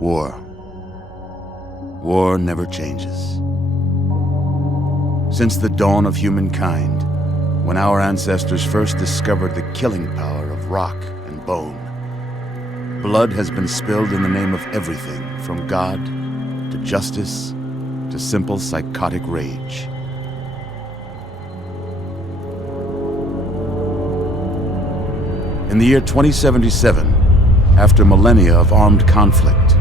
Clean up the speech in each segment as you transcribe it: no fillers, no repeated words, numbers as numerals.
War. War never changes. Since the dawn of humankind, when our ancestors first discovered the killing power of rock and bone, blood has been spilled in the name of everything from God to justice to simple psychotic rage. In the year 2077, after millennia of armed conflict,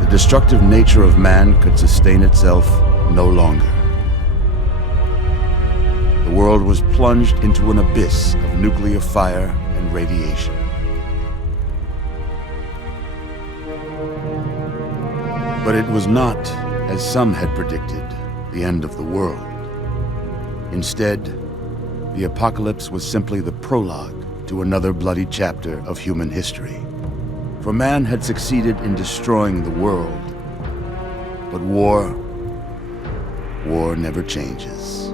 the destructive nature of man could sustain itself no longer. The world was plunged into an abyss of nuclear fire and radiation. But it was not, as some had predicted, the end of the world. Instead, the apocalypse was simply the prologue to another bloody chapter of human history. For man had succeeded in destroying the world, but war never changes.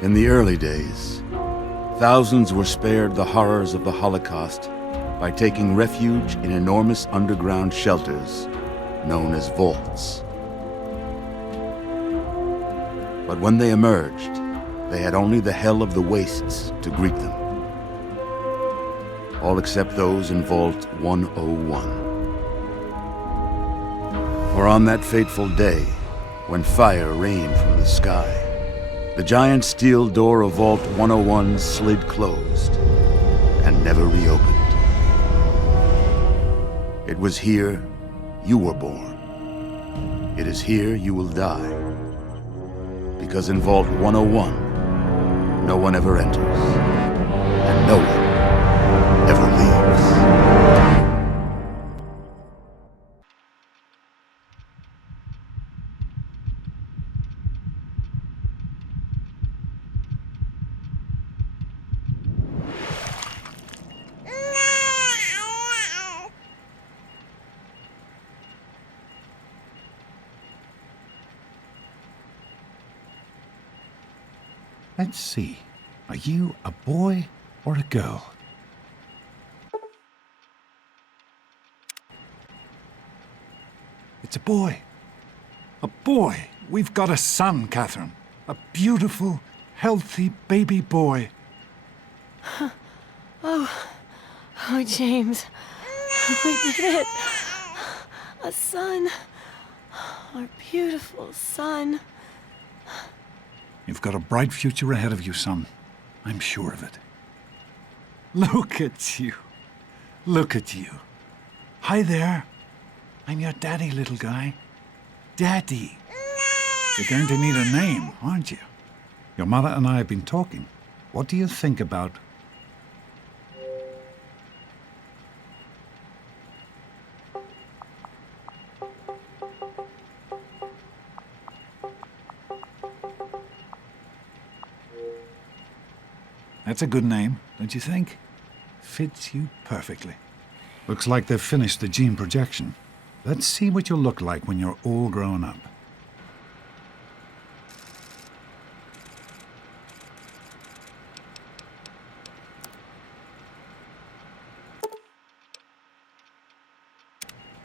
In the early days, thousands were spared the horrors of the Holocaust by taking refuge in enormous underground shelters known as vaults. But when they emerged, they had only the hell of the wastes to greet them. All except those in Vault 101. For on that fateful day, when fire rained from the sky, the giant steel door of Vault 101 slid closed and never reopened. It was here you were born. It is here you will die. Because in Vault 101, no one ever enters, and no one ever leaves. Let's see. Are you a boy or a girl? It's a boy. A boy. We've got a son, Catherine. A beautiful, healthy baby boy. Oh, James. We did it. A son. Our beautiful son. You've got a bright future ahead of you, son. I'm sure of it. Look at you. Look at you. Hi there. I'm your daddy, little guy. Daddy. You're going to need a name, aren't you? Your mother and I have been talking. What do you think about... That's a good name, don't you think? Fits you perfectly. Looks like they've finished the gene projection. Let's see what you'll look like when you're all grown up.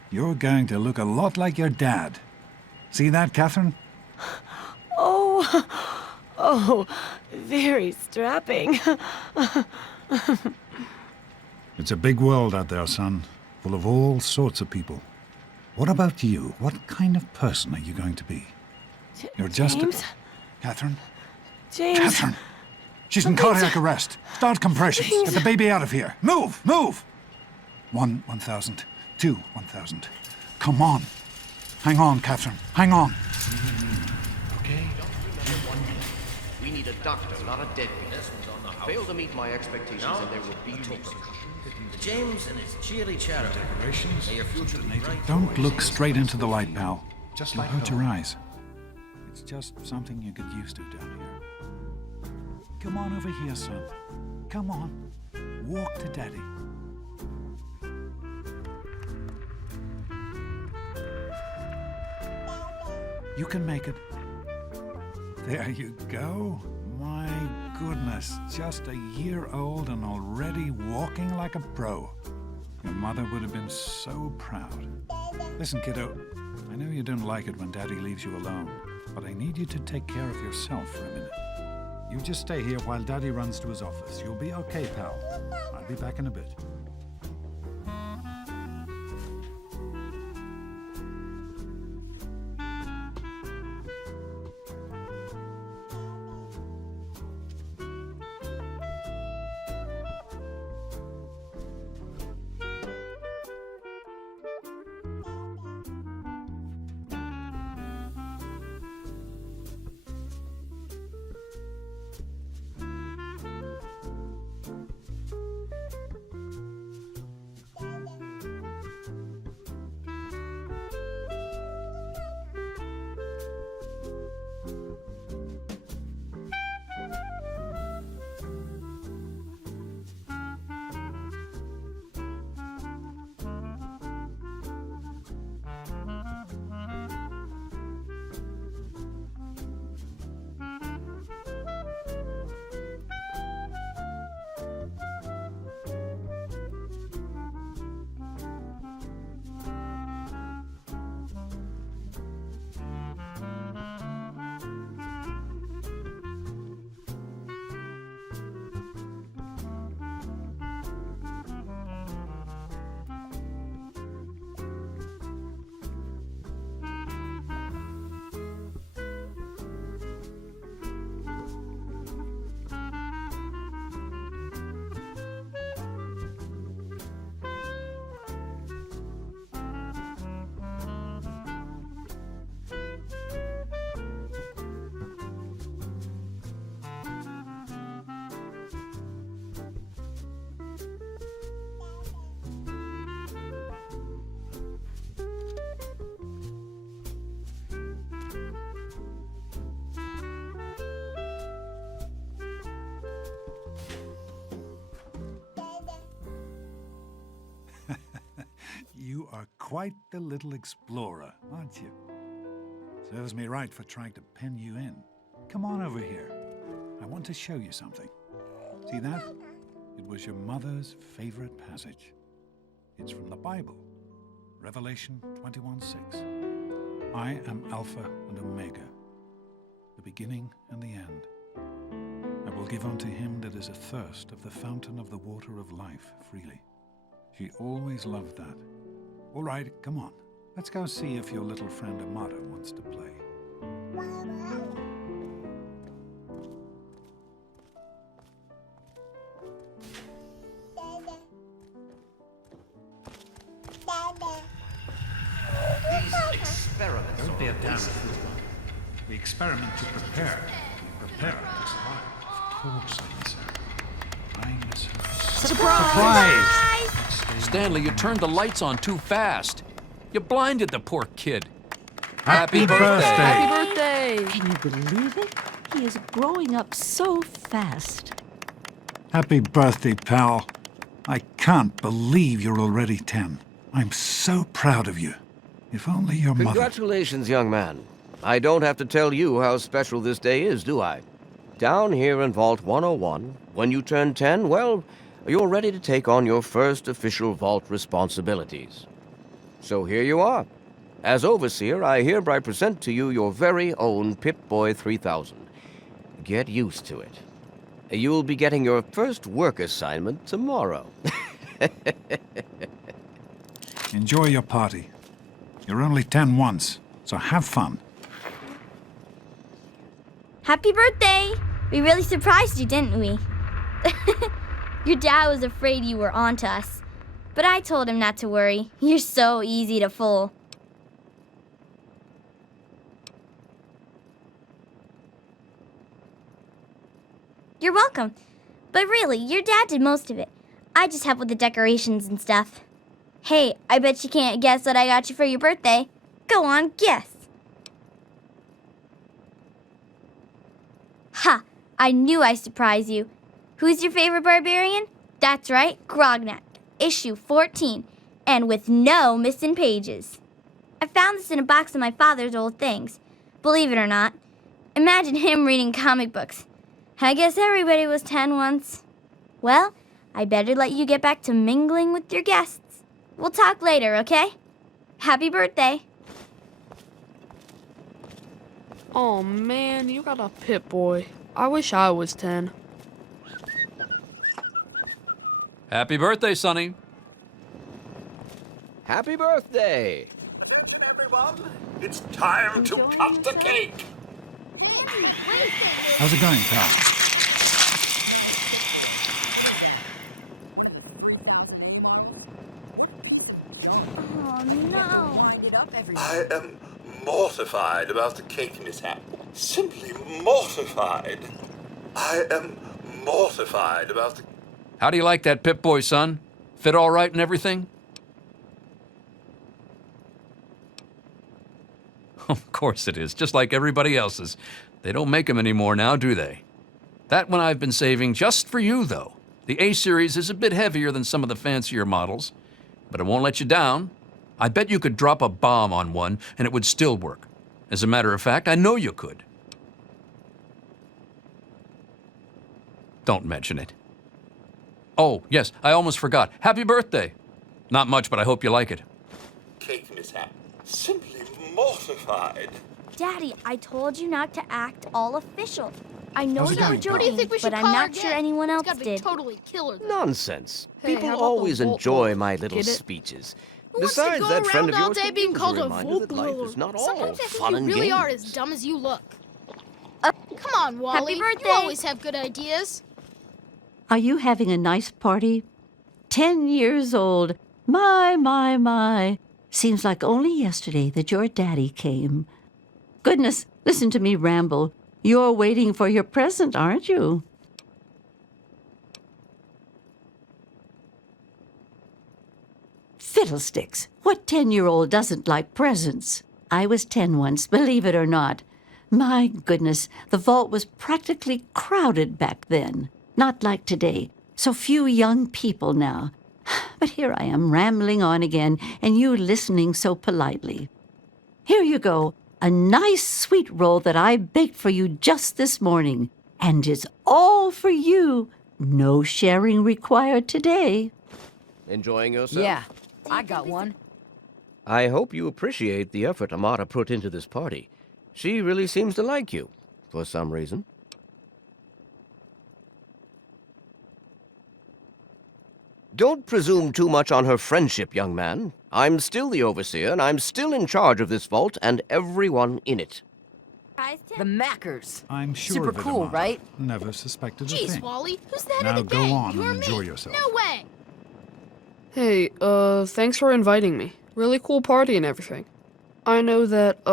You're going to look a lot like your dad. See that, Catherine? Oh, very strapping. It's a big world out there, son, full of all sorts of people. What about you? What kind of person are you going to be? You're just James? Catherine? James? Catherine! She's in cardiac arrest. Start compressions. James. Get the baby out of here. Move! Move! 1,000. 1,000. Come on. Hang on, Catherine. Hang on. Okay? We need a doctor, not a deadbeat. Fail to meet my expectations and there will be repercussions. James and his cheery chatter. Decorations. May your future be bright. Don't look straight into the light, pal. You'll hurt your eyes. It's just something you get used to down here. Come on over here, son. Come on. Walk to Daddy. You can make it. There you go. My goodness, just a year old and already walking like a pro. Your mother would have been so proud. Listen, kiddo, I know you don't like it when Daddy leaves you alone, but I need you to take care of yourself for a minute. You just stay here while Daddy runs to his office. You'll be okay, pal. I'll be back in a bit. You are quite the little explorer, aren't you? Serves me right for trying to pen you in. Come on over here. I want to show you something. See that? It was your mother's favorite passage. It's from the Bible, Revelation 21:6. I am Alpha and Omega, the beginning and the end. I will give unto him that is athirst of the fountain of the water of life freely. She always loved that. All right, come on. Let's go see if your little friend Amada wants to play. These experiments Don't be a are damn fool. The experiment to prepare. Prepare to survive. Of course, I can say. Kindness. Surprise! Stanley, you turned the lights on too fast. You blinded the poor kid. Happy birthday! Happy birthday! Can you believe it? He is growing up so fast. Happy birthday, pal. I can't believe you're already 10. I'm so proud of you. If only your mother... Congratulations, young man. I don't have to tell you how special this day is, do I? Down here in Vault 101, when you turn 10, well, you're ready to take on your first official Vault responsibilities. So here you are. As Overseer, I hereby present to you your very own Pip-Boy 3000. Get used to it. You'll be getting your first work assignment tomorrow. Enjoy your party. You're only 10 once, so have fun. Happy birthday! We really surprised you, didn't we? Your dad was afraid you were onto us, but I told him not to worry. You're so easy to fool. You're welcome. But really, your dad did most of it. I just helped with the decorations and stuff. Hey, I bet you can't guess what I got you for your birthday. Go on, guess. Ha! I knew I'd surprise you. Who's your favorite barbarian? That's right, Grognak, issue 14, and with no missing pages. I found this in a box of my father's old things. Believe it or not. Imagine him reading comic books. I guess everybody was 10 once. Well, I better let you get back to mingling with your guests. We'll talk later, okay? Happy birthday. Oh man, you got a Pip-Boy. I wish I was 10. Happy birthday, Sonny. Happy birthday! Attention, everyone! It's time to cut the cake! How's it going, pal? Oh no. I am mortified about the cake mishap. Simply mortified. I am mortified about the... How do you like that Pip-Boy, son? Fit all right and everything? Of course it is, just like everybody else's. They don't make them anymore now, do they? That one I've been saving just for you, though. The A-Series is a bit heavier than some of the fancier models, but it won't let you down. I bet you could drop a bomb on one and it would still work. As a matter of fact, I know you could. Don't mention it. Oh, yes, I almost forgot. Happy birthday. Not much, but I hope you like it. Cake mishap. Simply mortified. Daddy, I told you not to act all official. I know How's it you were going, pal? joking, What do you think we should but I'm call her not sure again? anyone else It's gotta be did. totally killer. Nonsense. Hey, People how about always the Volt enjoy Lord? my little Get it? speeches. Who wants to Besides, go that friend around of all yours day could being use called a a reminder Volt that life Lord? is not all Sometimes I think fun you and really games. are as dumb as you look. Come on, Wally. Happy birthday. You always have good ideas. Are you having a nice party? 10 years old. My. Seems like only yesterday that your daddy came. Goodness, listen to me ramble. You're waiting for your present, aren't you? Fiddlesticks! What 10-year-old doesn't like presents? I was 10 once, believe it or not. My goodness, the vault was practically crowded back then. Not like today. So few young people now. But here I am rambling on again, and you listening so politely. Here you go, a nice sweet roll that I baked for you just this morning. And it's all for you. No sharing required today. Enjoying yourself? Yeah, I got one. I hope you appreciate the effort Amata put into this party. She really seems to like you, for some reason. Don't presume too much on her friendship, young man. I'm still the overseer, and I'm still in charge of this vault and everyone in it. The Mackers. I'm sure Super of it, cool, Amata. right? Never suspected a Jeez, thing. Wally, who's the head Now of the go gang? on You or and me? enjoy yourself. No way. Hey, thanks for inviting me. Really cool party and everything. I know that,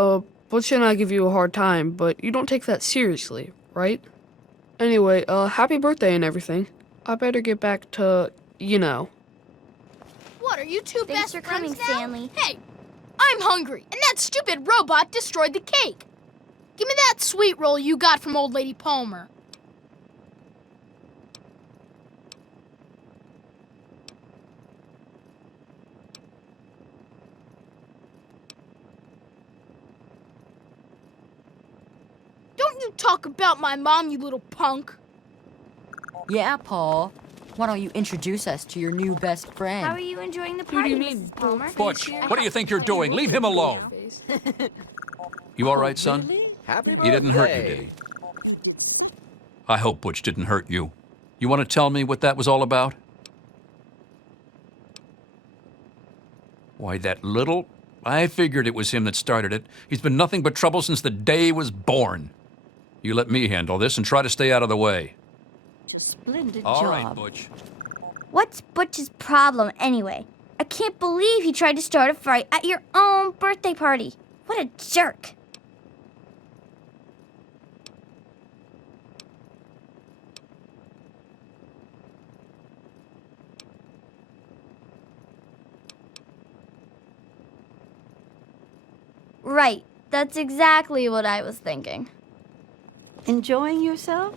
Butch and I give you a hard time, but you don't take that seriously, right? Anyway, happy birthday and everything. I better get back to, you know. What, are you two Thanks best for friends coming, now? Stanley. Hey, I'm hungry, and that stupid robot destroyed the cake. Give me that sweet roll you got from old lady Palmer. Don't you talk about my mom, you little punk. Yeah, Paul. Why don't you introduce us to your new best friend? How are you enjoying the Who do party, you mean, Mrs. Palmer? Butch, what do you think you're doing? Leave him alone. You all right, son? Happy birthday! He didn't hurt you, did he? I hope Butch didn't hurt you. You want to tell me what that was all about? Why, that little... I figured it was him that started it. He's been nothing but trouble since the day he was born. You let me handle this and try to stay out of the way. Just splendid All job. right, Butch. What's Butch's problem anyway? I can't believe he tried to start a fight at your own birthday party. What a jerk. Right. That's exactly what I was thinking. Enjoying yourself?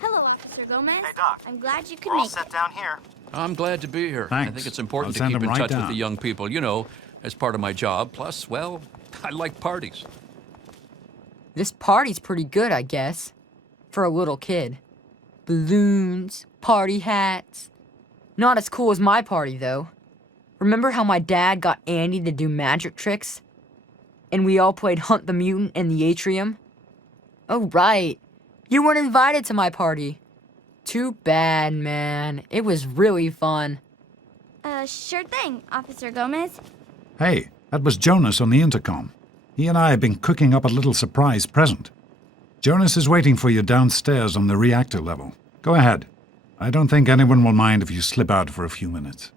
Hello, Officer Gomez. Hey, Doc. I'm glad you could We're all make set it. down here. I'm glad to be here. I Thanks. think it's important I'll to send keep in him right touch with down. the young people, you know, as part of my job. Plus, well, I like parties. This party's pretty good, I guess. For a little kid. Balloons, party hats. Not as cool as my party, though. Remember how my dad got Andy to do magic tricks? And we all played Hunt the Mutant in the atrium? Oh, right. You weren't invited to my party. Too bad, man. It was really fun. Sure thing, Officer Gomez. Hey, that was Jonas on the intercom. He and I have been cooking up a little surprise present. Jonas is waiting for you downstairs on the reactor level. Go ahead. I don't think anyone will mind if you slip out for a few minutes.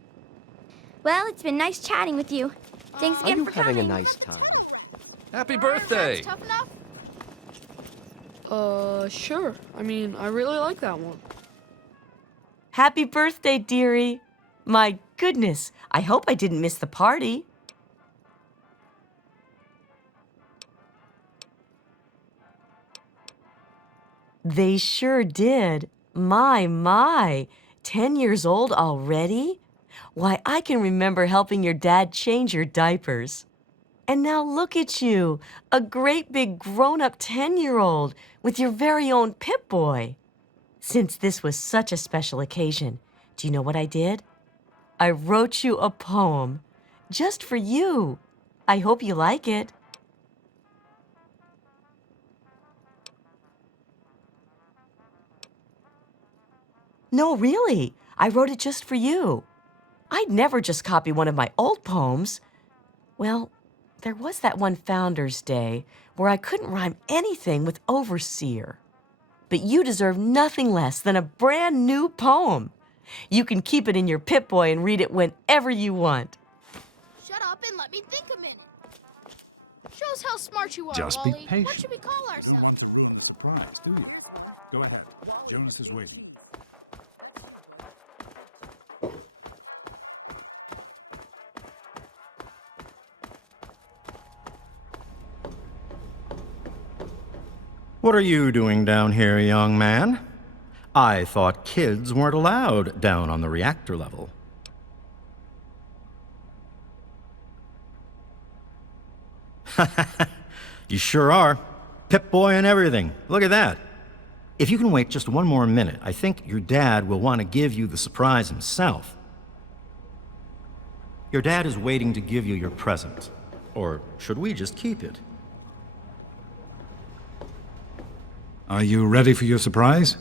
Well, it's been nice chatting with you. Thanks Are again you for having coming. a nice time? Happy birthday! That's tough enough? Sure. I mean, I really like that one. Happy birthday, dearie. My goodness, I hope I didn't miss the party. They sure did. My. 10 years old already? Why, I can remember helping your dad change your diapers. And now look at you, a great big grown-up 10-year-old with your very own Pip-Boy. Since this was such a special occasion, do you know what I did? I wrote you a poem, just for you. I hope you like it. No, really, I wrote it just for you. I'd never just copy one of my old poems. Well, there was that one Founder's Day where I couldn't rhyme anything with overseer. But you deserve nothing less than a brand new poem. You can keep it in your Pip-Boy and read it whenever you want. Shut up and let me think a minute. Shows how smart you are, Just be Wally. patient. What should we call You don't ourselves? want to ruin the surprise, do you? Go ahead. Jonas is waiting. What are you doing down here, young man? I thought kids weren't allowed down on the reactor level. You sure are. Pip-Boy and everything. Look at that. If you can wait just one more minute, I think your dad will want to give you the surprise himself. Your dad is waiting to give you your present. Or should we just keep it? Are you ready for your surprise?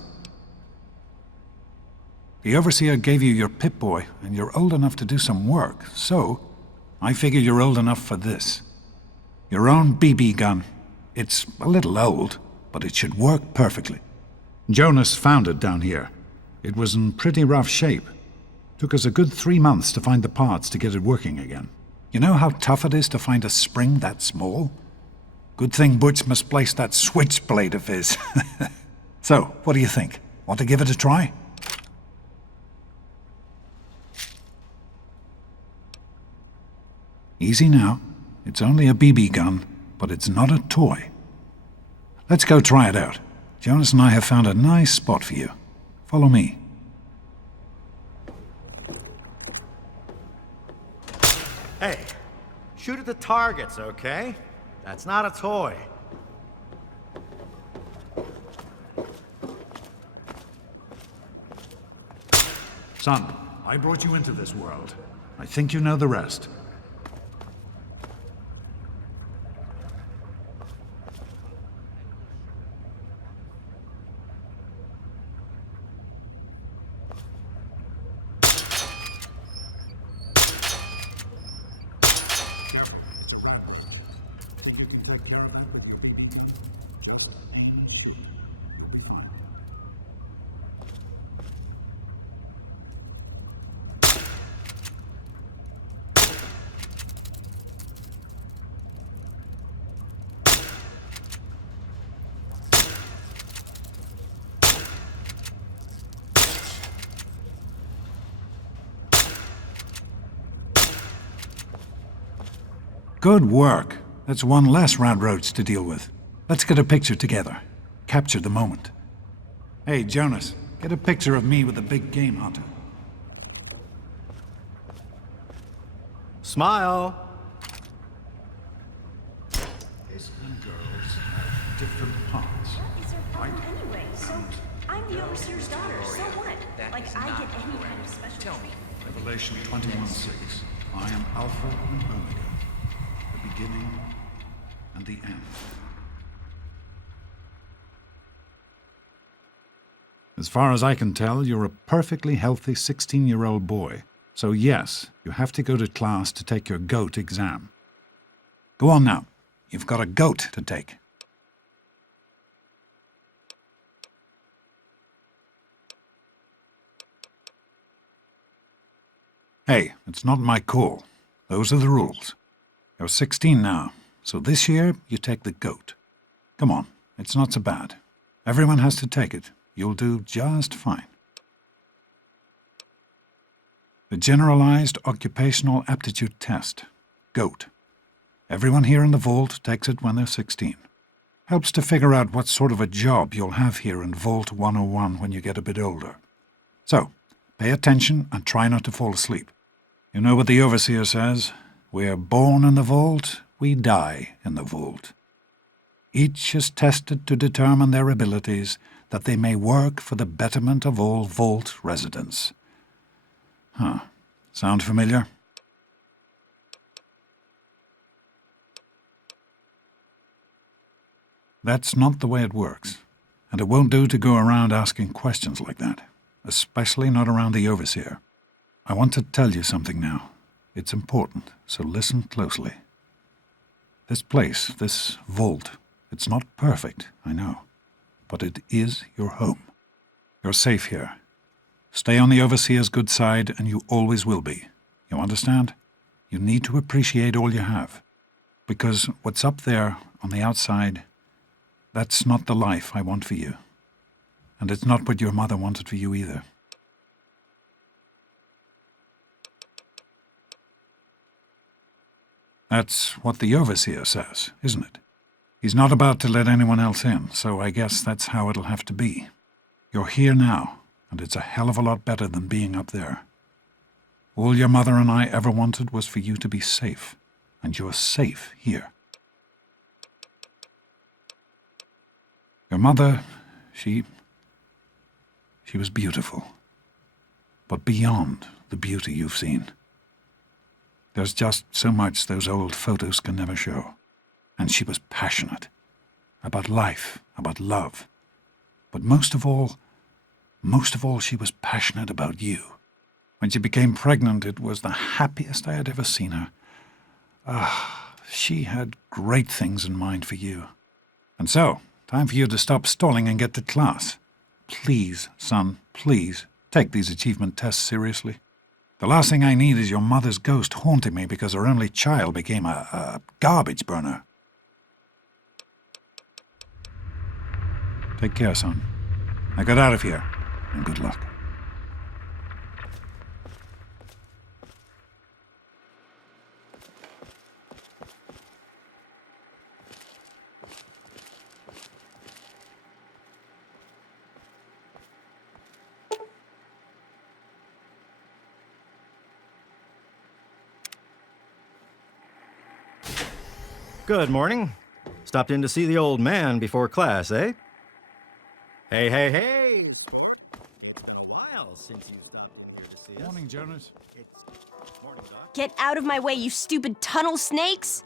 The Overseer gave you your Pip-Boy, and you're old enough to do some work, so I figure you're old enough for this. Your own BB gun. It's a little old, but it should work perfectly. Jonas found it down here. It was in pretty rough shape. Took us a good 3 months to find the parts to get it working again. You know how tough it is to find a spring that small? Good thing Butch misplaced that switchblade of his. So, what do you think? Want to give it a try? Easy now. It's only a BB gun, but it's not a toy. Let's go try it out. Jonas and I have found a nice spot for you. Follow me. Hey, shoot at the targets, okay? That's not a toy. Son, I brought you into this world. I think you know the rest. Good work. That's one less round roads to deal with. Let's get a picture together. Capture the moment. Hey, Jonas, get a picture of me with the big game hunter. Smile. Boys and girls have different parts. What is her problem anyway? So, I'm the Overseer's daughter, so what? Like, I get any kind of special... Tell me. Revelation 21:6. I am Alpha and Omega, the beginning and the end. As far as I can tell, you're a perfectly healthy 16-year-old boy. So yes, you have to go to class to take your GOAT exam. Go on now. You've got a GOAT to take. Hey, it's not my call. Those are the rules. You're 16 now, so this year you take the GOAT. Come on, it's not so bad. Everyone has to take it. You'll do just fine. The Generalized Occupational Aptitude Test, GOAT. Everyone here in the Vault takes it when they're 16. Helps to figure out what sort of a job you'll have here in Vault 101 when you get a bit older. So, pay attention and try not to fall asleep. You know what the Overseer says? We're born in the Vault, we die in the Vault. Each is tested to determine their abilities, that they may work for the betterment of all Vault residents. Huh. Sound familiar? That's not the way it works, and it won't do to go around asking questions like that, especially not around the Overseer. I want to tell you something now. It's important, so listen closely. This place, this Vault, it's not perfect, I know, but it is your home. You're safe here. Stay on the Overseer's good side, and you always will be. You understand? You need to appreciate all you have, because what's up there on the outside, that's not the life I want for you. And it's not what your mother wanted for you either. That's what the Overseer says, isn't it? He's not about to let anyone else in, so I guess that's how it'll have to be. You're here now, and it's a hell of a lot better than being up there. All your mother and I ever wanted was for you to be safe, and you're safe here. Your mother, she was beautiful. But beyond the beauty you've seen. There's just so much those old photos can never show. And she was passionate. About life, about love. But most of all, she was passionate about you. When she became pregnant, it was the happiest I had ever seen her. She had great things in mind for you. And so, time for you to stop stalling and get to class. Please, son, please, take these achievement tests seriously. The last thing I need is your mother's ghost haunting me because her only child became a garbage burner. Take care, son. Now get out of here, and good luck. Good morning. Stopped in to see the old man before class, eh? Hey, hey, hey! It's been a while since you stopped in here to see us. Morning, Jonas. Morning, Doc. Get out of my way, you stupid tunnel snakes!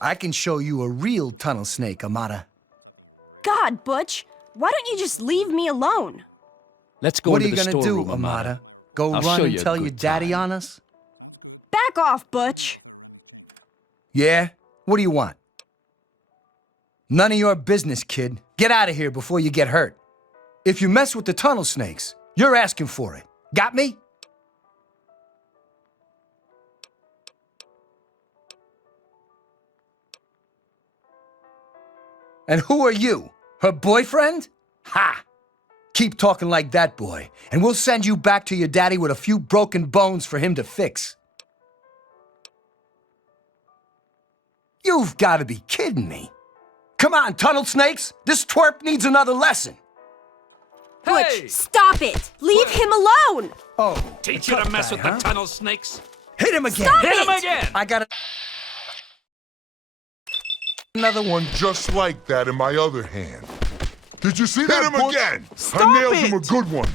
I can show you a real tunnel snake, Amata. God, Butch, why don't you just leave me alone? Let's go What are into you the gonna do, storeroom, Amata? Go I'll run show and you a tell your good daddy time. on us? Back off, Butch. Yeah? What do you want? None of your business, kid. Get out of here before you get hurt. If you mess with the tunnel snakes, you're asking for it. Got me? And who are you? Her boyfriend? Ha! Keep talking like that, boy, and we'll send you back to your daddy with a few broken bones for him to fix. You've got to be kidding me. Come on, tunnel snakes. This twerp needs another lesson. Butch, stop it! Leave him alone! Oh, Teach you to mess with the tunnel snakes. Hit him again. Stop Hit it! him again! I got Another one just like that in my other hand. Did you see that? Hit him Butch? again. I nailed him a good one.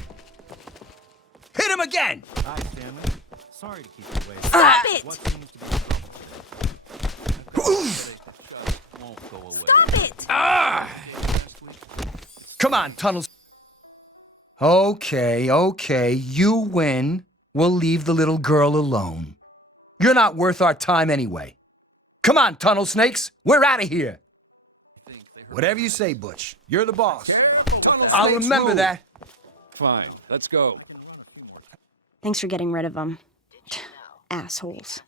Hit him again. Hi, Stanley. Sorry to keep you waiting. Stop it! What seems to be the problem? Stop it! Come on, tunnels. Okay, you win. We'll leave the little girl alone. You're not worth our time anyway. Come on, tunnel snakes. We're out of here. Whatever you say, Butch. You're the boss. I'll remember that. Fine, let's go. Thanks for getting rid of them. Assholes.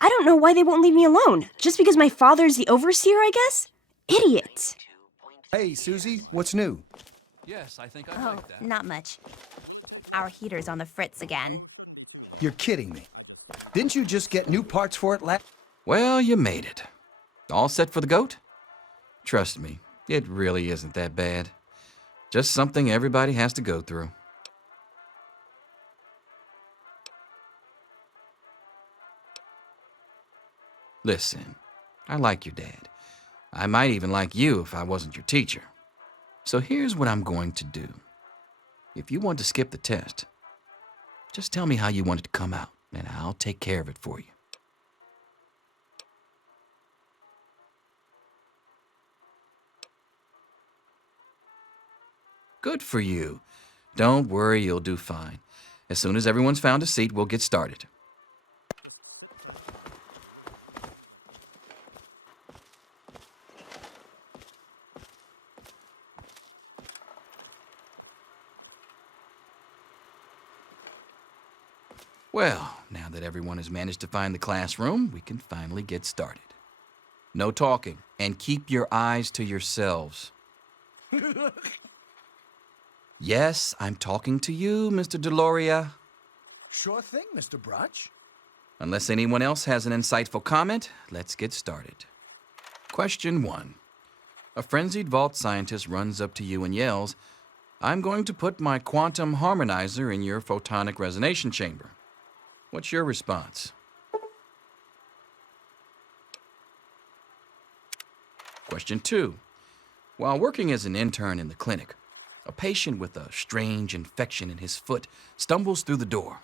I don't know why they won't leave me alone. Just because my father's the overseer, I guess? Idiots. Hey, Susie, what's new? Yes, I think I Oh, like that. not much. Our heater's on the fritz again. You're kidding me. Didn't you just get new parts for it last? Well, you made it. All set for the goat? Trust me, it really isn't that bad. Just something everybody has to go through. Listen, I like your dad. I might even like you if I wasn't your teacher. So here's what I'm going to do. If you want to skip the test, just tell me how you want it to come out, and I'll take care of it for you. Good for you. Don't worry, you'll do fine. As soon as everyone's found a seat, we'll get started. Well, now that everyone has managed to find the classroom, we can finally get started. No talking, and keep your eyes to yourselves. Yes, I'm talking to you, Mr. Deloria. Sure thing, Mr. Brotch. Unless anyone else has an insightful comment, let's get started. Question 1. A frenzied vault scientist runs up to you and yells, "I'm going to put my quantum harmonizer in your photonic resonation chamber." What's your response? Question 2. While working as an intern in the clinic, a patient with a strange infection in his foot stumbles through the door.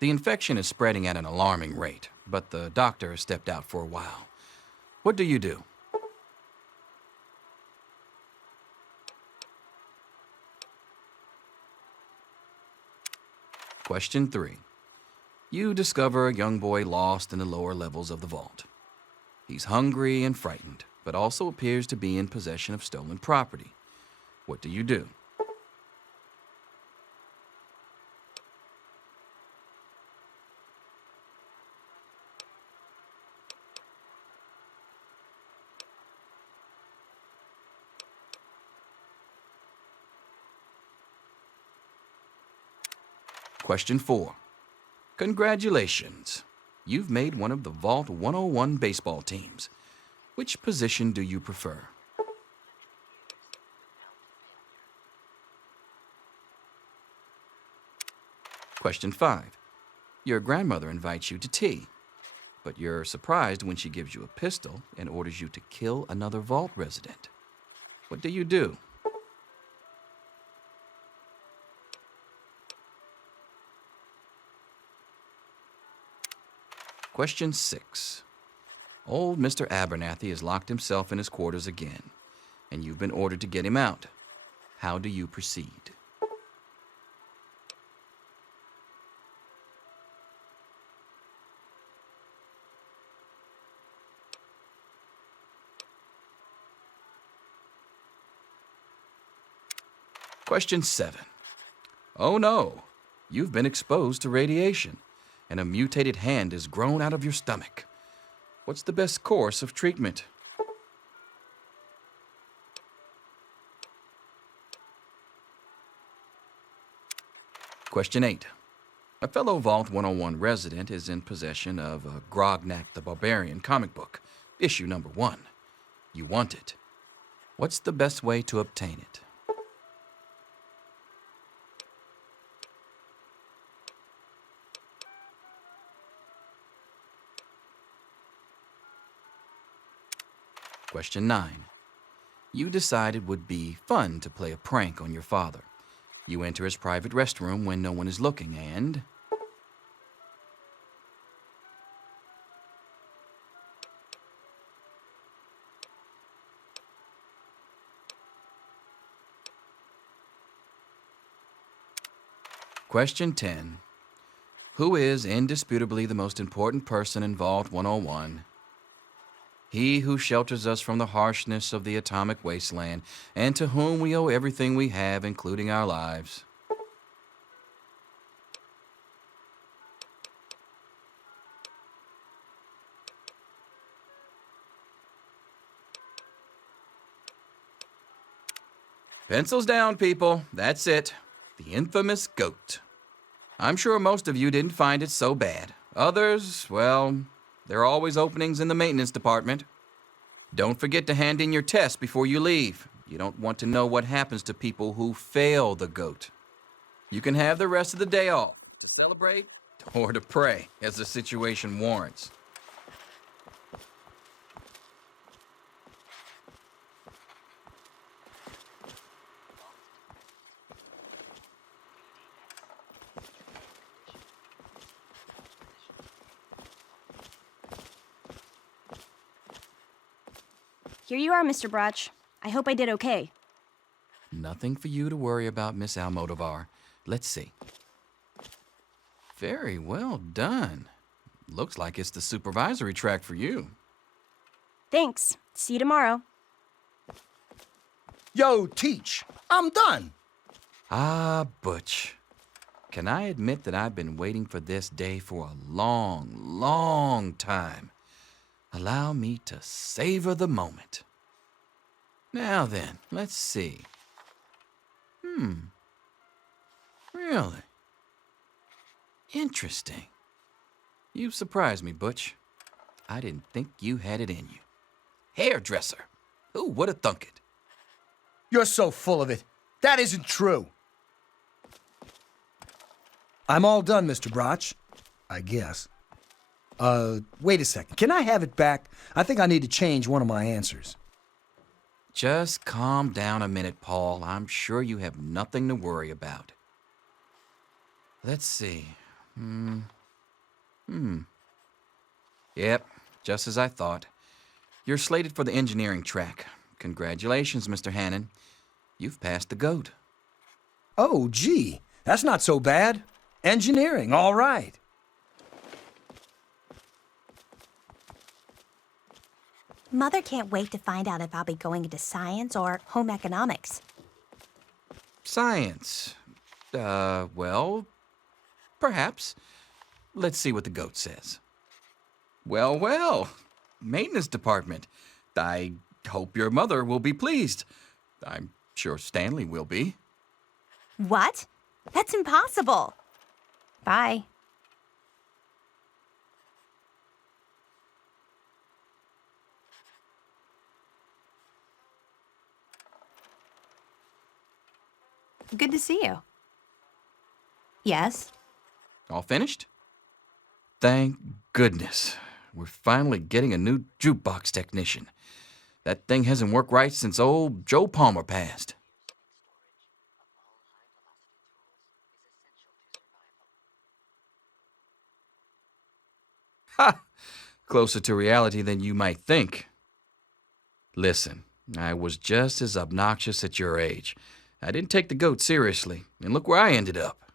The infection is spreading at an alarming rate, but the doctor has stepped out for a while. What do you do? Question 3. You discover a young boy lost in the lower levels of the vault. He's hungry and frightened, but also appears to be in possession of stolen property. What do you do? Question 4. Congratulations. You've made one of the Vault 101 baseball teams. Which position do you prefer? Question 5. Your grandmother invites you to tea, but you're surprised when she gives you a pistol and orders you to kill another Vault resident. What do you do? Question 6. Old Mr. Abernathy has locked himself in his quarters again, and you've been ordered to get him out. How do you proceed? Question 7. Oh no, you've been exposed to radiation, and a mutated hand has grown out of your stomach. What's the best course of treatment? Question 8. A fellow Vault 101 resident is in possession of a Grognak the Barbarian comic book, issue number 1. You want it. What's the best way to obtain it? Question 9. You decide it would be fun to play a prank on your father. You enter his private restroom when no one is looking and... Question 10. Who is indisputably the most important person in Vault 101? He who shelters us from the harshness of the atomic wasteland, and to whom we owe everything we have, including our lives. Pencils down, people. That's it. The infamous goat. I'm sure most of you didn't find it so bad. Others, well, there are always openings in the maintenance department. Don't forget to hand in your test before you leave. You don't want to know what happens to people who fail the goat. You can have the rest of the day off to celebrate or to pray as the situation warrants. Here you are, Mr. Brotch. I hope I did okay. Nothing for you to worry about, Miss Almodovar. Let's see. Very well done. Looks like it's the supervisory track for you. Thanks. See you tomorrow. Yo, Teach, I'm done. Ah, Butch. Can I admit that I've been waiting for this day for a long, long time? Allow me to savor the moment. Now then, let's see. Really? Interesting. You've surprised me, Butch. I didn't think you had it in you. Hairdresser. Who would have thunk it? You're so full of it. That isn't true. I'm all done, Mr. Brotch. I guess. Wait a second. Can I have it back? I think I need to change one of my answers. Just calm down a minute, Paul. I'm sure you have nothing to worry about. Let's see. Yep, just as I thought. You're slated for the engineering track. Congratulations, Mr. Hannon. You've passed the GOAT. Oh, gee, that's not so bad. Engineering, all right. Mother can't wait to find out if I'll be going into science or home economics. Science. Well, perhaps. Let's see what the GOAT says. Well, well. Maintenance department. I hope your mother will be pleased. I'm sure Stanley will be. What? That's impossible. Bye. Good to see you. Yes? All finished? Thank goodness. We're finally getting a new jukebox technician. That thing hasn't worked right since old Joe Palmer passed. Ha! Closer to reality than you might think. Listen, I was just as obnoxious at your age. I didn't take the GOAT seriously, and look where I ended up.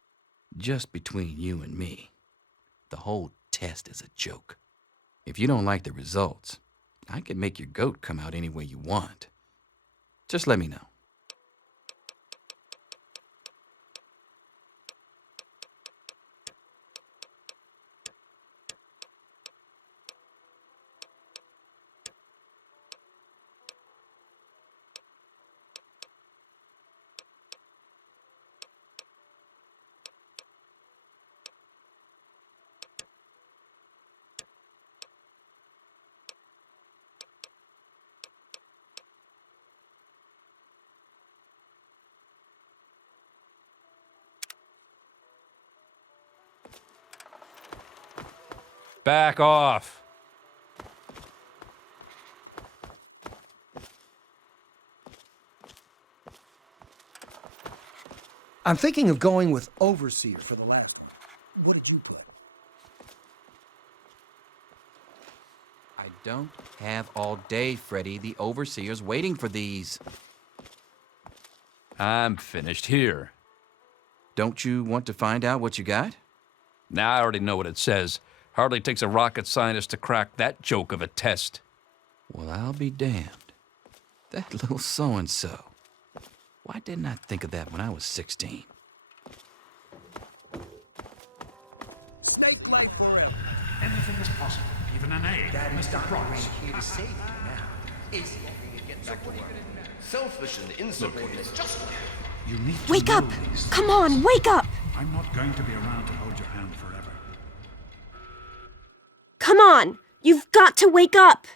Just between you and me, the whole test is a joke. If you don't like the results, I can make your GOAT come out any way you want. Just let me know. Back off. I'm thinking of going with Overseer for the last one. What did you put? I don't have all day, Freddy. The Overseer's waiting for these. I'm finished here. Don't you want to find out what you got? Now I already know what it says. Hardly takes a rocket scientist to crack that joke of a test. Well, I'll be damned. That little so-and-so. Why didn't I think of that when I was 16? Snake life forever. Anything is possible, even an egg. Mr. Cross. Here to save you now. Is get back to work. Selfish and insubordinate. Just You need to Wake know up! these Come on, wake up! I'm not going to be around to hold your hand forever. Come on! You've got to wake up!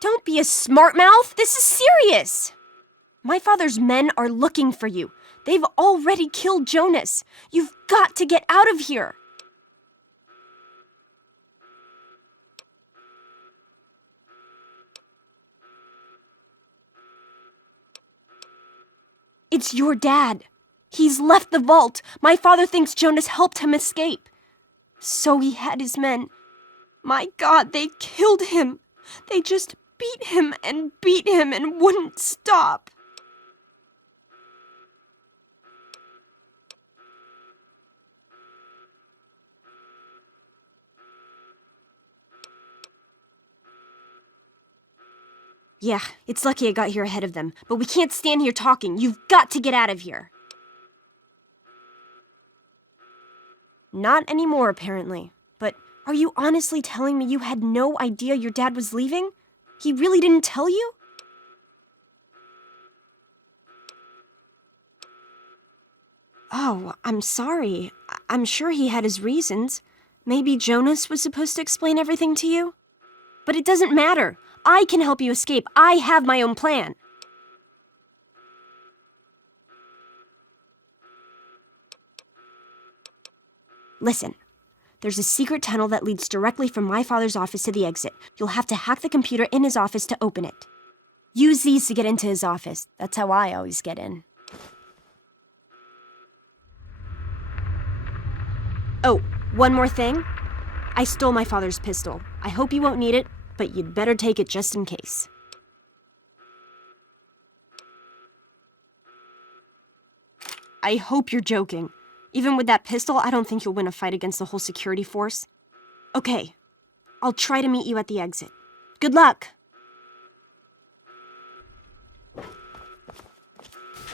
Don't be a smart mouth! This is serious! My father's men are looking for you. They've already killed Jonas. You've got to get out of here! It's your dad. He's left the vault. My father thinks Jonas helped him escape. So he had his men. My God, they killed him. They just beat him and wouldn't stop. Yeah, it's lucky I got here ahead of them, but we can't stand here talking. You've got to get out of here. Not anymore, apparently. But are you honestly telling me you had no idea your dad was leaving? He really didn't tell you? Oh, I'm sorry. I'm sure he had his reasons. Maybe Jonas was supposed to explain everything to you? But it doesn't matter. I can help you escape. I have my own plan. Listen, There's a secret tunnel that leads directly from my father's office to the exit. You'll have to hack the computer in his office to open it. Use these to get into his office. That's how I always get in. Oh, one more thing. I stole my father's pistol. I hope you won't need it, but you'd better take it just in case. I hope you're joking. Even with that pistol, I don't think you'll win a fight against the whole security force. Okay, I'll try to meet you at the exit. Good luck!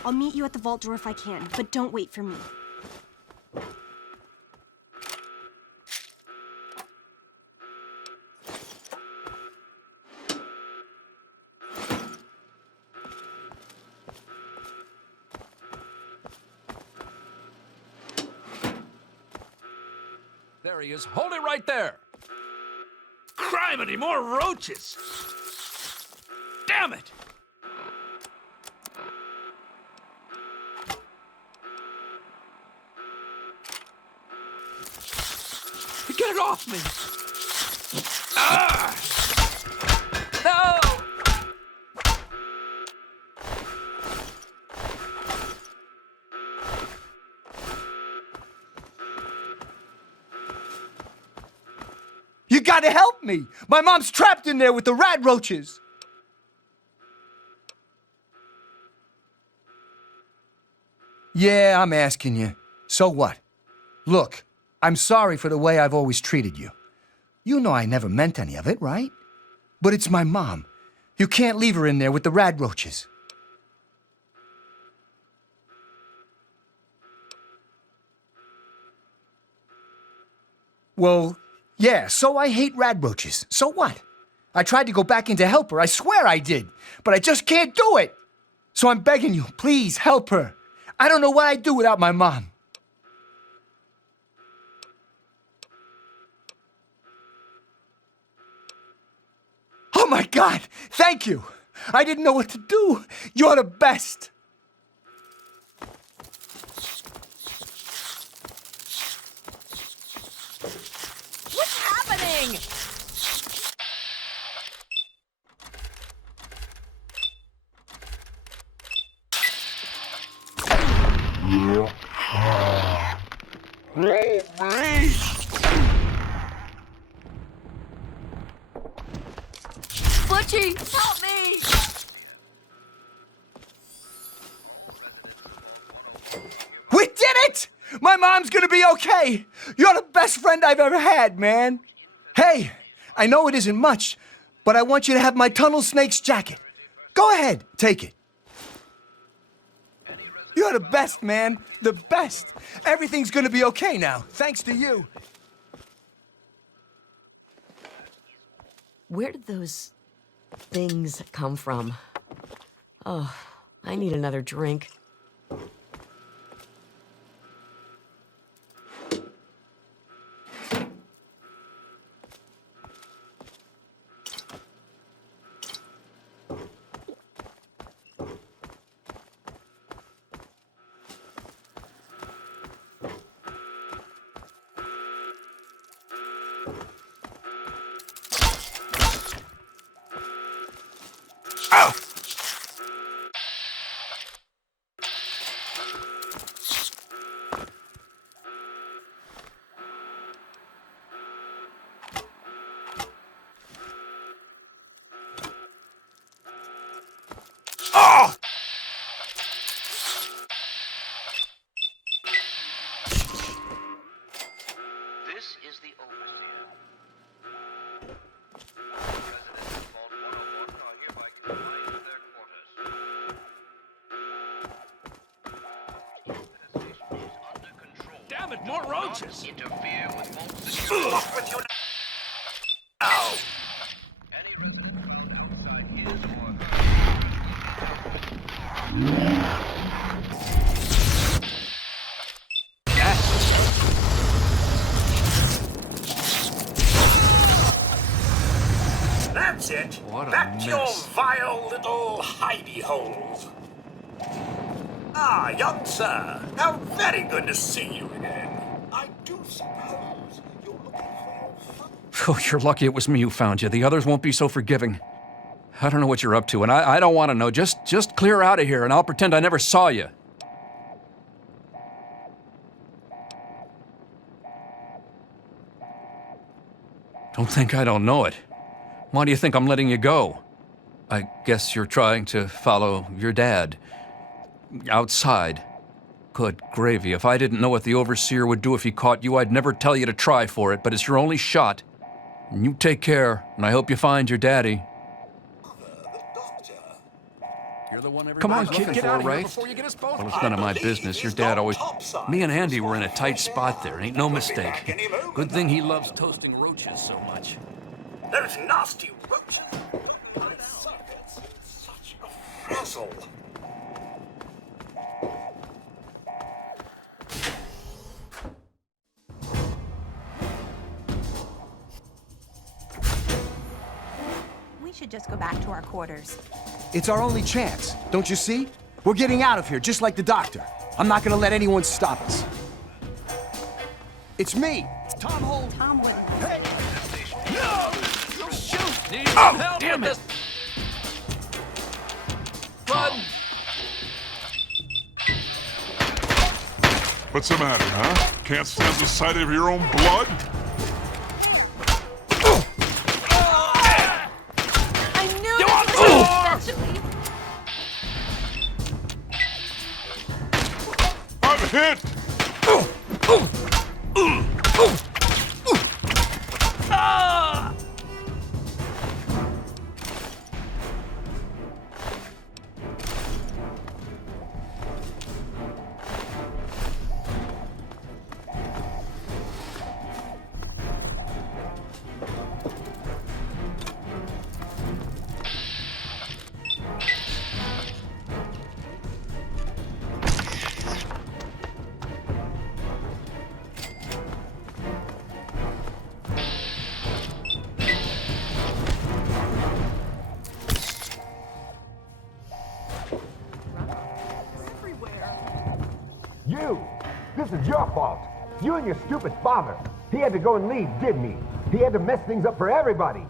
I'll meet you at the vault door if I can, but don't wait for me. There he is. Hold it right there. Criminy, more roaches. Damn it. Get it off me. Ah! No! You gotta help me! My mom's trapped in there with the rat roaches! Yeah, I'm asking you. So what? Look, I'm sorry for the way I've always treated you. You know I never meant any of it, right? But it's my mom. You can't leave her in there with the rat roaches. Well, yeah, so I hate radroaches. So what? I tried to go back in to help her. I swear I did. But I just can't do it. So I'm begging you, please help her. I don't know what I'd do without my mom. Oh my God, thank you. I didn't know what to do. You're the best. What's happening? Butchie, help me! We did it! My mom's gonna be okay. You're the best friend I've ever had, man. Hey, I know it isn't much, but I want you to have my Tunnel Snake's jacket. Go ahead, take it. You're the best, man. The best. Everything's gonna be okay now, thanks to you. Where did those things come from? Oh, I need another drink. This is the overseer. Residents of Vault 101 are hereby confined to their quarters. The station is under control. Damn it, more roaches! Interfere with Vault security. Off with you now! Any resident found outside his or That's it. What a Back to your mess. vile little hidey holes. Ah, young sir. How very good to see you again. I do suppose you'll Oh, you're lucky it was me who found you. The others won't be so forgiving. I don't know what you're up to, and I don't want to know. Just clear out of here, and I'll pretend I never saw you. Don't think I don't know it. Why do you think I'm letting you go? I guess you're trying to follow your dad. Outside. Good gravy. If I didn't know what the Overseer would do if he caught you, I'd never tell you to try for it, but it's your only shot. And you take care, and I hope you find your daddy. You're the one Come on, everybody's kid, looking get for, out of here right? before you get us both. Well, it's none of my business. Your dad always... Me and Andy were in a tight spot there. Ain't no mistake. Good thing he loves toasting roaches so much. Those nasty roaches. Such a frazzle. We should just go back to our quarters. It's our only chance, don't you see? We're getting out of here, just like the doctor. I'm not gonna let anyone stop us. It's me, Tom Holt. Tom Holt. Hey! No! Shoot! Need Oh, help damn with it! this. Run! What's the matter, huh? Can't stand the sight of your own blood? I knew You this want was more? eventually. I'm hit! You! This is your fault. You and your stupid father. He had to go and leave, didn't he? He had to mess things up for everybody.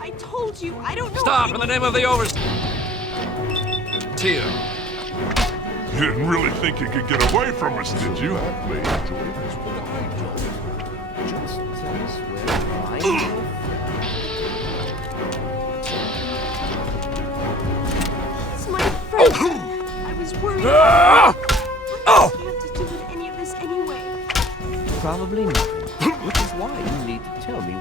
I told you, I don't know. Stop in the name of the Overseer. You didn't really think you could get away from us, did you? It's my friend. I was worried. What does he have to do with any of this anyway? Probably nothing. Which is why you need to tell me.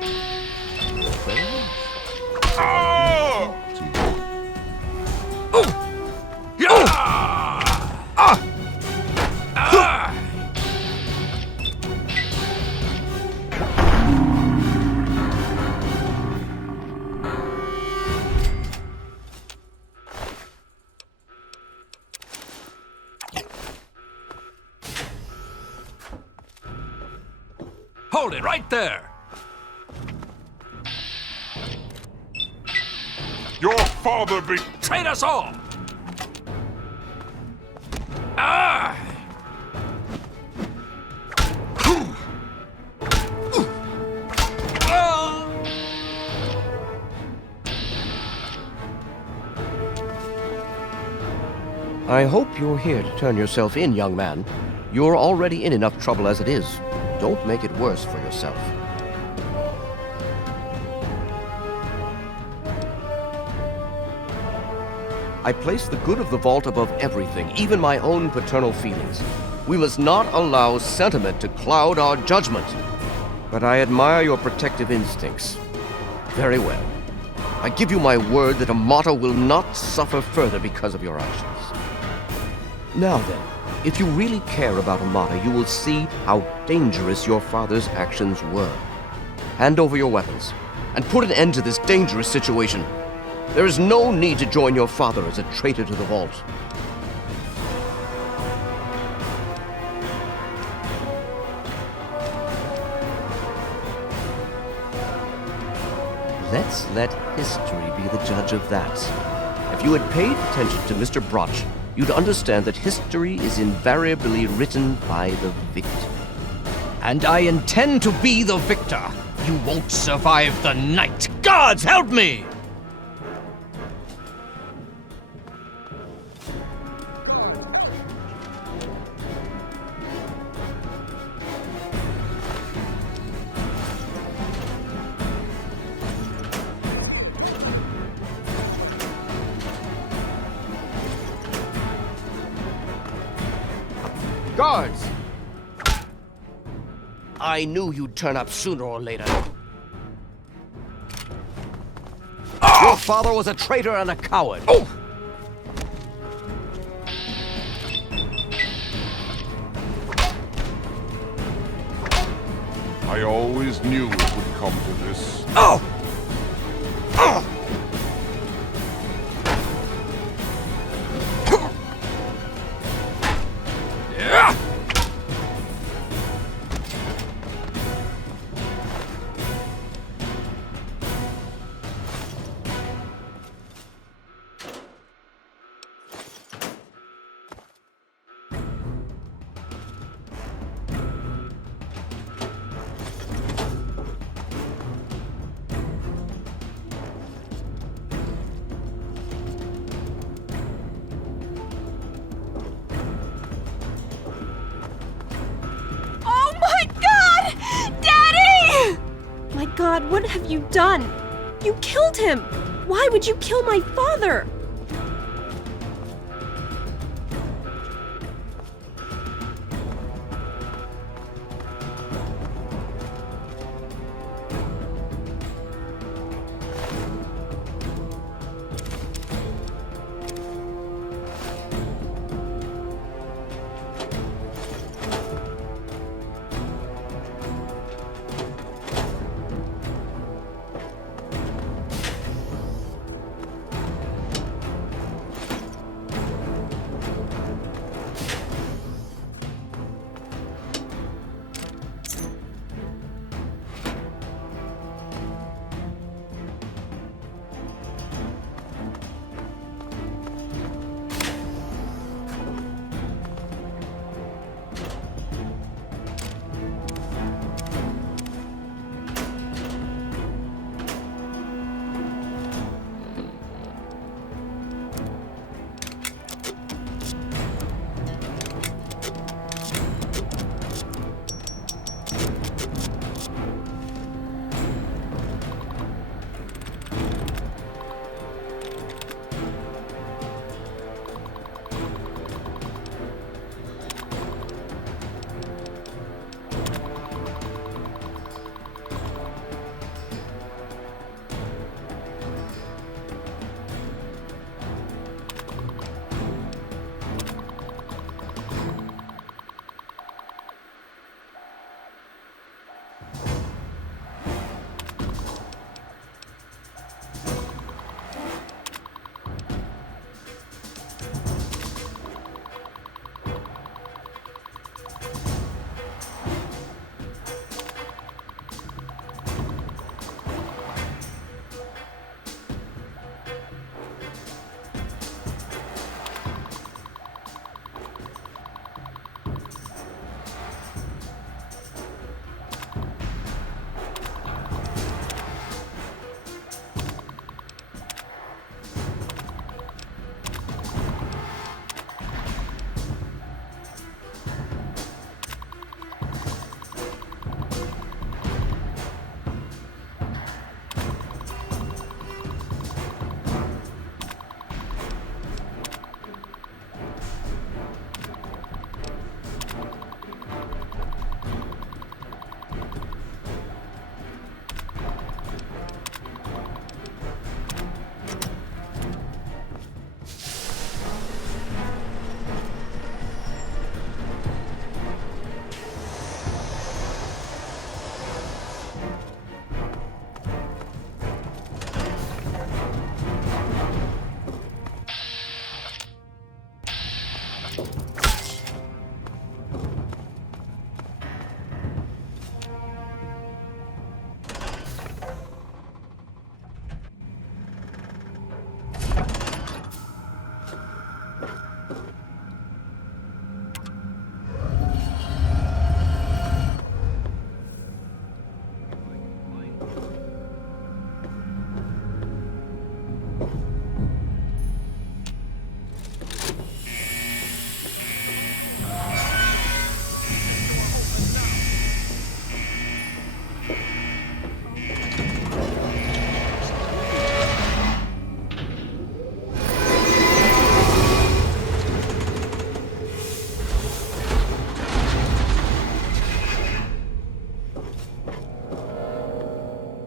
Hold it right there. Your father betrayed us all. Ah! I hope you're here to turn yourself in, young man. You're already in enough trouble as it is. Don't make it worse for yourself. I place the good of the vault above everything, even my own paternal feelings. We must not allow sentiment to cloud our judgment. But I admire your protective instincts. Very well. I give you my word that Amata will not suffer further because of your actions. Now then, If you really care about Amata, you will see how dangerous your father's actions were. Hand over your weapons, and put an end to this dangerous situation. There is no need to join your father as a traitor to the vault. Let's let history be the judge of that. If you had paid attention to Mr. Broch, you'd understand that history is invariably written by the victor. And I intend to be the victor. You won't survive the night. Gods help me! Guards! I knew you'd turn up sooner or later. Your father was a traitor and a coward. I always knew it would come to this. God, what have you done? You killed him! Why would you kill my father?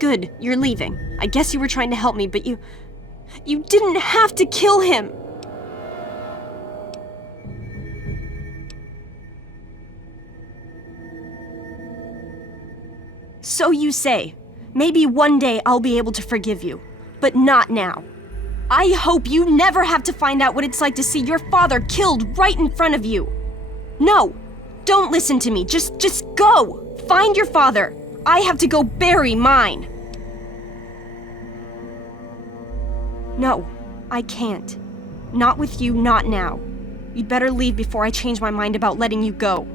Good, you're leaving. I guess you were trying to help me, but you didn't have to kill him! So you say. Maybe one day I'll be able to forgive you, but not now. I hope you never have to find out what it's like to see your father killed right in front of you. No, don't listen to me. Just go. Find your father. I have to go bury mine. No, I can't. Not with you, not now. You'd better leave before I change my mind about letting you go.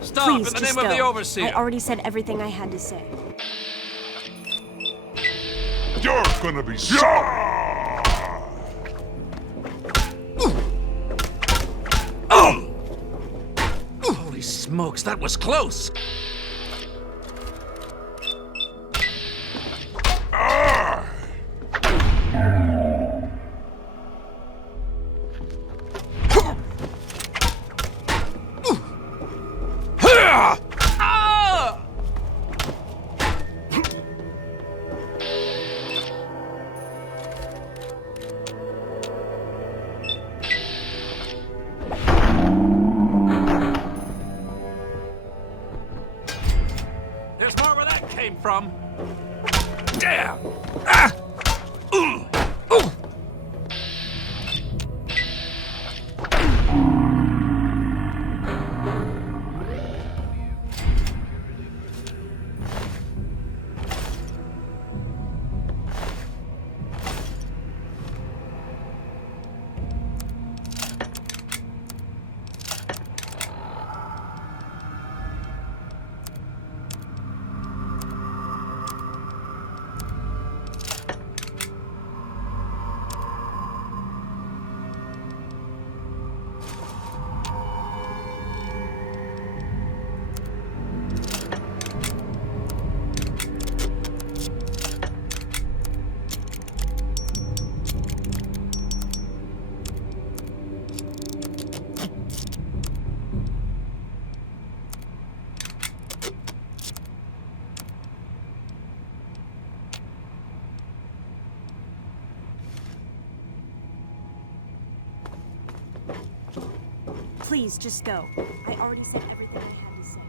Stop, Please, in the just name of the go. Overseer. I already said everything I had to say. You're gonna be sorry! Holy smokes, that was close! There's more where that came from. Damn! Ah! Ooh! Ooh! Please, just go. I already said everything I had to say.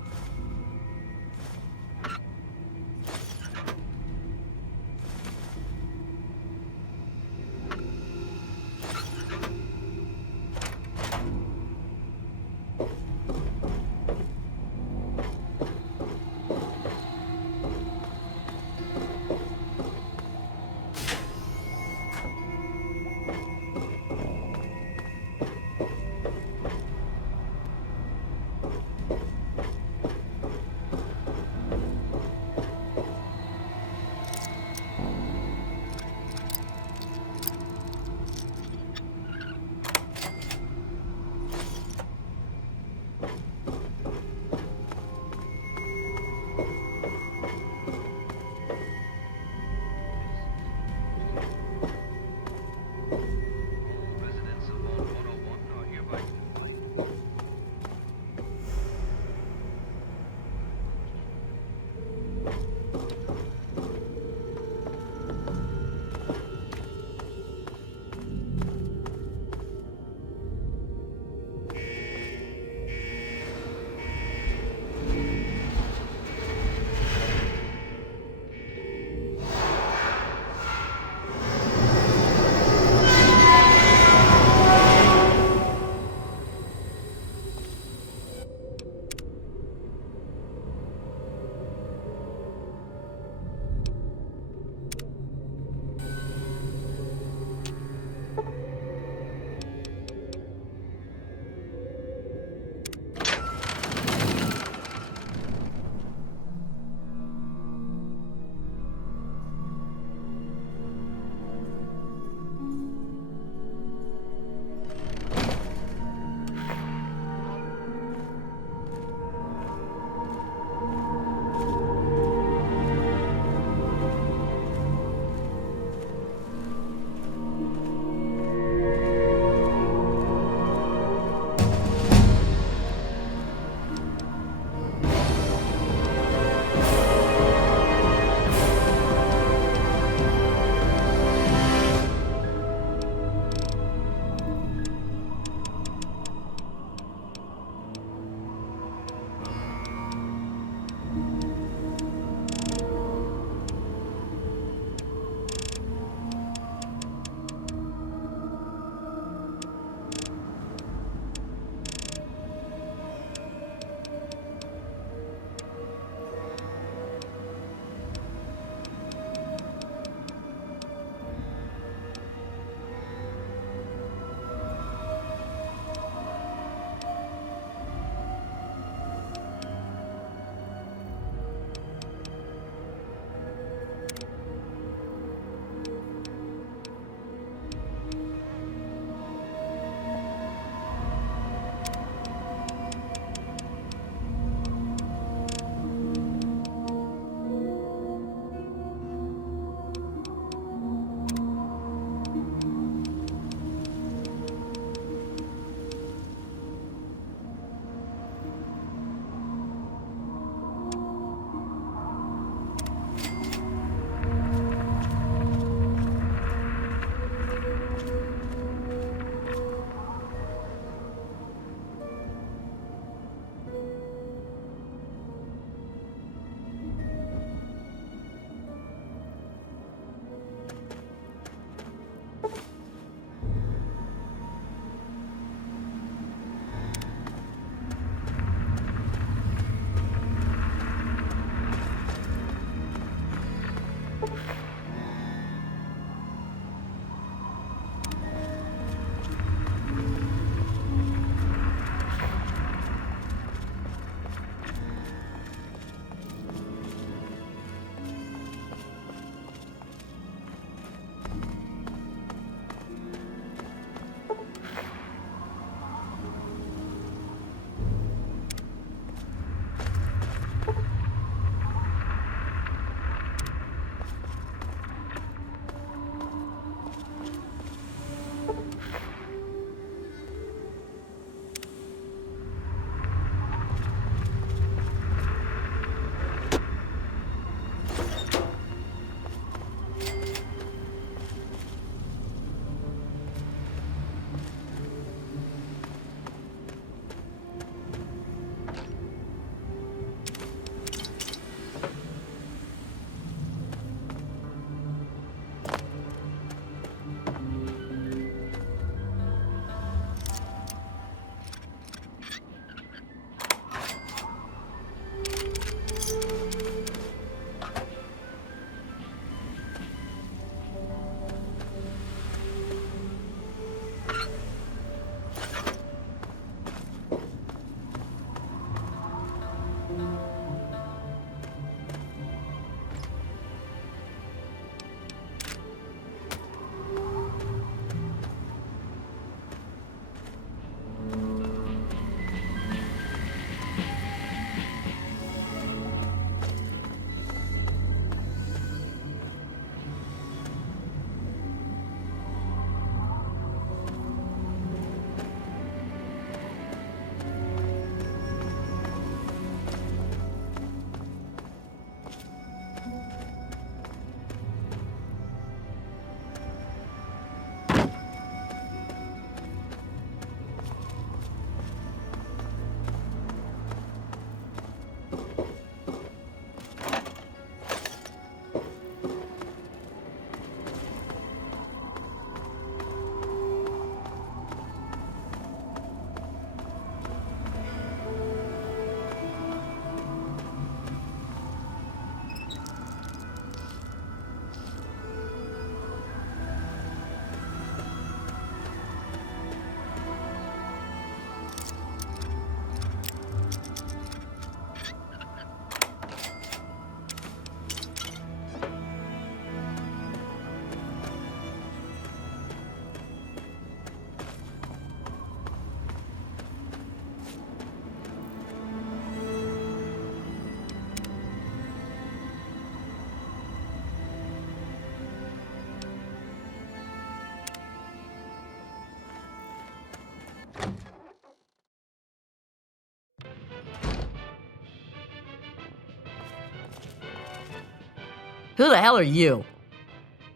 Who the hell are you?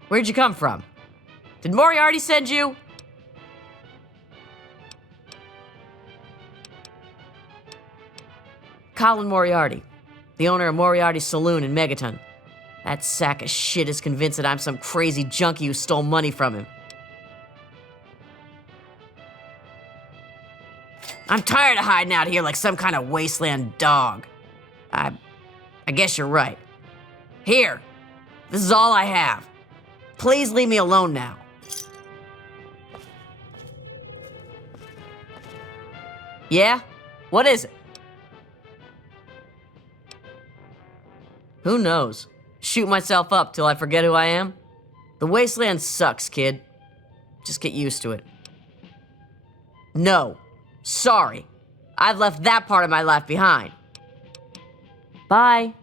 Where'd you come from? Did Moriarty send you? Colin Moriarty, the owner of Moriarty's Saloon in Megaton. That sack of shit is convinced that I'm some crazy junkie who stole money from him. I'm tired of hiding out here like some kind of wasteland dog. I guess you're right. Here, this is all I have. Please leave me alone now. Yeah? What is it? Who knows? Shoot myself up till I forget who I am? The wasteland sucks, kid. Just get used to it. No. Sorry. I've left that part of my life behind. Bye.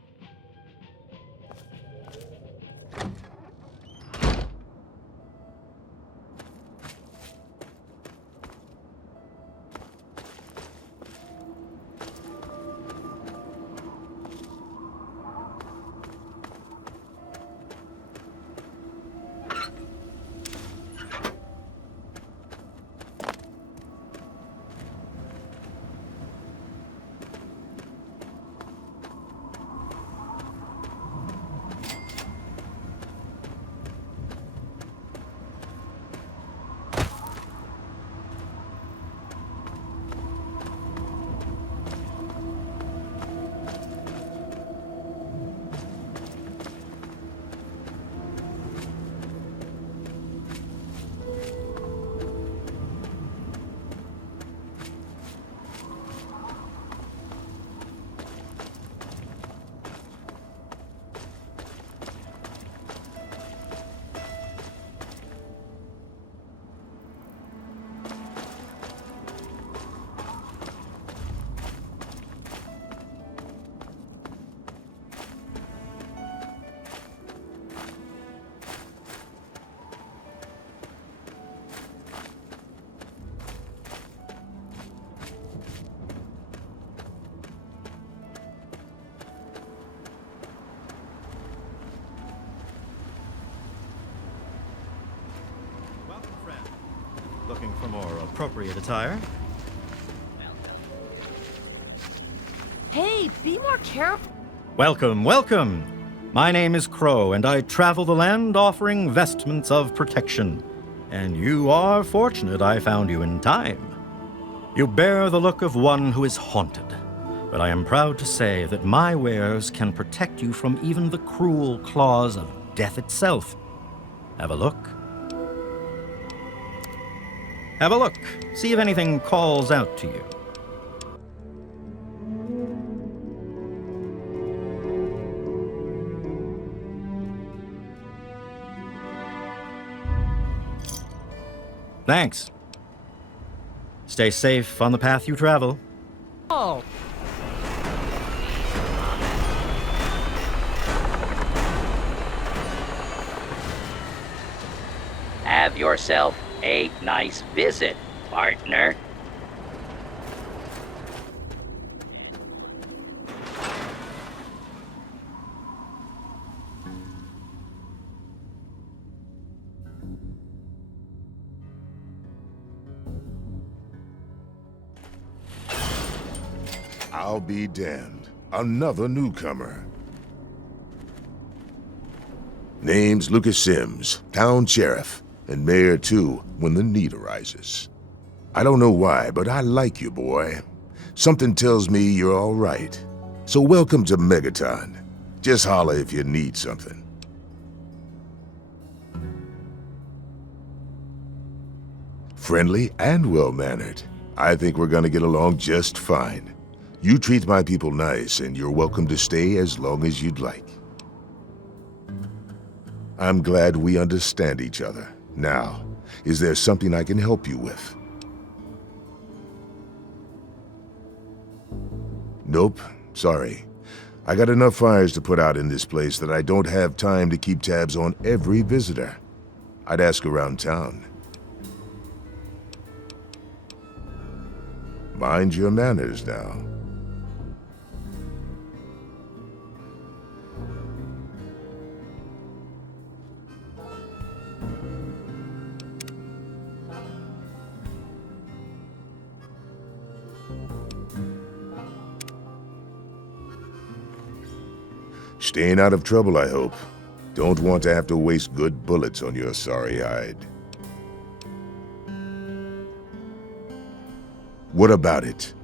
Looking for more appropriate attire? Hey, be more careful. Welcome, welcome! My name is Crow, and I travel the land offering vestments of protection. And you are fortunate I found you in time. You bear the look of one who is haunted, but I am proud to say that my wares can protect you from even the cruel claws of death itself. Have a look. Have a look. See if anything calls out to you. Thanks. Stay safe on the path you travel. Oh. Have yourself a nice visit, partner. I'll be damned. Another newcomer. Name's Lucas Sims, town sheriff, and mayor too, when the need arises. I don't know why, but I like you, boy. Something tells me you're all right. So welcome to Megaton. Just holler if you need something. Friendly and well-mannered. I think we're gonna get along just fine. You treat my people nice, and you're welcome to stay as long as you'd like. I'm glad we understand each other. Now, is there something I can help you with? Nope, sorry. I got enough fires to put out in this place that I don't have time to keep tabs on every visitor. I'd ask around town. Mind your manners now. Staying out of trouble, I hope. Don't want to have to waste good bullets on your sorry hide. What about it?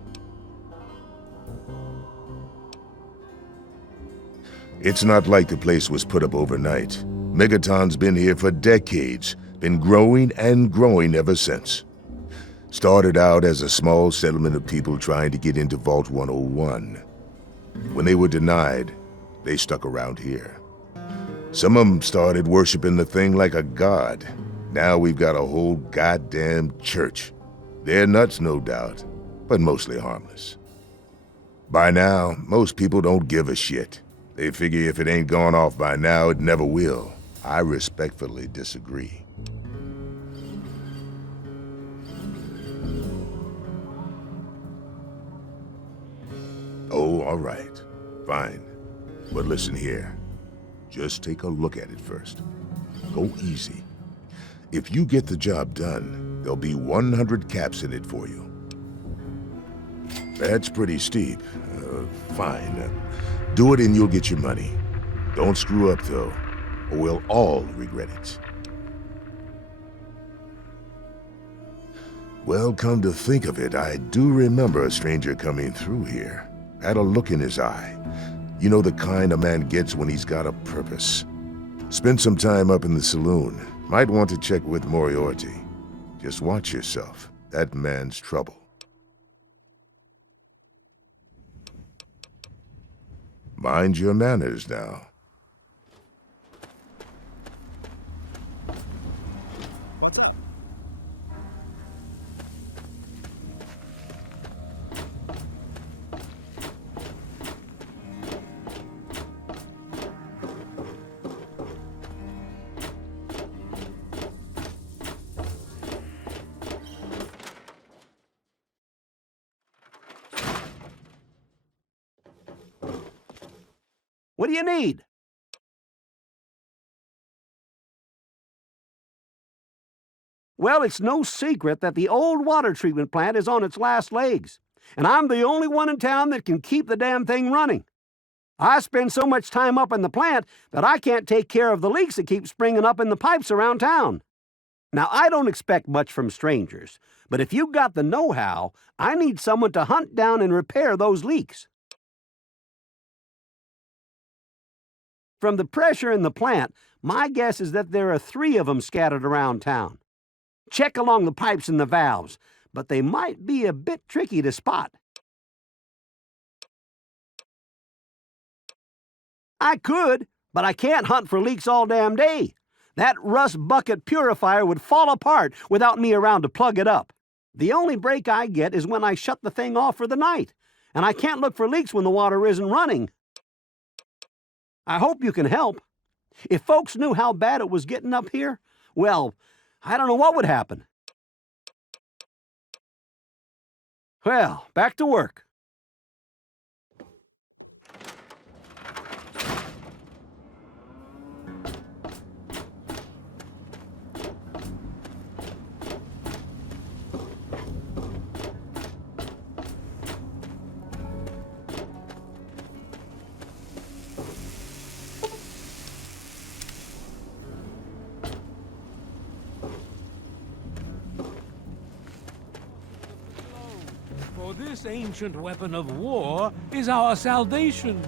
It's not like the place was put up overnight. Megaton's been here for decades, been growing and growing ever since. Started out as a small settlement of people trying to get into Vault 101. When they were denied, they stuck around here. Some of them started worshiping the thing like a god. Now we've got a whole goddamn church. They're nuts, no doubt, but mostly harmless. By now, most people don't give a shit. They figure if it ain't gone off by now, it never will. I respectfully disagree. Oh, all right. Fine. But listen here. Just take a look at it first. Go easy. If you get the job done, there'll be 100 caps in it for you. That's pretty steep. Fine. Do it and you'll get your money. Don't screw up, though, or we'll all regret it. Well, come to think of it, I do remember a stranger coming through here. Had a look in his eye. You know, the kind a man gets when he's got a purpose. Spent some time up in the saloon. Might want to check with Moriarty. Just watch yourself. That man's trouble. Mind your manners now. What do you need? Well, it's no secret that the old water treatment plant is on its last legs, and I'm the only one in town that can keep the damn thing running. I spend so much time up in the plant that I can't take care of the leaks that keep springing up in the pipes around town. Now, I don't expect much from strangers, but if you've got the know-how, I need someone to hunt down and repair those leaks. From the pressure in the plant, my guess is that there are 3 of them scattered around town. Check along the pipes and the valves, but they might be a bit tricky to spot. I could, but I can't hunt for leaks all damn day. That rust bucket purifier would fall apart without me around to plug it up. The only break I get is when I shut the thing off for the night, and I can't look for leaks when the water isn't running. I hope you can help. If folks knew how bad it was getting up here, well, I don't know what would happen. Well, back to work. For this ancient weapon of war is our salvation.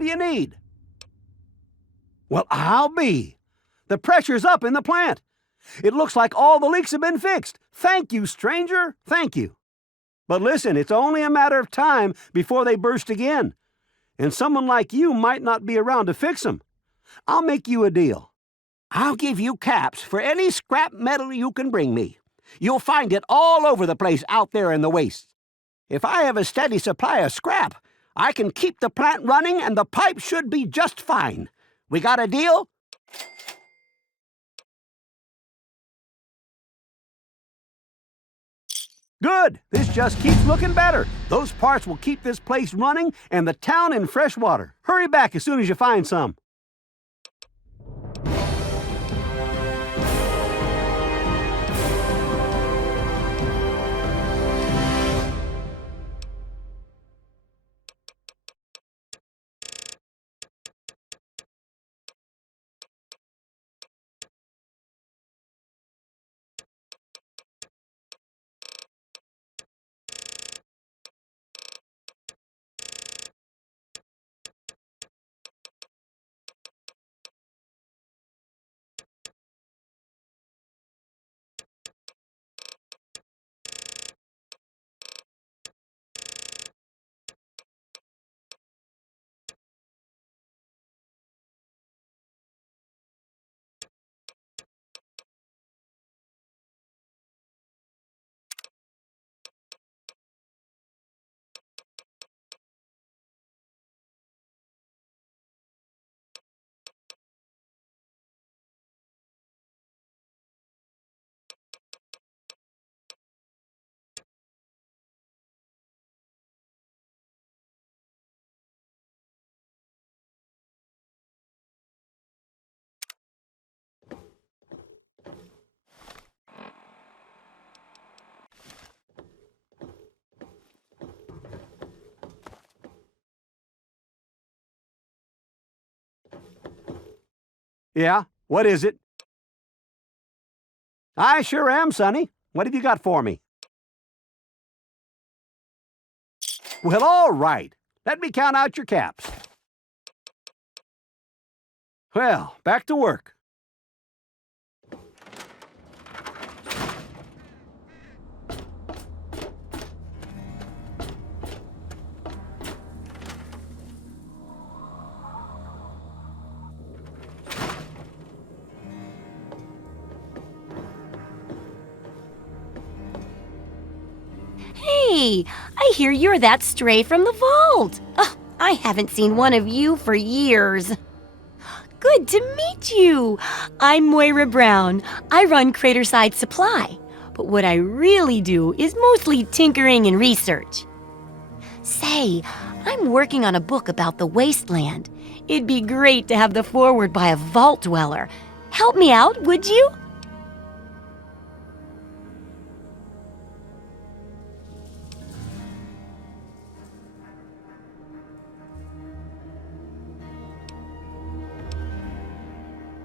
What do you need? Well, I'll be. The pressure's up in the plant. It looks like all the leaks have been fixed. Thank you, stranger. Thank you. But listen, it's only a matter of time before they burst again. And someone like you might not be around to fix them. I'll make you a deal. I'll give you caps for any scrap metal you can bring me. You'll find it all over the place out there in the wastes. If I have a steady supply of scrap, I can keep the plant running and the pipe should be just fine. We got a deal? Good. This just keeps looking better. Those parts will keep this place running and the town in fresh water. Hurry back as soon as you find some. Yeah, what is it? I sure am, Sonny. What have you got for me? Well, all right. Let me count out your caps. Well, back to work. Hey, I hear you're that stray from the vault. Oh, I haven't seen one of you for years. Good to meet you. I'm Moira Brown. I run Craterside Supply, but what I really do is mostly tinkering and research. Say, I'm working on a book about the Wasteland. It'd be great to have the foreword by a vault dweller. Help me out, would you?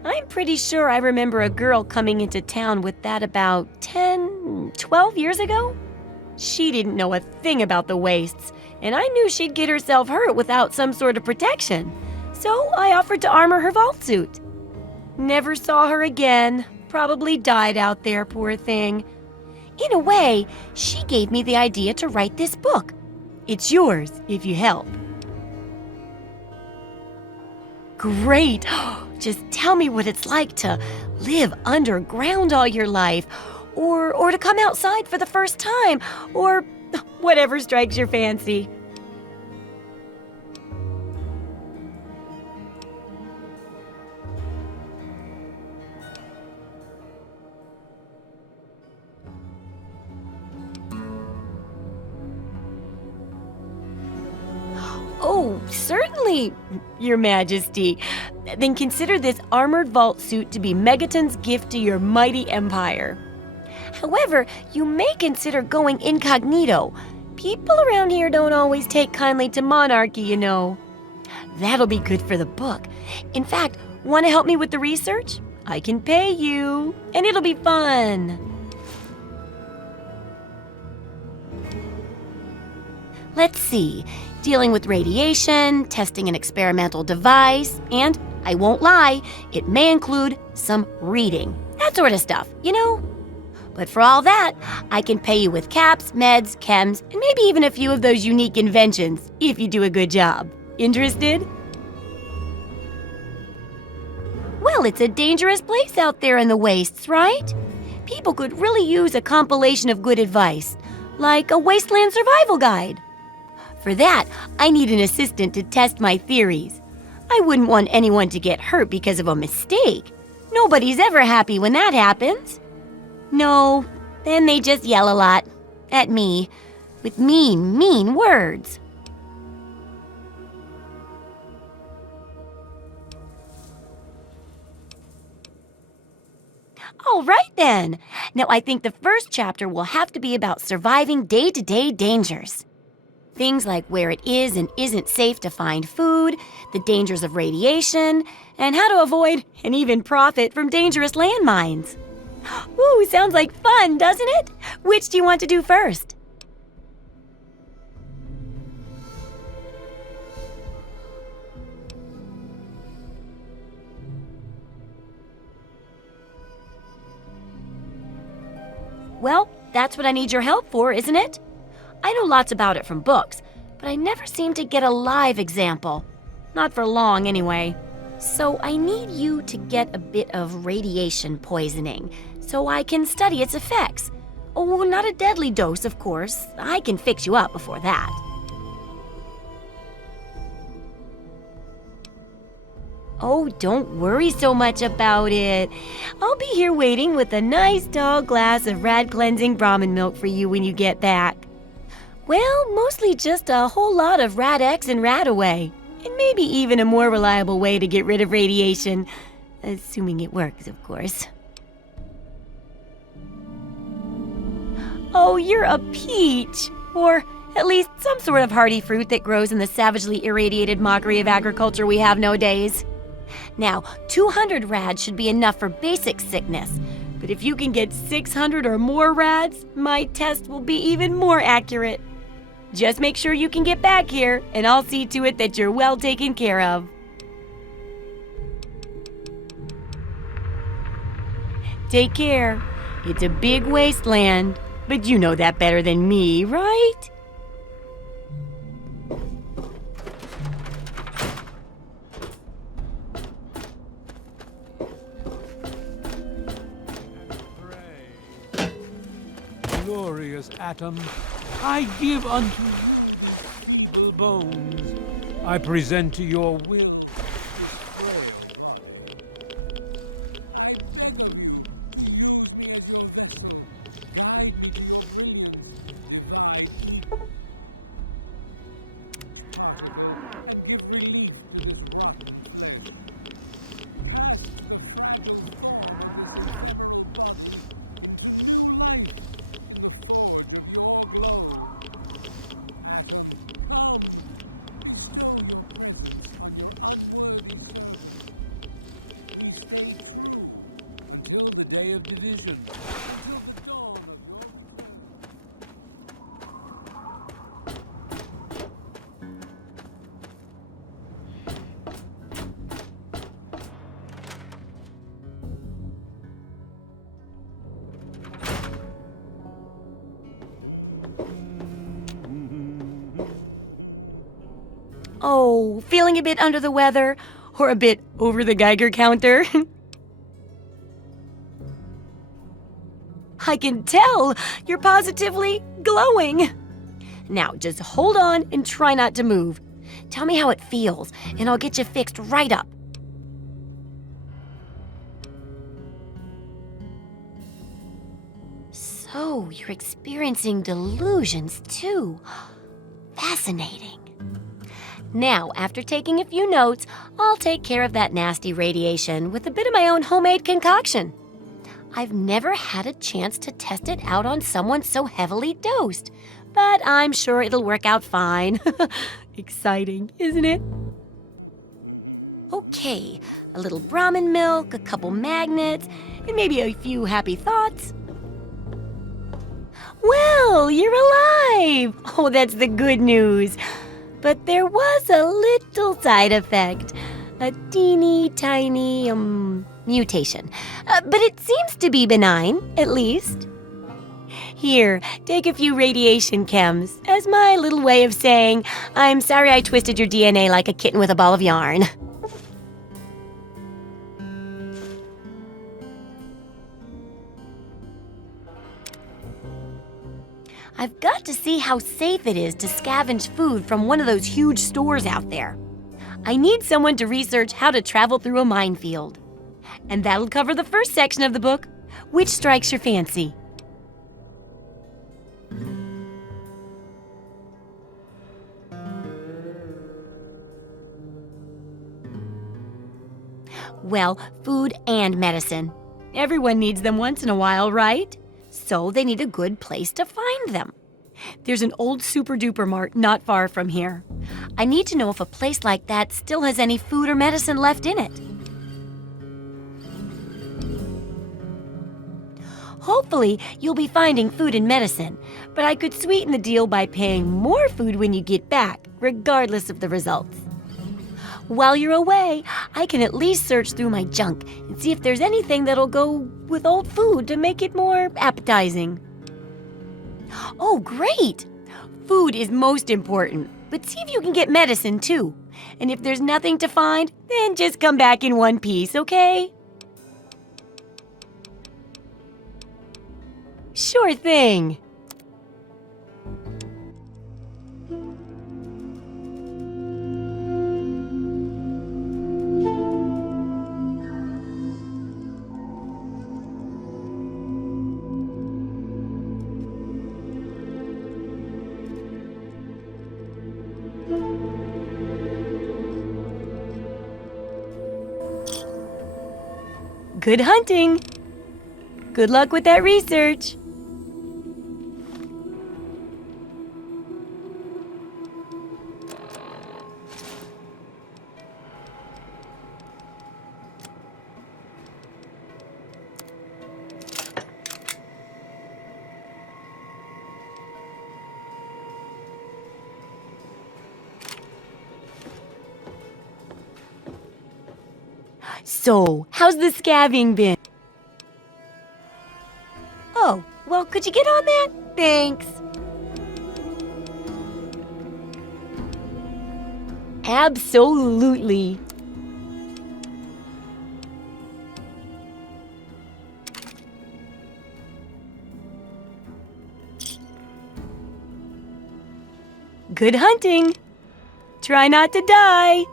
I'm pretty sure I remember a girl coming into town with that about 10, 12 years ago. She didn't know a thing about the wastes, and I knew she'd get herself hurt without some sort of protection. So I offered to armor her vault suit. Never saw her again. Probably died out there, poor thing. In a way, she gave me the idea to write this book. It's yours if you help. Great! Just tell me what it's like to live underground all your life, or to come outside for the first time, or whatever strikes your fancy. Oh, certainly, Your Majesty. Then consider this armored vault suit to be Megaton's gift to your mighty empire. However, you may consider going incognito. People around here don't always take kindly to monarchy, you know. That'll be good for the book. In fact, want to help me with the research? I can pay you, and it'll be fun. Let's see. dealing with radiation, testing an experimental device, and, I won't lie, it may include some reading. That sort of stuff, you know? But for all that, I can pay you with caps, meds, chems, and maybe even a few of those unique inventions, if you do a good job. Interested? Well, it's a dangerous place out there in the wastes, right? People could really use a compilation of good advice, like a Wasteland survival guide. For that, I need an assistant to test my theories. I wouldn't want anyone to get hurt because of a mistake. Nobody's ever happy when that happens. No, then they just yell a lot. At me. With mean, mean words. All right then. Now I think the first chapter will have to be about surviving day-to-day dangers. Things like where it is and isn't safe to find food, the dangers of radiation, and how to avoid and even profit from dangerous landmines. Ooh, sounds like fun, doesn't it? Which do you want to do first? Well, that's what I need your help for, isn't it? I know lots about it from books, but I never seem to get a live example. Not for long, anyway. So I need you to get a bit of radiation poisoning, so I can study its effects. Oh, not a deadly dose, of course. I can fix you up before that. Oh, don't worry so much about it. I'll be here waiting with a nice tall glass of rad-cleansing Brahmin milk for you when you get back. Well, mostly just a whole lot of Rad-X and Rad-Away. And maybe even a more reliable way to get rid of radiation. Assuming it works, of course. Oh, you're a peach. Or at least some sort of hardy fruit that grows in the savagely irradiated mockery of agriculture we have nowadays. Now, 200 rads should be enough for basic sickness. But if you can get 600 or more rads, my test will be even more accurate. Just make sure you can get back here, and I'll see to it that you're well taken care of. Take care. It's a big wasteland, but you know that better than me, right? Glorious atom, I give unto you bones. I present to your will this frail of division. Oh, feeling a bit under the weather? Or a bit over the Geiger counter? I can tell! You're positively glowing! Now, just hold on and try not to move. Tell me how it feels, and I'll get you fixed right up. So, you're experiencing delusions, too. Fascinating. Now, after taking a few notes, I'll take care of that nasty radiation with a bit of my own homemade concoction. I've never had a chance to test it out on someone so heavily dosed, but I'm sure it'll work out fine. Exciting, isn't it? Okay, a little Brahmin milk, a couple magnets, and maybe a few happy thoughts. Well, you're alive! Oh, that's the good news. but there was a little side effect. A teeny tiny, mutation. But it seems to be benign, at least. Here, take a few radiation chems as my little way of saying, I'm sorry I twisted your DNA like a kitten with a ball of yarn. I've got to see how safe it is to scavenge food from one of those huge stores out there. I need someone to research how to travel through a minefield. And that'll cover the first section of the book. Which strikes your fancy? Well, food and medicine. Everyone needs them once in a while, right? So they need a good place to find them. There's an old super-duper mart not far from here. I need to know if a place like that still has any food or medicine left in it. Hopefully, you'll be finding food and medicine, but I could sweeten the deal by paying more food when you get back, regardless of the results. While you're away, I can at least search through my junk and see if there's anything that'll go with old food to make it more appetizing. Oh, great! Food is most important, but see if you can get medicine too. And if there's nothing to find, then just come back in one piece, okay? Sure thing. Good hunting! Good luck with that research! So, how's the scavving been? Oh, well, could you get on that? Thanks. Absolutely. Good hunting. Try not to die.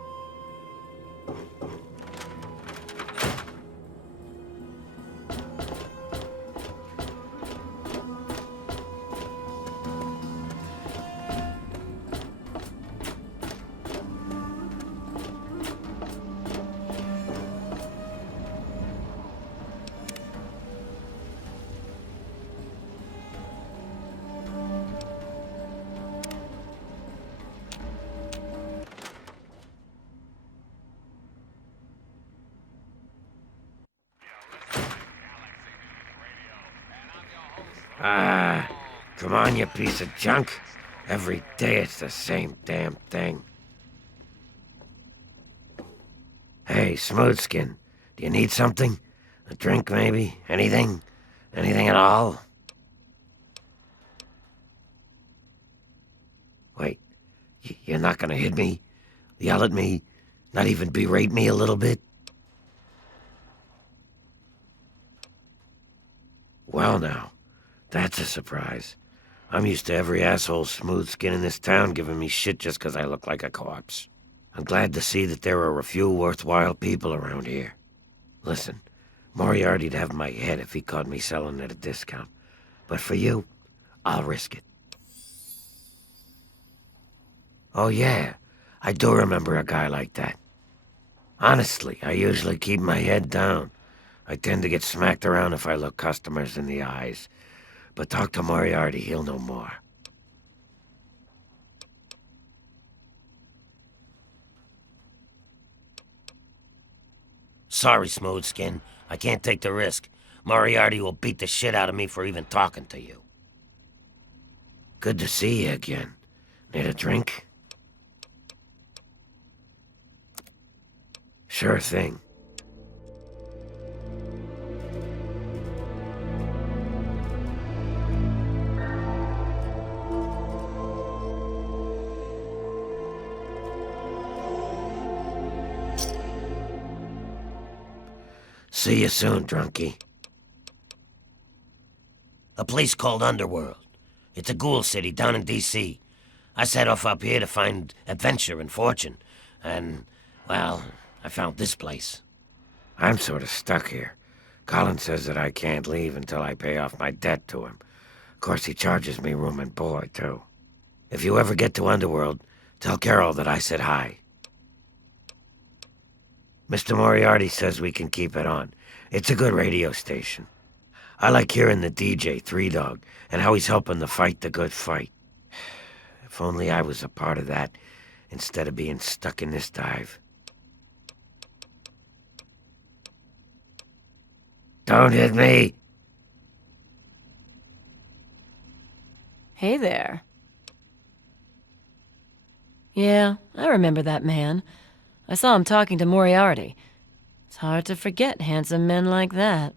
Ah, come on, you piece of junk. Every day it's the same damn thing. Hey, Smoothskin, do you need something? A drink, maybe? Anything? Anything at all? Wait, you're not gonna hit me? Yell at me? Not even berate me a little bit? Well now, that's a surprise. I'm used to every asshole Smoothskin in this town giving me shit just 'cause I look like a corpse. I'm glad to see that there are a few worthwhile people around here. Listen, Moriarty'd have my head if he caught me selling at a discount. But for you, I'll risk it. Oh yeah, I do remember a guy like that. Honestly, I usually keep my head down. I tend to get smacked around if I look customers in the eyes. But talk to Moriarty, he'll know more. Sorry, Smoothskin. I can't take the risk. Moriarty will beat the shit out of me for even talking to you. Good to see you again. Need a drink? Sure thing. See you soon, drunkie. A place called Underworld. It's a ghoul city down in D.C. I set off up here to find adventure and fortune. And, well, I found this place. I'm sort of stuck here. Colin says that I can't leave until I pay off my debt to him. Of course, he charges me room and board, too. If you ever get to Underworld, tell Carol that I said hi. Mr. Moriarty says we can keep it on. It's a good radio station. I like hearing the DJ, Three Dog, and how he's helping to fight the good fight. If only I was a part of that, instead of being stuck in this dive. Don't hit me! Hey there. Yeah, I remember that man. I saw him talking to Moriarty. It's hard to forget handsome men like that.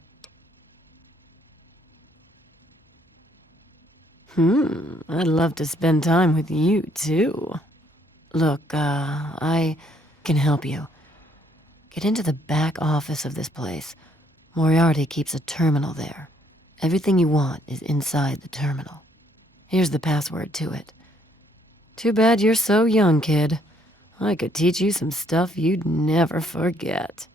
I'd love to spend time with you, too. Look, I can help you. Get into the back office of this place. Moriarty keeps a terminal there. Everything you want is inside the terminal. Here's the password to it. Too bad you're so young, kid. I could teach you some stuff you'd never forget.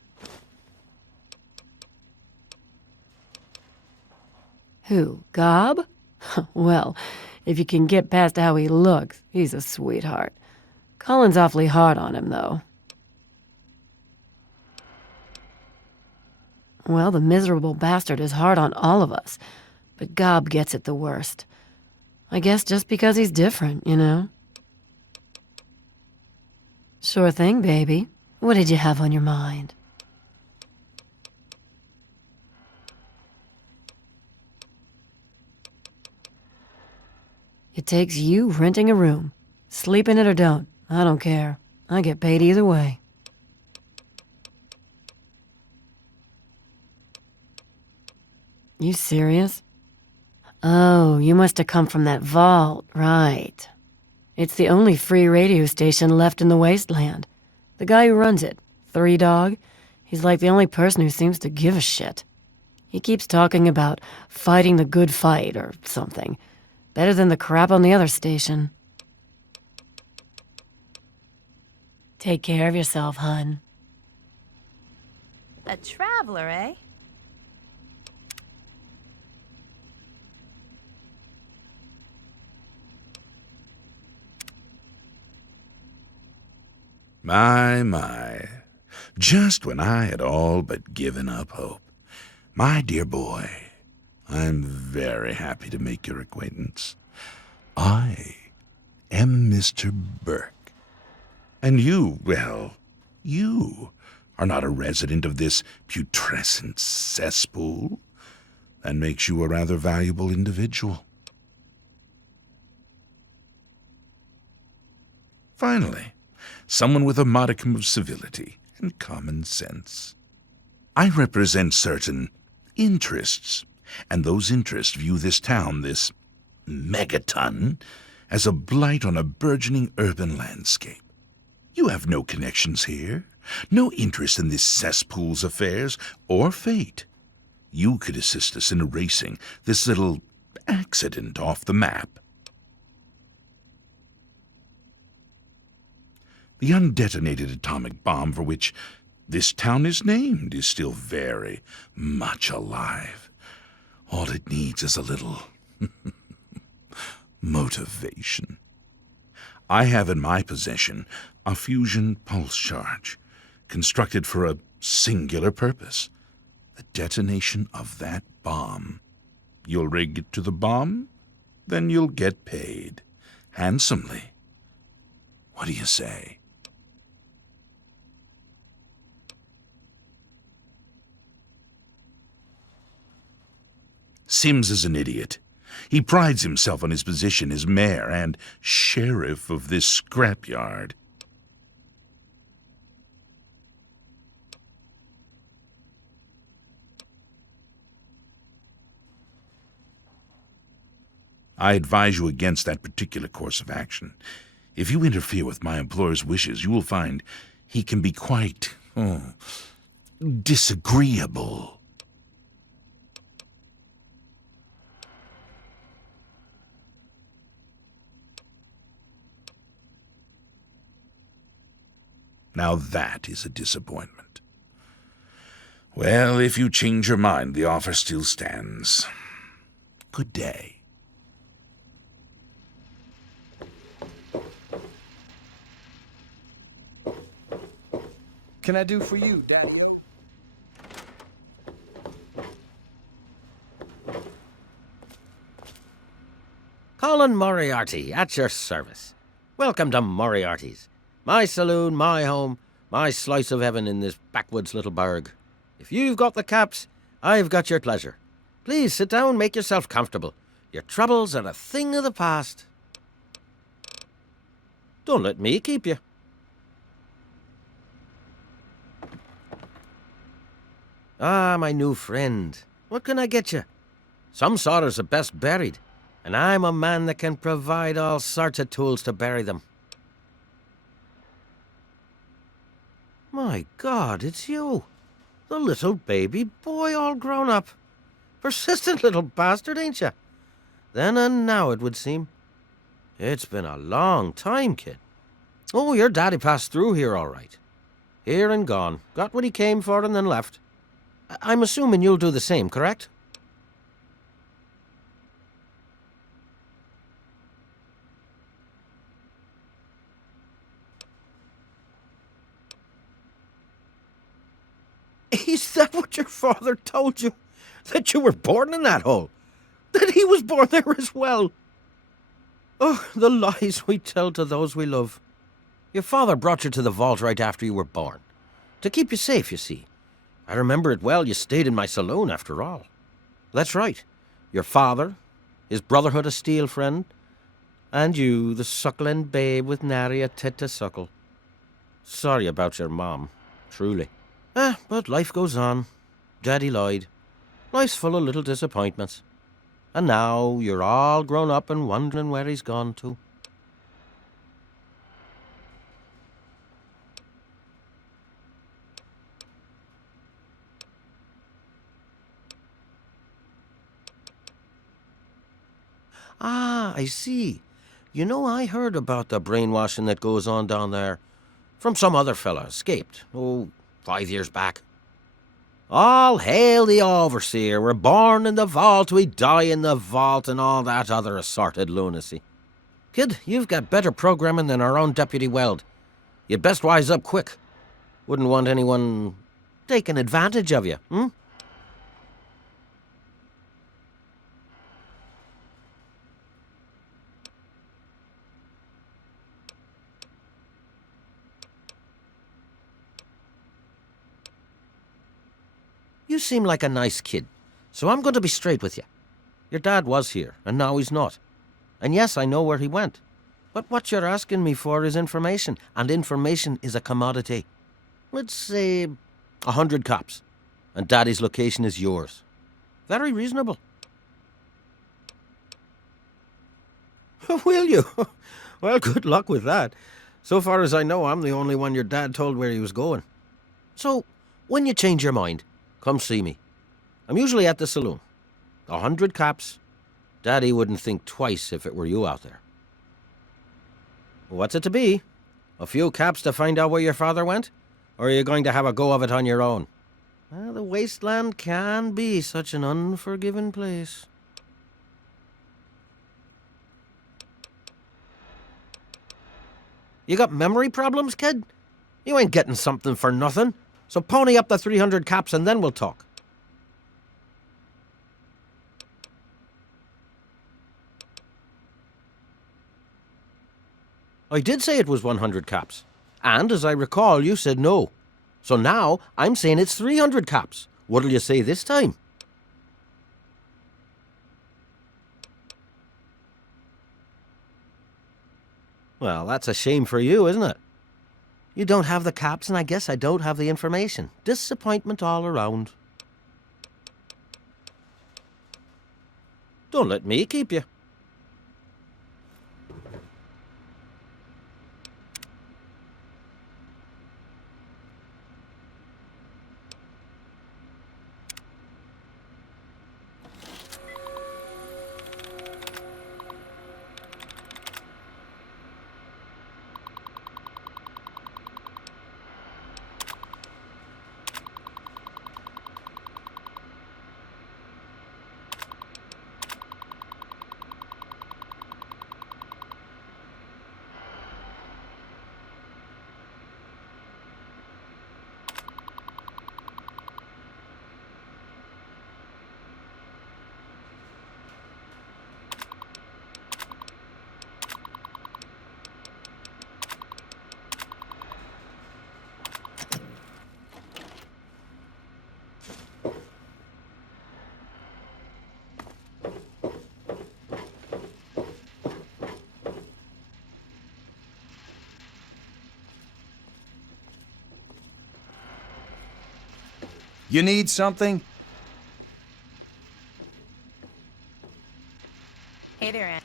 Who, Gob? Well, if you can get past how he looks, he's a sweetheart. Colin's awfully hard on him, though. Well, the miserable bastard is hard on all of us, but Gob gets it the worst. I guess just because he's different, you know? Sure thing, baby. What did you have on your mind? It takes you renting a room. Sleep in it or don't. I don't care. I get paid either way. You serious? Oh, you must have come from that vault, right. It's the only free radio station left in the Wasteland. The guy who runs it, Three Dog, he's like the only person who seems to give a shit. He keeps talking about fighting the good fight or something. Better than the crap on the other station. Take care of yourself, hun. A traveler, eh? My. Just when I had all but given up hope. My dear boy, I'm very happy to make your acquaintance. I am Mr. Burke. And you, well, you are not a resident of this putrescent cesspool. That makes you a rather valuable individual. Finally, someone with a modicum of civility and common sense. I represent certain interests, and those interests view this town, this Megaton, as a blight on a burgeoning urban landscape. You have no connections here, no interest in this cesspool's affairs or fate. You could assist us in erasing this little accident off the map. The undetonated atomic bomb for which this town is named is still very much alive. All it needs is a little motivation. I have in my possession a fusion pulse charge, constructed for a singular purpose, the detonation of that bomb. You'll rig it to the bomb, then you'll get paid, handsomely. What do you say? Sims is an idiot. He prides himself on his position as mayor and sheriff of this scrapyard. I advise you against that particular course of action. If you interfere with my employer's wishes, you will find he can be quite, disagreeable. Now that is a disappointment. Well, if you change your mind, the offer still stands. Good day. Can I do for you, Daddy-o? Colin Moriarty, at your service. Welcome to Moriarty's. My saloon, my home, my slice of heaven in this backwoods little burg. If you've got the caps, I've got your pleasure. Please sit down, make yourself comfortable. Your troubles are a thing of the past. Don't let me keep you. Ah, my new friend. What can I get you? Some sorrows are best buried, and I'm a man that can provide all sorts of tools to bury them. My God, it's you. The little baby boy all grown up. Persistent little bastard, ain't you? Then and now, it would seem. It's been a long time, kid. Oh, your daddy passed through here all right. Here and gone. Got what he came for and then left. I'm assuming you'll do the same, correct? Is that what your father told you? That you were born in that hole? That he was born there as well? Oh, the lies we tell to those we love. Your father brought you to the vault right after you were born. To keep you safe, you see. I remember it well, you stayed in my saloon after all. That's right. Your father, his Brotherhood of Steel friend, and you, the suckling babe with nary a tit to suckle. Sorry about your mom, truly. But life goes on. Daddy lied. Life's full of little disappointments. And now you're all grown up and wondering where he's gone to. Ah, I see. You know, I heard about the brainwashing that goes on down there. From some other fella, escaped. 5 years back. All hail the overseer. We're born in the vault, we die in the vault, and all that other assorted lunacy. Kid, you've got better programming than our own Deputy Weld. You'd best wise up quick. Wouldn't want anyone taking advantage of you, hmm? You seem like a nice kid, so I'm going to be straight with you. Your dad was here, and now he's not. And yes, I know where he went. But what you're asking me for is information, and information is a commodity. Let's say 100 cops, and Daddy's location is yours. Very reasonable. Will you? Well, good luck with that. So far as I know, I'm the only one your dad told where he was going. So, when you change your mind, come see me. I'm usually at the saloon. 100 cops. Daddy wouldn't think twice if it were you out there. What's it to be? A few caps to find out where your father went? Or are you going to have a go of it on your own? Well, the Wasteland can be such an unforgiving place. You got memory problems, kid? You ain't getting something for nothing. So pony up the 300 caps and then we'll talk. I did say it was 100 caps. And as I recall, you said no. So now I'm saying it's 300 caps. What'll you say this time? Well, that's a shame for you, isn't it? You don't have the caps, and I guess I don't have the information. Disappointment all around. Don't let me keep you. You need something? Hey there, Ann.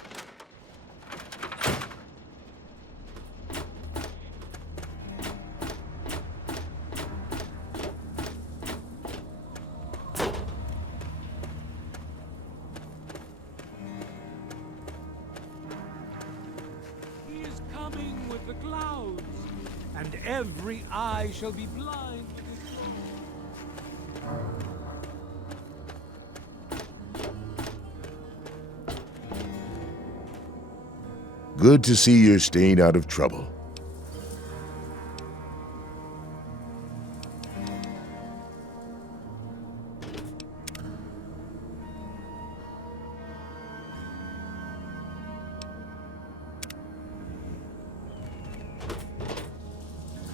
He is coming with the clouds, and every eye shall be blind with his glory. Good to see you're staying out of trouble.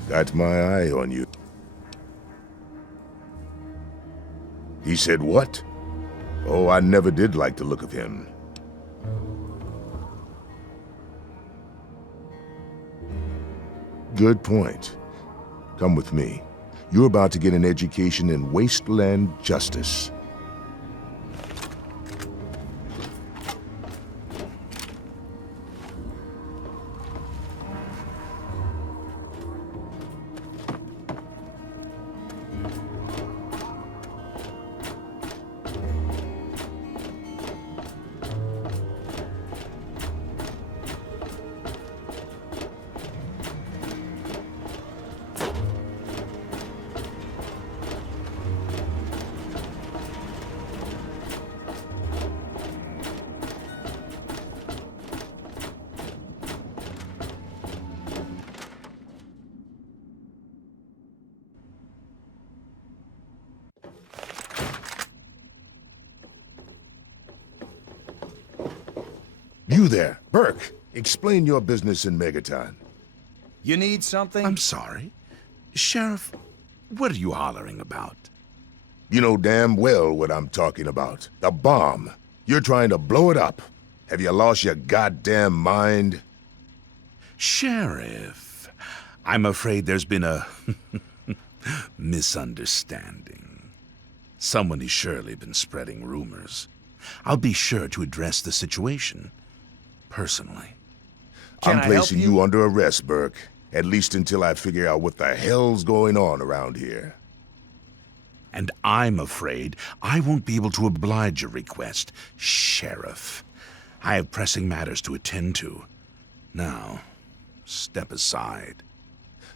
Got my eye on you. He said what? Oh, I never did like the look of him. Good point. Come with me. You're about to get an education in Wasteland justice. You there, Burke. Explain your business in Megaton. You need something? I'm sorry. Sheriff, what are you hollering about? You know damn well what I'm talking about. The bomb. You're trying to blow it up. Have you lost your goddamn mind? Sheriff, I'm afraid there's been a misunderstanding. Someone has surely been spreading rumors. I'll be sure to address the situation personally. I'm placing you under arrest, Burke. At least until I figure out what the hell's going on around here. And I'm afraid I won't be able to oblige your request, Sheriff. I have pressing matters to attend to. Now, step aside.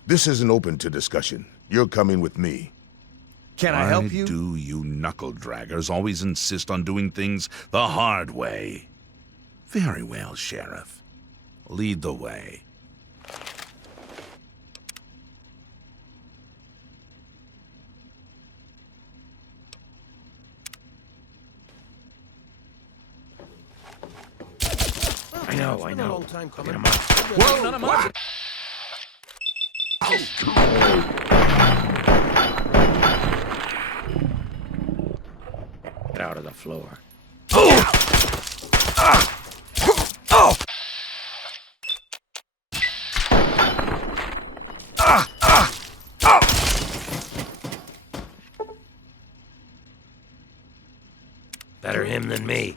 This isn't open to discussion. You're coming with me. Can I help you? Why do you knuckle-draggers always insist on doing things the hard way? Very well, Sheriff. Lead the way. I know. Get him up. Whoa, none of mine. Get out of the floor. Better him than me.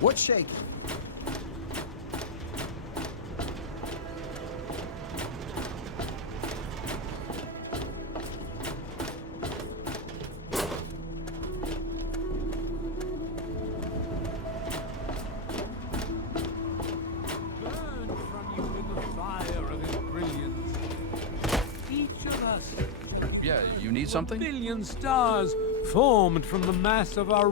What's shaking? Burn from you in the fire of his brilliance. Each of us, Yeah, you need something? a billion stars formed from the mass of our...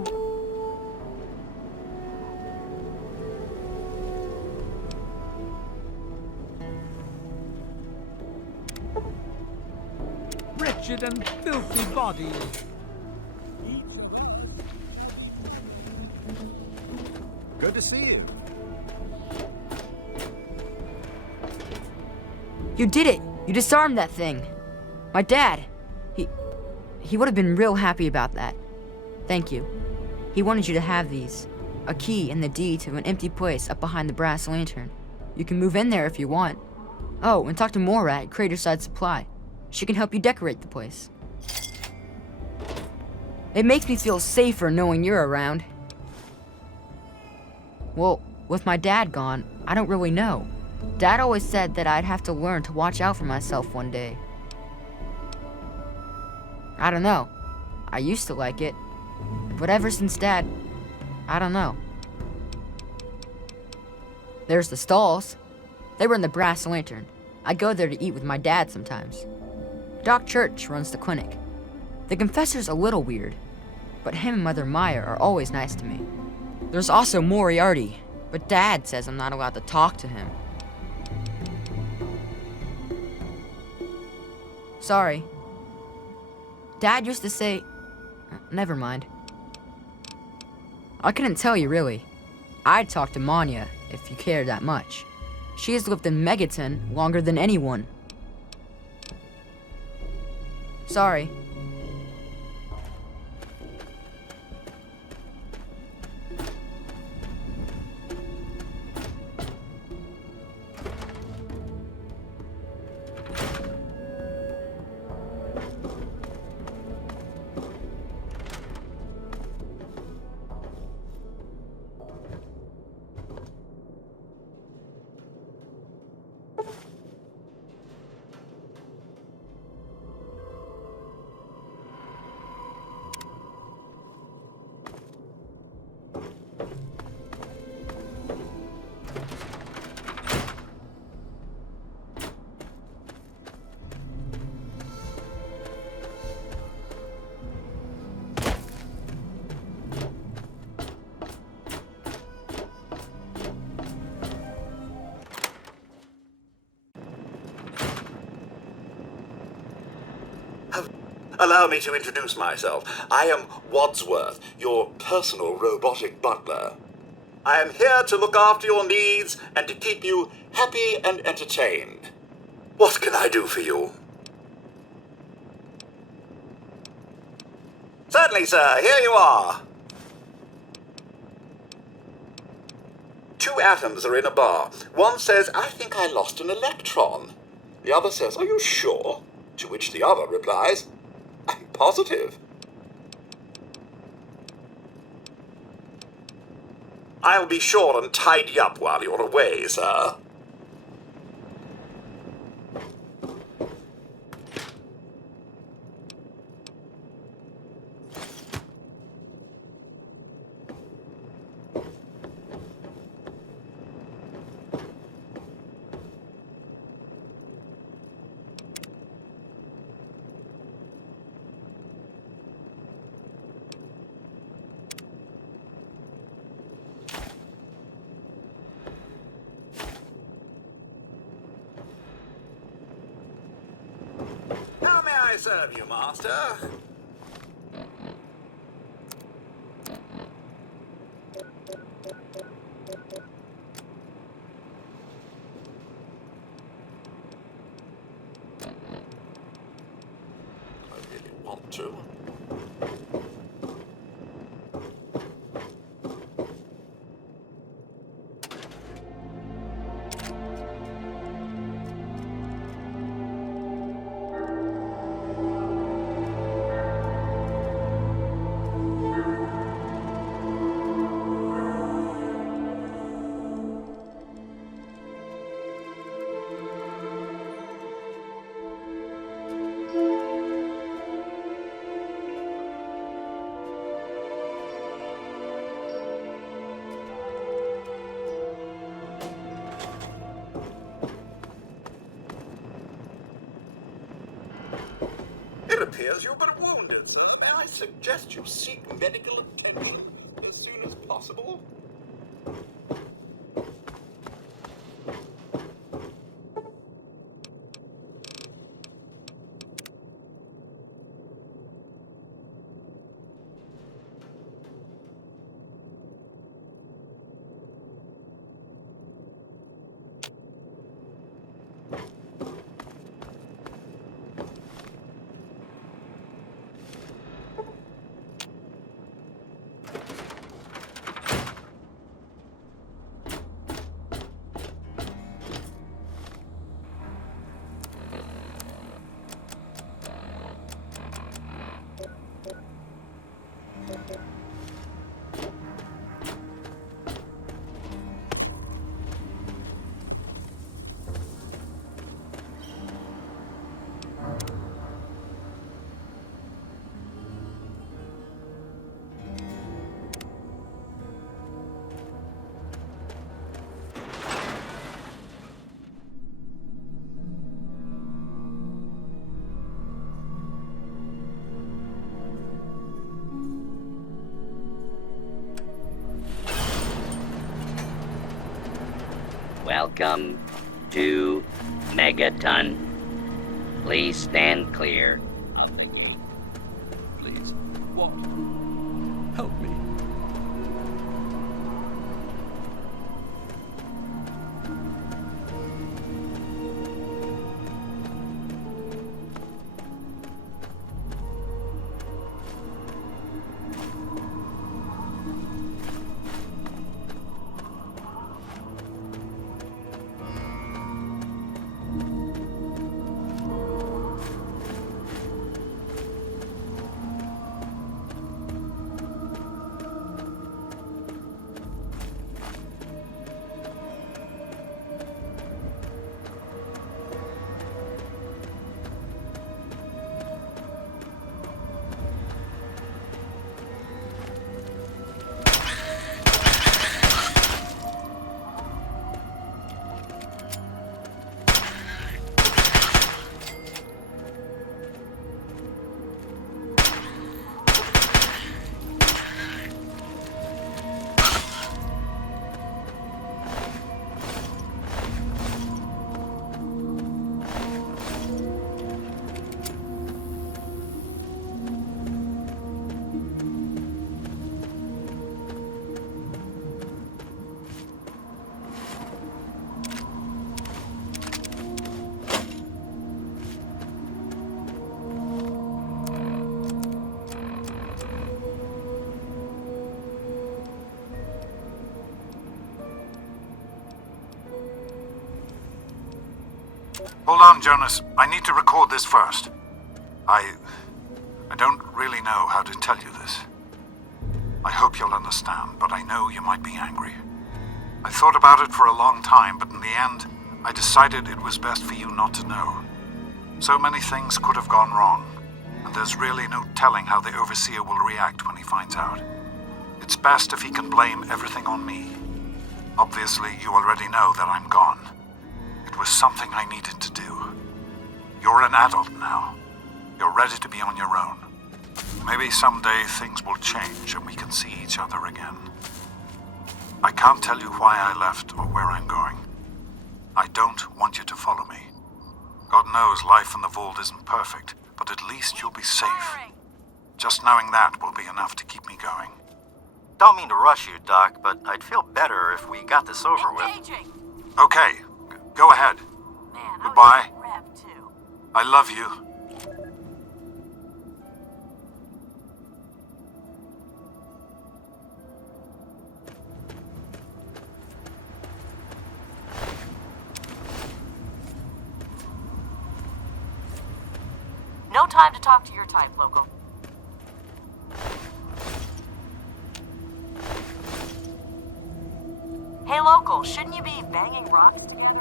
wretched and filthy bodies. Good to see you. You did it! You disarmed that thing! My dad, he would have been real happy about that. Thank you. He wanted you to have these. A key and the deed to an empty place up behind the brass lantern. You can move in there if you want. Oh, and talk to Moira at Craterside Supply. She can help you decorate the place. It makes me feel safer knowing you're around. Well, with my dad gone, I don't really know. Dad always said that I'd have to learn to watch out for myself one day. I don't know. I used to like it. But ever since Dad, I don't know. There's the stalls. They were in the Brass Lantern. I go there to eat with my dad sometimes. Doc Church runs the clinic. The confessor's a little weird, but him and Mother Maya are always nice to me. There's also Moriarty, but Dad says I'm not allowed to talk to him. Sorry. Dad used to say... Never mind. I couldn't tell you, really. I'd talk to Manya, if you cared that much. She has lived in Megaton longer than anyone. Sorry. Allow me to introduce myself. I am Wadsworth, your personal robotic butler. I am here to look after your needs and to keep you happy and entertained. What can I do for you? Certainly, sir. Here you are. 2 atoms are in a bar. One says, "I think I lost an electron." The other says, "Are you sure?" To which the other replies, "I'm positive." I'll be sure and tidy up while you're away, sir. How may I serve you, master? I really want to. but wounded, sir. May I suggest you seek medical attention as soon as possible? Welcome to Megaton. Please stand clear of the gate. Please. What? Help me. Hold on, Jonas. I need to record this first. I don't really know how to tell you this. I hope you'll understand, but I know you might be angry. I thought about it for a long time, but in the end, I decided it was best for you not to know. So many things could have gone wrong, and there's really no telling how the Overseer will react when he finds out. It's best if he can blame everything on me. Obviously, you already know that I'm gone. It was something I needed to do. You're an adult now. You're ready to be on your own. Maybe someday things will change and we can see each other again. I can't tell you why I left or where I'm going. I don't want you to follow me. God knows life in the vault isn't perfect, but at least you'll be safe. Just knowing that will be enough to keep me going. Don't mean to rush you, Doc, but I'd feel better if we got this over with. Okay, go ahead. Goodbye. I love you. No time to talk to your type, local. Hey, local, shouldn't you be banging rocks together?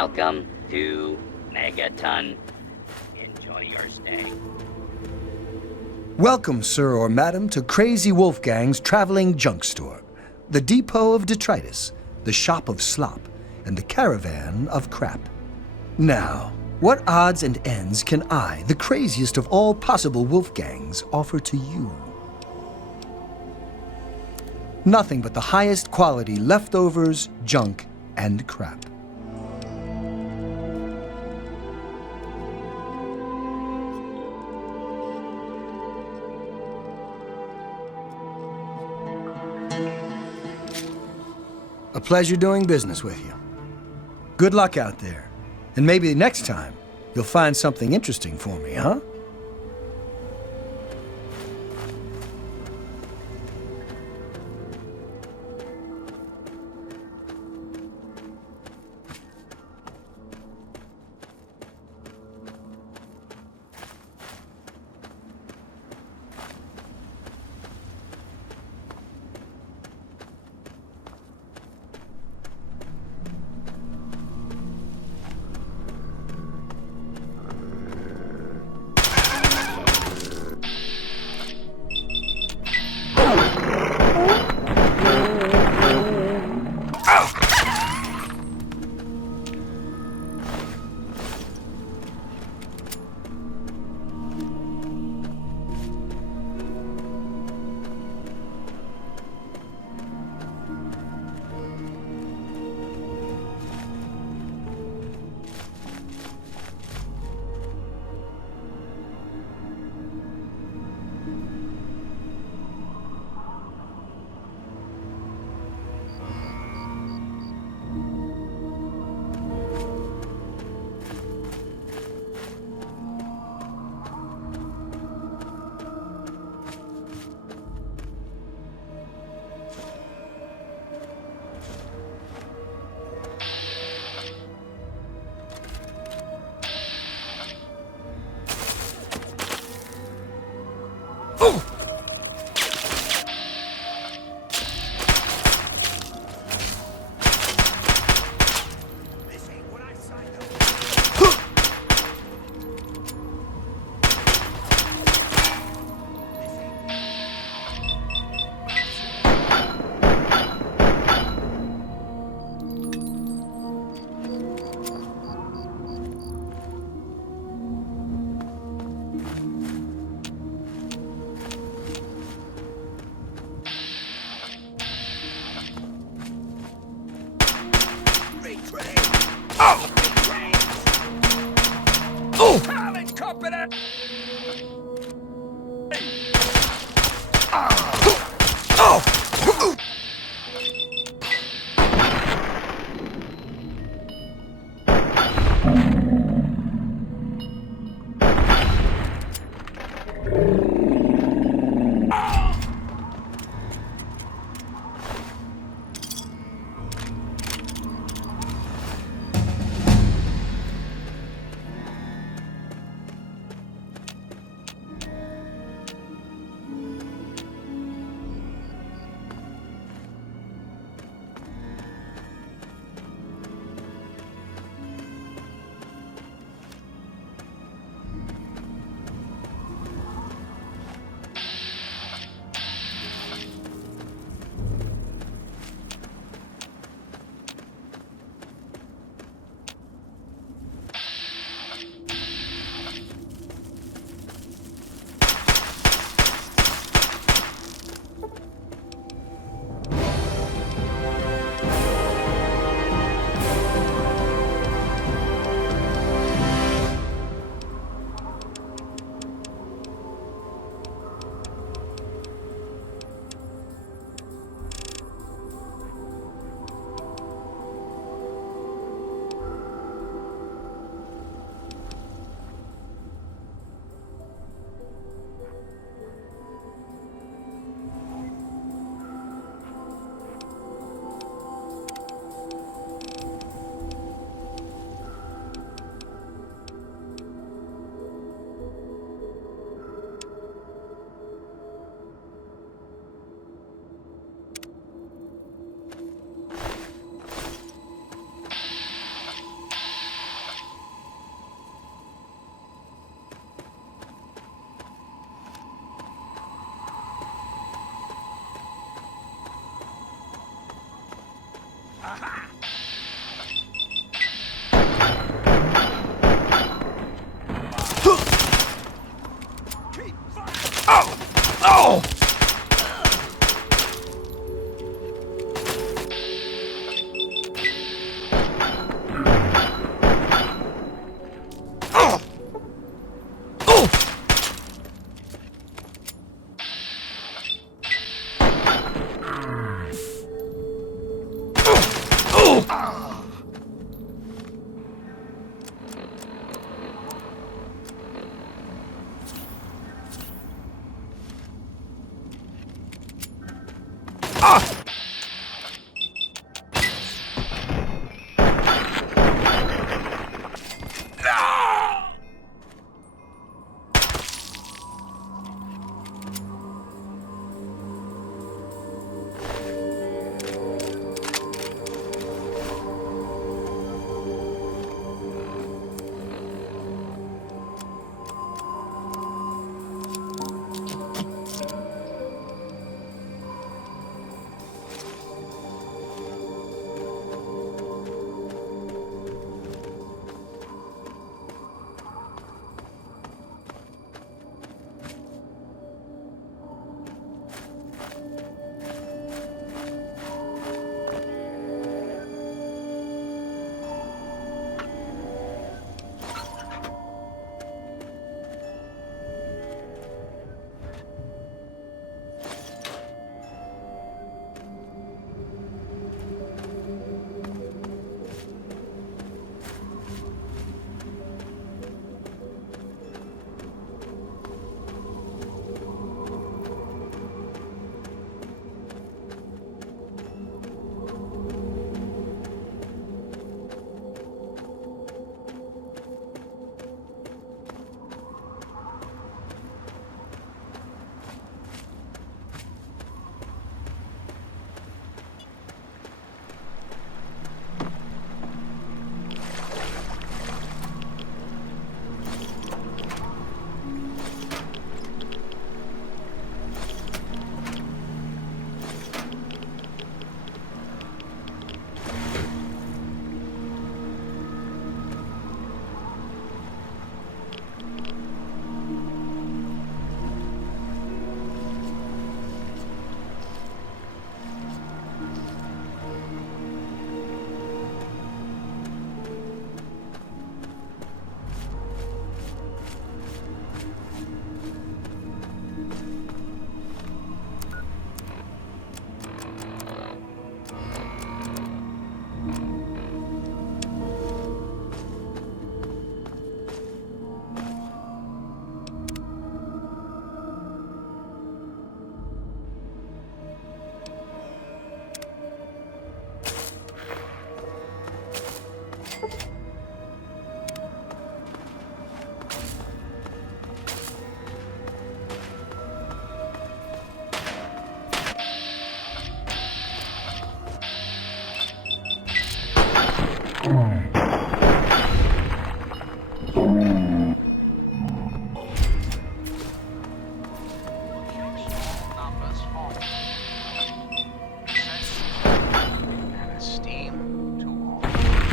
Welcome to Megaton. Enjoy your stay. Welcome, sir or madam, to Crazy Wolfgang's traveling junk store, the depot of detritus, the shop of slop, and the caravan of crap. Now, what odds and ends can I, the craziest of all possible Wolfgangs, offer to you? Nothing but the highest quality leftovers, junk, and crap. A pleasure doing business with you. Good luck out there. And maybe next time, you'll find something interesting for me, huh?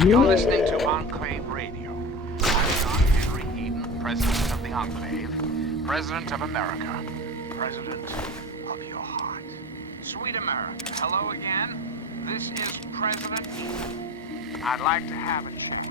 You're listening to Enclave Radio. I'm John Henry Eden, President of the Enclave, President of America, President of your heart. Sweet America, hello again. This is President Eden. I'd like to have a chat.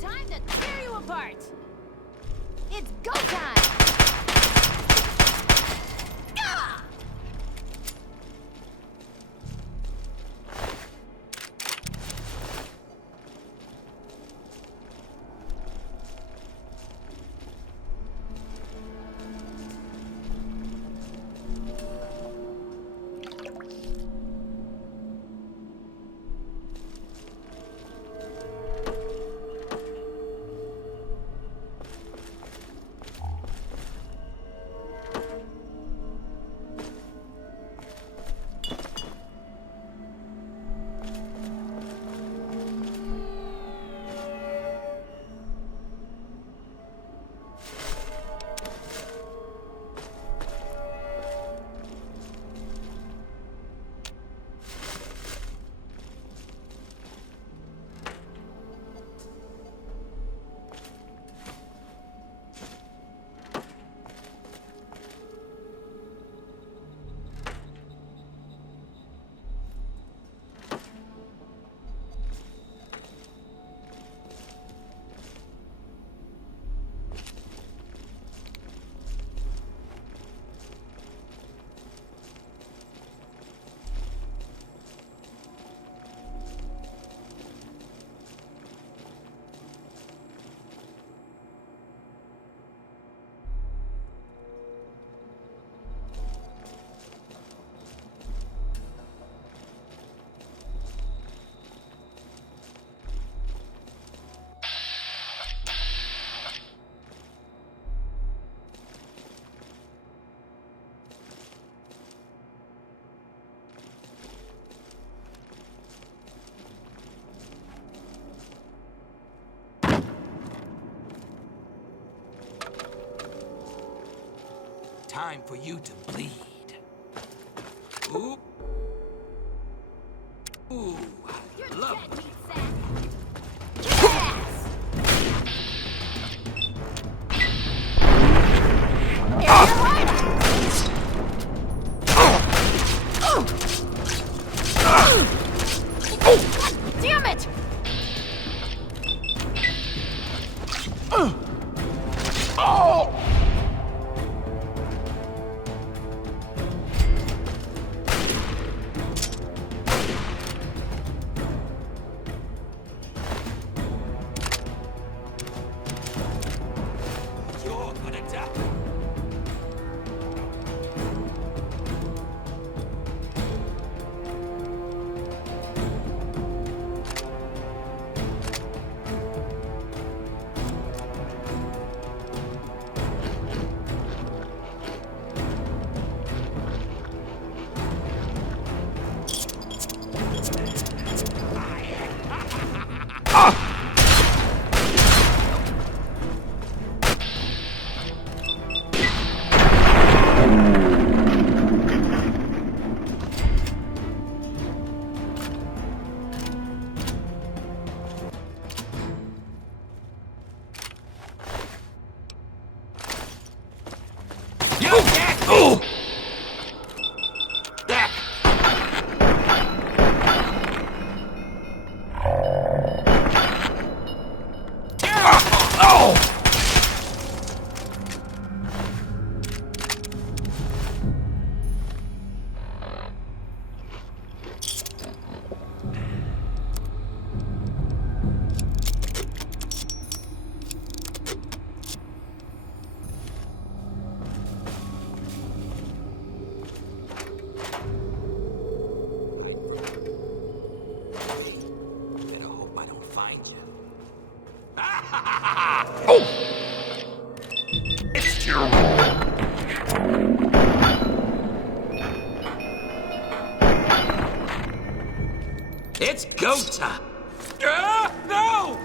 Time to tear you apart! It's go time! Ah! time for you to bleed. Ooh. Ooh, I love it. Kick ass! Damn it! You're gonna die. It's go time! No!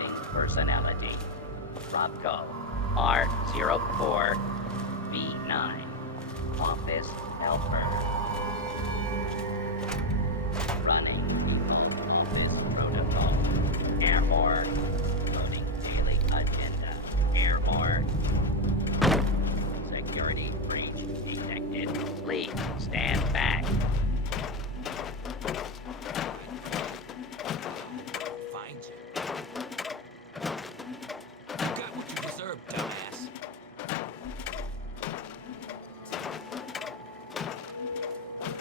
Loading personality. Robco R04V9. Office helper. Running default office protocol. Error. Loading daily agenda. Error. Security breach detected. Please stand back. Find you. You got what you deserve, dumbass.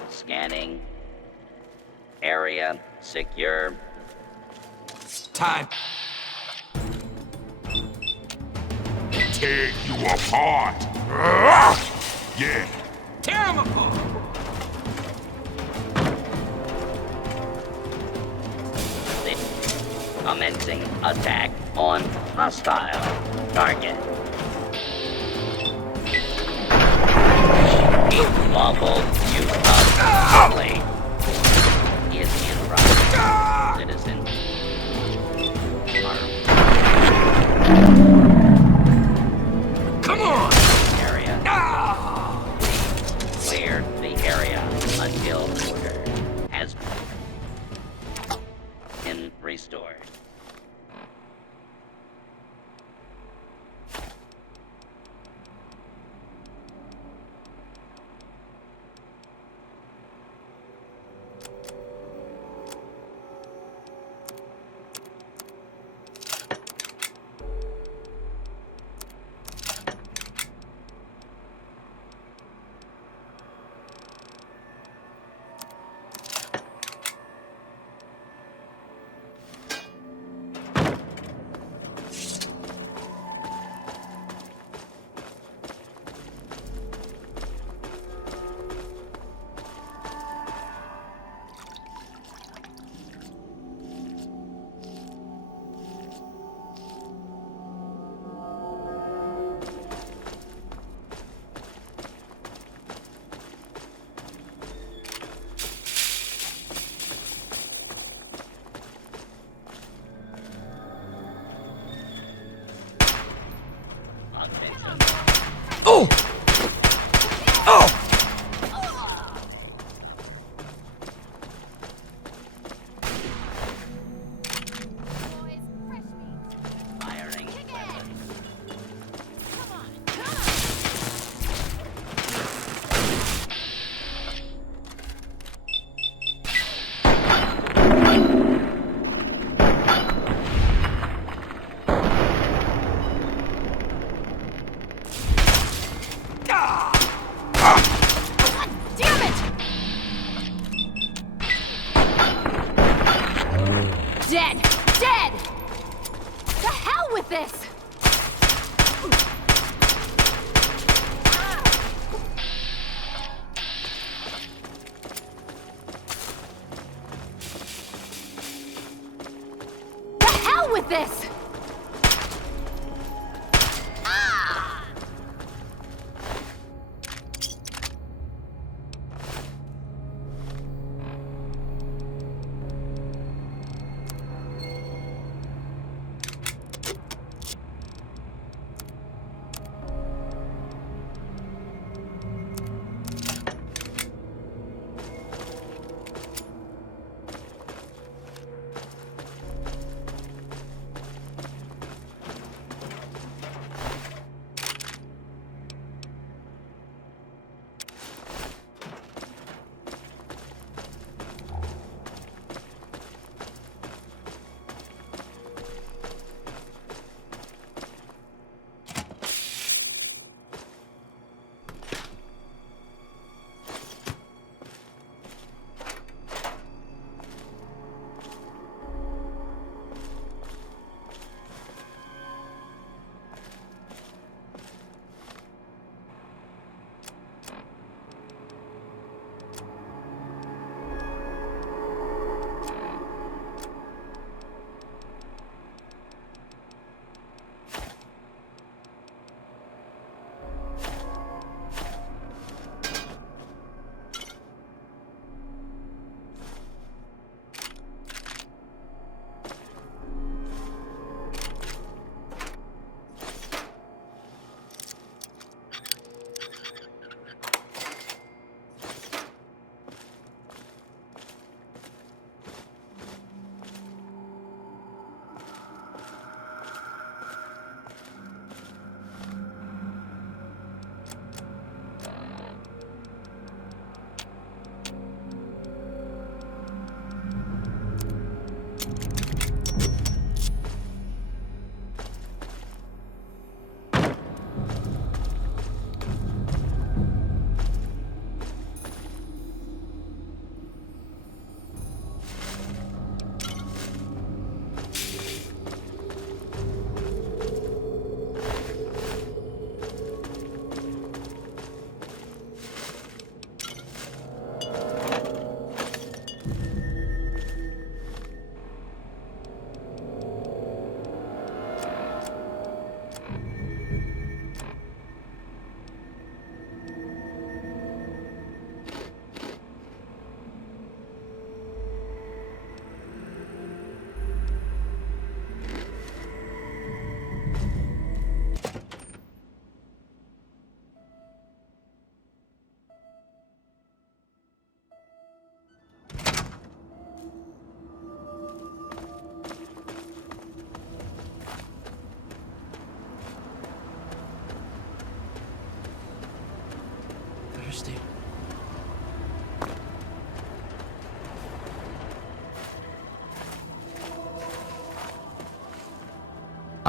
Scanning. Area secure. Time. Take you apart. Yeah. Tear him apart! Commencing attack on hostile target. Lawful use of blade is in progress. Citizen. Come on! Area. Clear the area until order has been restored. Oh! Oh! Firing weapon. Damn it! Dead! Dead! The hell with this! The hell with this!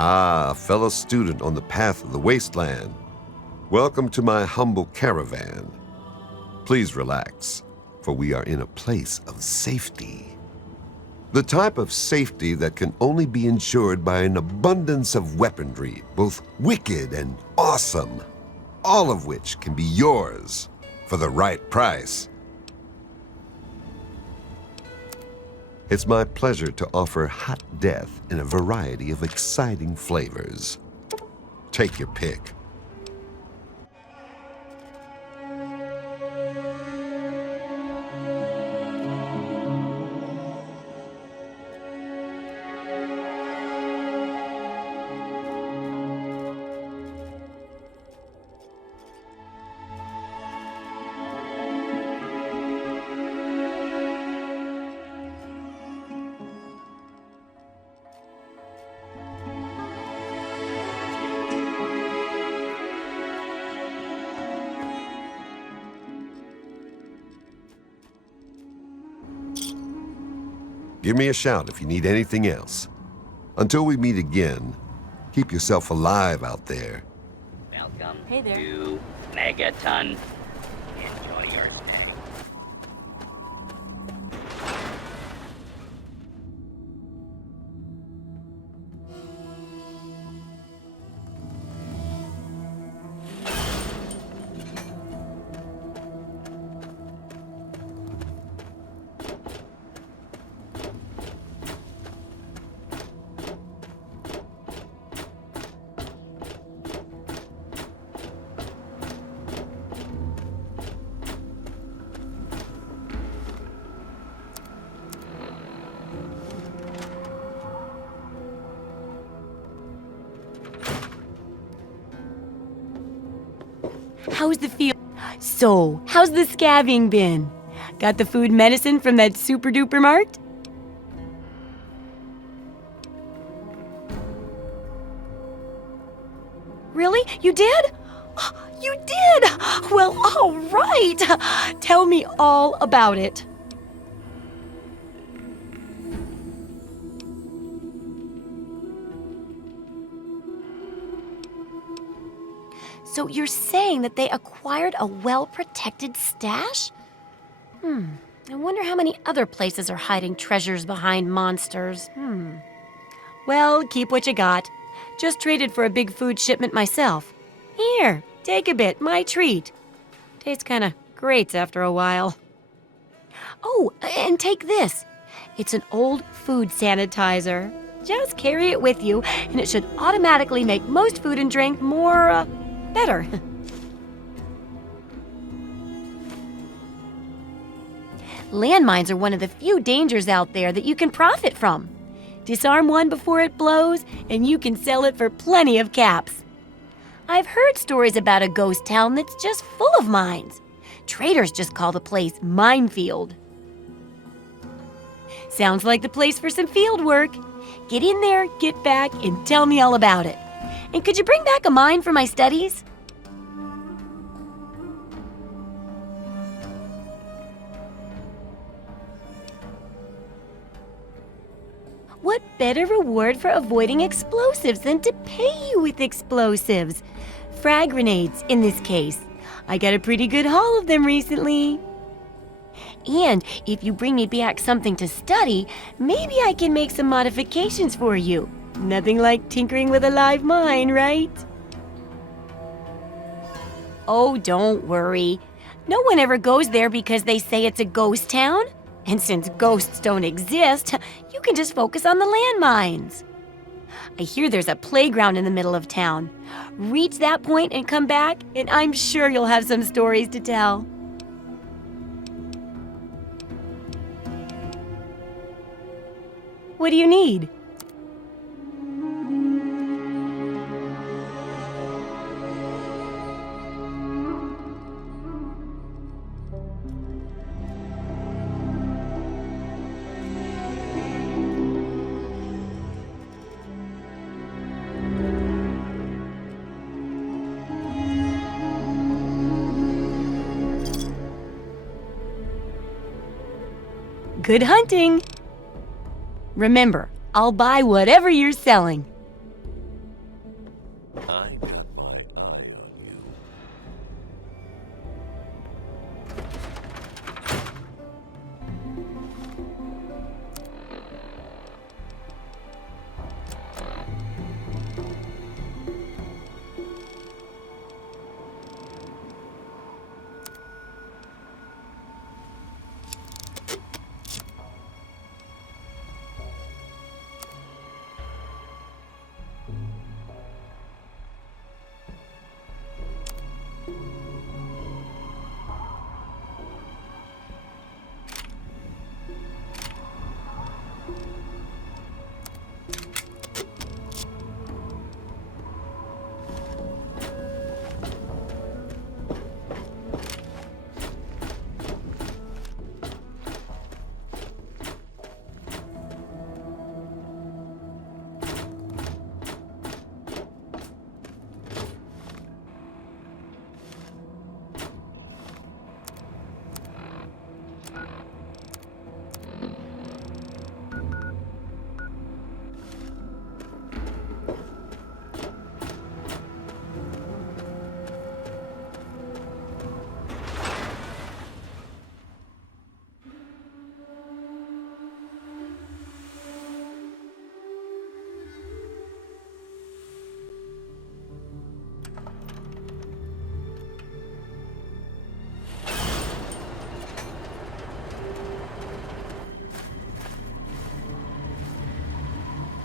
Ah, a fellow student on the path of the Wasteland. Welcome to my humble caravan. Please relax, for we are in a place of safety. The type of safety that can only be ensured by an abundance of weaponry, both wicked and awesome, all of which can be yours for the right price. It's my pleasure to offer hot death in a variety of exciting flavors. Take your pick. Give me a shout if you need anything else. Until we meet again, keep yourself alive out there. Welcome Hey there. to Megaton. Enjoy your stay. How's the field? So, how's the scabbing been? Got the food medicine from that super duper mart? Really? You did? You did! Well, all right! Tell me all about it. So you're saying that they acquired a well-protected stash? I wonder how many other places are hiding treasures behind monsters. Well, keep what you got. Just traded for a big food shipment myself. Here, take a bit, my treat. Tastes kinda great after a while. Oh, and take this. It's an old food sanitizer. Just carry it with you, and it should automatically make most food and drink more, better. Landmines are one of the few dangers out there that you can profit from. Disarm one before it blows, and you can sell it for plenty of caps. I've heard stories about a ghost town that's just full of mines. Traders just call the place Minefield. Sounds like the place for some field work. Get in there, get back, and tell me all about it. And could you bring back a mine for my studies? What better reward for avoiding explosives than to pay you with explosives? Frag grenades, in this case. I got a pretty good haul of them recently. And if you bring me back something to study, maybe I can make some modifications for you. Nothing like tinkering with a live mine, right? Oh, don't worry. No one ever goes there because they say it's a ghost town. And since ghosts don't exist, you can just focus on the landmines. I hear there's a playground in the middle of town. Reach that point and come back, and I'm sure you'll have some stories to tell. What do you need? Good hunting! Remember, I'll buy whatever you're selling.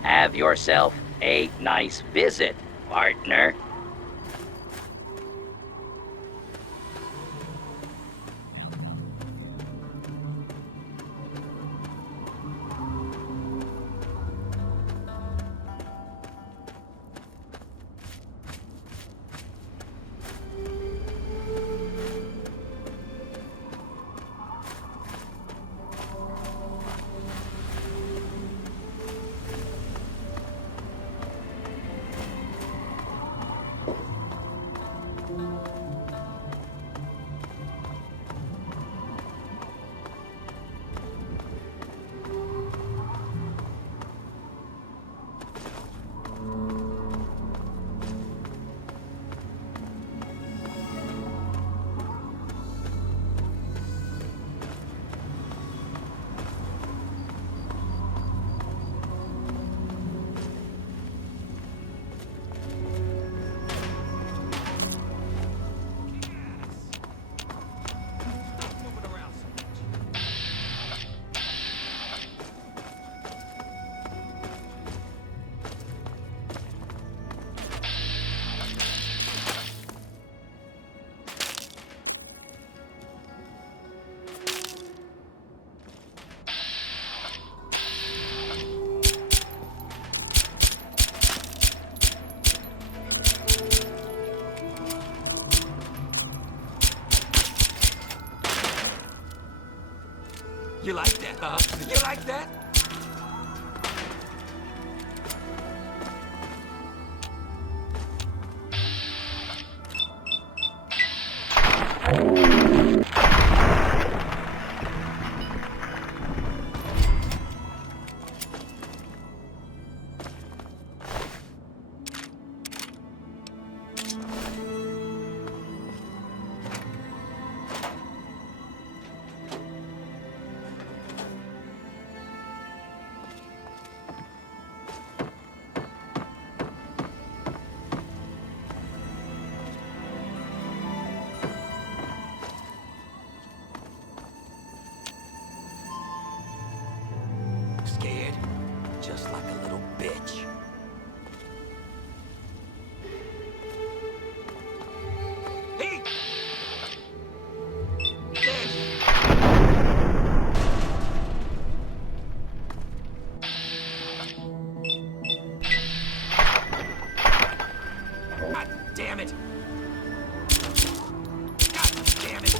Have yourself a nice visit, partner. You like that, huh? You like that? Scared? Just like a little bitch. Hey! God damn it! God damn it!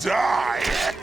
die!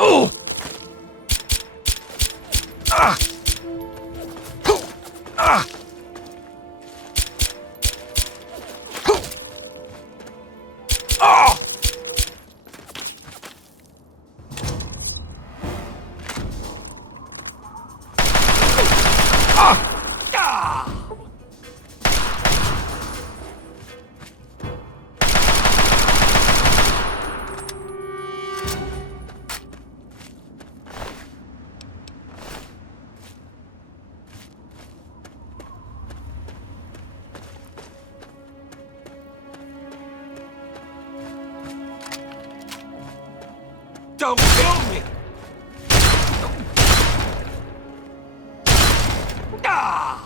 Oh! Ah! Ah! Oh! Ah! Ah! Don't kill me! Ah!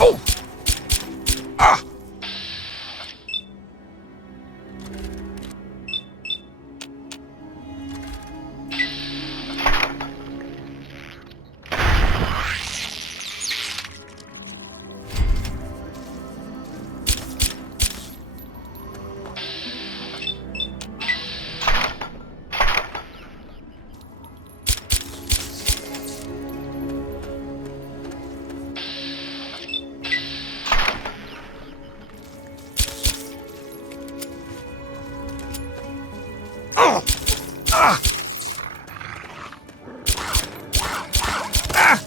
Oh! Ah! Oh! Ah! Ah!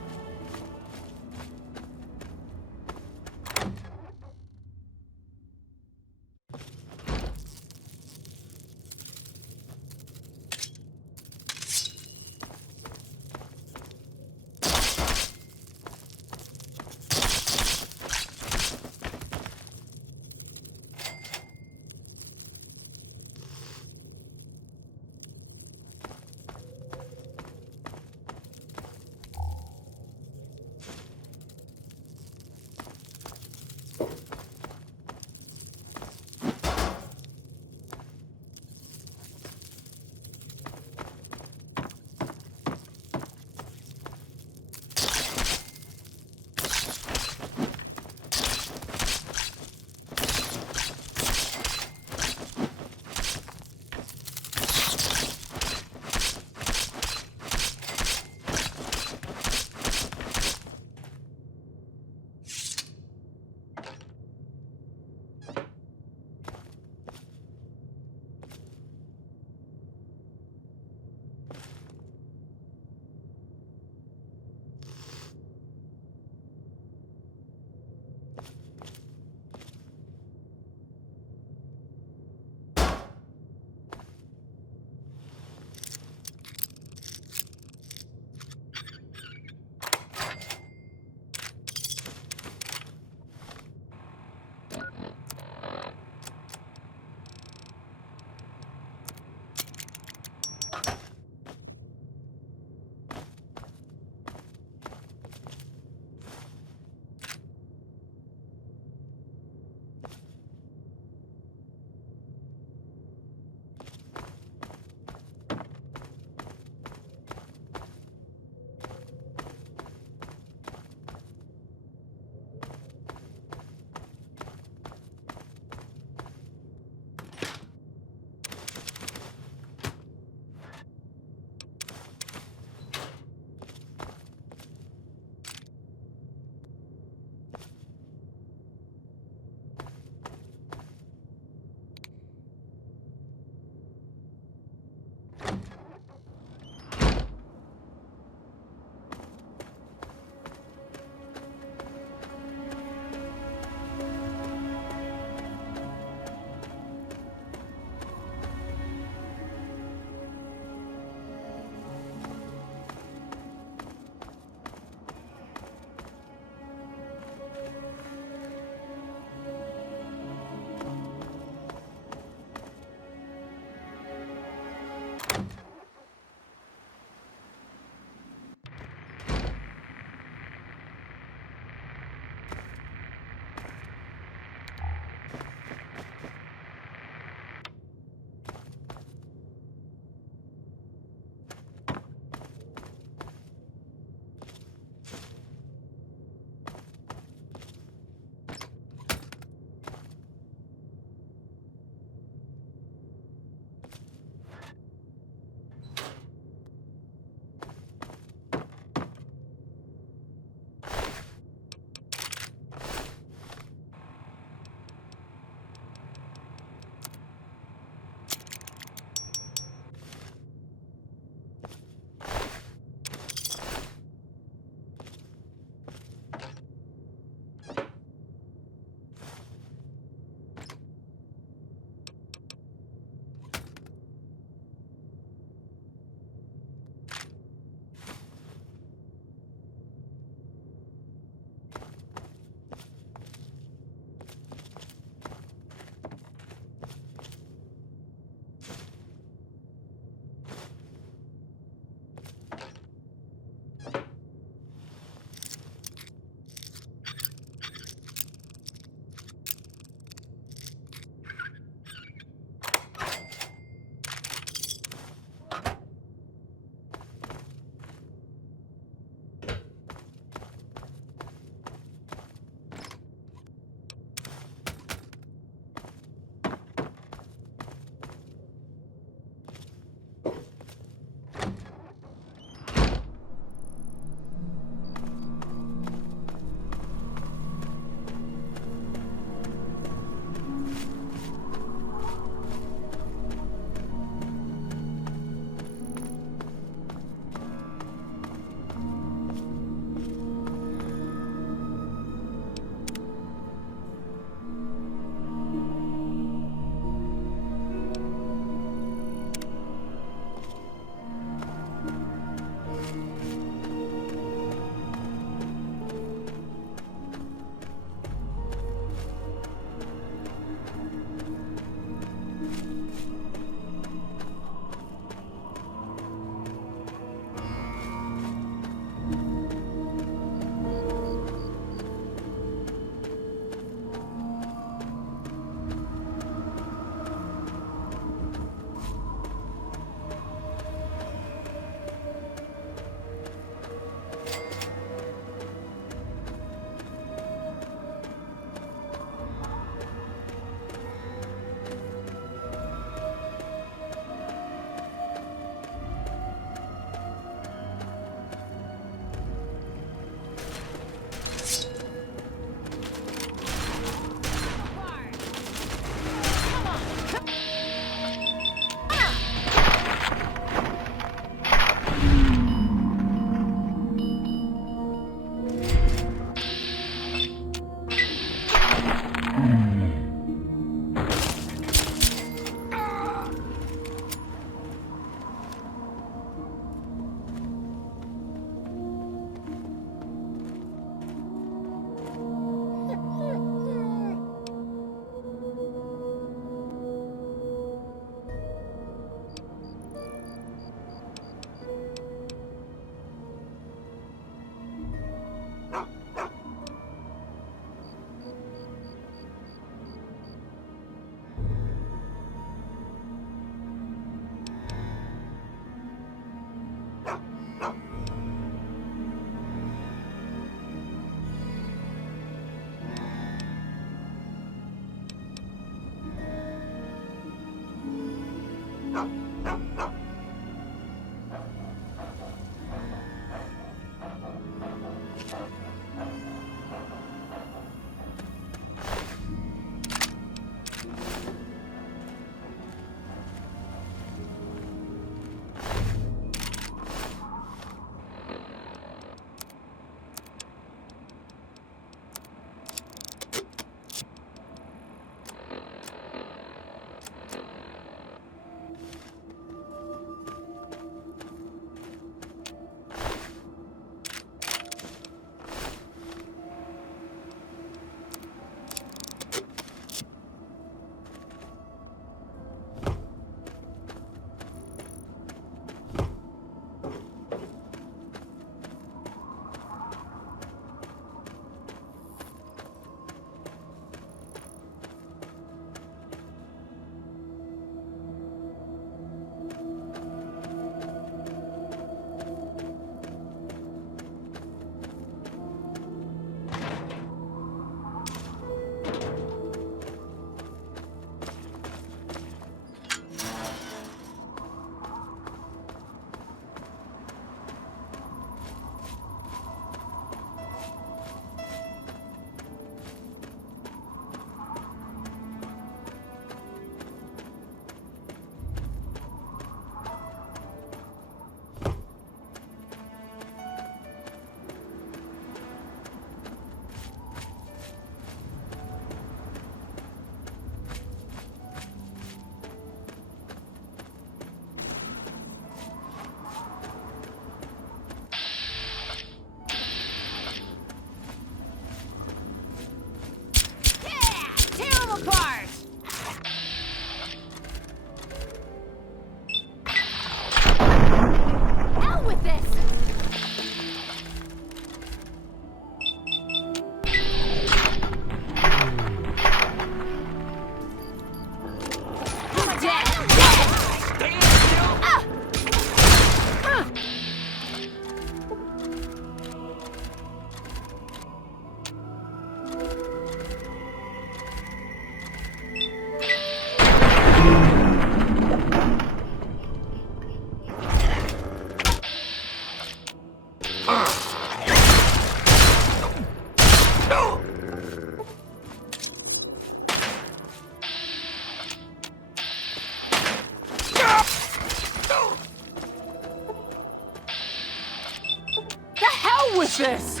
on with this!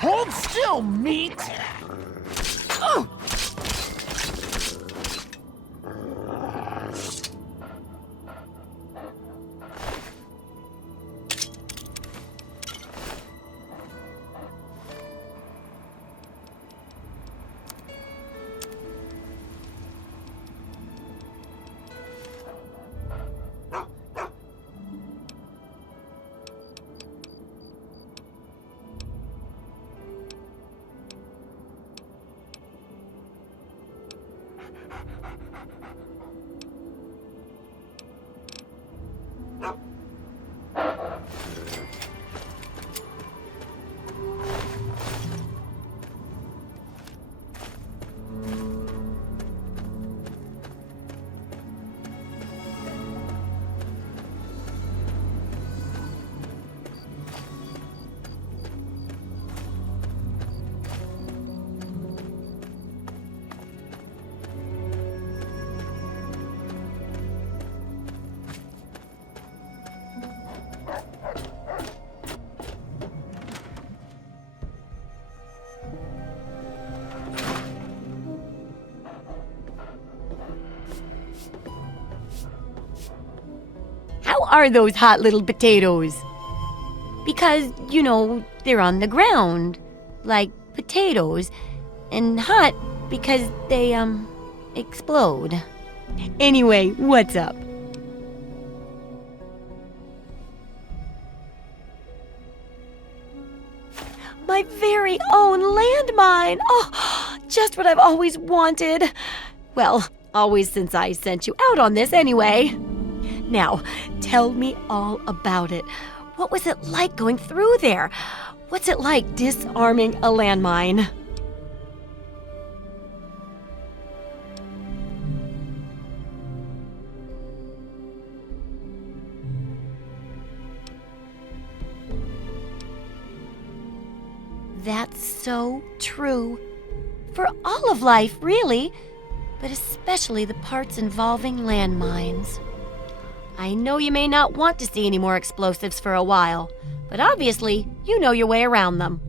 Hold still, meat! Oh. How are those hot little potatoes? Because, you know, they're on the ground, like potatoes, and hot because they, explode. Anyway, what's up? My very own landmine! Oh, just what I've always wanted. Well, always since I sent you out on this anyway. Now, tell me all about it. What was it like going through there? What's it like disarming a landmine? That's so true. For all of life, really, but especially the parts involving landmines. I know you may not want to see any more explosives for a while, but obviously you know your way around them.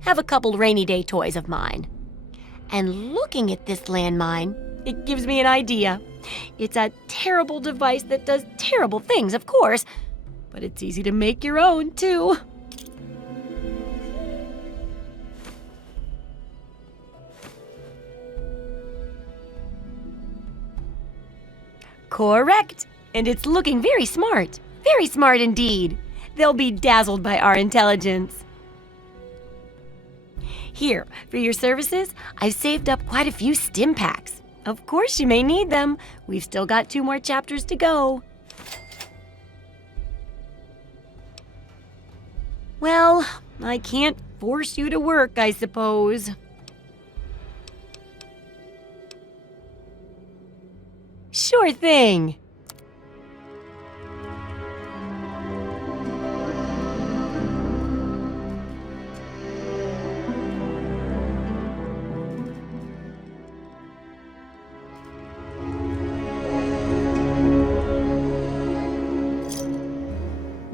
Have a couple rainy day toys of mine. And looking at this landmine, it gives me an idea. It's a terrible device that does terrible things, of course, but it's easy to make your own, too. Correct. And it's looking very smart indeed. They'll be dazzled by our intelligence. Here, for your services, I've saved up quite a few stim packs. Of course you may need them. We've still got 2 more chapters to go. Well, I can't force you to work, I suppose. Sure thing.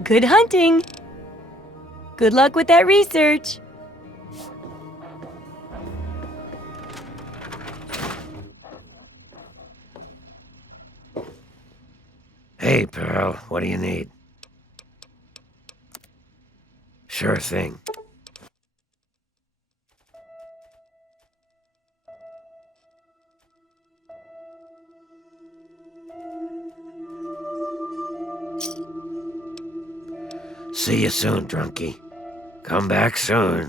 Good hunting. Good luck with that research. Hey, Pearl, what do you need? Sure thing. See you soon, drunkie. Come back soon.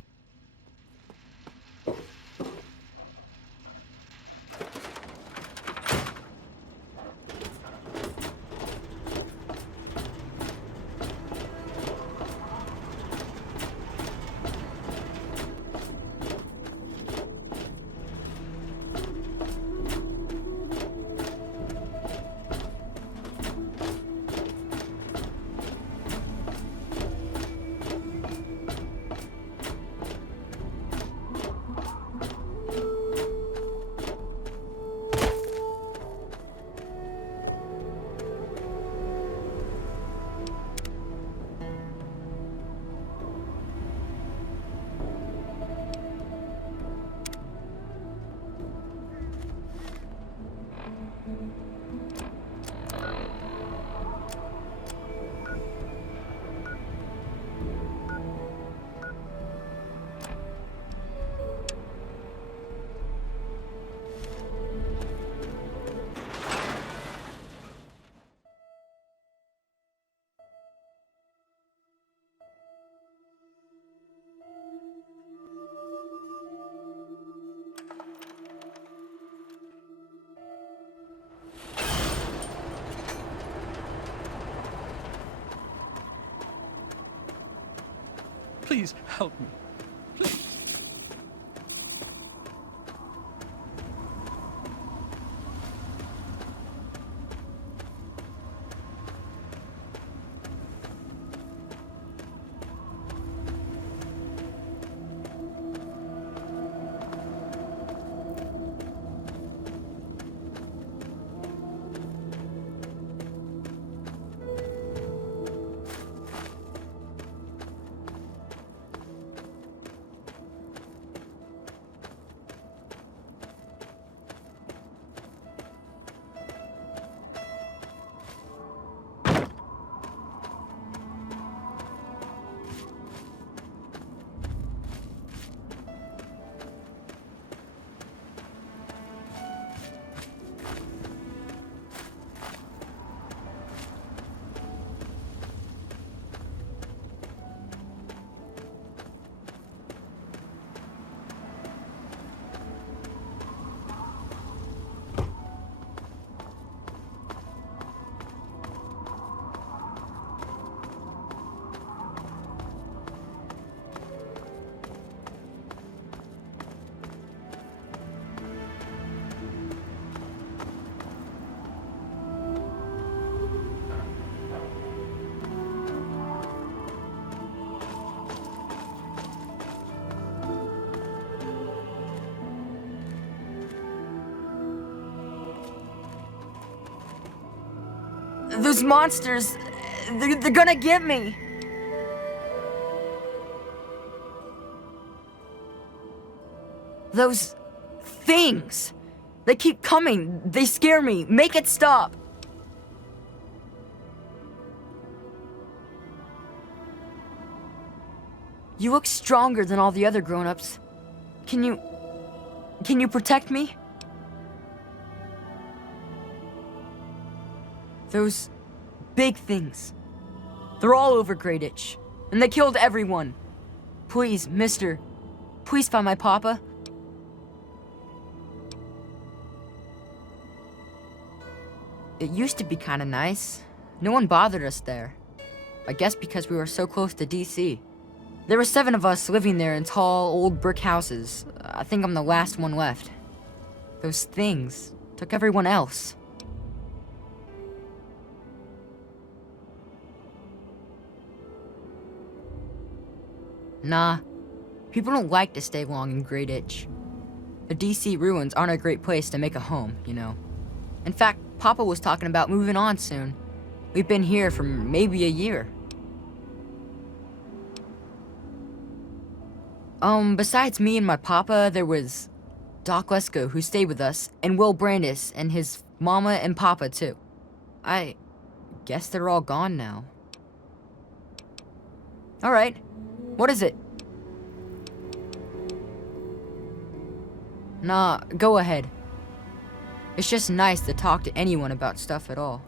Please help me. Please. Those monsters, they're gonna get me. Those things, they keep coming. They scare me. Make it stop. You look stronger than all the other grown-ups. Can you protect me? Those big things. They're all over Greyditch, and they killed everyone. Please, mister, please find my papa. It used to be kinda nice. No one bothered us there. I guess because we were so close to DC. There were 7 of us living there in tall, old brick houses. I think I'm the last one left. Those things took everyone else. Nah, people don't like to stay long in Greyditch. The DC ruins aren't a great place to make a home, you know. In fact, Papa was talking about moving on soon. We've been here for maybe a year. Besides me and my papa, there was Doc Lesko, who stayed with us, and Will Brandis, and his mama and papa, too. I guess they're all gone now. Alright, what is it? Nah, go ahead. It's just nice to talk to anyone about stuff at all.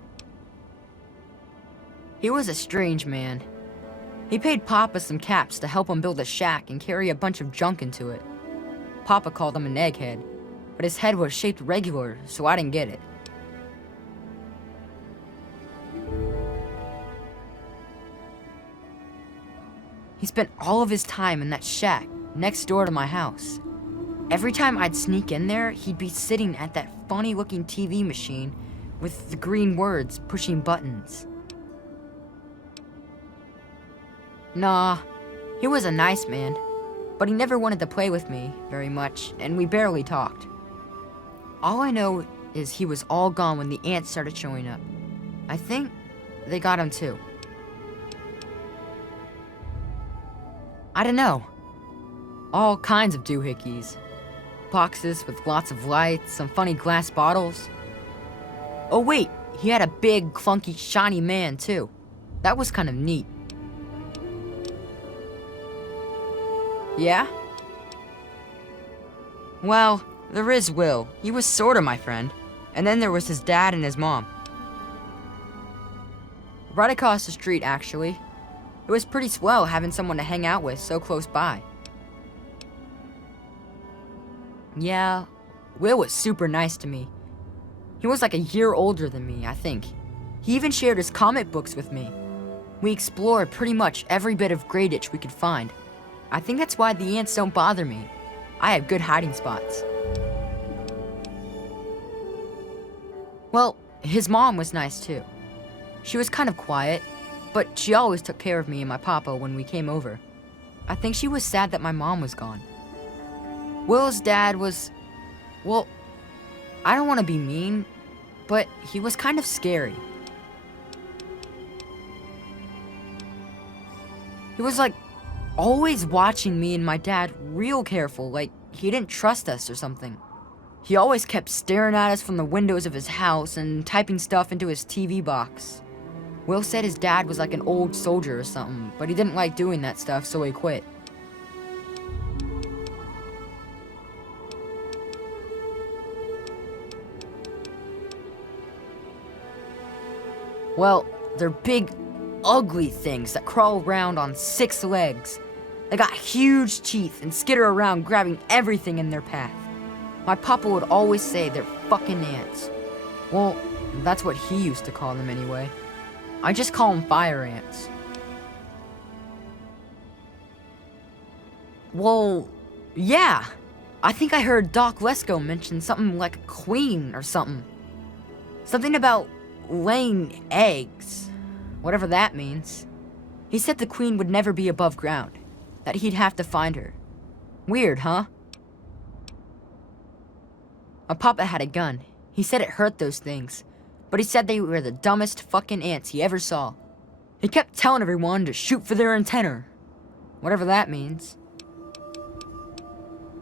He was a strange man. He paid Papa some caps to help him build a shack and carry a bunch of junk into it. Papa called him an egghead, but his head was shaped regular, so I didn't get it. He spent all of his time in that shack next door to my house. Every time I'd sneak in there, he'd be sitting at that funny-looking TV machine with the green words pushing buttons. Nah, he was a nice man, but he never wanted to play with me very much, and we barely talked. All I know is he was all gone when the ants started showing up. I think they got him too. I don't know. All kinds of doohickeys. Boxes with lots of lights, some funny glass bottles. Oh wait, he had a big, clunky, shiny man too. That was kind of neat. Yeah? Well, there is Will. He was sorta my friend. And then there was his dad and his mom. Right across the street, actually. It was pretty swell having someone to hang out with so close by. Yeah, Will was super nice to me. He was like a year older than me, I think. He even shared his comic books with me. We explored pretty much every bit of Greyditch we could find. I think that's why the ants don't bother me. I have good hiding spots. Well, his mom was nice too. She was kind of quiet, but she always took care of me and my papa when we came over. I think she was sad that my mom was gone. Will's dad was, well, I don't want to be mean, but he was kind of scary. He was like always watching me and my dad real careful, like he didn't trust us or something. He always kept staring at us from the windows of his house and typing stuff into his TV box. Will said his dad was like an old soldier or something, but he didn't like doing that stuff, so he quit. Well, they're big, ugly things that crawl around on 6 legs. They got huge teeth and skitter around grabbing everything in their path. My papa would always say they're fucking ants. Well, that's what he used to call them anyway. I just call them fire ants. Well, yeah. I think I heard Doc Lesko mention something like a queen or something. Something about laying eggs. Whatever that means. He said the queen would never be above ground. That he'd have to find her. Weird, huh? My papa had a gun. He said it hurt those things. But he said they were the dumbest fucking ants he ever saw. He kept telling everyone to shoot for their antenna. Whatever that means.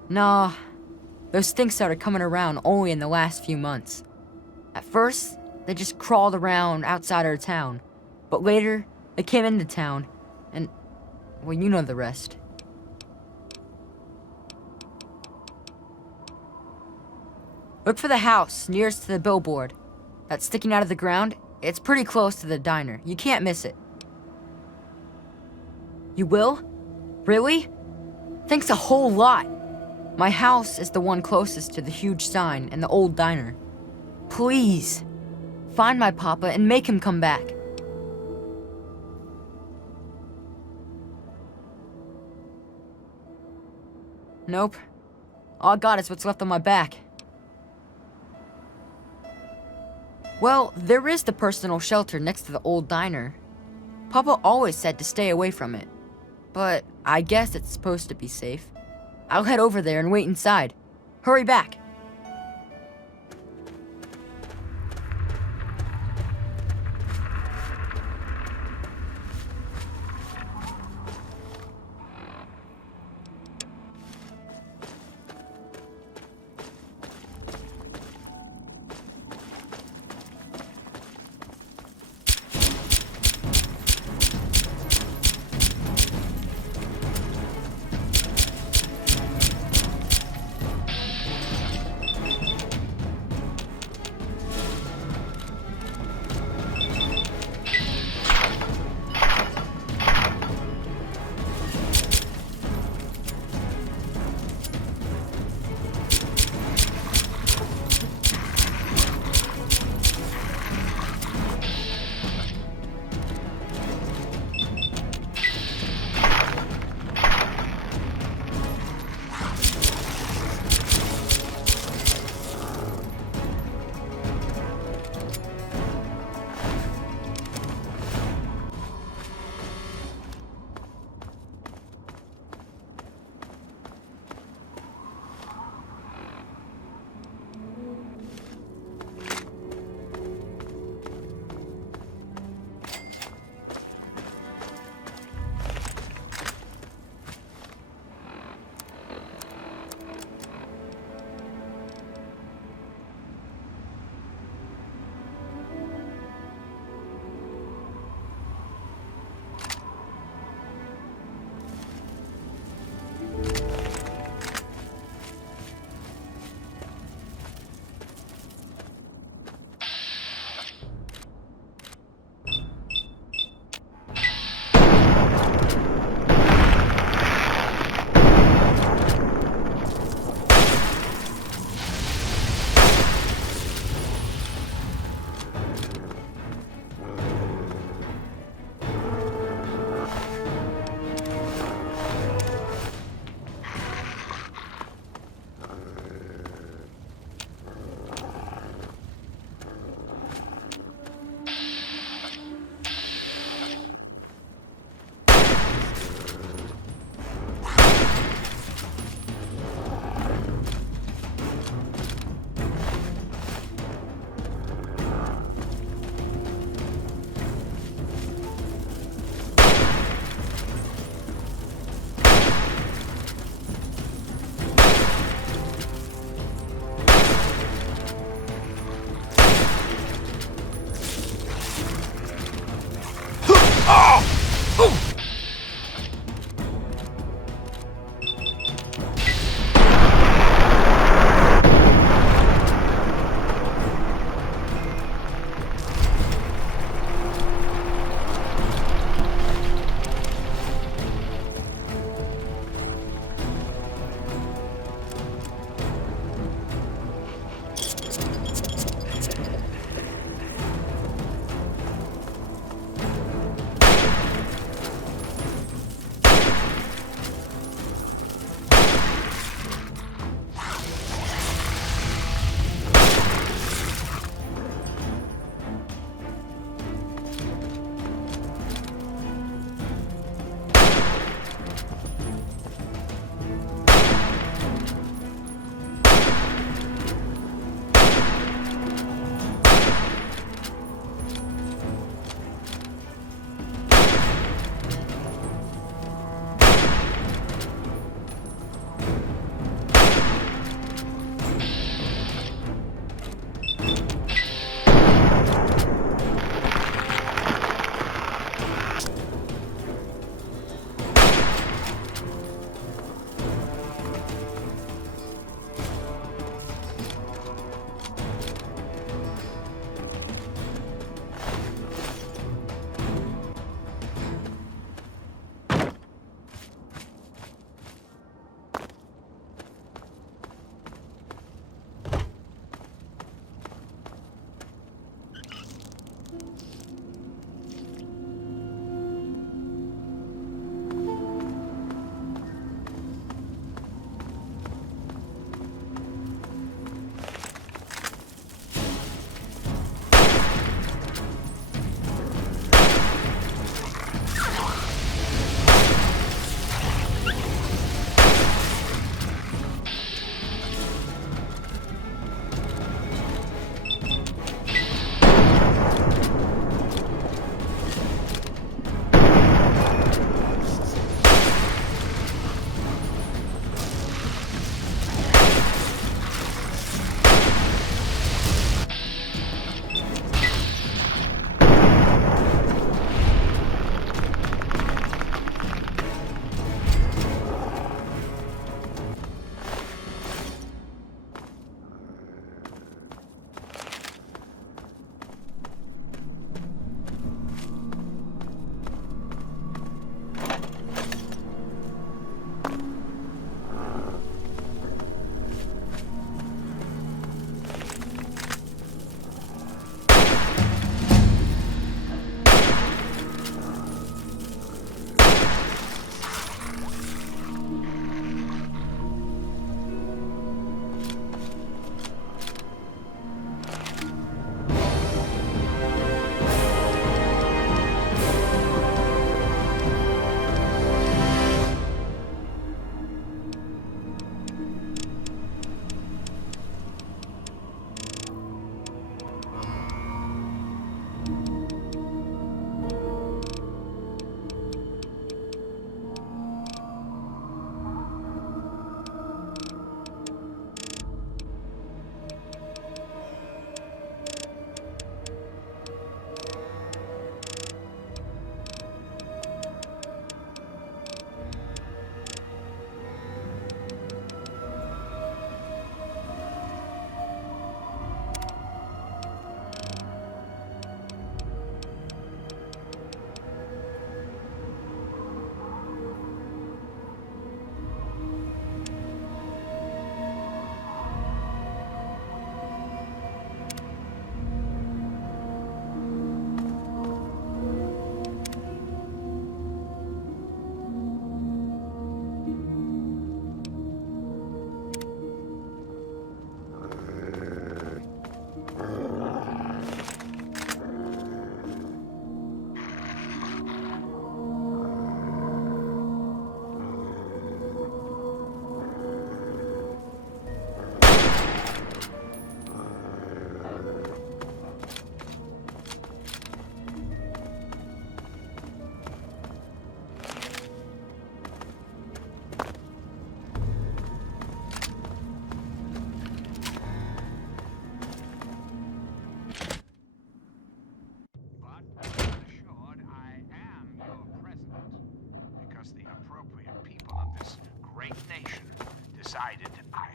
Nah, those things started coming around only in the last few months. At first, they just crawled around outside our town. But later, they came into town, and, well, you know the rest. Look for the house nearest to the billboard. That's sticking out of the ground. It's pretty close to the diner. You can't miss it. You will? Really? Thanks a whole lot. My house is the one closest to the huge sign and the old diner. Please, find my papa and make him come back. Nope. All I got is what's left on my back. Well, there is the personal shelter next to the old diner. Papa always said to stay away from it. But I guess it's supposed to be safe. I'll head over there and wait inside. Hurry back.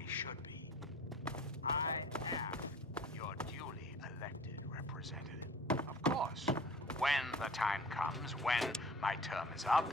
should be. I am your duly elected representative. Of course, when the time comes, when my term is up,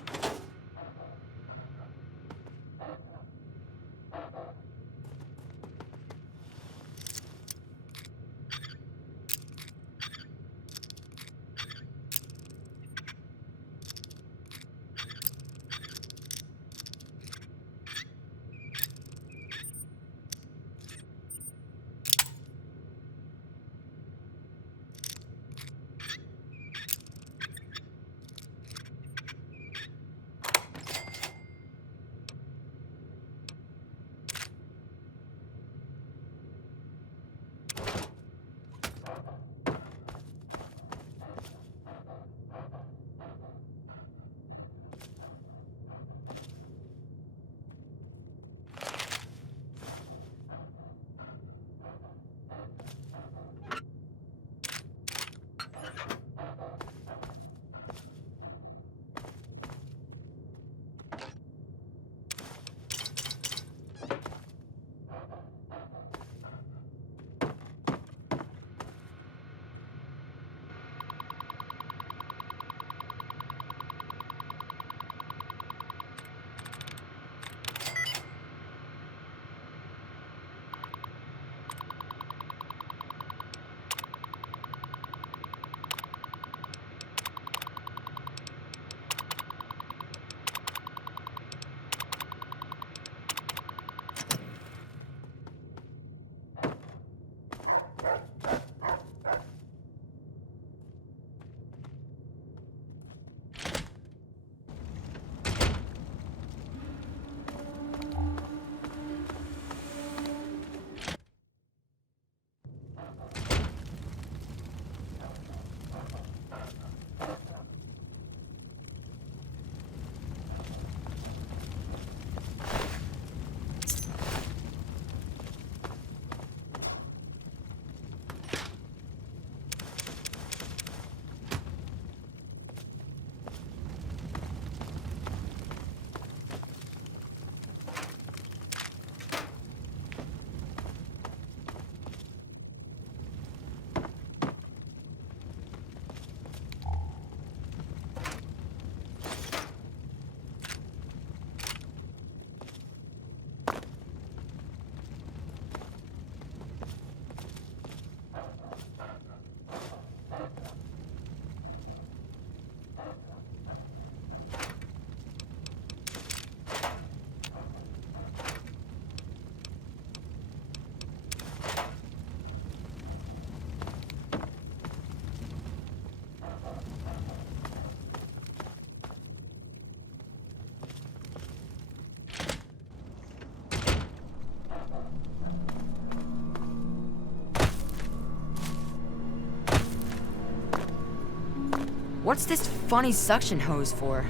What's this funny suction hose for?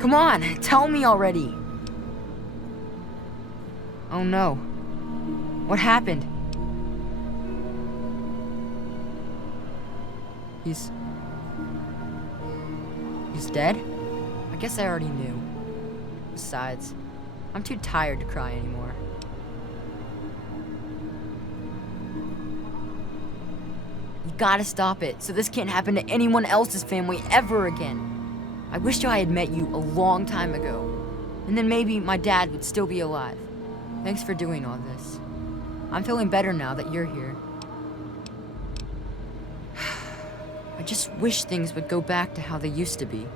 Come on, tell me already. Oh no. What happened? He's dead? I guess I already knew. Besides, I'm too tired to cry anymore. You gotta stop it, so this can't happen to anyone else's family ever again. I wish I had met you a long time ago, and then maybe my dad would still be alive. Thanks for doing all this. I'm feeling better now that you're here. I just wish things would go back to how they used to be.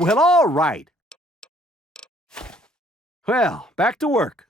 Well, all right. Well, back to work.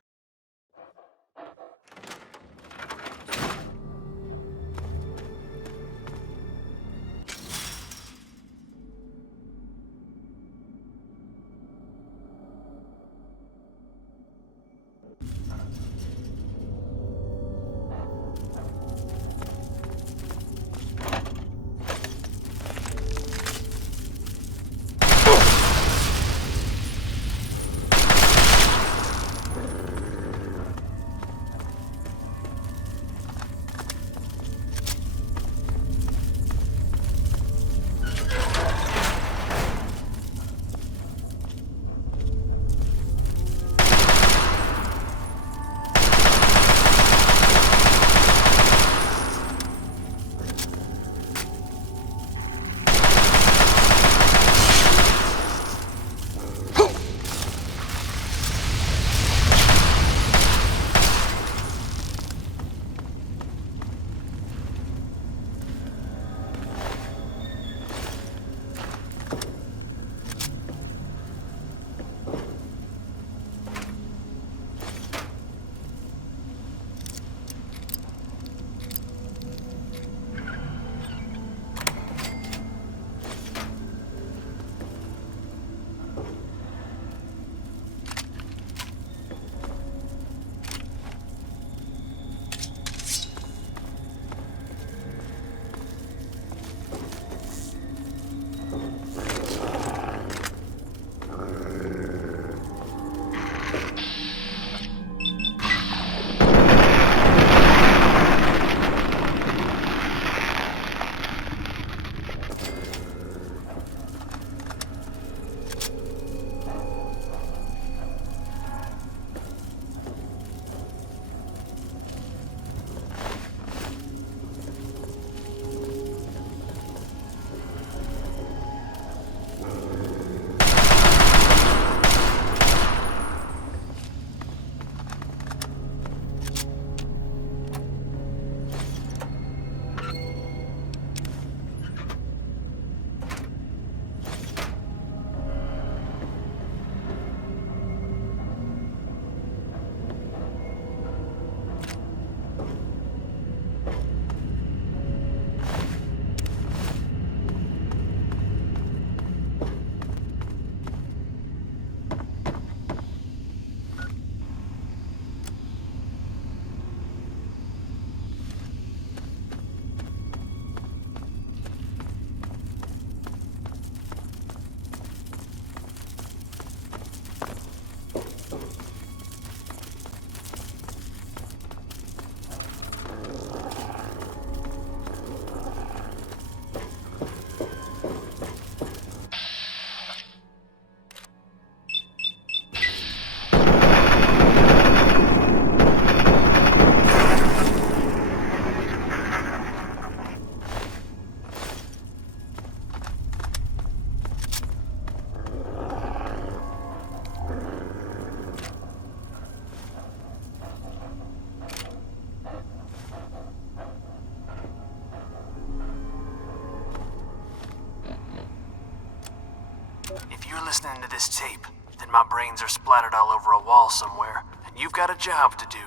If you're listening to this tape, then my brains are splattered all over a wall somewhere, and you've got a job to do.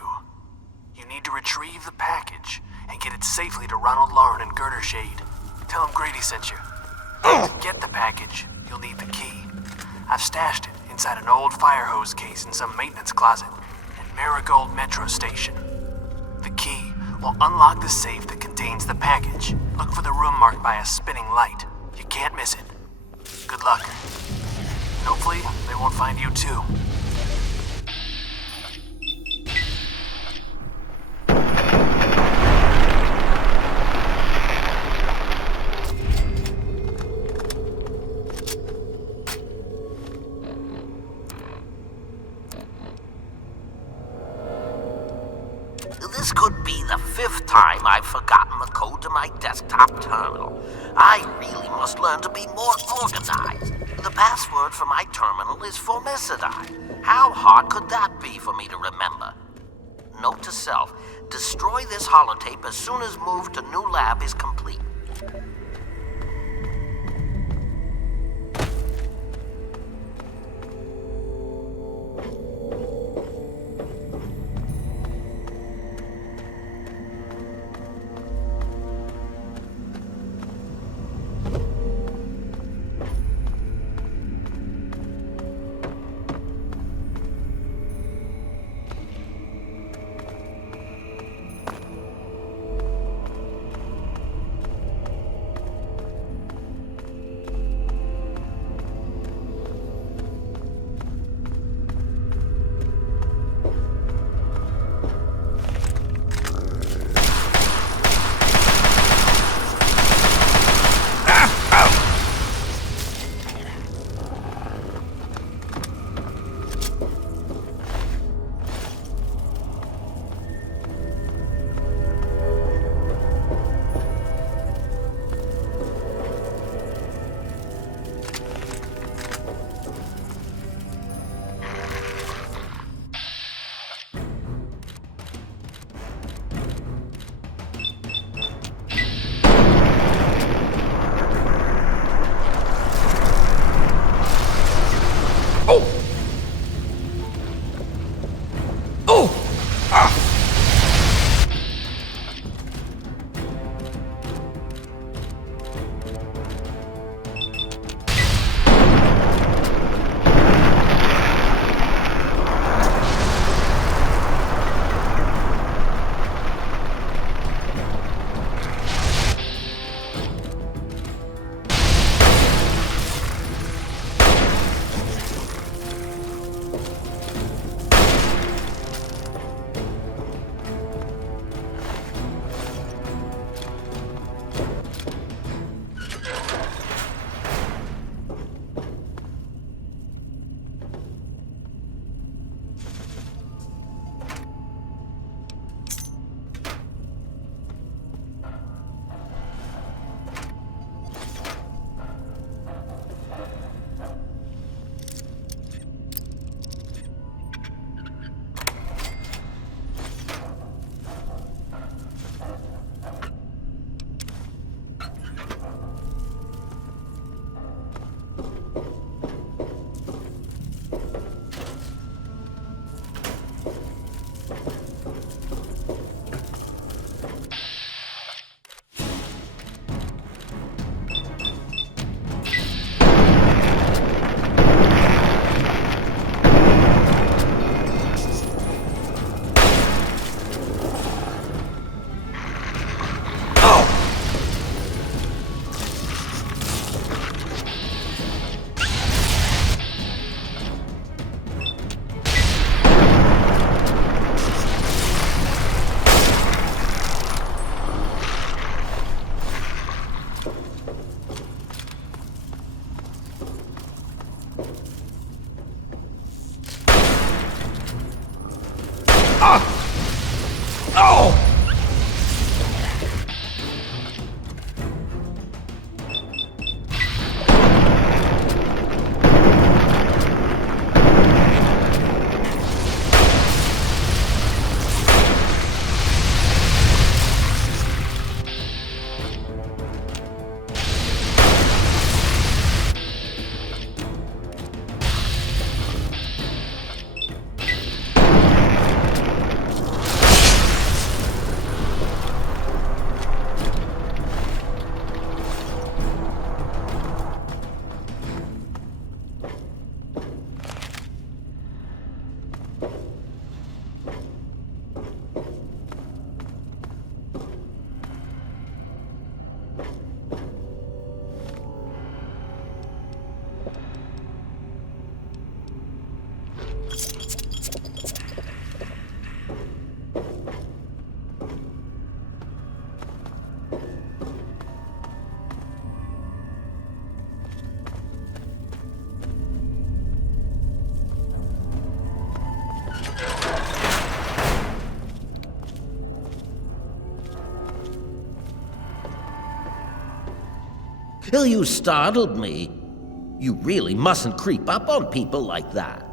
You need to retrieve the package and get it safely to Ronald Lauren in Girdershade. Tell him Grady sent you. To get the package, you'll need the key. I've stashed it inside an old fire hose case in some maintenance closet at Marigold Metro Station. The key will unlock the safe that contains the package. Look for the room marked by a spinning light. You can't miss it. Good luck. And hopefully, they won't find you too. This could be the 5th time I've forgotten the code to my desktop terminal. I really must learn to be more organized. The password for my terminal is Formicidae. How hard could that be for me to remember? Note to self, destroy this holotape as soon as move to new lab is complete. You startled me. You really mustn't creep up on people like that.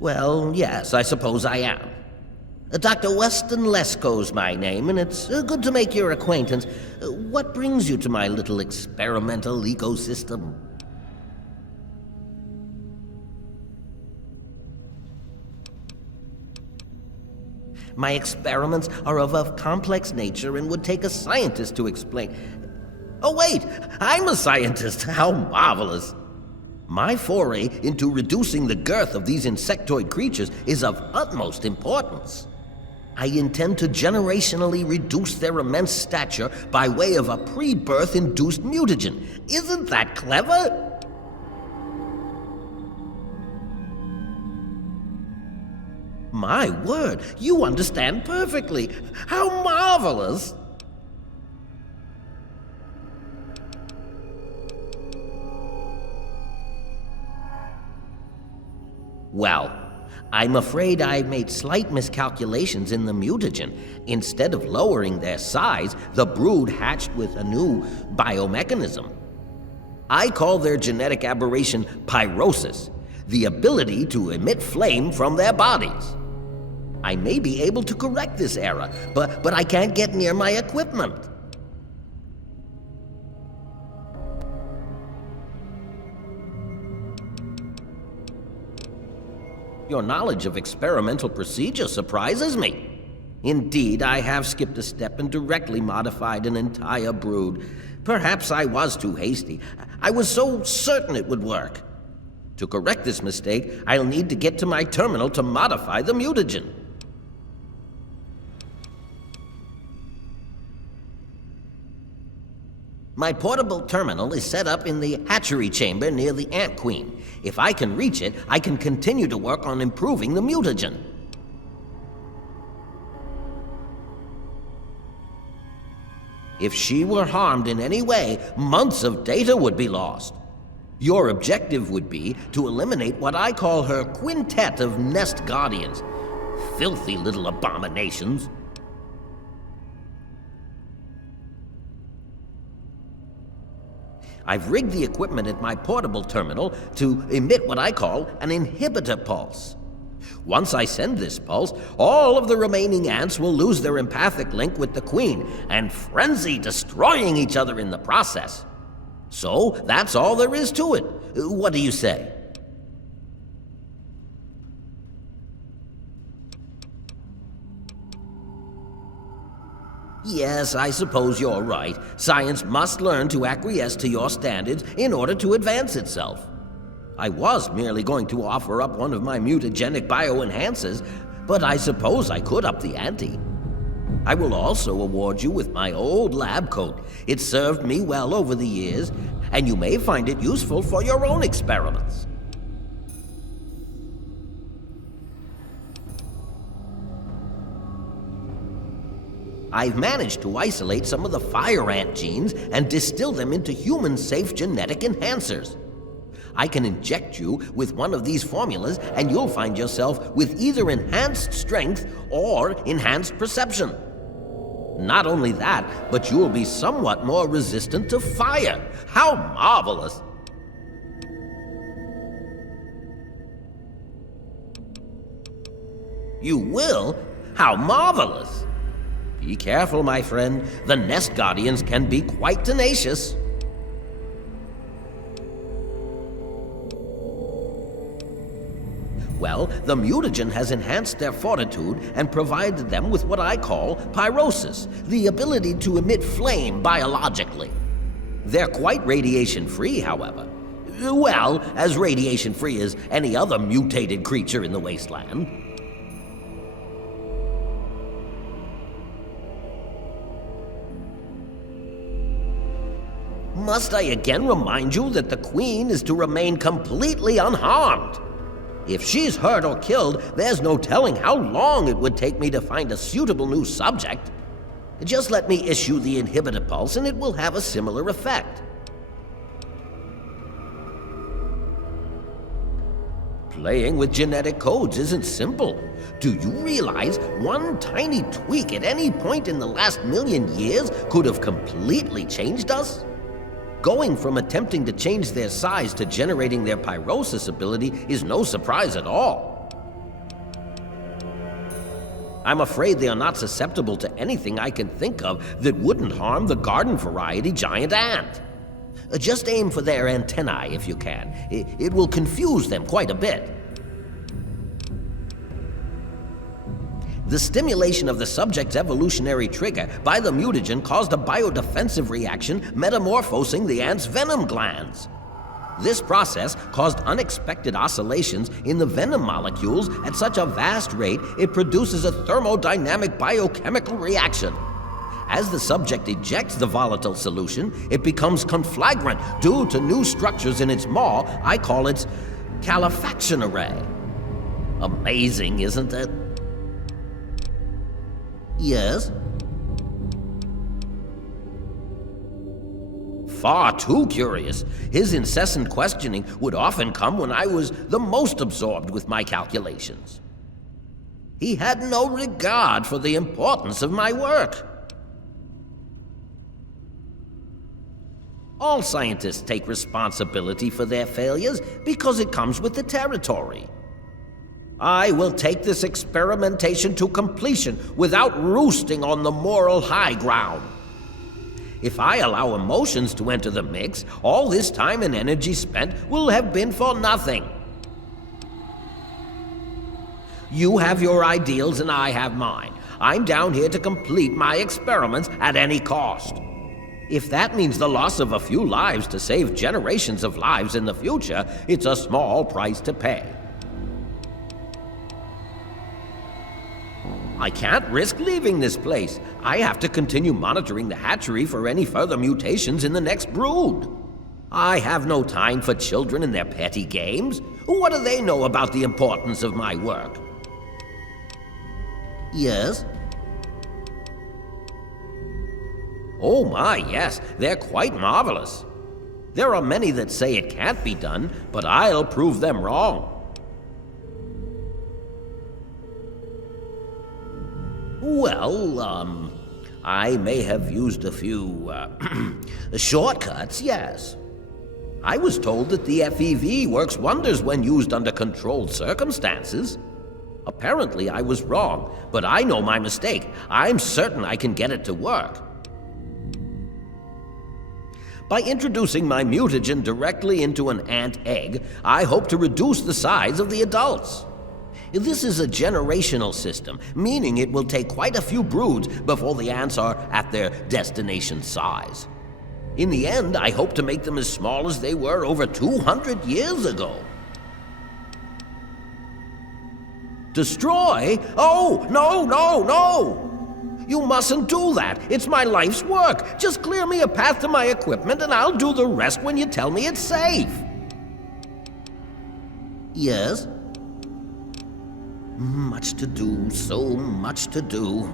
Well, yes, I suppose I am. Dr. Weston Lesko's my name, and it's good to make your acquaintance. What brings you to my little experimental ecosystem? My experiments are of a complex nature and would take a scientist to explain. Oh, wait! I'm a scientist! How marvelous! My foray into reducing the girth of these insectoid creatures is of utmost importance. I intend to generationally reduce their immense stature by way of a pre-birth induced mutagen. Isn't that clever? My word, you understand perfectly. How marvelous! Well, I'm afraid I made slight miscalculations in the mutagen. Instead of lowering their size, the brood hatched with a new biomechanism. I call their genetic aberration pyrosis, the ability to emit flame from their bodies. I may be able to correct this error, but I can't get near my equipment. Your knowledge of experimental procedure surprises me. Indeed, I have skipped a step and directly modified an entire brood. Perhaps I was too hasty. I was so certain it would work. To correct this mistake, I'll need to get to my terminal to modify the mutagen. My portable terminal is set up in the hatchery chamber near the Ant Queen. If I can reach it, I can continue to work on improving the mutagen. If she were harmed in any way, months of data would be lost. Your objective would be to eliminate what I call her quintet of nest guardians. Filthy little abominations. I've rigged the equipment at my portable terminal to emit what I call an inhibitor pulse. Once I send this pulse, all of the remaining ants will lose their empathic link with the queen and frenzy, destroying each other in the process. So, that's all there is to it. What do you say? Yes, I suppose you're right. Science must learn to acquiesce to your standards in order to advance itself. I was merely going to offer up one of my mutagenic bioenhancers, but I suppose I could up the ante. I will also award you with my old lab coat. It served me well over the years, and you may find it useful for your own experiments. I've managed to isolate some of the fire ant genes and distill them into human-safe genetic enhancers. I can inject you with one of these formulas, and you'll find yourself with either enhanced strength or enhanced perception. Not only that, but you'll be somewhat more resistant to fire. How marvelous! You will? How marvelous! Be careful, my friend. The nest guardians can be quite tenacious. Well, the mutagen has enhanced their fortitude and provided them with what I call pyrosis, the ability to emit flame biologically. They're quite radiation-free, however. Well, as radiation-free as any other mutated creature in the Wasteland. Must I again remind you that the Queen is to remain completely unharmed? If she's hurt or killed, there's no telling how long it would take me to find a suitable new subject. Just let me issue the inhibitor pulse and it will have a similar effect. Playing with genetic codes isn't simple. Do you realize one tiny tweak at any point in the last million years could have completely changed us? Going from attempting to change their size to generating their pyrosis ability is no surprise at all. I'm afraid they are not susceptible to anything I can think of that wouldn't harm the garden variety giant ant. Just aim for their antennae if you can. It will confuse them quite a bit. The stimulation of the subject's evolutionary trigger by the mutagen caused a biodefensive reaction metamorphosing the ant's venom glands. This process caused unexpected oscillations in the venom molecules at such a vast rate it produces a thermodynamic biochemical reaction. As the subject ejects the volatile solution, it becomes conflagrant due to new structures in its maw. I call it calefaction array. Amazing, isn't it? Yes? Far too curious. His incessant questioning would often come when I was the most absorbed with my calculations. He had no regard for the importance of my work. All scientists take responsibility for their failures because it comes with the territory. I will take this experimentation to completion without roosting on the moral high ground. If I allow emotions to enter the mix, all this time and energy spent will have been for nothing. You have your ideals and I have mine. I'm down here to complete my experiments at any cost. If that means the loss of a few lives to save generations of lives in the future, it's a small price to pay. I can't risk leaving this place. I have to continue monitoring the hatchery for any further mutations in the next brood. I have no time for children and their petty games. What do they know about the importance of my work? Yes? Oh my, yes, they're quite marvelous. There are many that say it can't be done, but I'll prove them wrong. Well, I may have used a few, shortcuts, yes. I was told that the FEV works wonders when used under controlled circumstances. Apparently I was wrong, but I know my mistake. I'm certain I can get it to work. By introducing my mutagen directly into an ant egg, I hope to reduce the size of the adults. This is a generational system, meaning it will take quite a few broods before the ants are at their destination size. In the end, I hope to make them as small as they were over 200 years ago. Destroy? Oh, no, no, no! You mustn't do that. It's my life's work. Just clear me a path to my equipment and I'll do the rest when you tell me it's safe. Yes? Much to do, so much to do.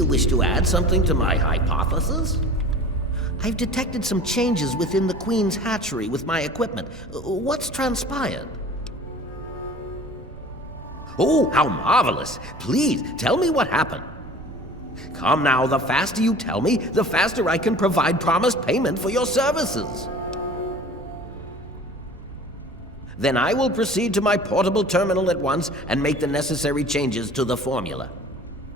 You wish to add something to my hypothesis? I've detected some changes within the Queen's hatchery with my equipment. What's transpired? Oh, how marvelous! Please, tell me what happened. Come now, the faster you tell me, the faster I can provide promised payment for your services. Then I will proceed to my portable terminal at once and make the necessary changes to the formula.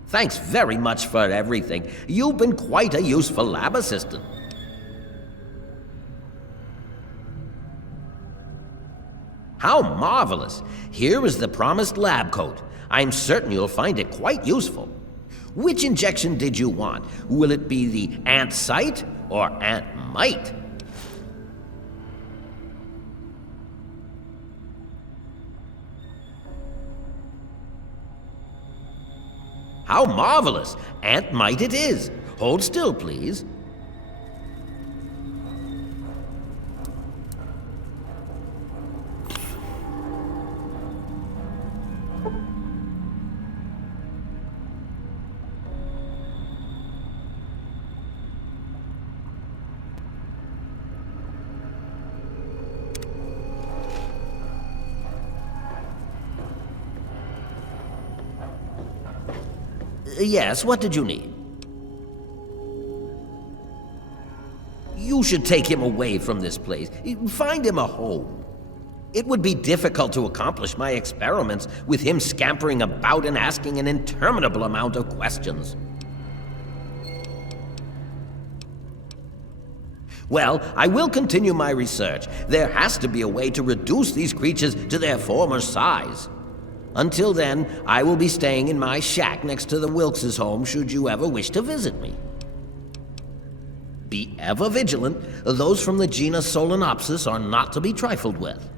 Thanks very much for everything. You've been quite a useful lab assistant. How marvelous! Here is the promised lab coat. I'm certain you'll find it quite useful. Which injection did you want? Will it be the ant-site or ant-mite? How marvelous! Ant-mite it is. Hold still, please. Yes, what did you need? You should take him away from this place. Find him a home. It would be difficult to accomplish my experiments with him scampering about and asking an interminable amount of questions. Well, I will continue my research. There has to be a way to reduce these creatures to their former size. Until then, I will be staying in my shack next to the Wilkes' home should you ever wish to visit me. Be ever vigilant. Those from the genus Solenopsis are not to be trifled with.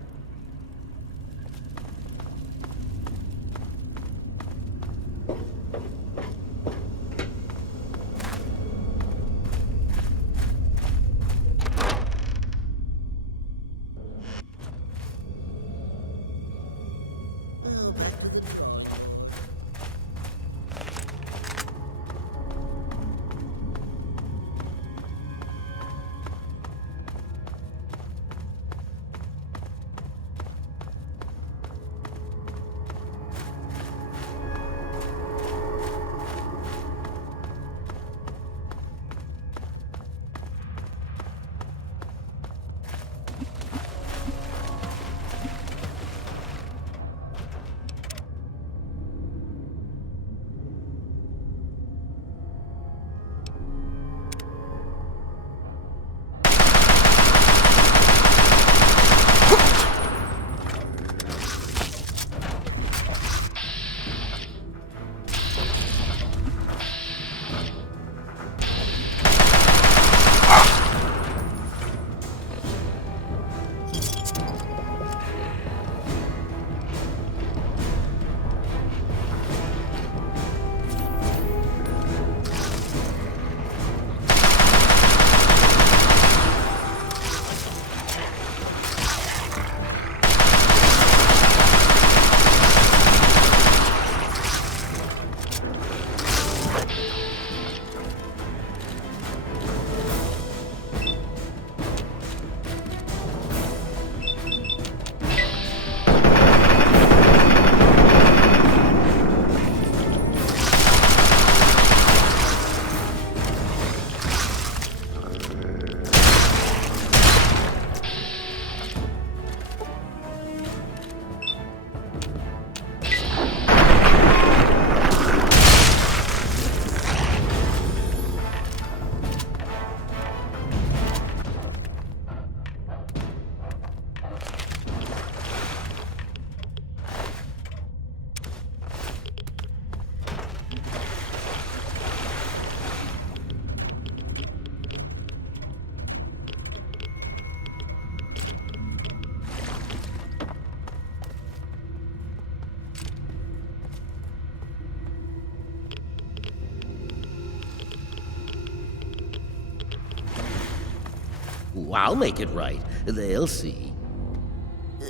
I'll make it right. They'll see.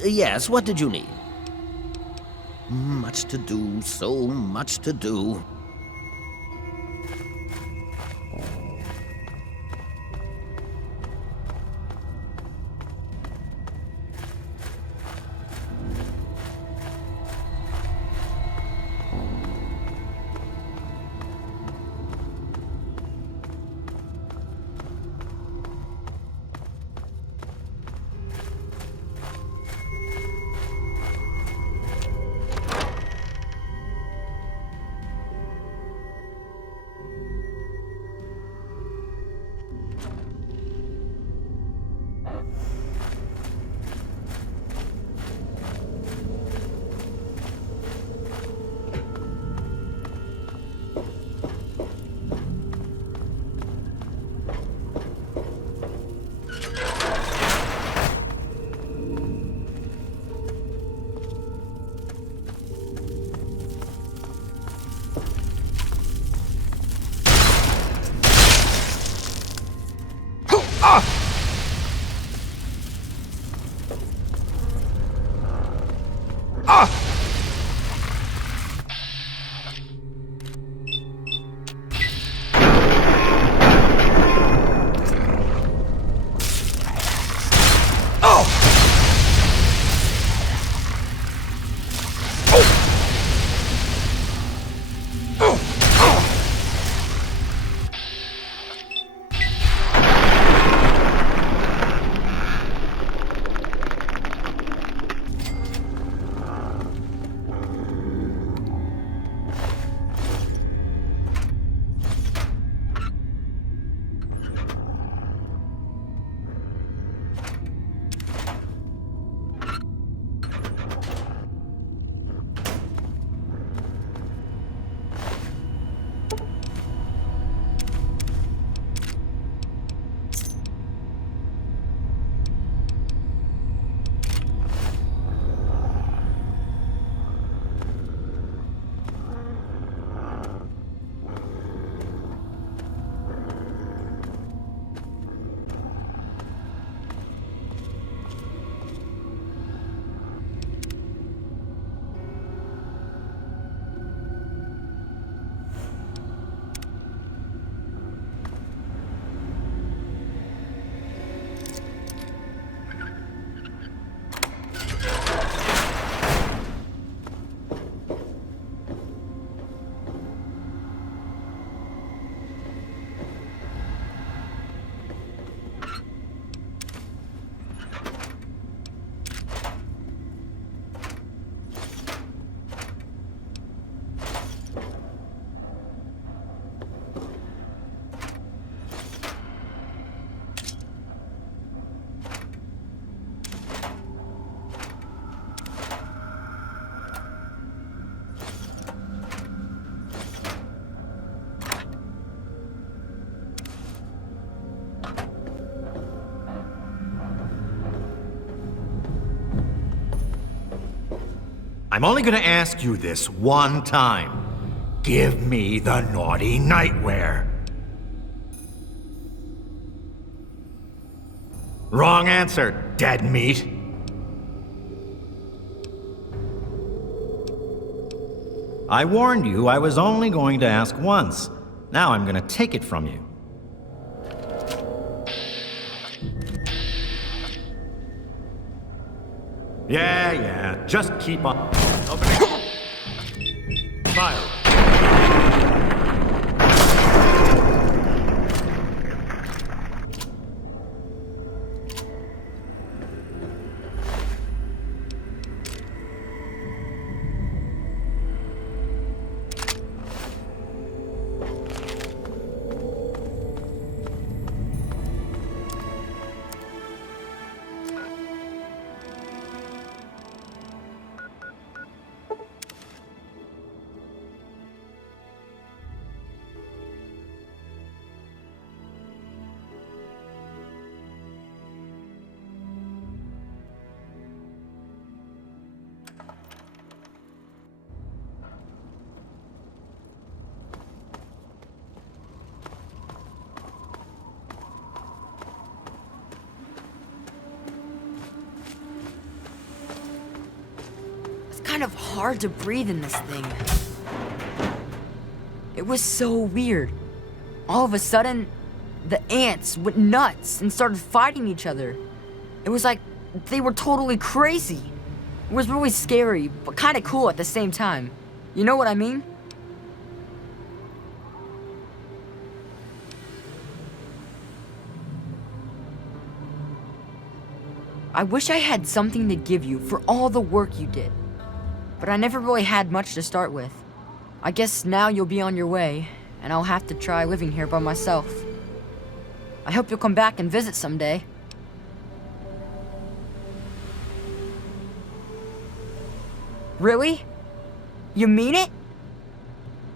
Yes, what did you need? Much to do, so much to do. I'm only gonna ask you this one time. Give me the naughty nightwear. Wrong answer, dead meat. I warned you I was only going to ask once. Now I'm gonna take it from you. Yeah, just keep on. Opening. Fire. Kind of hard to breathe in this thing. It was so weird. All of a sudden, the ants went nuts and started fighting each other. It was like they were totally crazy. It was really scary, but kind of cool at the same time. You know what I mean? I wish I had something to give you for all the work you did. But I never really had much to start with. I guess now you'll be on your way, and I'll have to try living here by myself. I hope you'll come back and visit someday. Really? You mean it?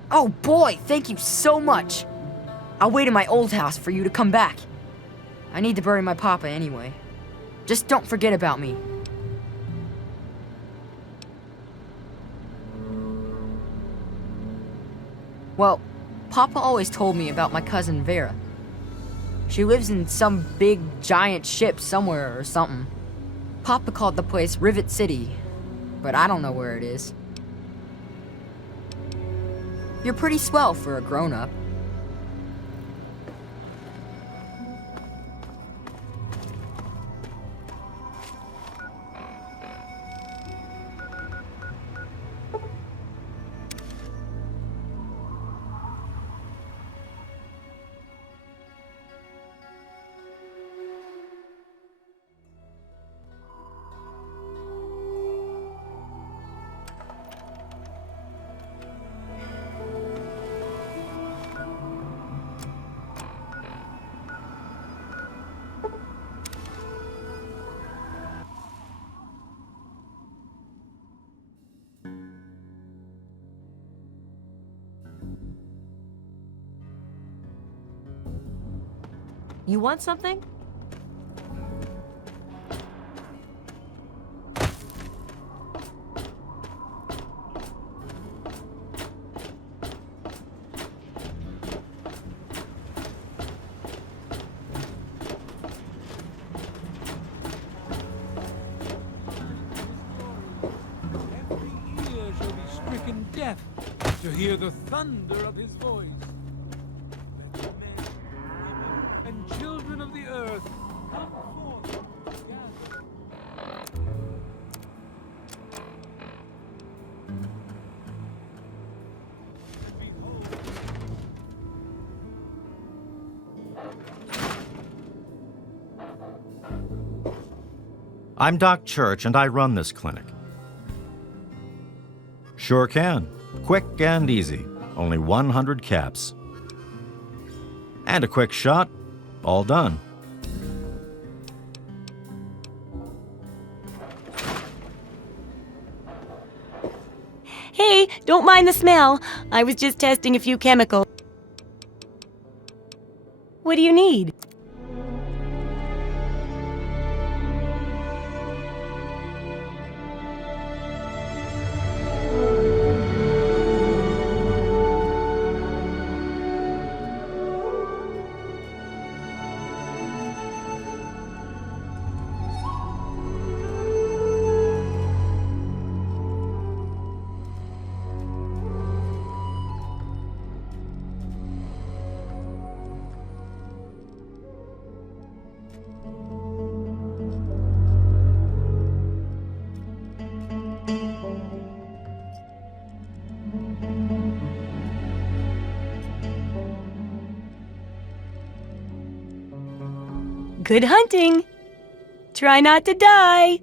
Oh boy, thank you so much. I'll wait in my old house for you to come back. I need to bury my papa anyway. Just don't forget about me. Well, Papa always told me about my cousin Vera. She lives in some big, giant ship somewhere or something. Papa called the place Rivet City, but I don't know where it is. You're pretty swell for a grown-up. You want something? Death to hear the thunder of his voice. Let men and children of the earth come forth together. I'm Doc Church, and I run this clinic. Sure can. Quick and easy. Only 100 caps. And a quick shot. All done. Hey, don't mind the smell. I was just testing a few chemicals. What do you need? Good hunting. Try not to die.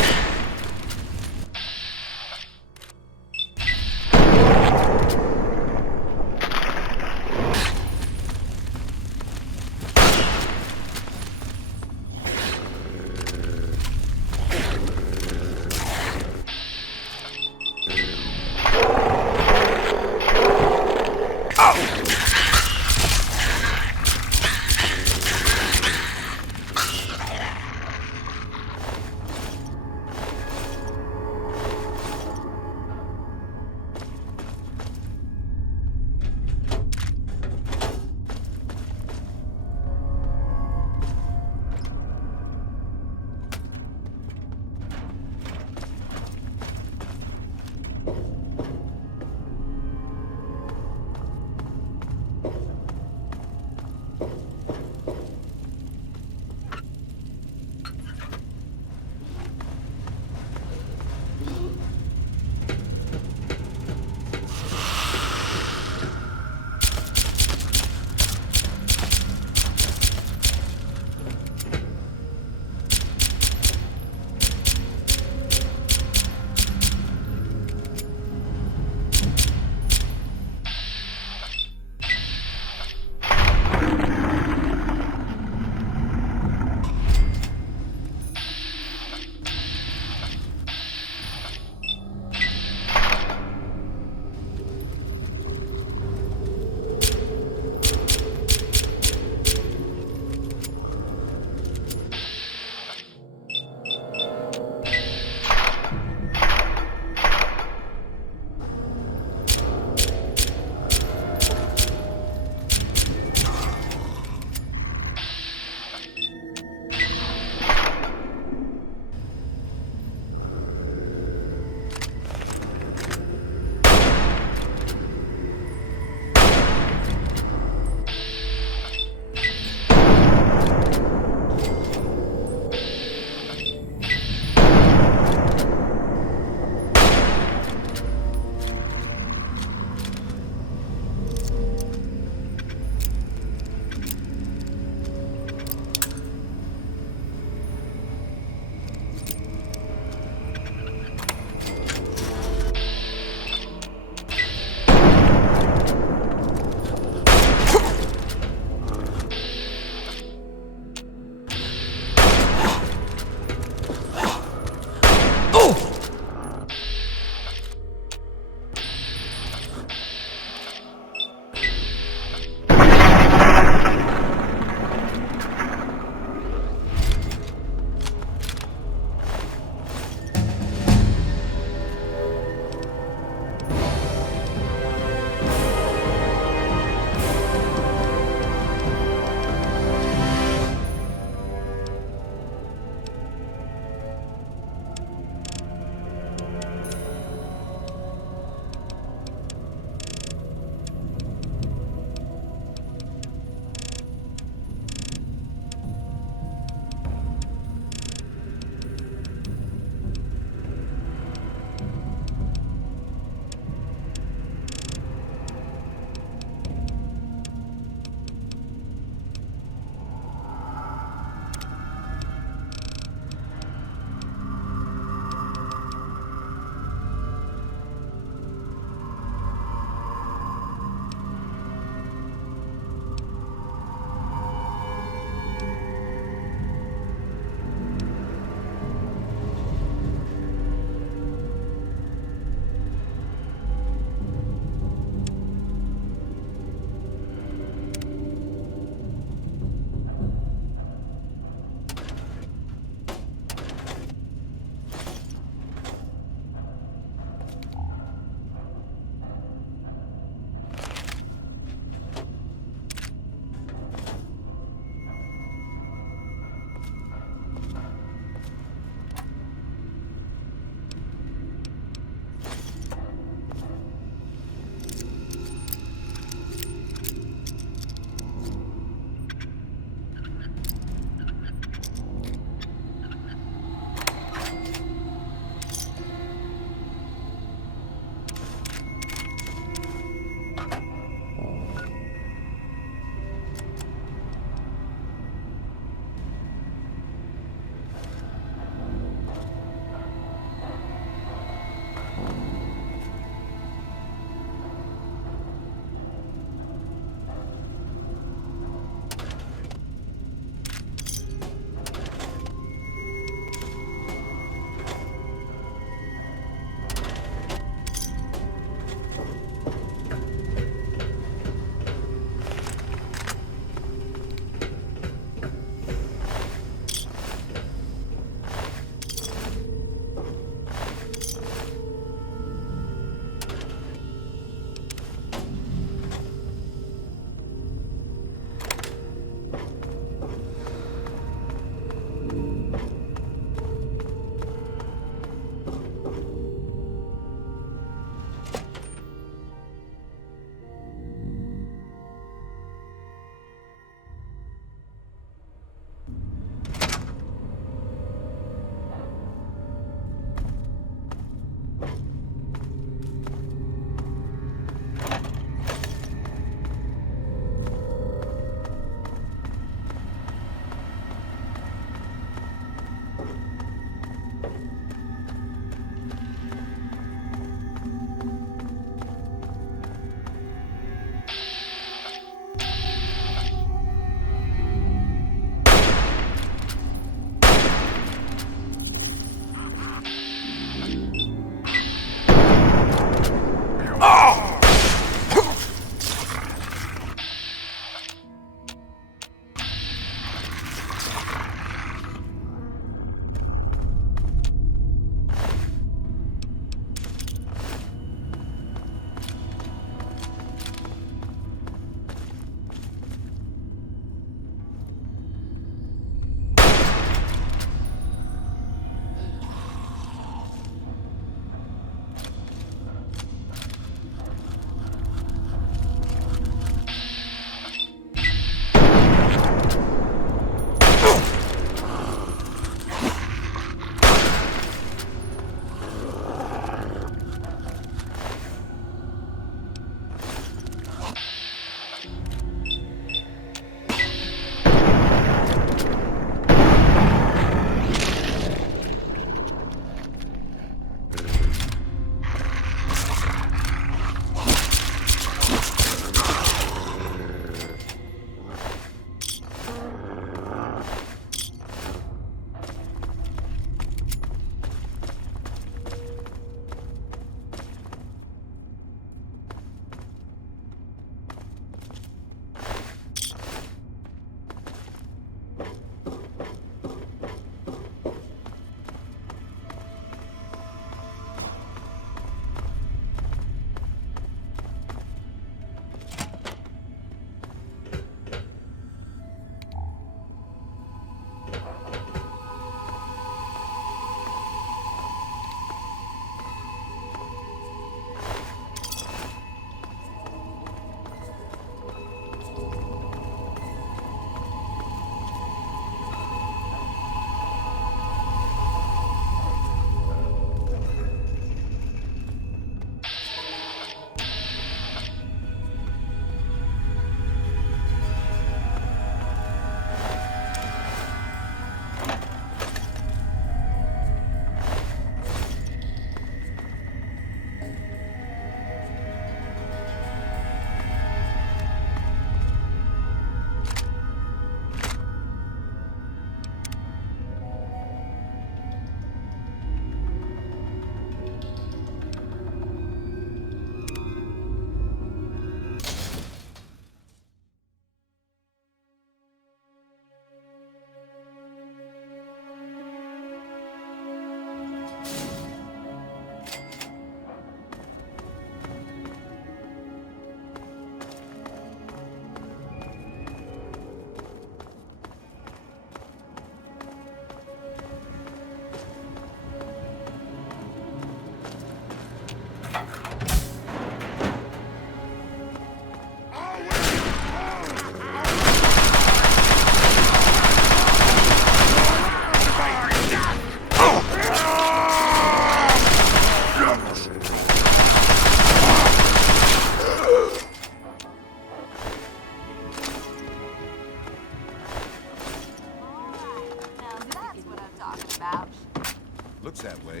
that way.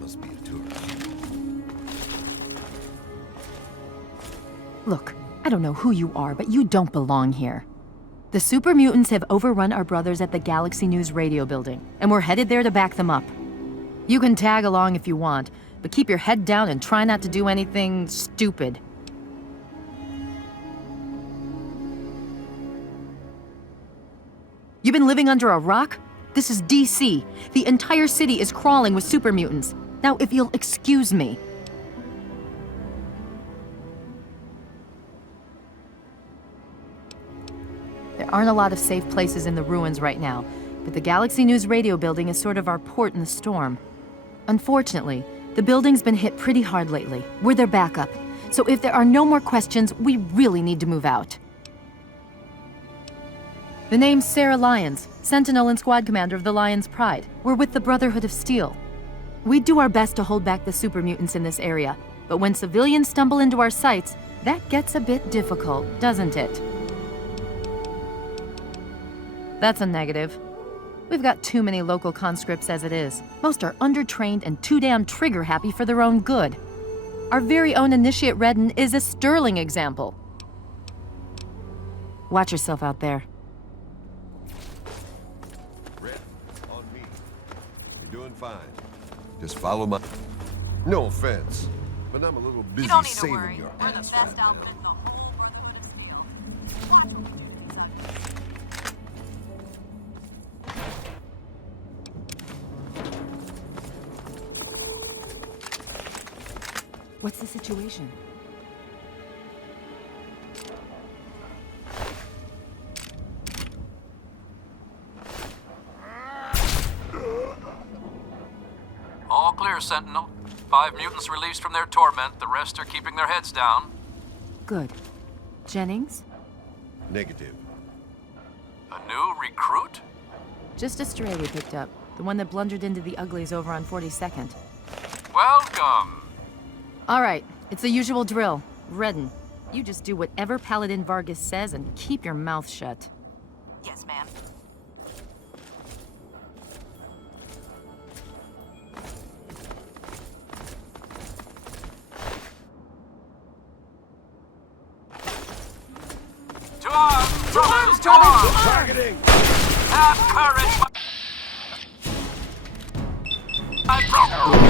Must be a tourist. Look, I don't know who you are, but you don't belong here. The super mutants have overrun our brothers at the Galaxy News radio building, and we're headed there to back them up. You can tag along if you want, but keep your head down and try not to do anything stupid. You been living under a rock? This is DC. The entire city is crawling with super mutants. Now, if you'll excuse me. There aren't a lot of safe places in the ruins right now, but the Galaxy News radio building is sort of our port in the storm. Unfortunately, the building's been hit pretty hard lately. We're their backup. So if there are no more questions, we really need to move out. The name's Sarah Lyons, Sentinel and Squad Commander of the Lion's Pride. We're with the Brotherhood of Steel. We do our best to hold back the super mutants in this area, but when civilians stumble into our sights, that gets a bit difficult, doesn't it? That's a negative. We've got too many local conscripts as it is. Most are undertrained and too damn trigger-happy for their own good. Our very own initiate Redden is a sterling example. Watch yourself out there. Red, on me. You're doing fine. Just follow my... No offense, but I'm a little busy You don't need to saving worry. your We're the ass best right outfit in the whole. What's the situation? All clear, Sentinel. 5 mutants released from their torment. The rest are keeping their heads down. Good. Jennings? Negative. A new recruit? Just a stray we picked up. The one that blundered into the uglies over on 42nd. Welcome. All right, it's the usual drill. Redden, you just do whatever Paladin Vargas says and keep your mouth shut. Yes, ma'am. To arms, brothers, to brothers, arms! Targeting! Have courage, my brother!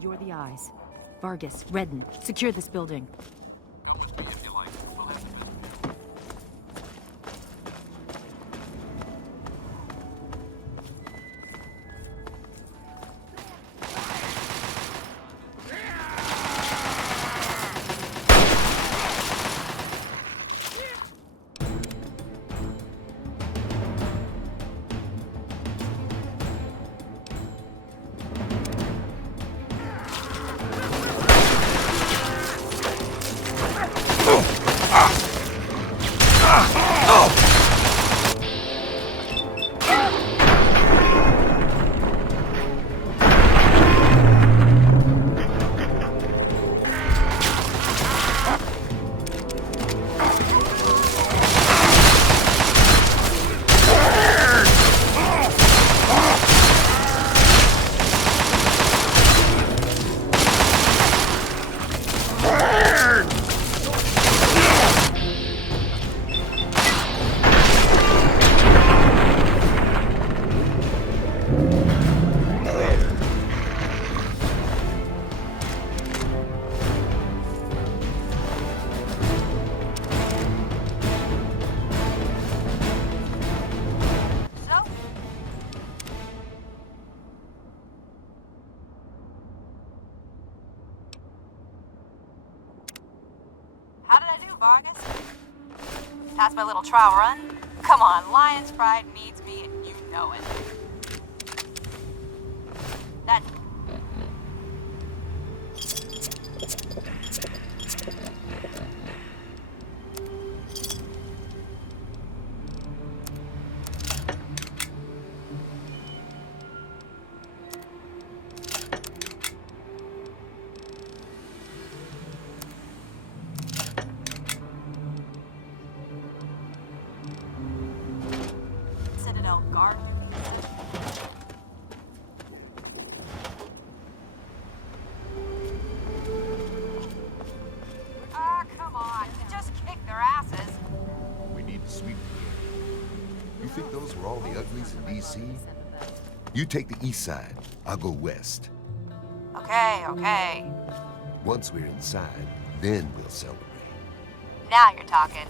You're the eyes. Vargas, Redden, secure this building. If you like, we'll have to. Burn! How did I do, Vargas? Passed my little trial run? Come on, Lion's Pride needs me and you know it. That... Citadel Guard. Ah, come on. Just kick their asses. We need to sweep the area. You think those were all the uglies in D.C.? You take the east side, I'll go west. Okay, okay. Once we're inside, then we'll celebrate. Now you're talking.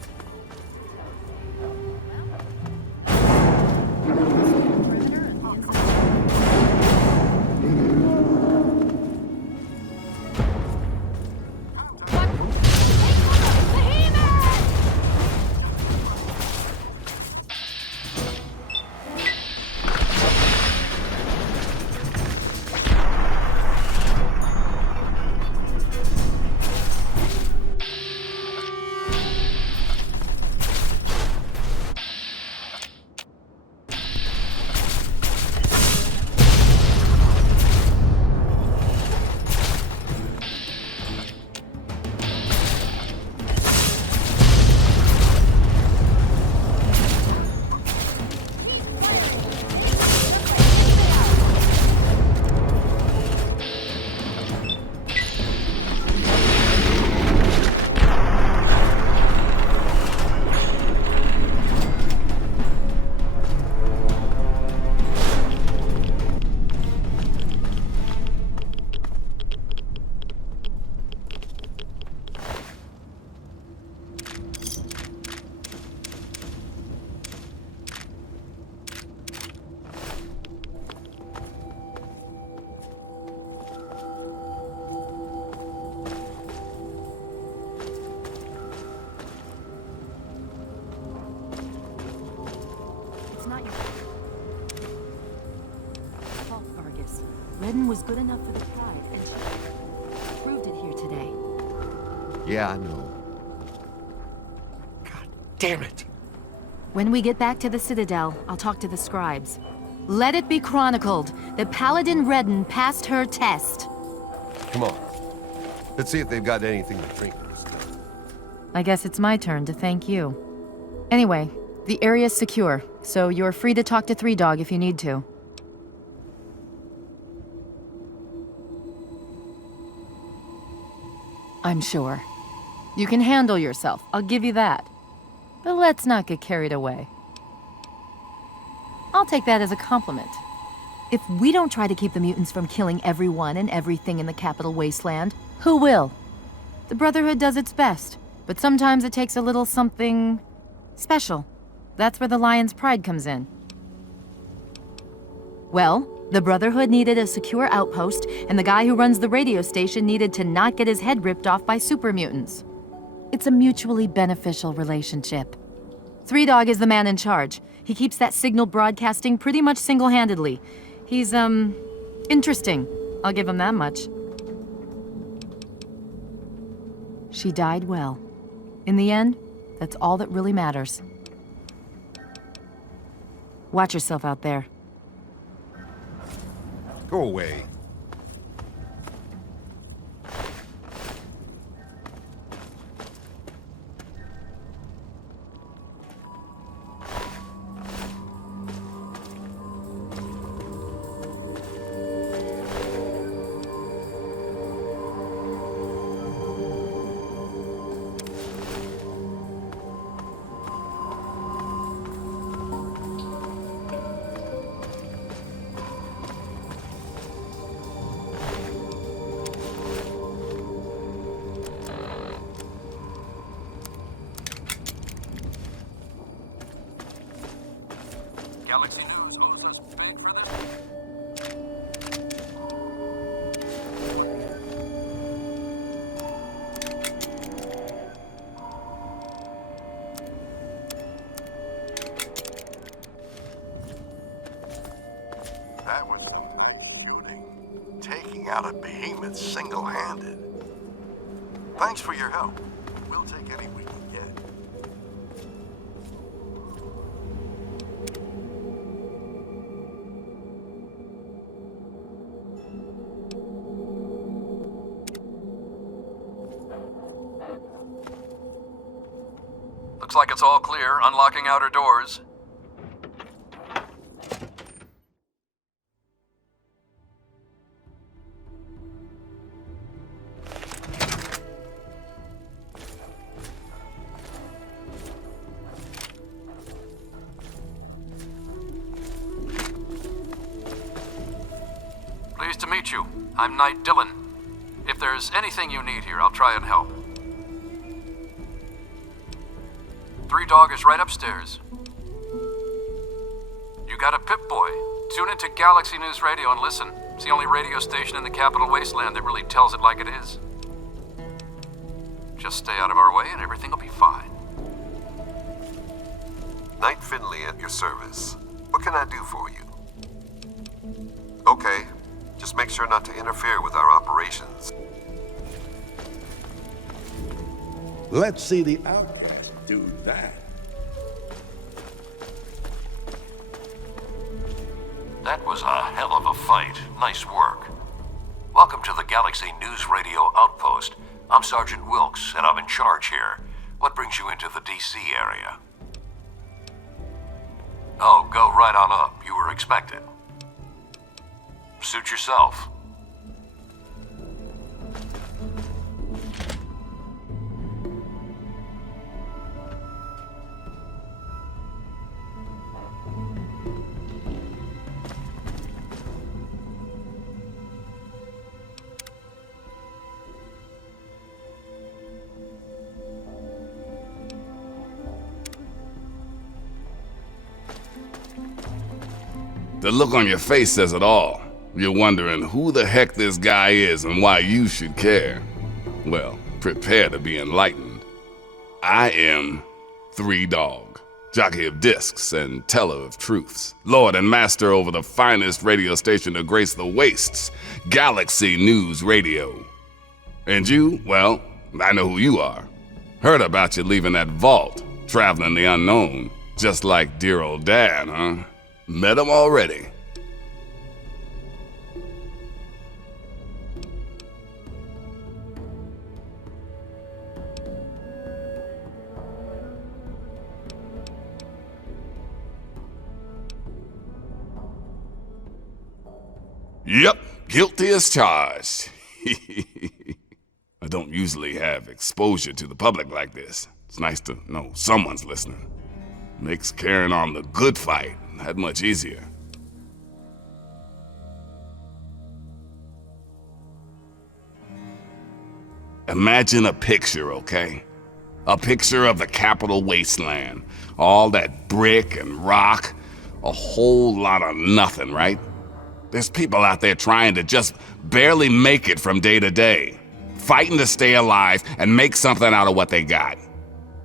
Redden was good enough for the Pride, and she proved it here today. Yeah, I know. God damn it! When we get back to the Citadel, I'll talk to the scribes. Let it be chronicled that Paladin Redden passed her test. Come on. Let's see if they've got anything to drink this time. I guess it's my turn to thank you. Anyway, the area's secure, so you're free to talk to Three Dog if you need to. I'm sure. You can handle yourself, I'll give you that. But let's not get carried away. I'll take that as a compliment. If we don't try to keep the mutants from killing everyone and everything in the capital Wasteland, who will? The Brotherhood does its best, but sometimes it takes a little something special. That's where the Lion's Pride comes in. Well, the Brotherhood needed a secure outpost, and the guy who runs the radio station needed to not get his head ripped off by super mutants. It's a mutually beneficial relationship. Three Dog is the man in charge. He keeps that signal broadcasting pretty much single-handedly. He's, interesting. I'll give him that much. She died well. In the end, that's all that really matters. Watch yourself out there. Go away. out a behemoth single-handed. Thanks for your help. We'll take any we can get. Looks like it's all clear. Unlocking outer doors. Pleased to meet you. I'm Knight Dillon. If there's anything you need here, I'll try and help. 3 Dog is right upstairs. You got a Pip-Boy. Tune into Galaxy News Radio and listen. It's the only radio station in the capital Wasteland that really tells it like it is. Just stay out of our way and everything will be fine. Knight Finley at your service. What can I do for you? Okay. Just make sure not to interfere with our operations. Let's see the outcast do that. That was a hell of a fight. Nice work. Welcome to the Galaxy News Radio Outpost. I'm Sergeant Wilkes, and I'm in charge here. What brings you into the DC area? Oh, go right on up. You were expected. Suit yourself. The look on your face says it all. You're wondering who the heck this guy is and why you should care. Well, prepare to be enlightened. I am 3 Dog, jockey of discs and teller of truths, lord and master over the finest radio station to grace the wastes, Galaxy News Radio. And you, well, I know who you are. Heard about you leaving that vault, traveling the unknown, just like dear old Dad, huh? Met him already. Yep, guilty as charged. I don't usually have exposure to the public like this. It's nice to know someone's listening. Makes carrying on the good fight that much easier. Imagine a picture, okay? A picture of the capital Wasteland. All that brick and rock. A whole lot of nothing, right? There's people out there trying to just barely make it from day to day, fighting to stay alive and make something out of what they got.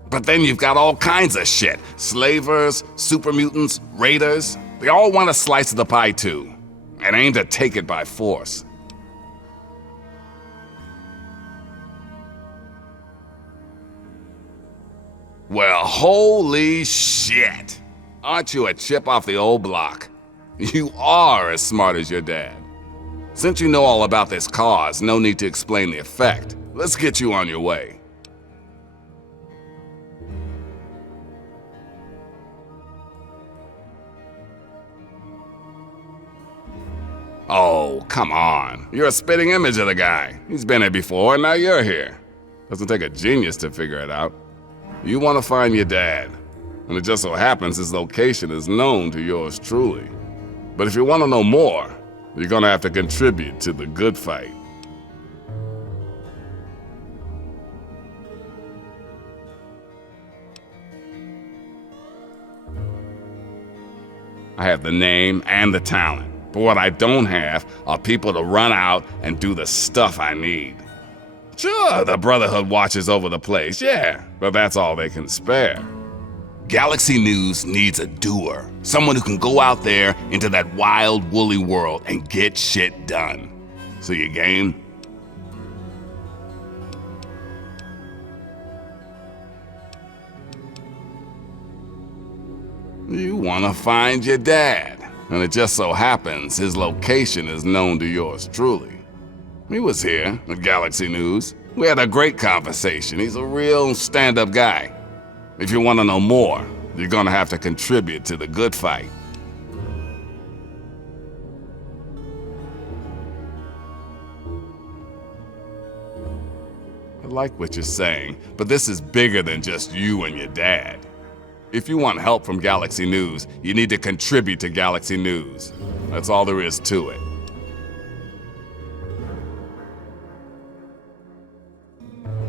But then you've got all kinds of shit. Slavers, super mutants, raiders. They all want a slice of the pie too, and aim to take it by force. Well, holy shit. Aren't you a chip off the old block? You are as smart as your dad. Since you know all about this cause, no need to explain the effect. Let's get you on your way. Oh, come on. You're a spitting image of the guy. He's been here before, and now you're here. Doesn't take a genius to figure it out. You want to find your dad, and it just so happens his location is known to yours truly. But if you want to know more, you're gonna have to contribute to the good fight. I have the name and the talent, but what I don't have are people to run out and do the stuff I need. Sure, the Brotherhood watches over the place, yeah, but that's all they can spare. Galaxy News needs a doer, someone who can go out there into that wild, woolly world and get shit done. So you game? You want to find your dad, and it just so happens his location is known to yours truly. He was here at Galaxy News. We had a great conversation. He's a real stand-up guy. If you want to know more, you're gonna have to contribute to the good fight. I like what you're saying, but this is bigger than just you and your dad. If you want help from Galaxy News, you need to contribute to Galaxy News. That's all there is to it.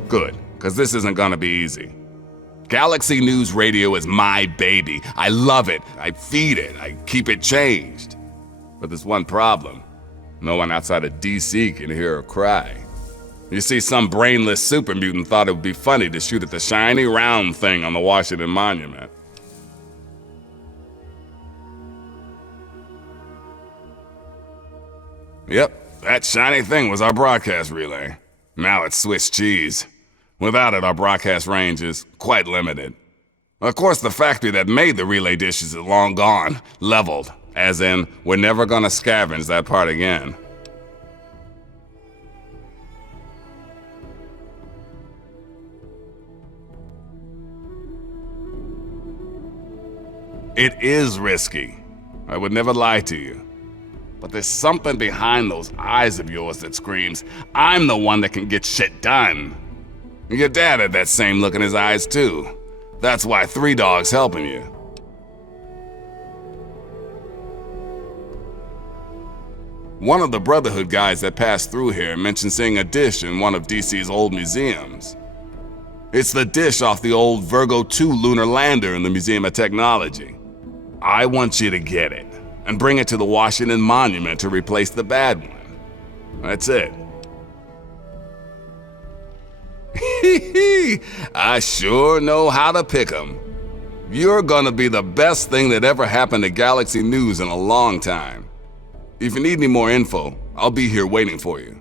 Good, because this isn't gonna be easy. Galaxy News Radio is my baby. I love it, I feed it, I keep it changed. But there's one problem. No one outside of DC can hear her cry. You see, some brainless super mutant thought it would be funny to shoot at the shiny round thing on the Washington Monument. Yep, that shiny thing was our broadcast relay. Now it's Swiss cheese. Without it, our broadcast range is quite limited. Of course, the factory that made the relay dishes is long gone, leveled, as in, we're never gonna scavenge that part again. It is risky. I would never lie to you. But there's something behind those eyes of yours that screams, I'm the one that can get shit done. Your dad had that same look in his eyes too. That's why 3 Dog's helping you. One of the Brotherhood guys that passed through here mentioned seeing a dish in one of DC's old museums. It's the dish off the old Virgo 2 lunar lander in the Museum of Technology. I want you to get it and bring it to the Washington Monument to replace the bad one. That's it. I sure know how to pick 'em. You're gonna be the best thing that ever happened to Galaxy News in a long time. If you need any more info, I'll be here waiting for you.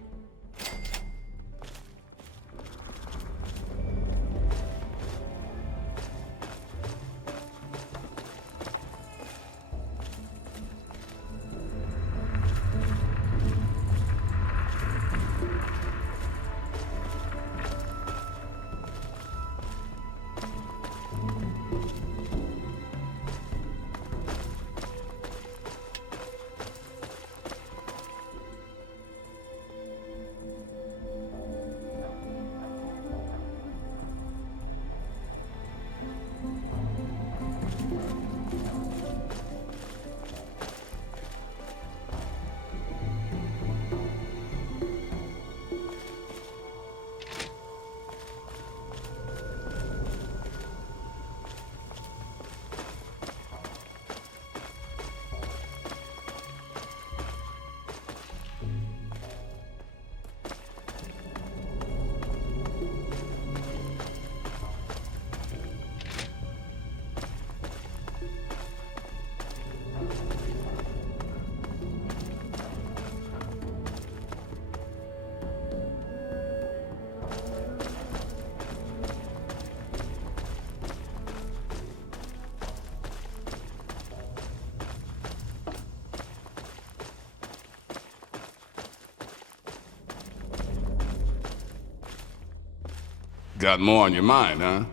Got more on your mind, huh?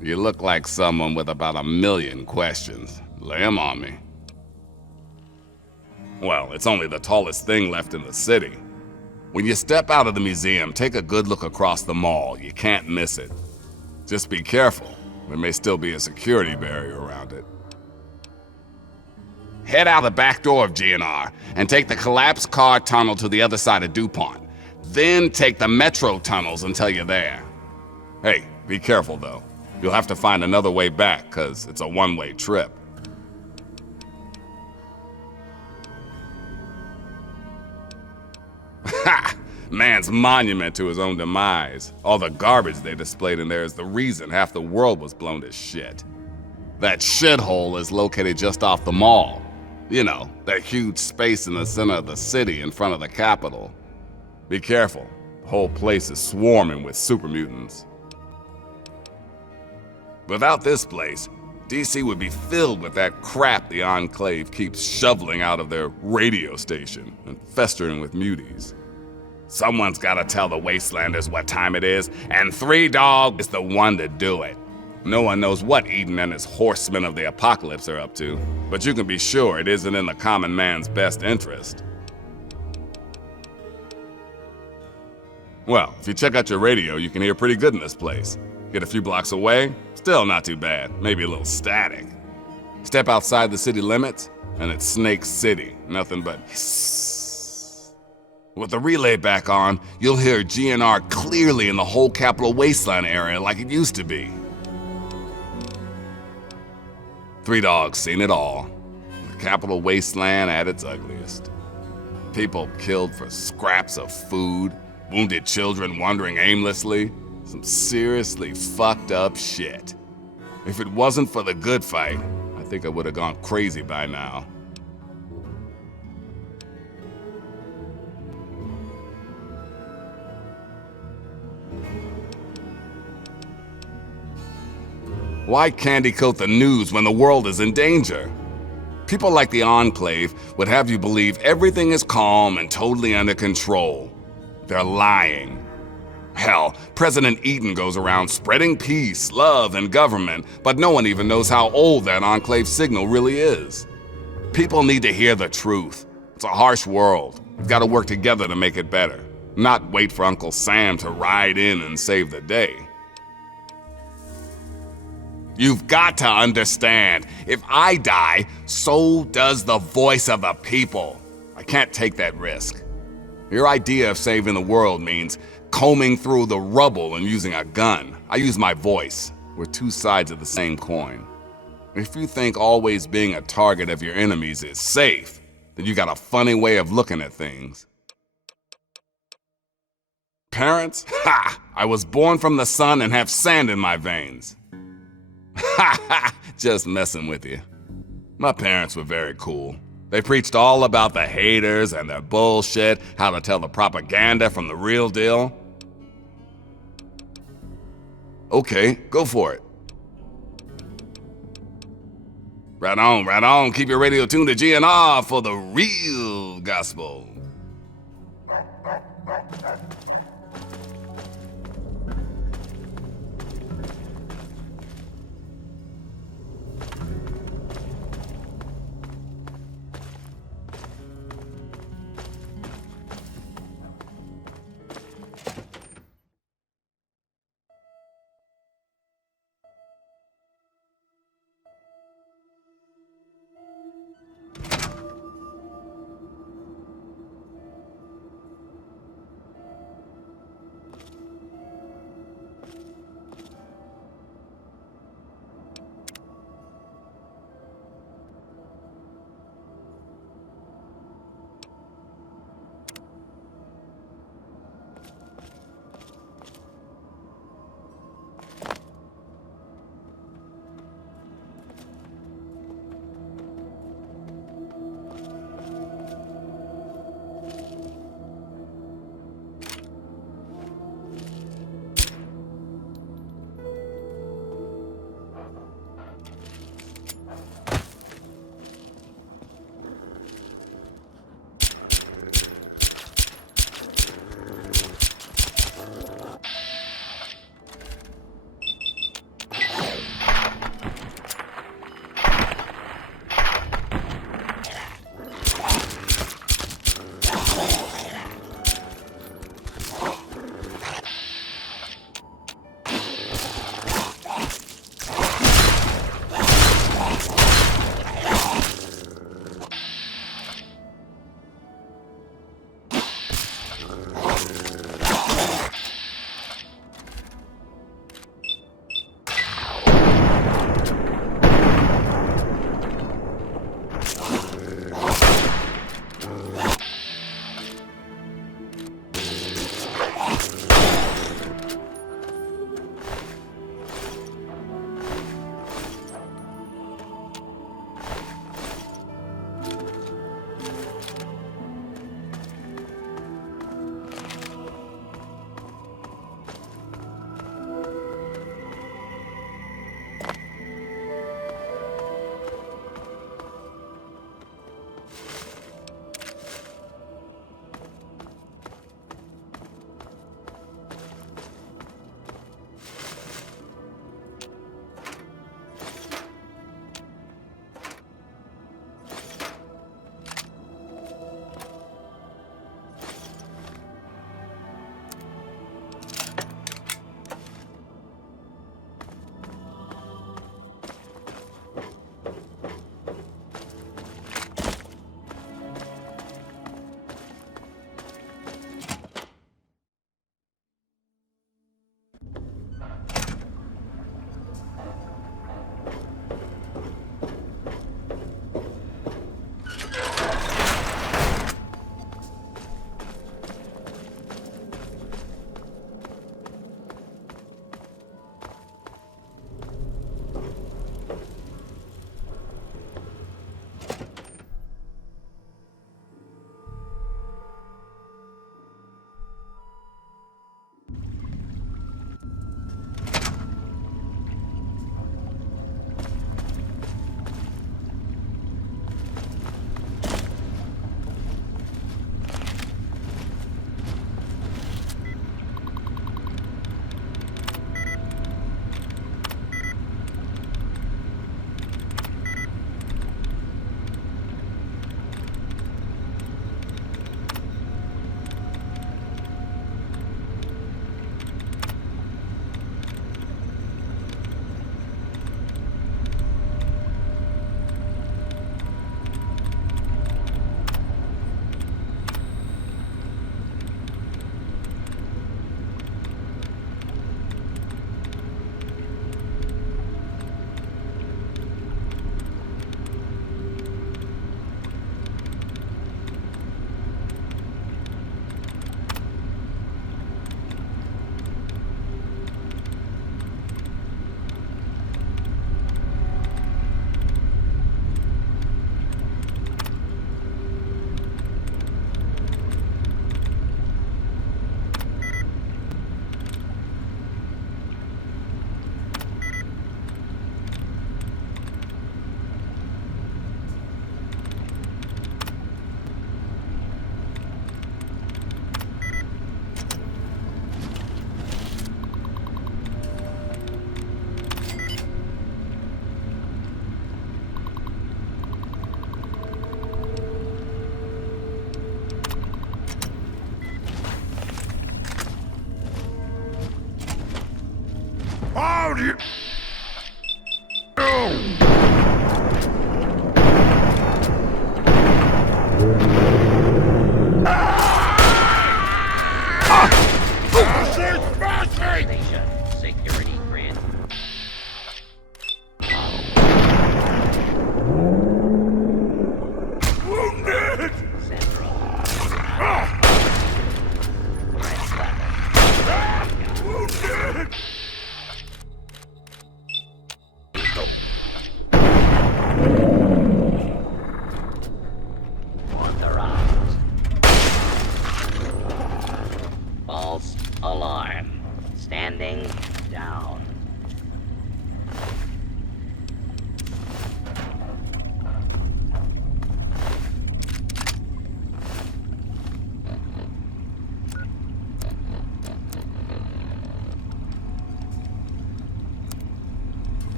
You look like someone with about 1,000,000 questions. Lay 'em on me. Well, it's only the tallest thing left in the city. When you step out of the museum, take a good look across the mall. You can't miss it. Just be careful. There may still be a security barrier around it. Head out the back door of GNR and take the collapsed car tunnel to the other side of DuPont. Then take the metro tunnels until you're there. Hey, be careful though. You'll have to find another way back, cause it's a one-way trip. Ha! Man's monument to his own demise. All the garbage they displayed in there is the reason half the world was blown to shit. That shithole is located just off the mall. You know, that huge space in the center of the city in front of the Capitol. Be careful. The whole place is swarming with super mutants. Without this place, DC would be filled with that crap the Enclave keeps shoveling out of their radio station and festering with muties. Someone's gotta tell the Wastelanders what time it is, and 3 Dog is the one to do it. No one knows what Eden and his horsemen of the apocalypse are up to, but you can be sure it isn't in the common man's best interest. Well, if you check out your radio, you can hear pretty good in this place. Get a few blocks away, still not too bad, maybe a little static. Step outside the city limits, and it's Snake City, nothing but hiss. With the relay back on, you'll hear GNR clearly in the whole Capital Wasteland area like it used to be. 3 Dogs seen it all. The Capital Wasteland at its ugliest. People killed for scraps of food, wounded children wandering aimlessly. Some seriously fucked up shit. If it wasn't for the good fight, I think I would have gone crazy by now. Why candy coat the news when the world is in danger? People like the Enclave would have you believe everything is calm and totally under control. They're lying. Hell, President Eden goes around spreading peace, love, and government, but no one even knows how old that Enclave signal really is. People need to hear the truth. It's a harsh world. We've got to work together to make it better, not wait for Uncle Sam to ride in and save the day. You've got to understand, if I die, so does the voice of the people. I can't take that risk. Your idea of saving the world means combing through the rubble and using a gun. I use my voice. We're 2 sides of the same coin. If you think always being a target of your enemies is safe, then you got a funny way of looking at things. Parents? Ha! I was born from the sun and have sand in my veins. Ha ha! Just messing with you. My parents were very cool. They preached all about the haters and their bullshit, how to tell the propaganda from the real deal. Okay, go for it. Right on. Keep your radio tuned to GNR for the real gospel. Hold you! Security grid. Wounded! Central. Wounded!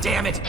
Damn it!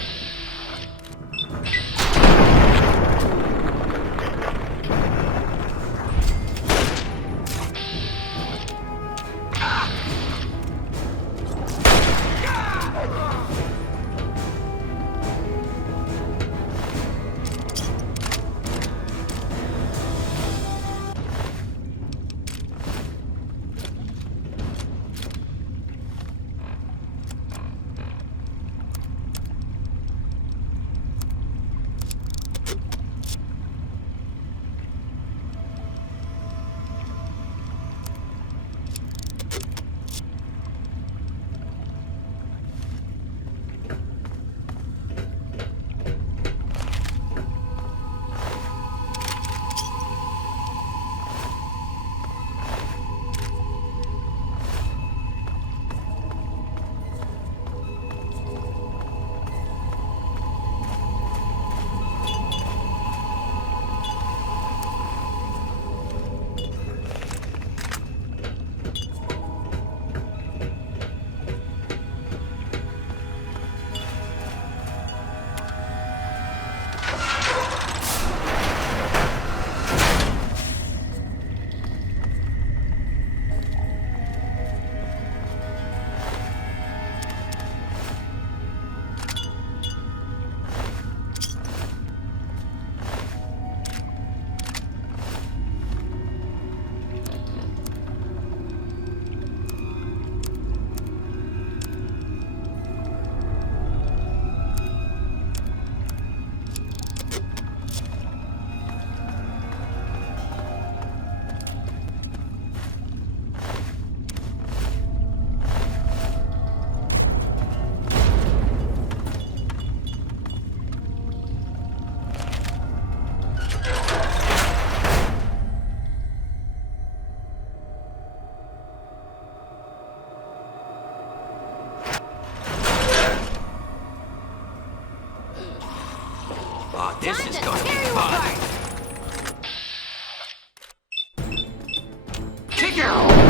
This is going to be fun. Kick her!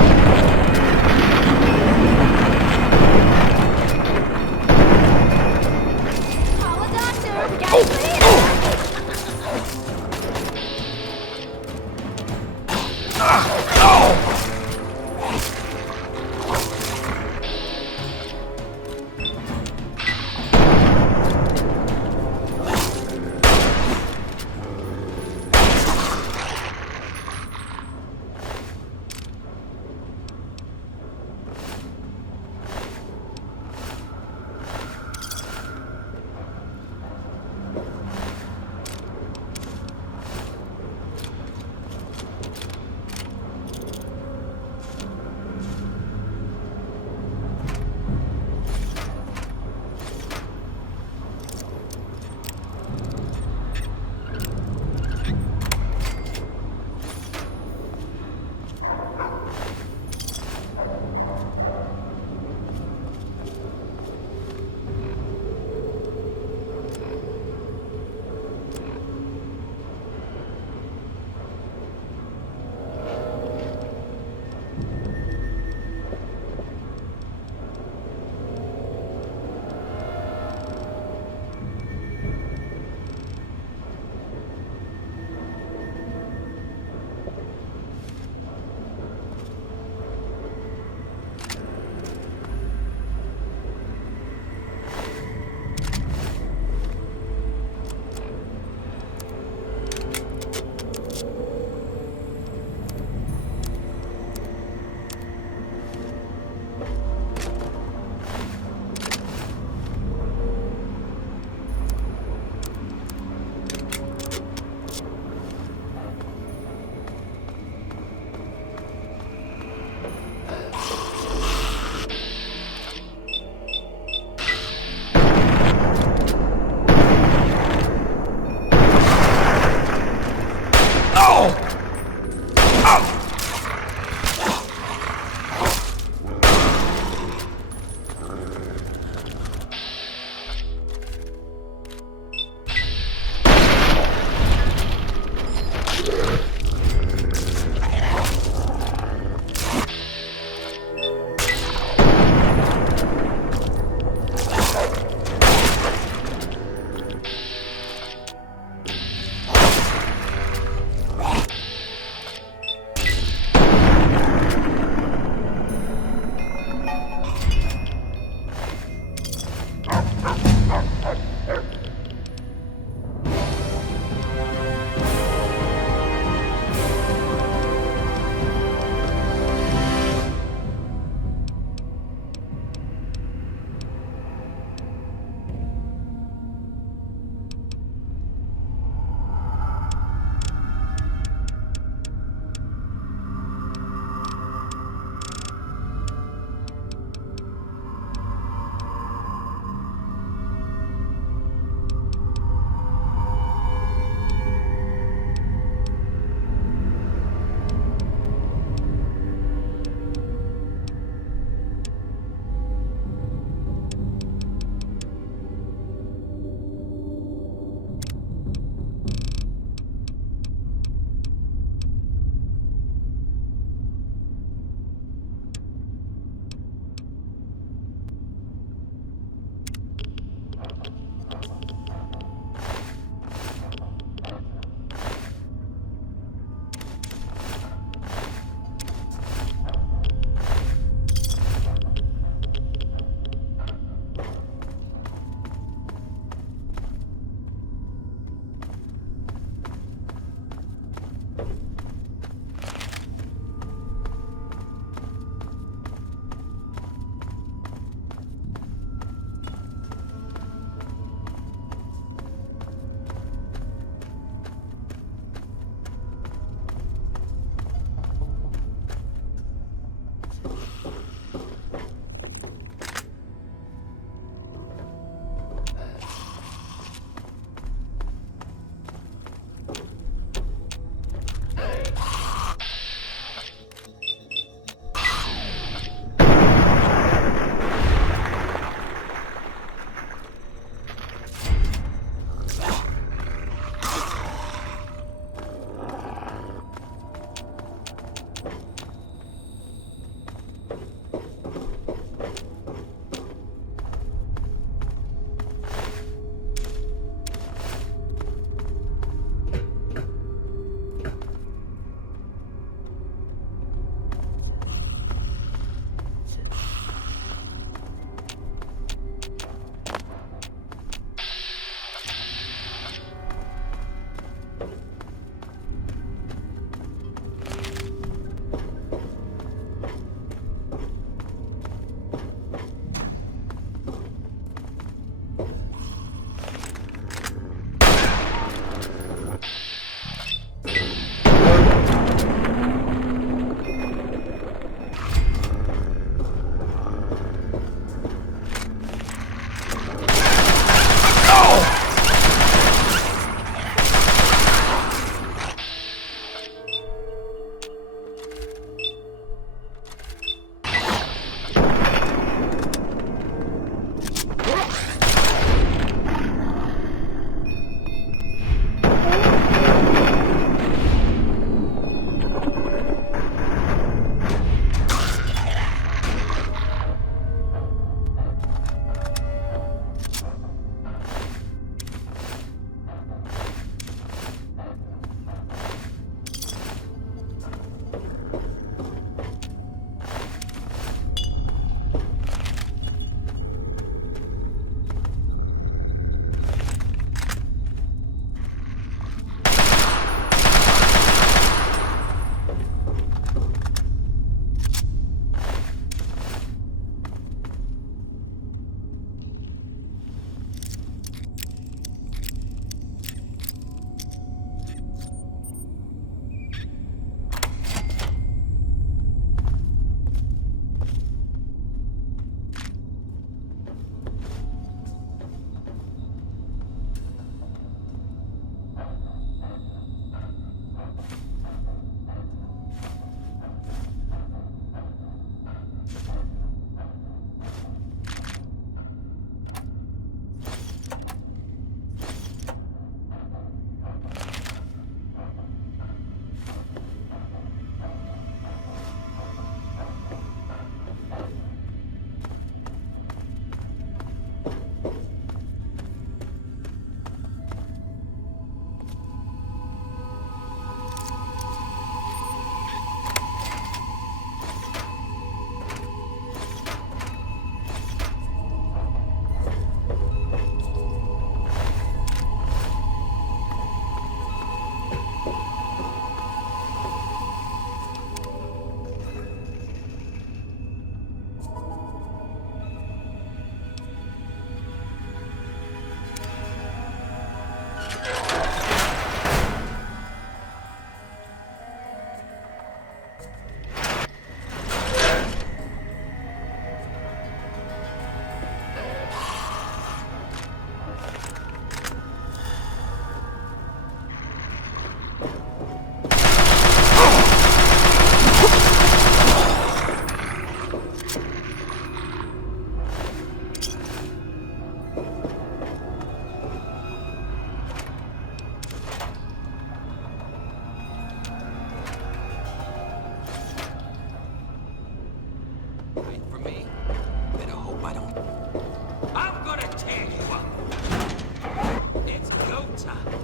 Zeta.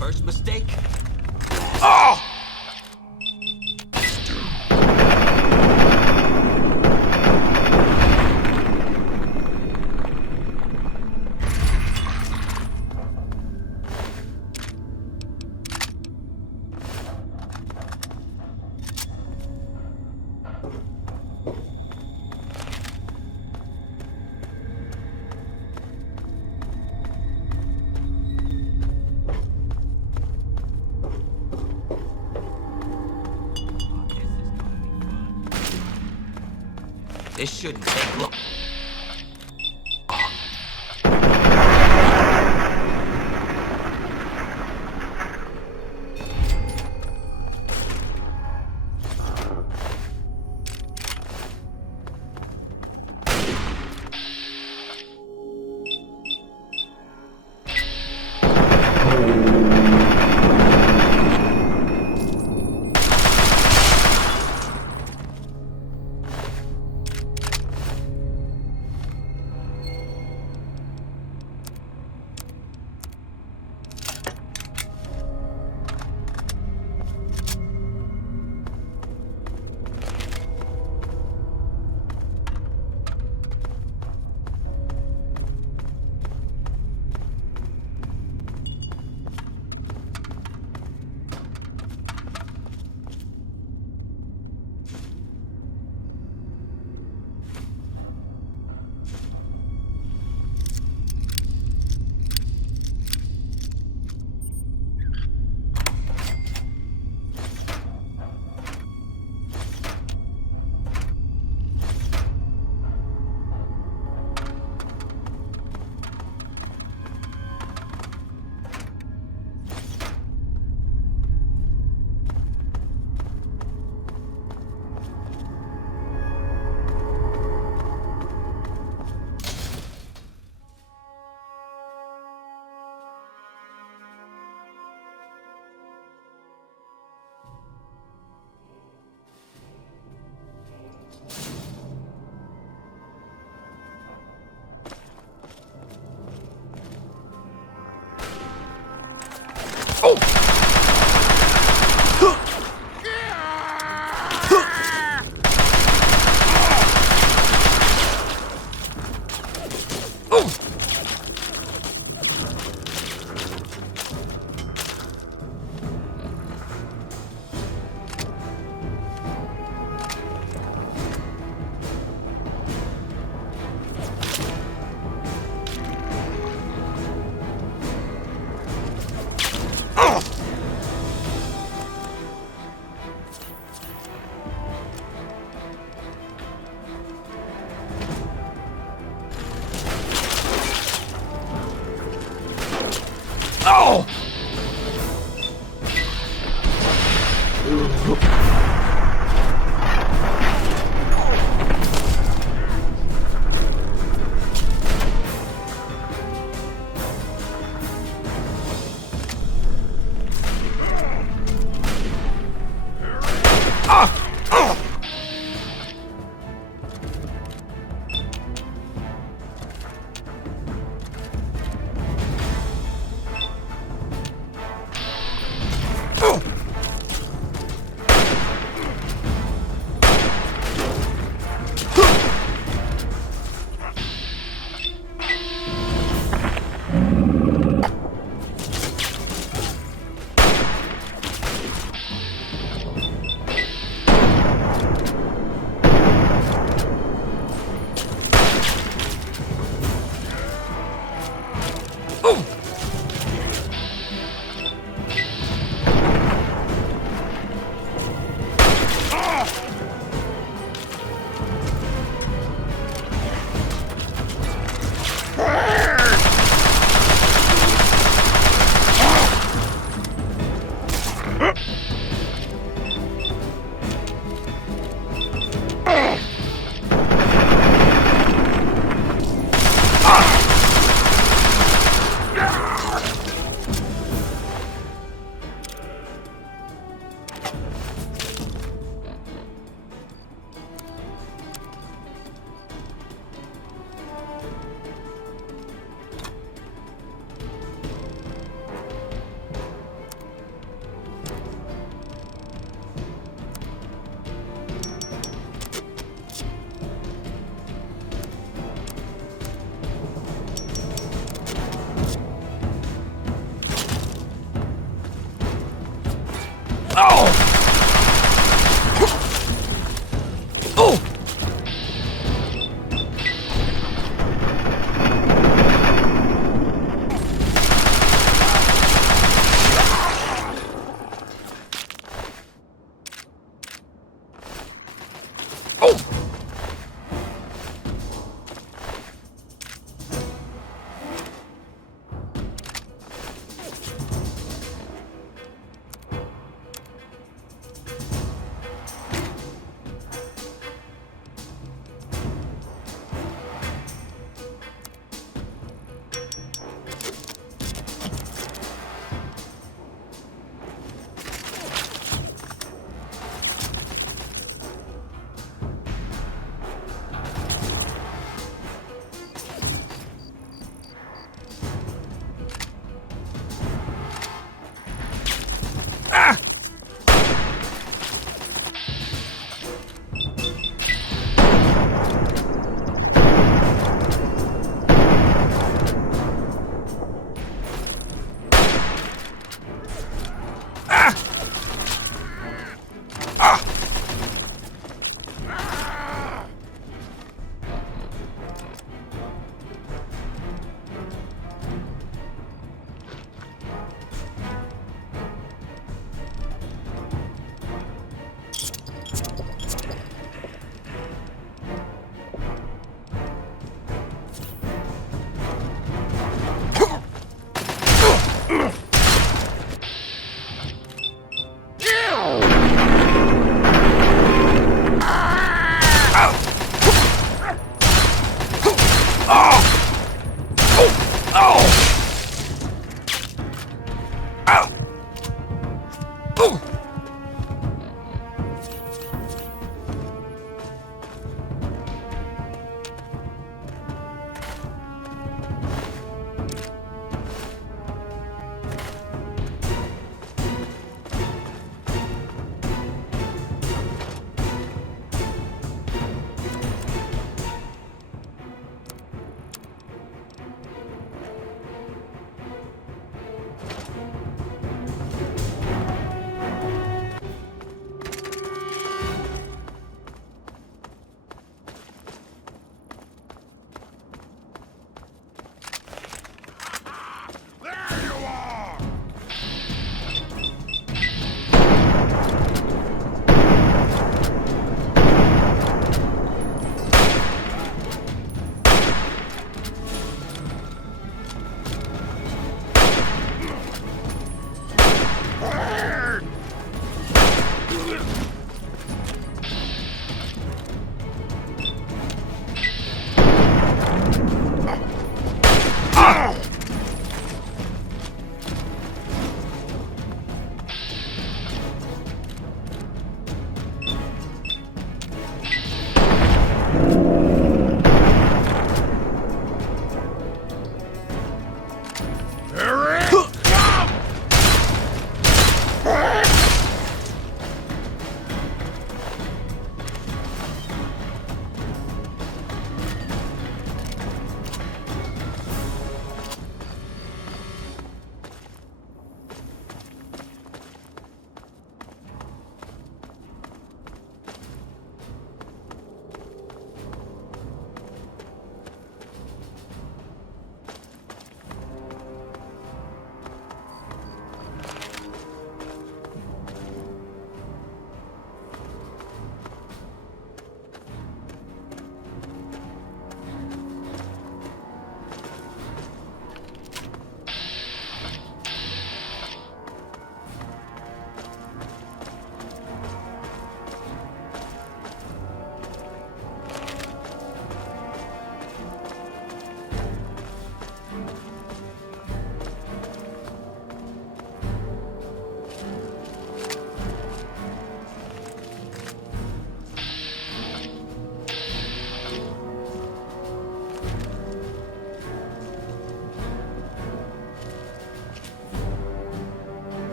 First mistake. Oh! This shouldn't take long.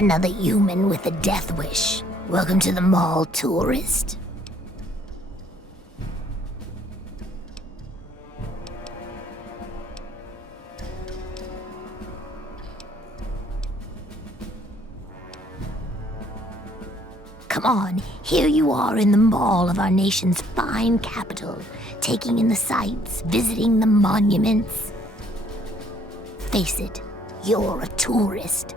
Another human with a death wish. Welcome to the mall, tourist. Come on, here you are in the mall of our nation's fine capital, taking in the sights, visiting the monuments. Face it, you're a tourist.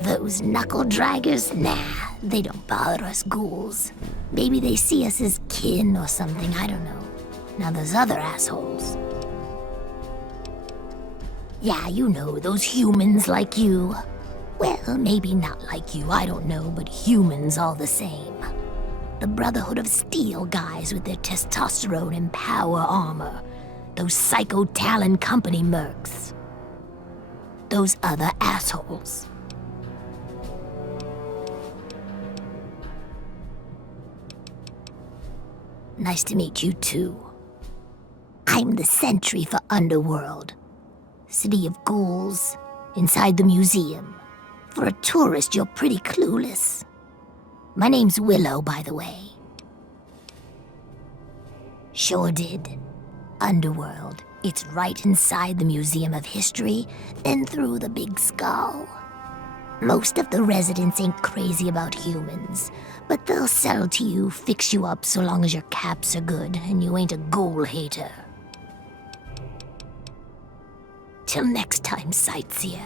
Those knuckle draggers? Nah, they don't bother us ghouls. Maybe they see us as kin or something, I don't know. Now those other assholes. Yeah, you know, those humans like you. Well, maybe not like you, I don't know, but humans all the same. The Brotherhood of Steel guys with their testosterone and power armor. Those Psycho Talon Company mercs. Those other assholes. Nice to meet you too. I'm the sentry for Underworld. City of ghouls, inside the museum. For a tourist, you're pretty clueless. My name's Willow, by the way. Sure did. Underworld. It's right inside the Museum of History, then through the Big Skull. Most of the residents ain't crazy about humans, but they'll sell to you, fix you up so long as your caps are good and you ain't a ghoul hater. Till next time, sightseer.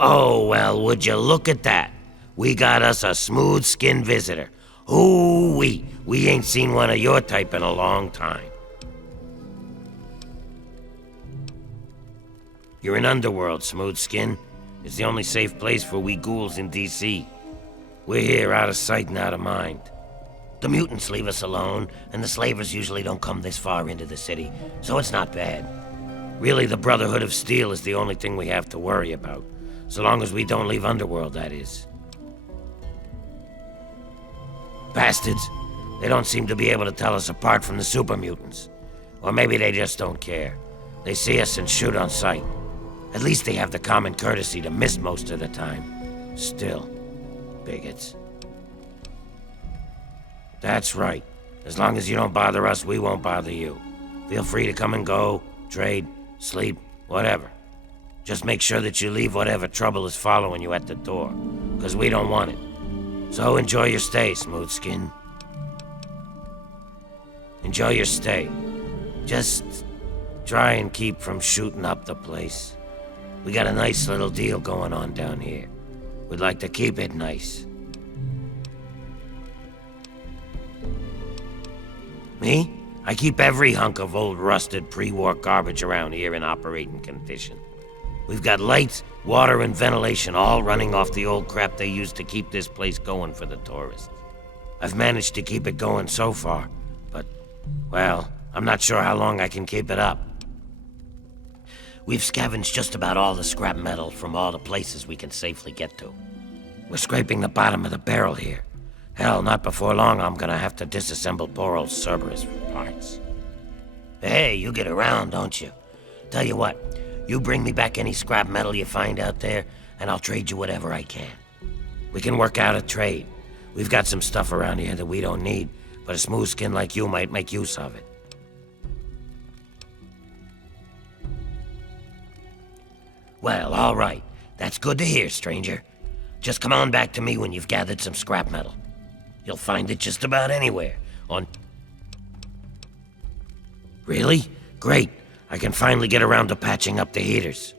Oh, well, would you look at that? We got us a smooth-skinned visitor. Ooh-wee, we ain't seen one of your type in a long time. You're in Underworld, Smooth-Skin. It's the only safe place for we ghouls in D.C. We're here out of sight and out of mind. The mutants leave us alone, and the slavers usually don't come this far into the city, so it's not bad. Really, the Brotherhood of Steel is the only thing we have to worry about. So long as we don't leave Underworld, that is. Bastards. They don't seem to be able to tell us apart from the super mutants. Or maybe they just don't care. They see us and shoot on sight. At least they have the common courtesy to miss most of the time. Still, bigots. That's right. As long as you don't bother us, we won't bother you. Feel free to come and go, trade, sleep, whatever. Just make sure that you leave whatever trouble is following you at the door, because we don't want it. So enjoy your stay, Smooth-Skin. Enjoy your stay. Just try and keep from shooting up the place. We got a nice little deal going on down here. We'd like to keep it nice. Me? I keep every hunk of old rusted pre-war garbage around here in operating condition. We've got lights, water, and ventilation all running off the old crap they used to keep this place going for the tourists. I've managed to keep it going so far, but, well, I'm not sure how long I can keep it up. We've scavenged just about all the scrap metal from all the places we can safely get to. We're scraping the bottom of the barrel here. Hell, not before long I'm gonna have to disassemble poor old Cerberus for parts. Hey, you get around, don't you? Tell you what, you bring me back any scrap metal you find out there, and I'll trade you whatever I can. We can work out a trade. We've got some stuff around here that we don't need, but a smooth skin like you might make use of it. Well, all right. That's good to hear, stranger. Just come on back to me when you've gathered some scrap metal. You'll find it just about anywhere. Really? Great. I can finally get around to patching up the heaters.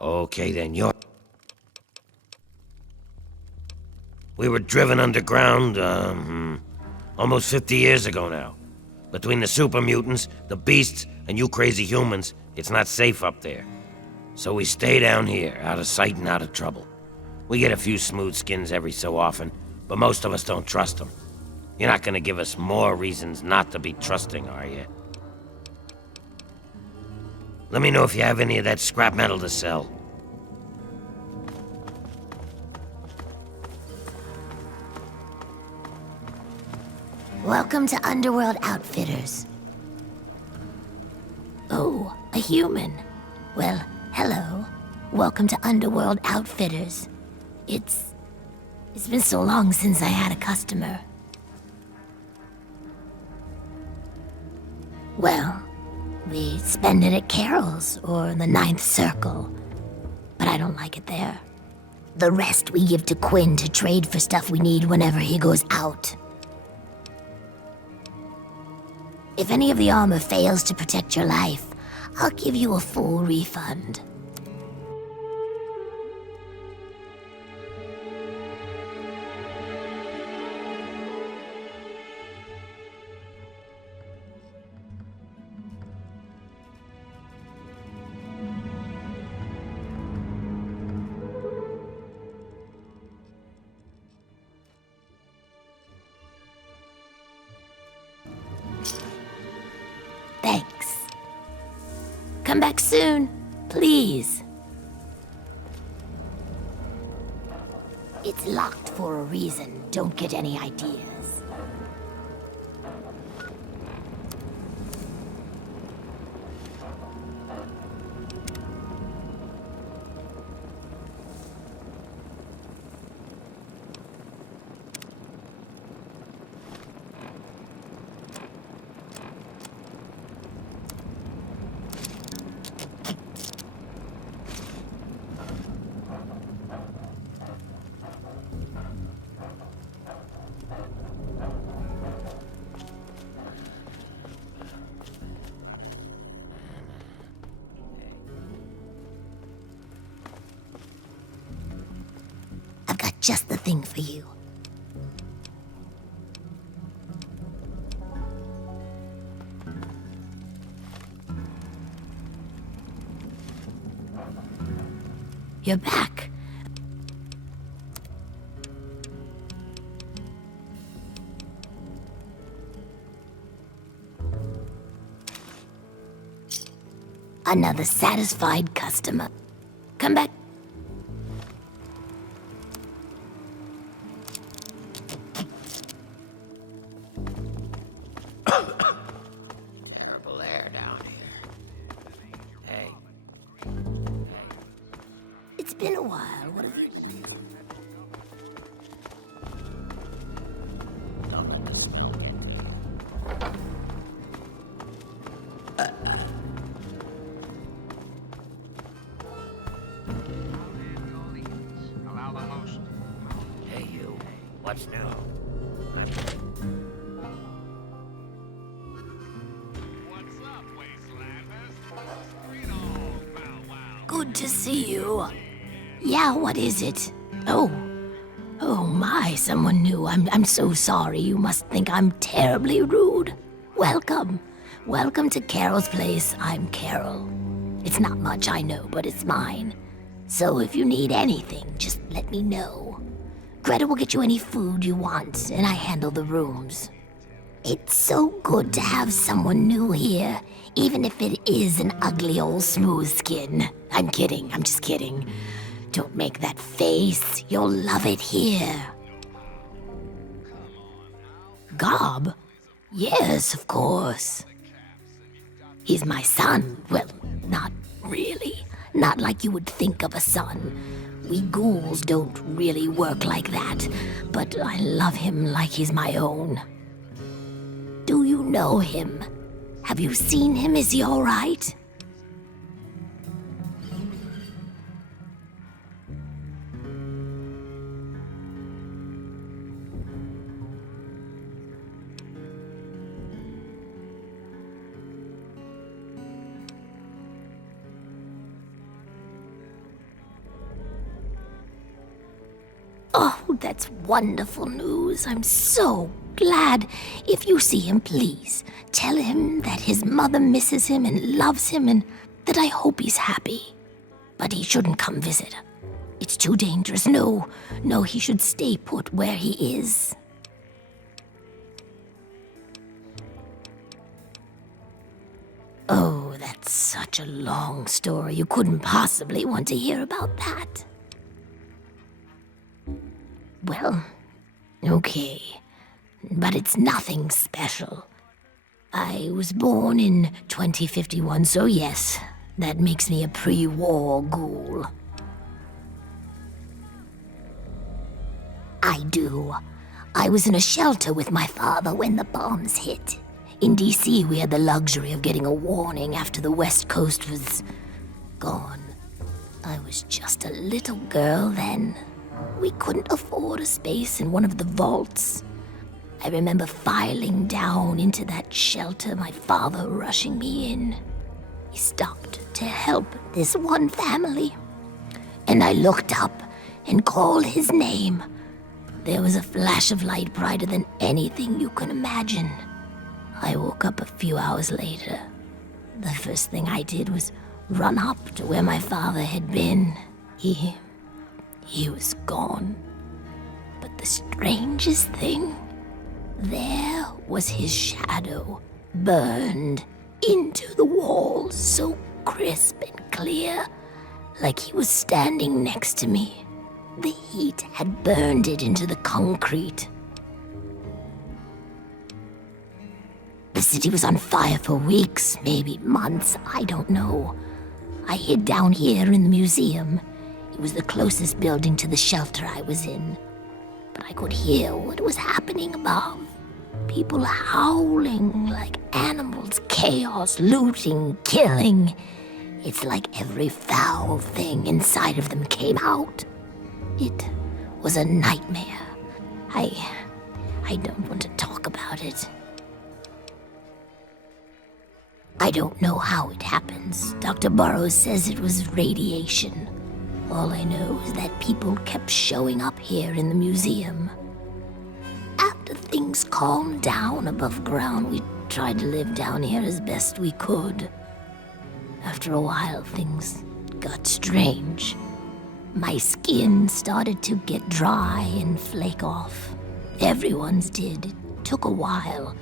Okay, then, We were driven underground, almost 50 years ago now. Between the super mutants, the beasts, and you crazy humans, it's not safe up there. So we stay down here, out of sight and out of trouble. We get a few smooth skins every so often, but most of us don't trust them. You're not gonna give us more reasons not to be trusting, are you? Let me know if you have any of that scrap metal to sell. Welcome to Underworld Outfitters. Oh, a human. Well, hello. Welcome to Underworld Outfitters. It's been so long since I had a customer. Well, we spend it at Carol's or the Ninth Circle, but I don't like it there. The rest we give to Quinn to trade for stuff we need whenever he goes out. If any of the armor fails to protect your life, I'll give you a full refund. Thanks. Come back soon, please. It's locked for a reason. Don't get any ideas. I've got just the thing for you. You're back. Another satisfied customer. Come back. Terrible air down here. Hey. It's been a while. What have you... Don't let this smell like Hey, you. What's new? Good to see you. Yeah, what is it? Oh my, someone new. I'm so sorry. You must think I'm terribly rude. Welcome. Welcome to Carol's place. I'm Carol. It's not much, I know, but it's mine. So if you need anything, just let me know. Greta will get you any food you want, and I handle the rooms. It's so good to have someone new here, even if it is an ugly old smooth skin. I'm kidding, I'm just kidding. Don't make that face. You'll love it here. Gob? Yes, of course. He's my son. Well, not really. Not like you would think of a son. We ghouls don't really work like that, but I love him like he's my own. Do you know him? Have you seen him? Is he all right? that's wonderful news. I'm so glad. If you see him, please tell him that his mother misses him and loves him and that I hope he's happy. But he shouldn't come visit. It's too dangerous. No, he should stay put where he is. Oh, that's such a long story. You couldn't possibly want to hear about that. Well, okay. But it's nothing special. I was born in 2051, so yes, that makes me a pre-war ghoul. I do. I was in a shelter with my father when the bombs hit. In DC, we had the luxury of getting a warning after the West Coast was gone. I was just a little girl then. We couldn't afford a space in one of the vaults. I remember filing down into that shelter, my father rushing me in. He stopped to help this one family. And I looked up and called his name. There was a flash of light brighter than anything you can imagine. I woke up a few hours later. The first thing I did was run up to where my father had been. He was gone. But the strangest thing, there was his shadow, burned into the wall, so crisp and clear, like he was standing next to me. The heat had burned it into the concrete. The city was on fire for weeks, maybe months, I don't know. I hid down here in the museum. It was the closest building to the shelter I was in. But I could hear what was happening above. People howling like animals, chaos, looting, killing. It's like every foul thing inside of them came out. It was a nightmare. I don't want to talk about it. I don't know how it happens. Dr. Burroughs says it was radiation. All I know is that people kept showing up here in the museum. After things calmed down above ground, we tried to live down here as best we could. After a while, things got strange. My skin started to get dry and flake off. Everyone's did. It took a while.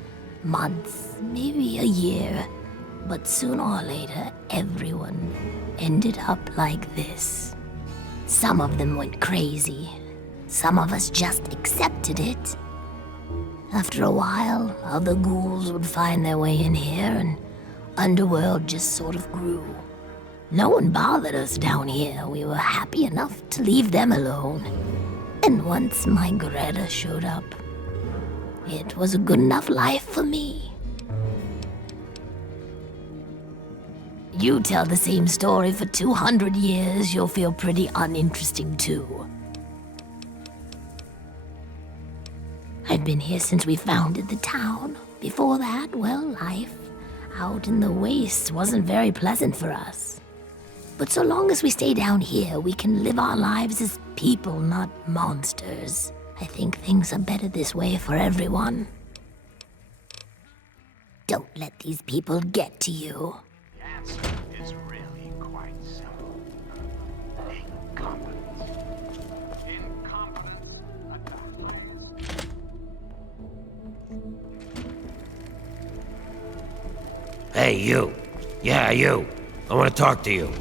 Months, maybe a year. But sooner or later, everyone ended up like this. Some of them went crazy. Some of us just accepted it. After a while, other ghouls would find their way in here, and Underworld just sort of grew. No one bothered us down here. We were happy enough to leave them alone. And once my Greta showed up, it was a good enough life for me. You tell the same story for 200 years, you'll feel pretty uninteresting too. I've been here since we founded the town. Before that, well, life out in the wastes wasn't very pleasant for us. But so long as we stay down here, we can live our lives as people, not monsters. I think things are better this way for everyone. Don't let these people get to you. The answer is really quite simple. Incompetence. Incompetent adopter. Hey, you. Yeah, you. I want to talk to you.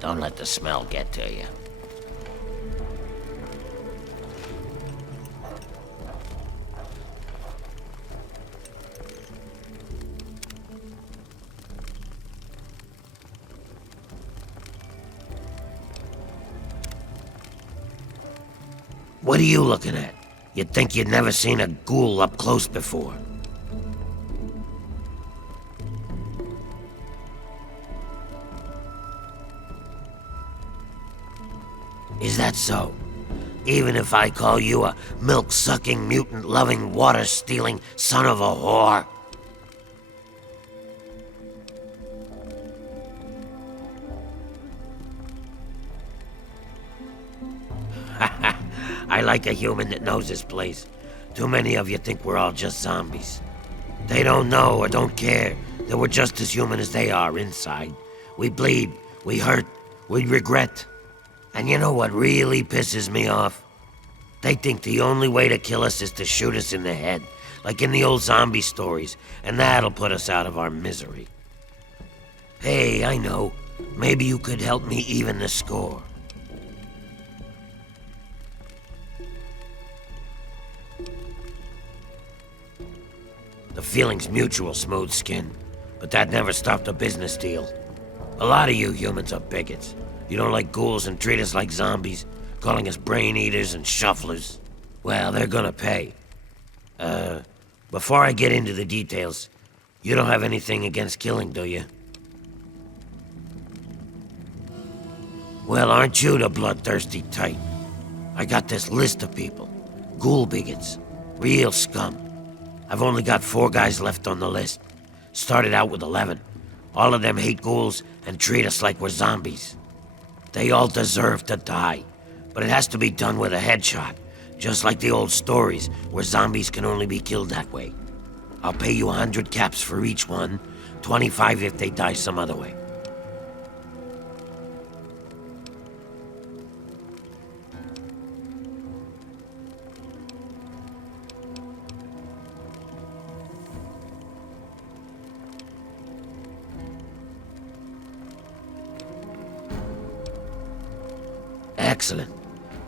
Don't let the smell get to you. What are you looking at? You'd think you'd never seen a ghoul up close before. Is that so? Even if I call you a milk-sucking, mutant-loving, water-stealing son of a whore? like a human that knows his place. Too many of you think we're all just zombies. They don't know or don't care that we're just as human as they are inside. We bleed, we hurt, we regret. And you know what really pisses me off? They think the only way to kill us is to shoot us in the head, like in the old zombie stories, and that'll put us out of our misery. Hey, I know. Maybe you could help me even the score. The feeling's mutual, Smooth Skin, but that never stopped a business deal. A lot of you humans are bigots. You don't like ghouls and treat us like zombies, calling us brain eaters and shufflers. Well, they're gonna pay. Before I get into the details, you don't have anything against killing, do you? Well, aren't you the bloodthirsty type? I got this list of people. Ghoul bigots. Real scum. I've only got 4 guys left on the list. Started out with 11. All of them hate ghouls and treat us like we're zombies. They all deserve to die, but it has to be done with a headshot, just like the old stories where zombies can only be killed that way. I'll pay you 100 caps for each one, 25 if they die some other way. Excellent.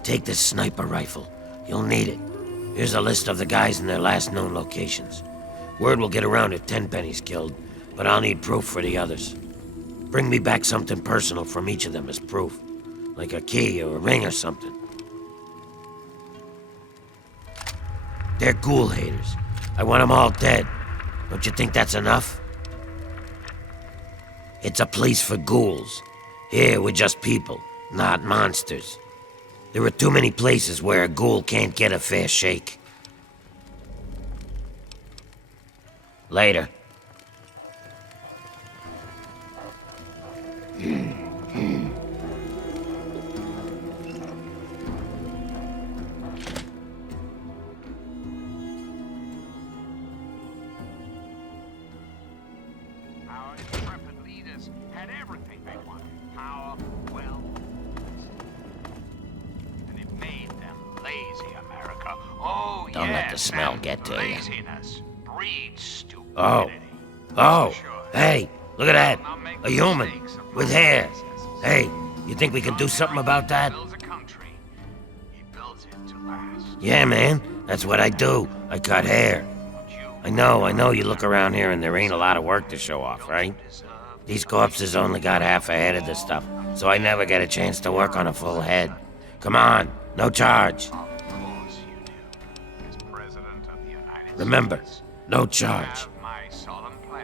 Take this sniper rifle. You'll need it. Here's a list of the guys and their last known locations. Word will get around if Tenpenny's killed, but I'll need proof for the others. Bring me back something personal from each of them as proof, like a key or a ring or something. They're ghoul haters. I want them all dead. Don't you think that's enough? It's a place for ghouls. Here, we're just people, not monsters. There are too many places where a ghoul can't get a fair shake. Later. Our intrepid leaders had everything they wanted. Power, wealth, and it made them lazy, America. Oh, Don't let the yes, smell and get to you. laziness breeds stupidity. Oh, hey, look at that. A human with hair. Hey, you think we can do something about that? Yeah, man, that's what I do. I cut hair. I know you look around here and there ain't a lot of work to show off, right? These corpses only got half a head of the stuff, so I never get a chance to work on a full head. Come on, no charge. Remember, no charge. My solemn pledge.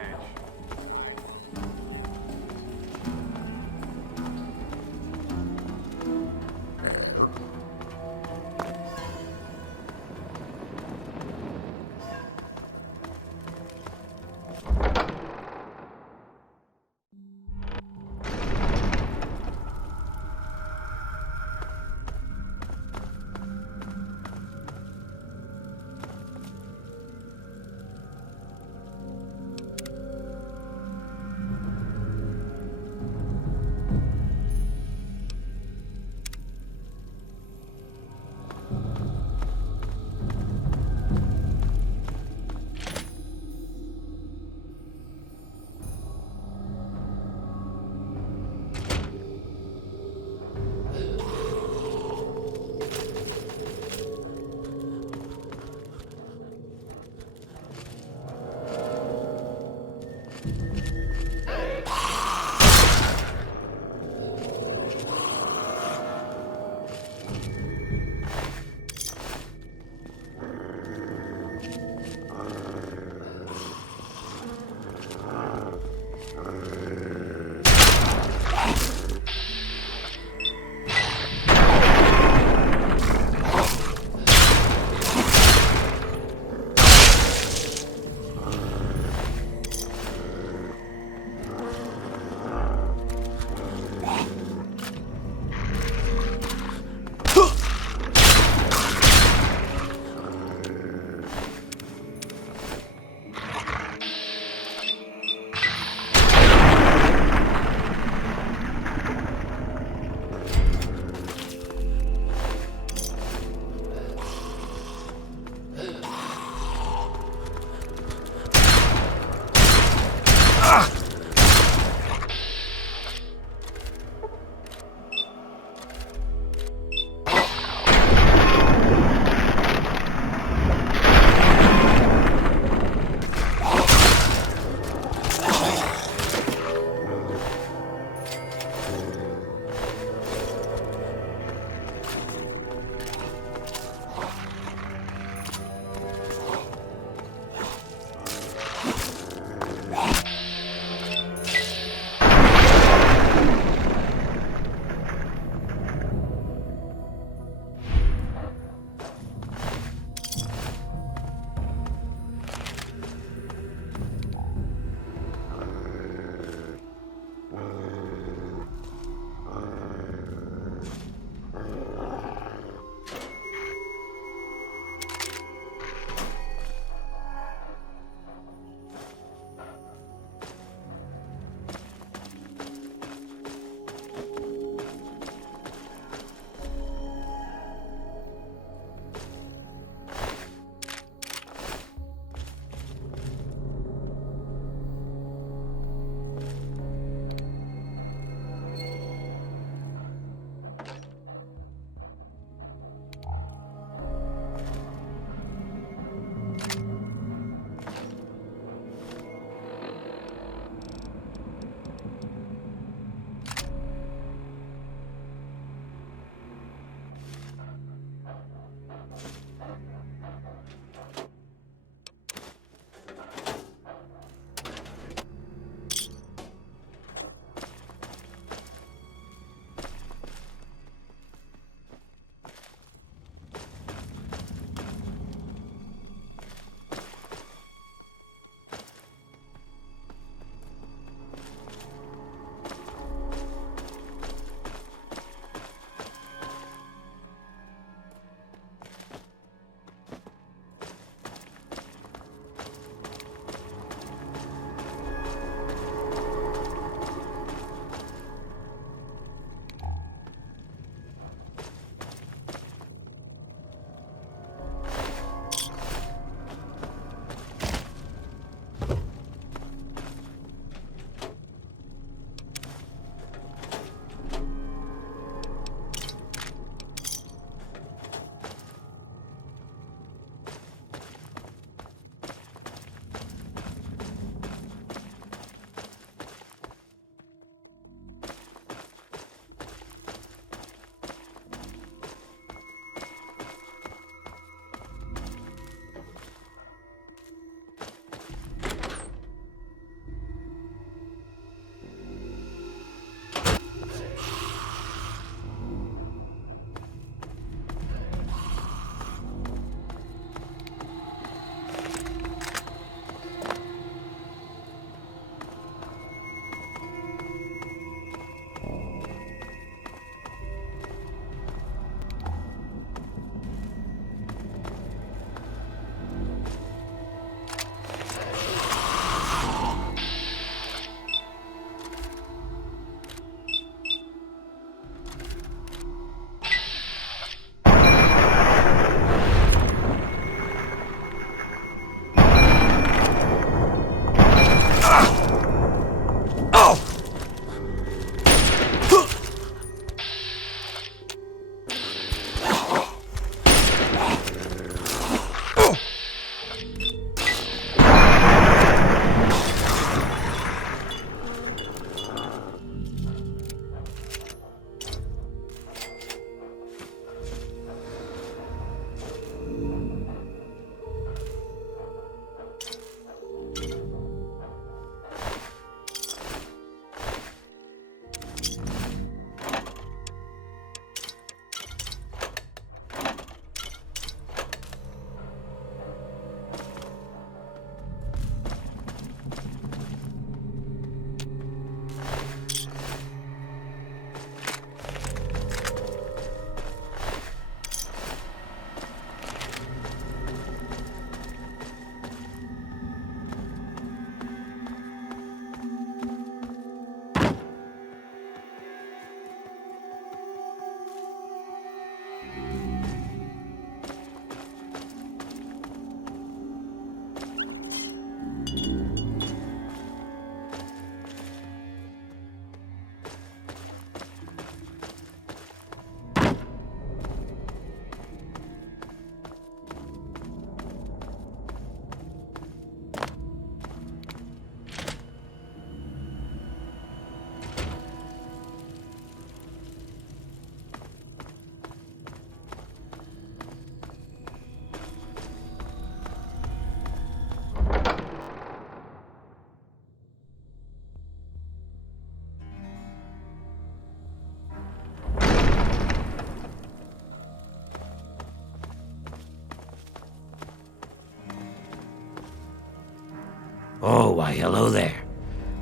Oh, why, hello there.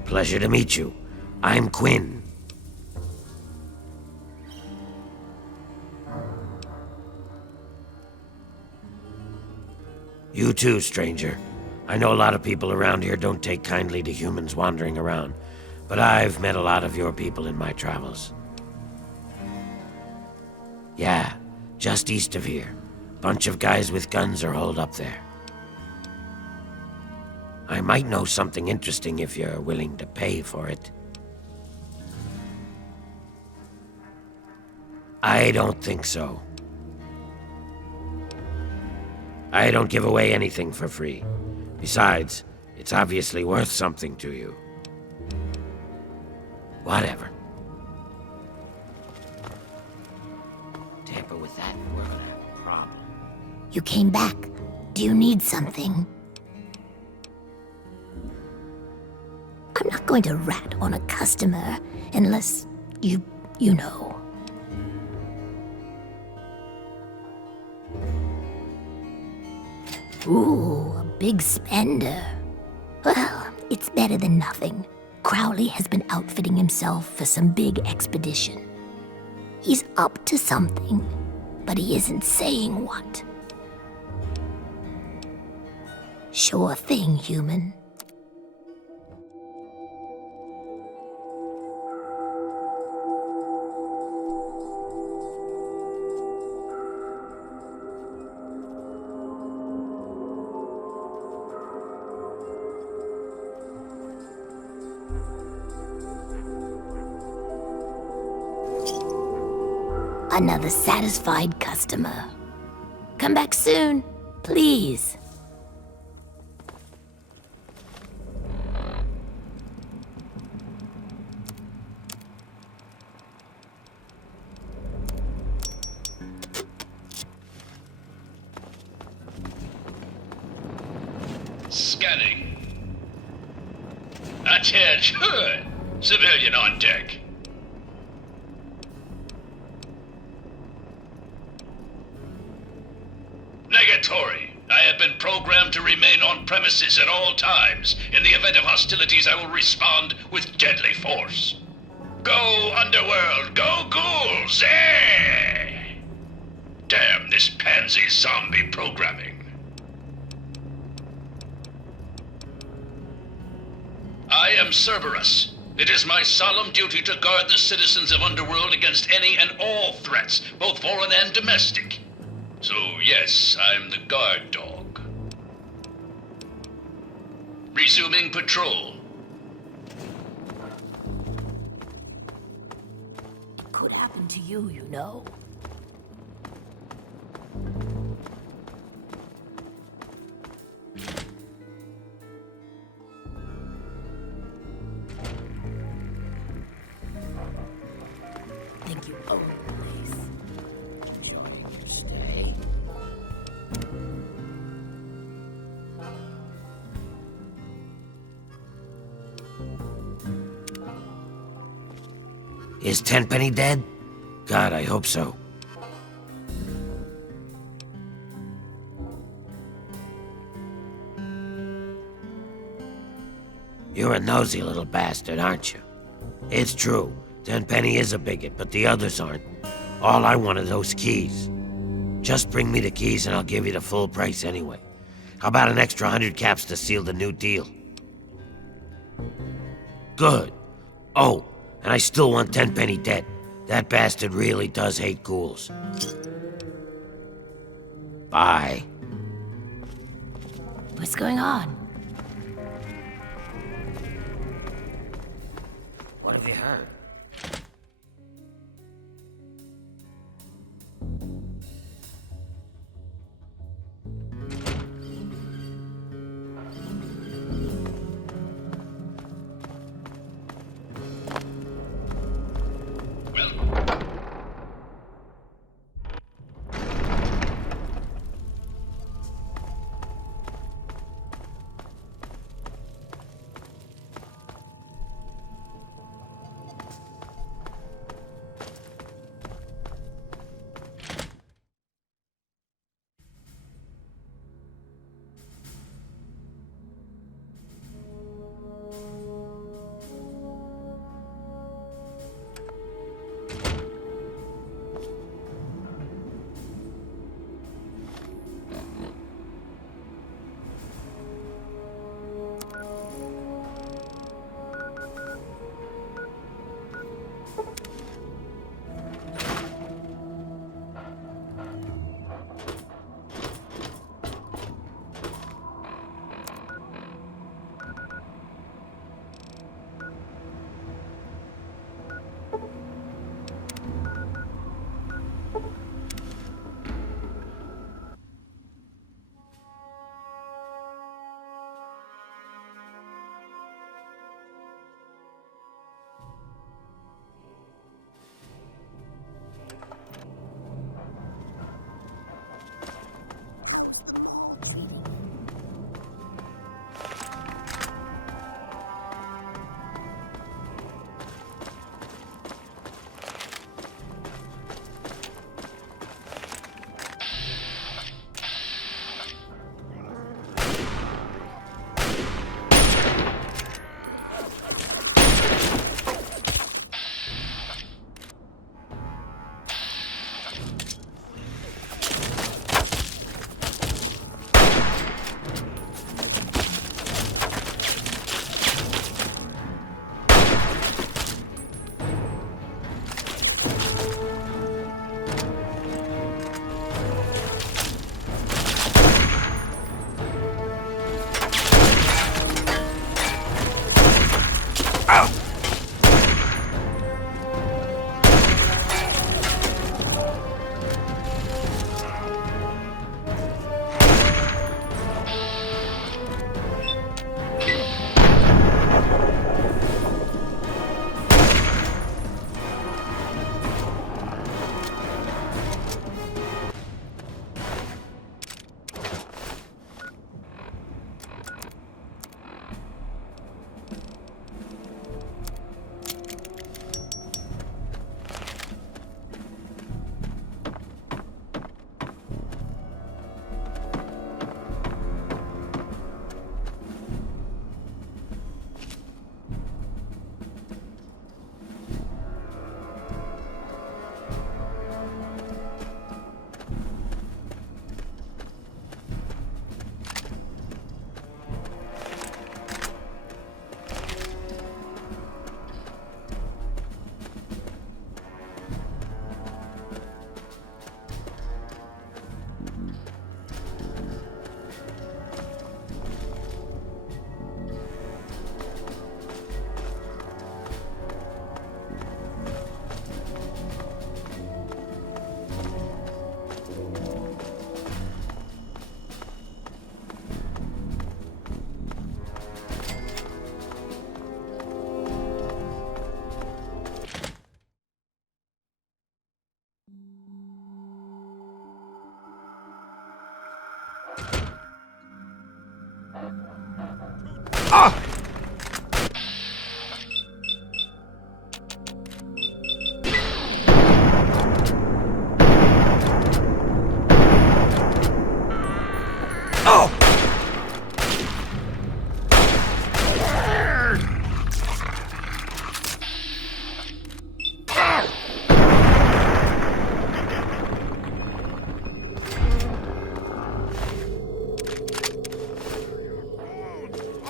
Pleasure to meet you. I'm Quinn. You too, stranger. I know a lot of people around here don't take kindly to humans wandering around, but I've met a lot of your people in my travels. Yeah, just east of here. Bunch of guys with guns are holed up there. I might know something interesting if you're willing to pay for it. I don't think so. I don't give away anything for free. Besides, it's obviously worth something to you. Whatever. Tamper with that and we're gonna have a problem. You came back. Do you need something? I'm not going to rat on a customer unless you know. Ooh, a big spender. Well, it's better than nothing. Crowley has been outfitting himself for some big expedition. He's up to something, but he isn't saying what. Sure thing, human. Another satisfied customer. Come back soon, please. Scanning. Attention! Civilian on deck. Negatory. I have been programmed to remain on premises at all times. In the event of hostilities, I will respond with deadly force. Go, Underworld! Go, ghouls! Eh! Damn this pansy zombie programming. I am Cerberus. It is my solemn duty to guard the citizens of Underworld against any and all threats, both foreign and domestic. So, yes, I'm the guard dog. Resuming patrol. It could happen to you, you know. Think you own the place. Enjoying your stay? Is Tenpenny dead? God, I hope so. You're a nosy little bastard, aren't you? It's true. Tenpenny is a bigot, but the others aren't. All I want are those keys. Just bring me the keys and I'll give you the full price anyway. How about an extra 100 caps to seal the new deal? Good. Oh, and I still want Tenpenny dead. That bastard really does hate ghouls. Bye. What's going on? What have you heard?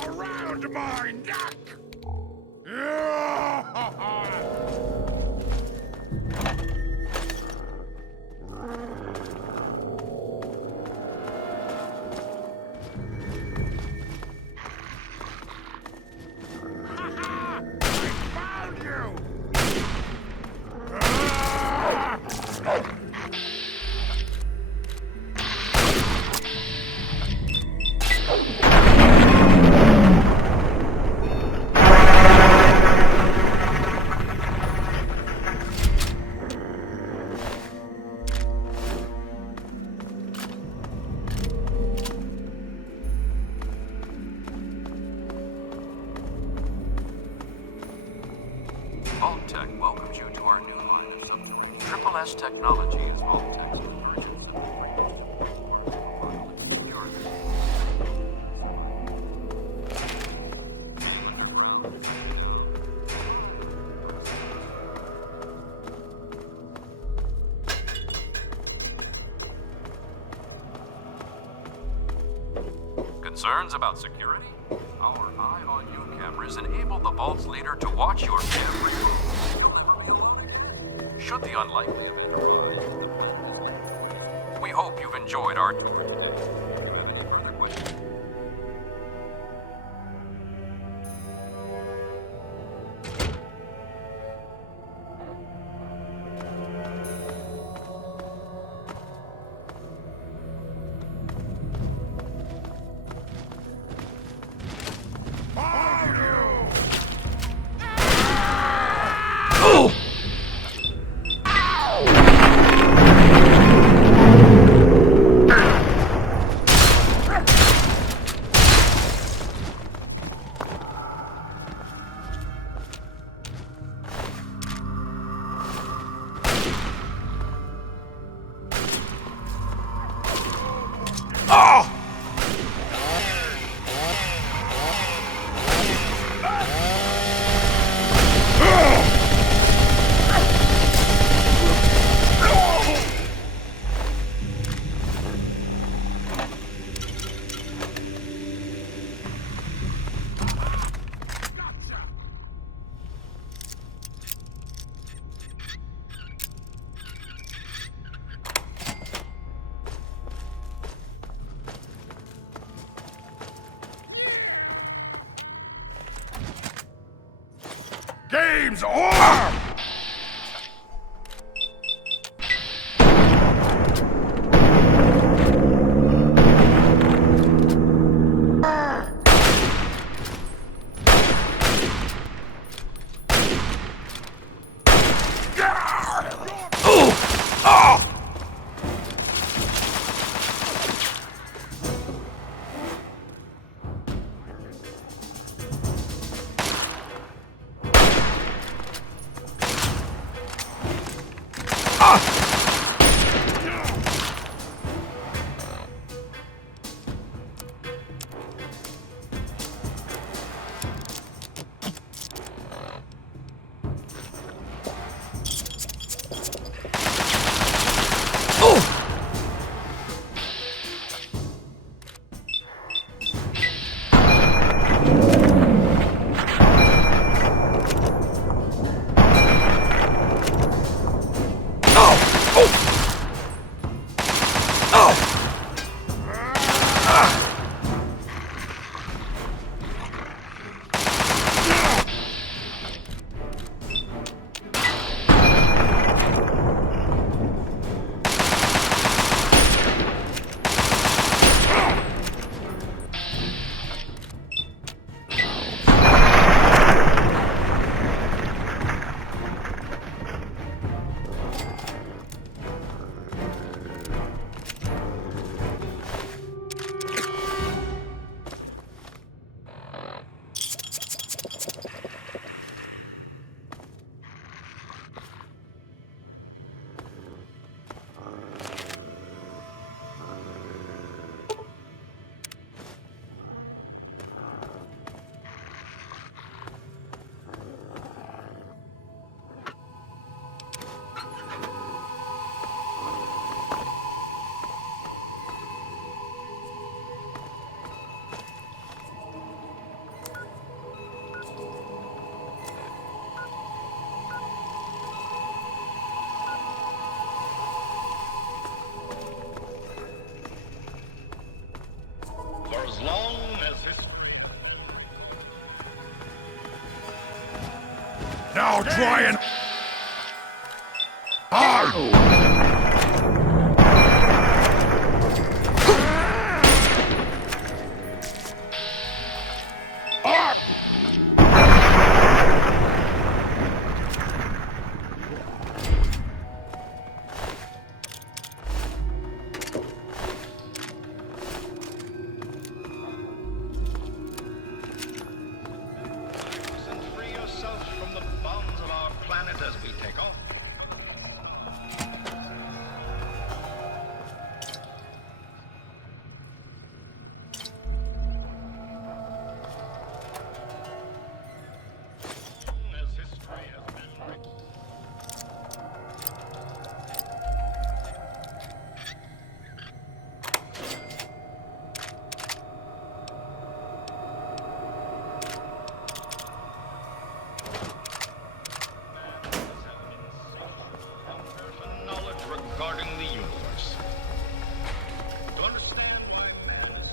Around my neck! Vault-Tec welcomes you to our new line of submarines. Triple S Technology is Vault-Tec's version Concerns about security? Our Eye on You cameras enable the Vault's leader to watch your every move. Should the unlikely, we hope you've enjoyed our further questions. Game's over! Now try and... Free yourself from the bonds of our planet as we take off. As history has been written. For knowledge regarding the universe. To understand why man is...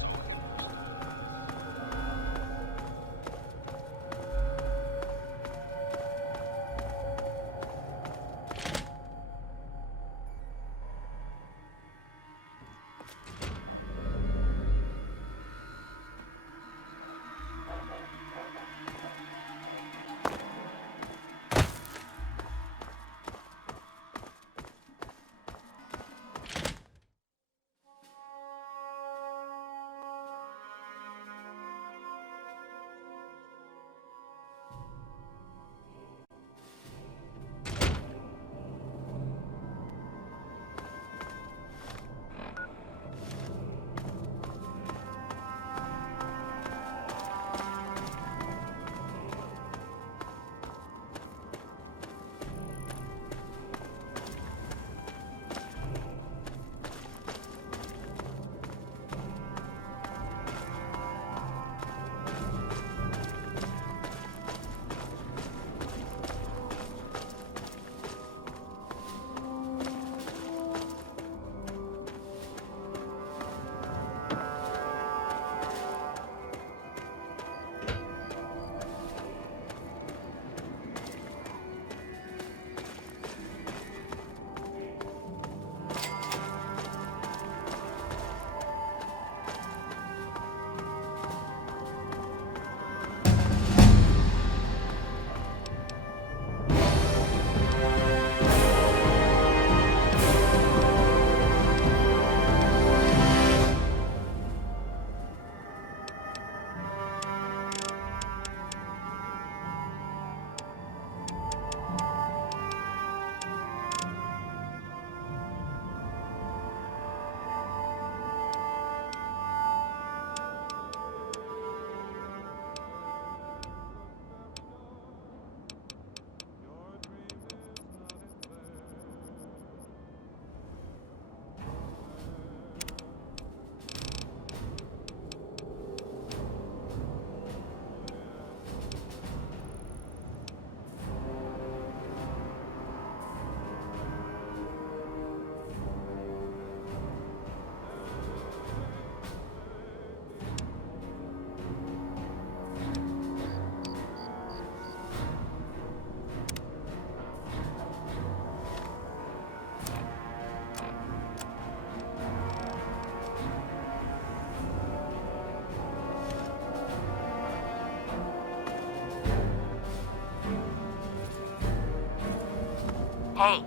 Hey.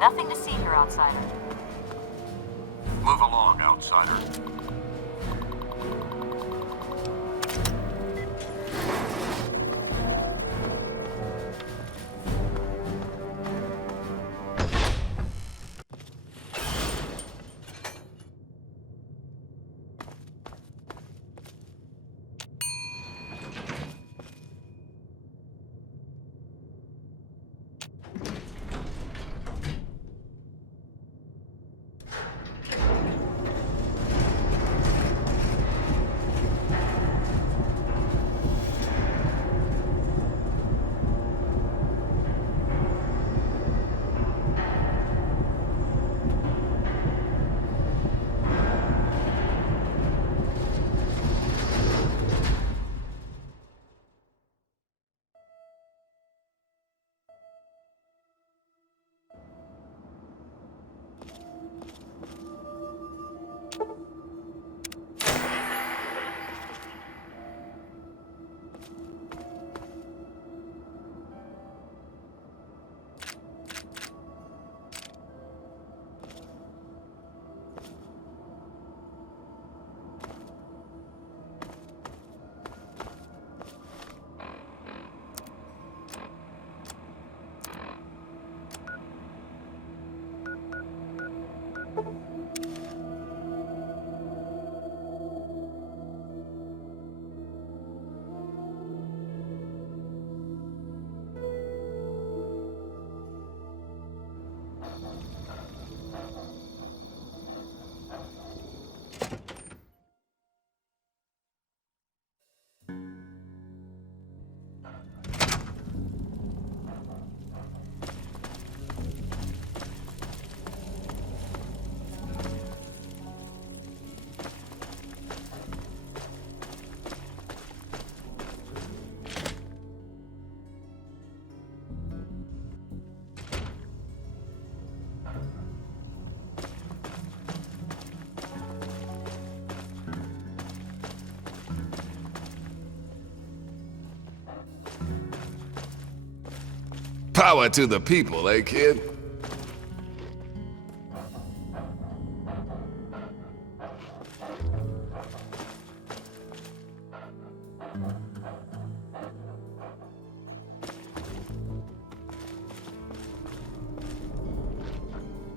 Nothing to see here, outsider. Move along, outsider. Power to the people, eh, kid?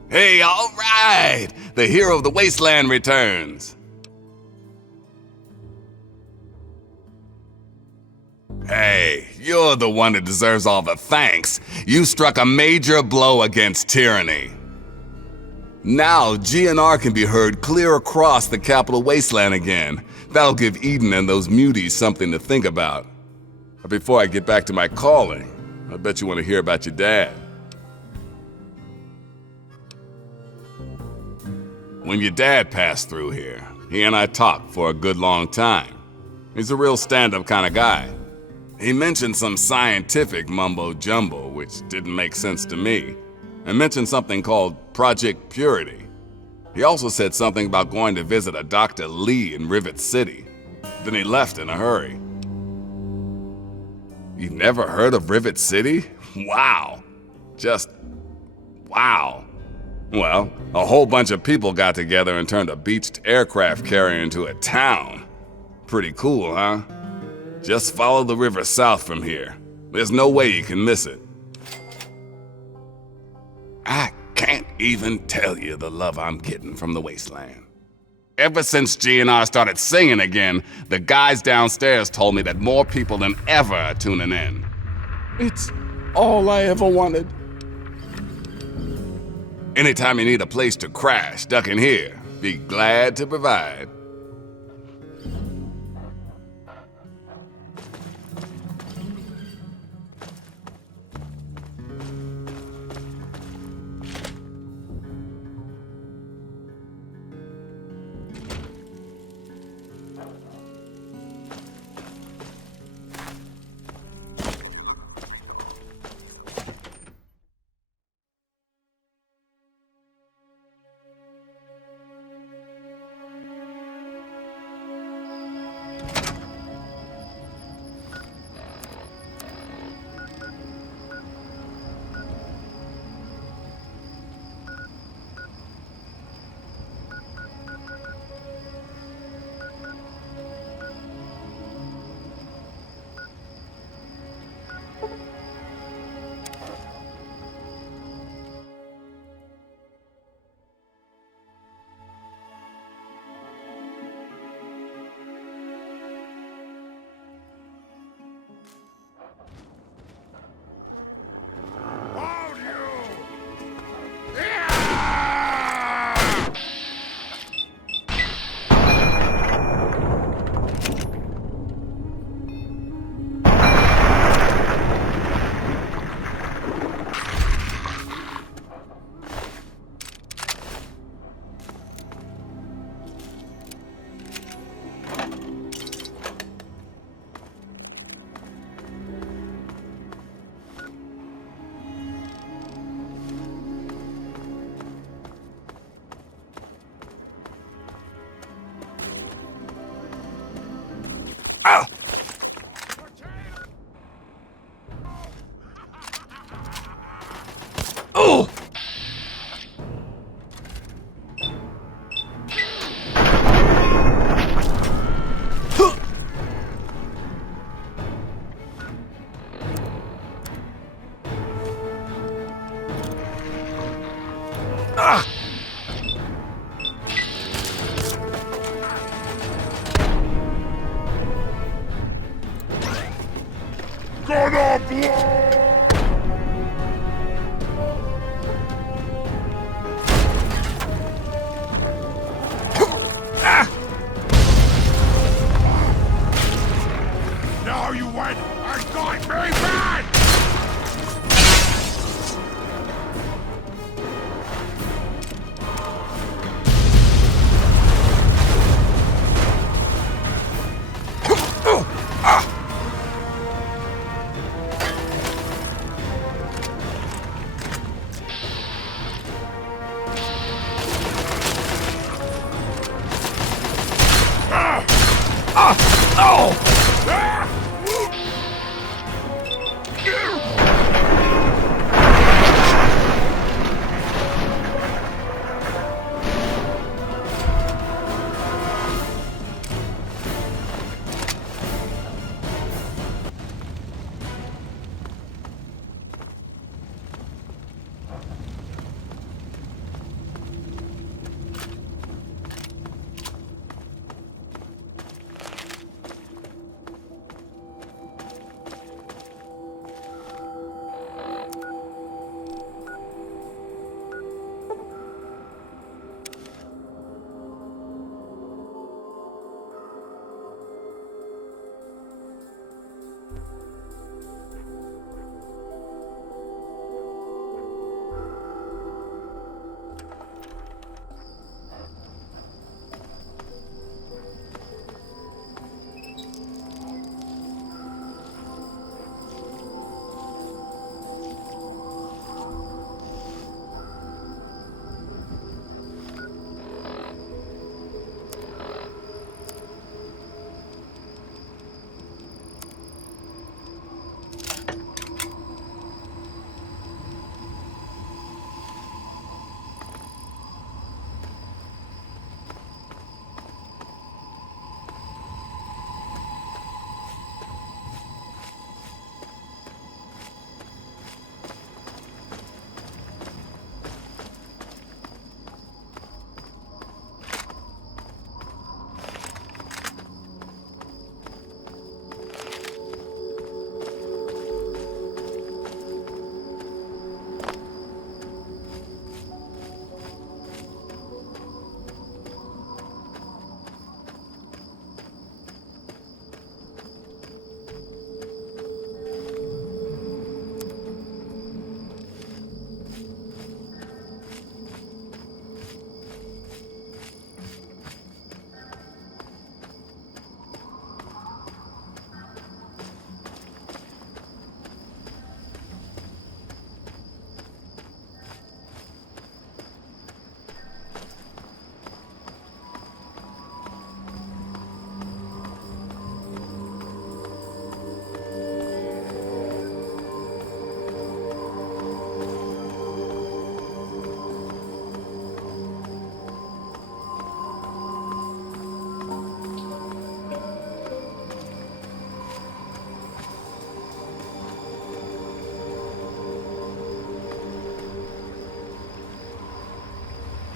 Hey, all right! The hero of the Wasteland returns. Hey, you're the one that deserves all the thanks. You struck a major blow against tyranny. Now, GNR can be heard clear across the capital Wasteland again. That'll give Eden and those muties something to think about. But before I get back to my calling, I bet you want to hear about your dad. When your dad passed through here, he and I talked for a good long time. He's a real stand-up kind of guy. He mentioned some scientific mumbo-jumbo, which didn't make sense to me, and mentioned something called Project Purity. He also said something about going to visit a Dr. Lee in Rivet City. Then he left in a hurry. You've never heard of Rivet City? Wow. Just wow. Well, a whole bunch of people got together and turned a beached aircraft carrier into a town. Pretty cool, huh? Just follow the river south from here. There's no way you can miss it. I can't even tell you the love I'm getting from the Wasteland. Ever since GNR started singing again, the guys downstairs told me that more people than ever are tuning in. It's all I ever wanted. Anytime you need a place to crash, duck in here. Be glad to provide.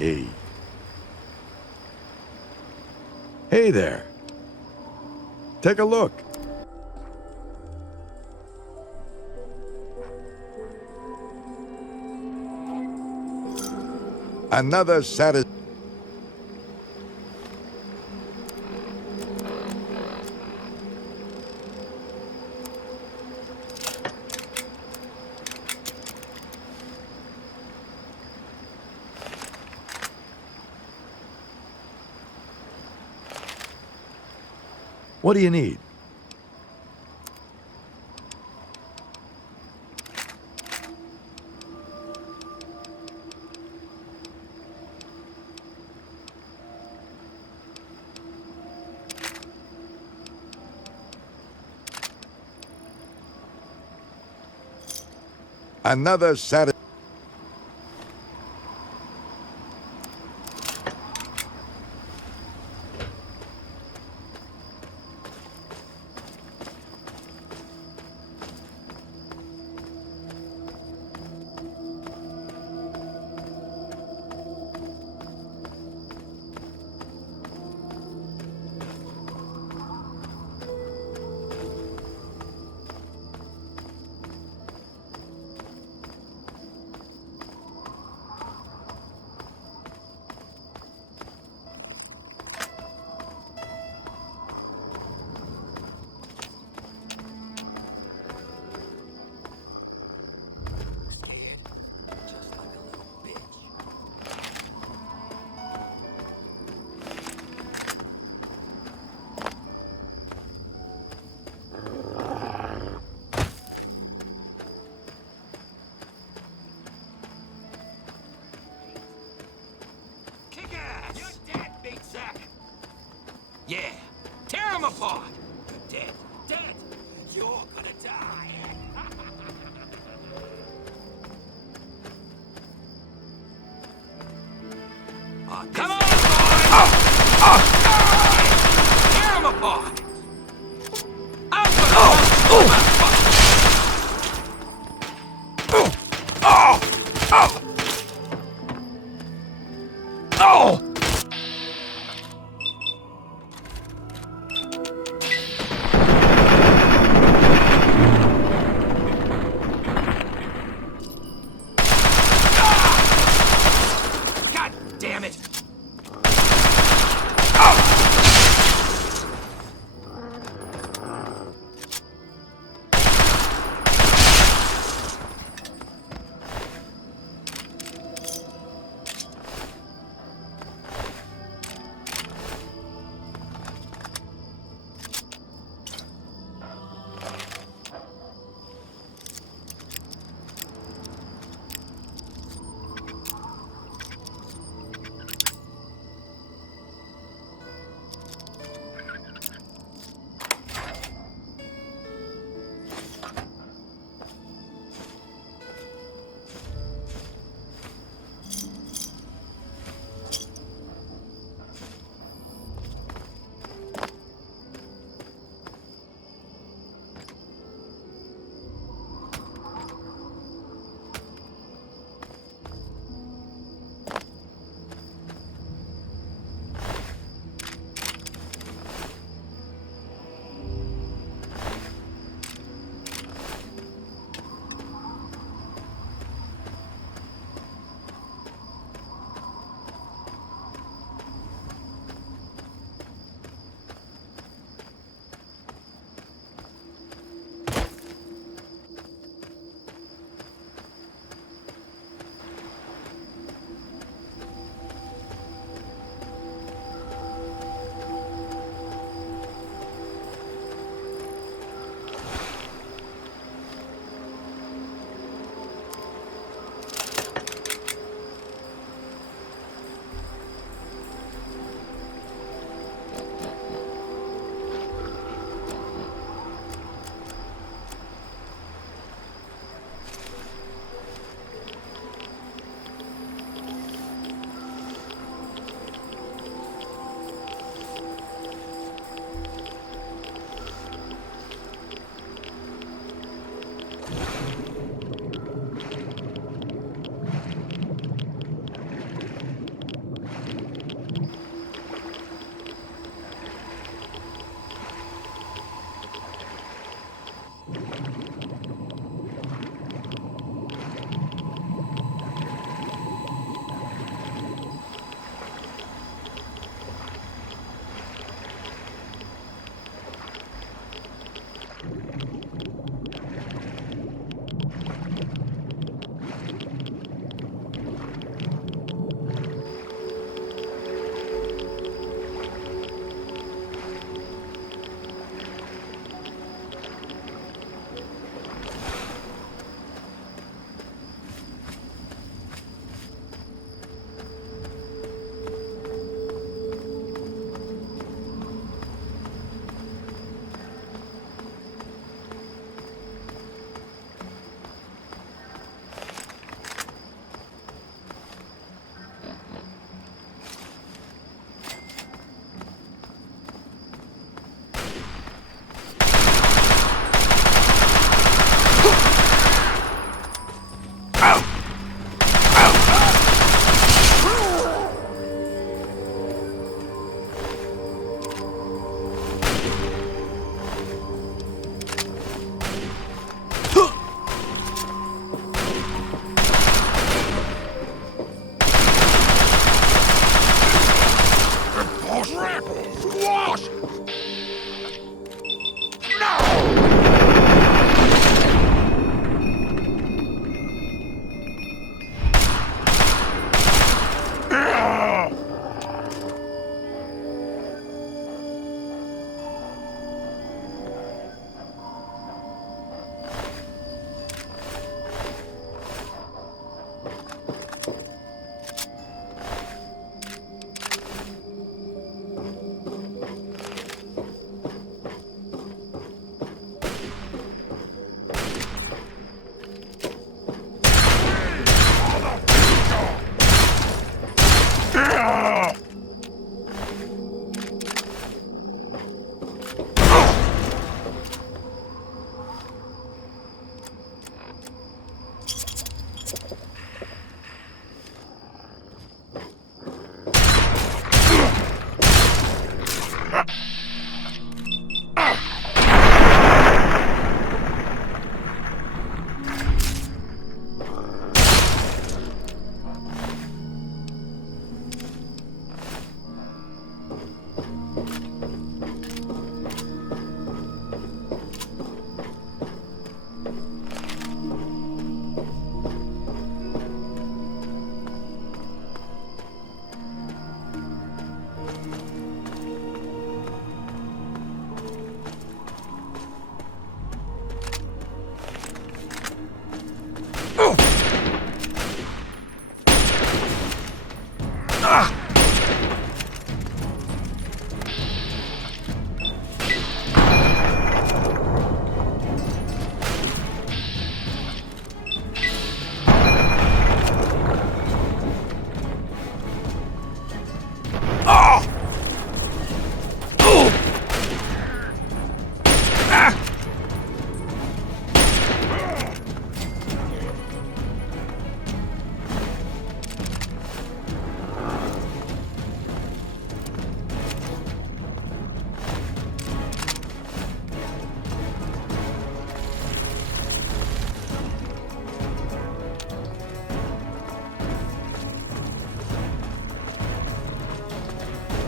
Hey. Hey there. Take a look. Another satis... What do you need? Another satis... Yeah, tear him apart. You're dead, dead. You're gonna die. Come on, boys! Tear him apart. I'm gonna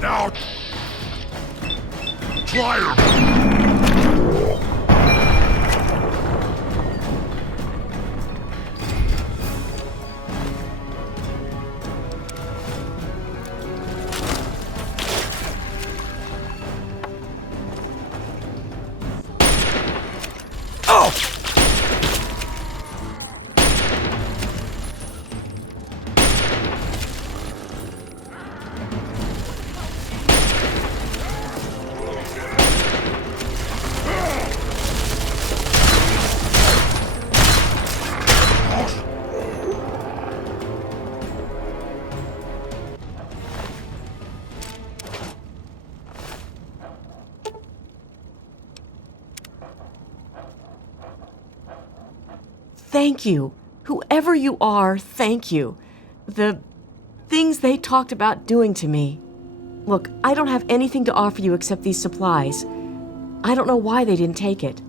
Now, try her. Thank you. Whoever you are, thank you. The things they talked about doing to me. Look, I don't have anything to offer you except these supplies. I don't know why they didn't take it.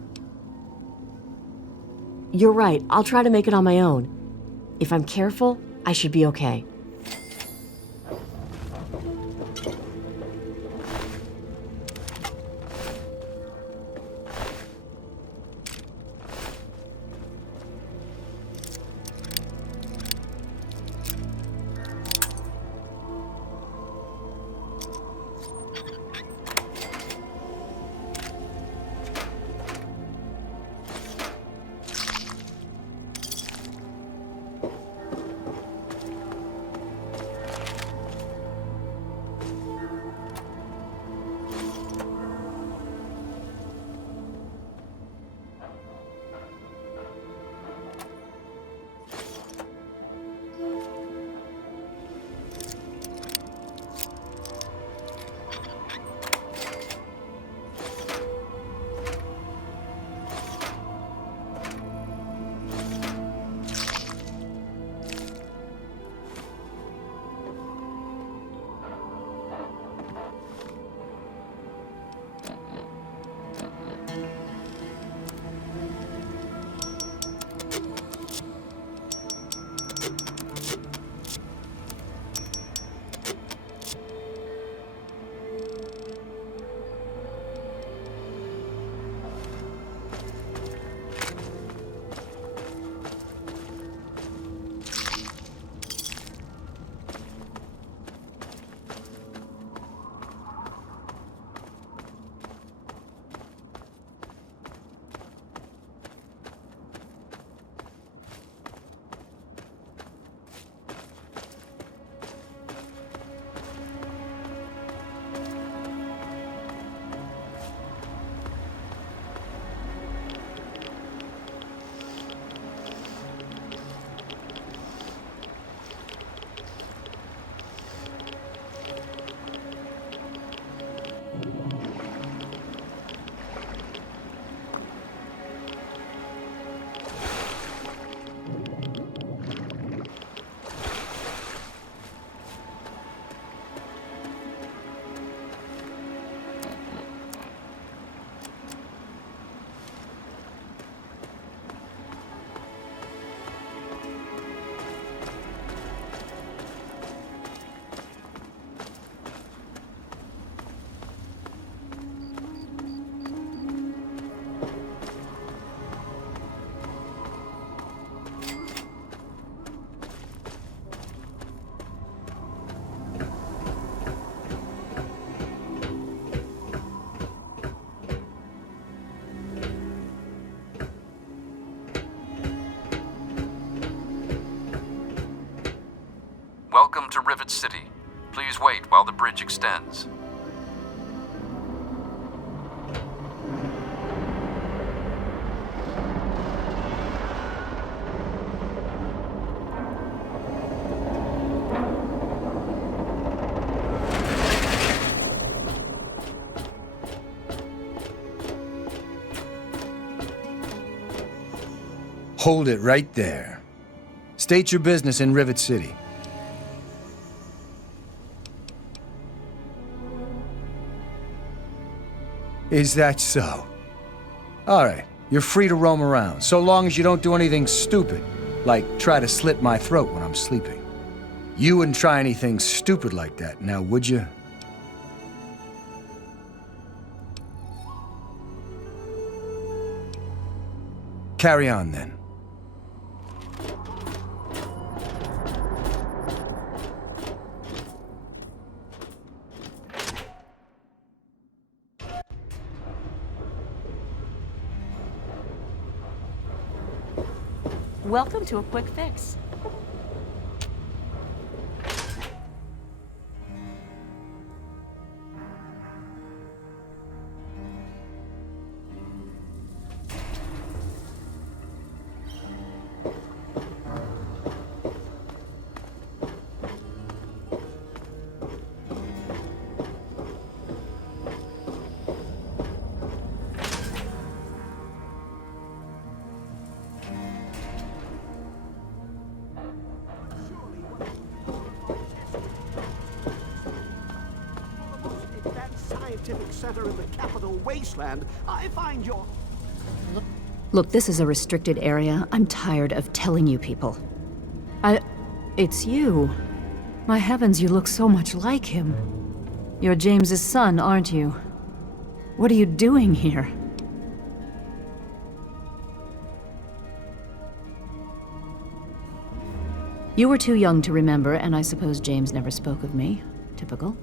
You're right, I'll try to make it on my own. If I'm careful, I should be okay. Rivet City. Please wait while the bridge extends. Hold it right there. State your business in Rivet City. Is that so? All right, you're free to roam around, so long as you don't do anything stupid, like try to slit my throat when I'm sleeping. You wouldn't try anything stupid like that, now would you? Carry on, then. Welcome to a quick fix. Center in the capital Wasteland, I find your... Look, this is a restricted area. I'm tired of telling you people. It's you. My heavens, you look so much like him. You're James's son, aren't you? What are you doing here? You were too young to remember, and I suppose James never spoke of me. Typical.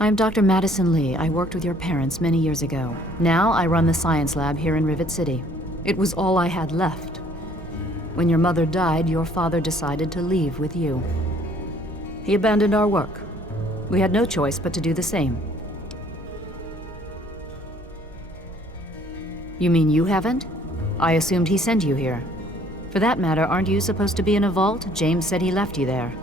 I'm Dr. Madison Lee. I worked with your parents many years ago. Now I run the science lab here in Rivet City. It was all I had left. When your mother died, your father decided to leave with you. He abandoned our work. We had no choice but to do the same. You mean you haven't? I assumed he sent you here. For that matter, aren't you supposed to be in a vault? James said he left you there.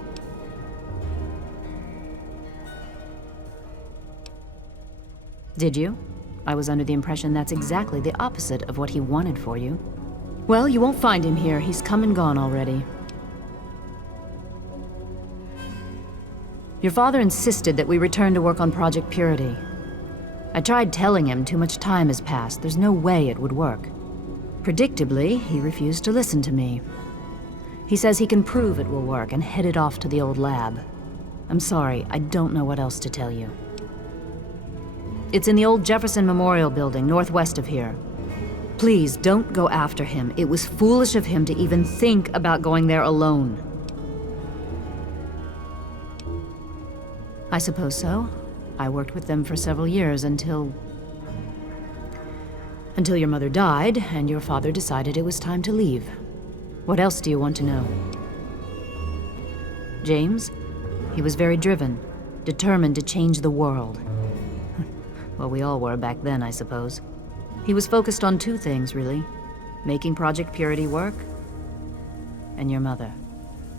Did you? I was under the impression that's exactly the opposite of what he wanted for you. Well, you won't find him here. He's come and gone already. Your father insisted that we return to work on Project Purity. I tried telling him too much time has passed. There's no way it would work. Predictably, he refused to listen to me. He says he can prove it will work and headed off to the old lab. I'm sorry, I don't know what else to tell you. It's in the old Jefferson Memorial Building, northwest of here. Please, don't go after him. It was foolish of him to even think about going there alone. I suppose so. I worked with them for several years until your mother died, and your father decided it was time to leave. What else do you want to know? James? He was very driven, determined to change the world. Well, we all were back then, I suppose. He was focused on two things, really. Making Project Purity work, and your mother.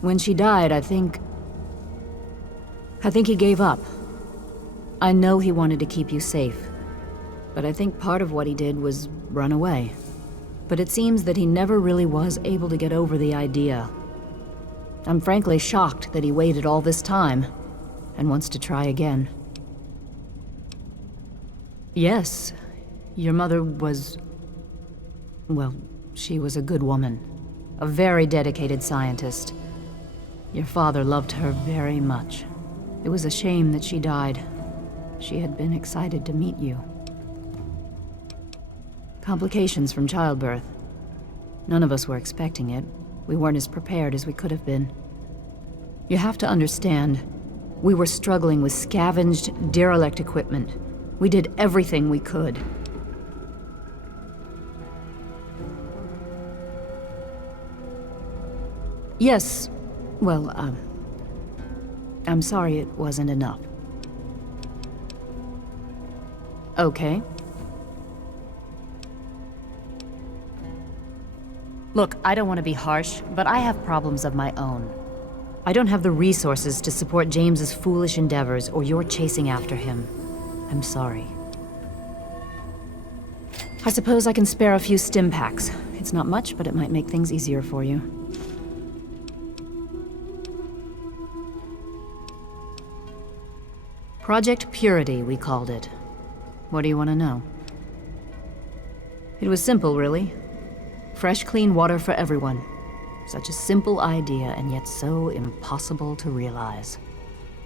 When she died, I think he gave up. I know he wanted to keep you safe, but I think part of what he did was run away. But it seems that he never really was able to get over the idea. I'm frankly shocked that he waited all this time, and wants to try again. Yes, your mother was... well, she was a good woman. A very dedicated scientist. Your father loved her very much. It was a shame that she died. She had been excited to meet you. Complications from childbirth. None of us were expecting it. We weren't as prepared as we could have been. You have to understand, we were struggling with scavenged, derelict equipment. We did everything we could. Yes, well, I'm sorry it wasn't enough. Okay. Look, I don't want to be harsh, but I have problems of my own. I don't have the resources to support James's foolish endeavors, or your chasing after him. I'm sorry. I suppose I can spare a few stim packs. It's not much, but it might make things easier for you. Project Purity, we called it. What do you want to know? It was simple, really. Fresh, clean water for everyone. Such a simple idea, and yet so impossible to realize.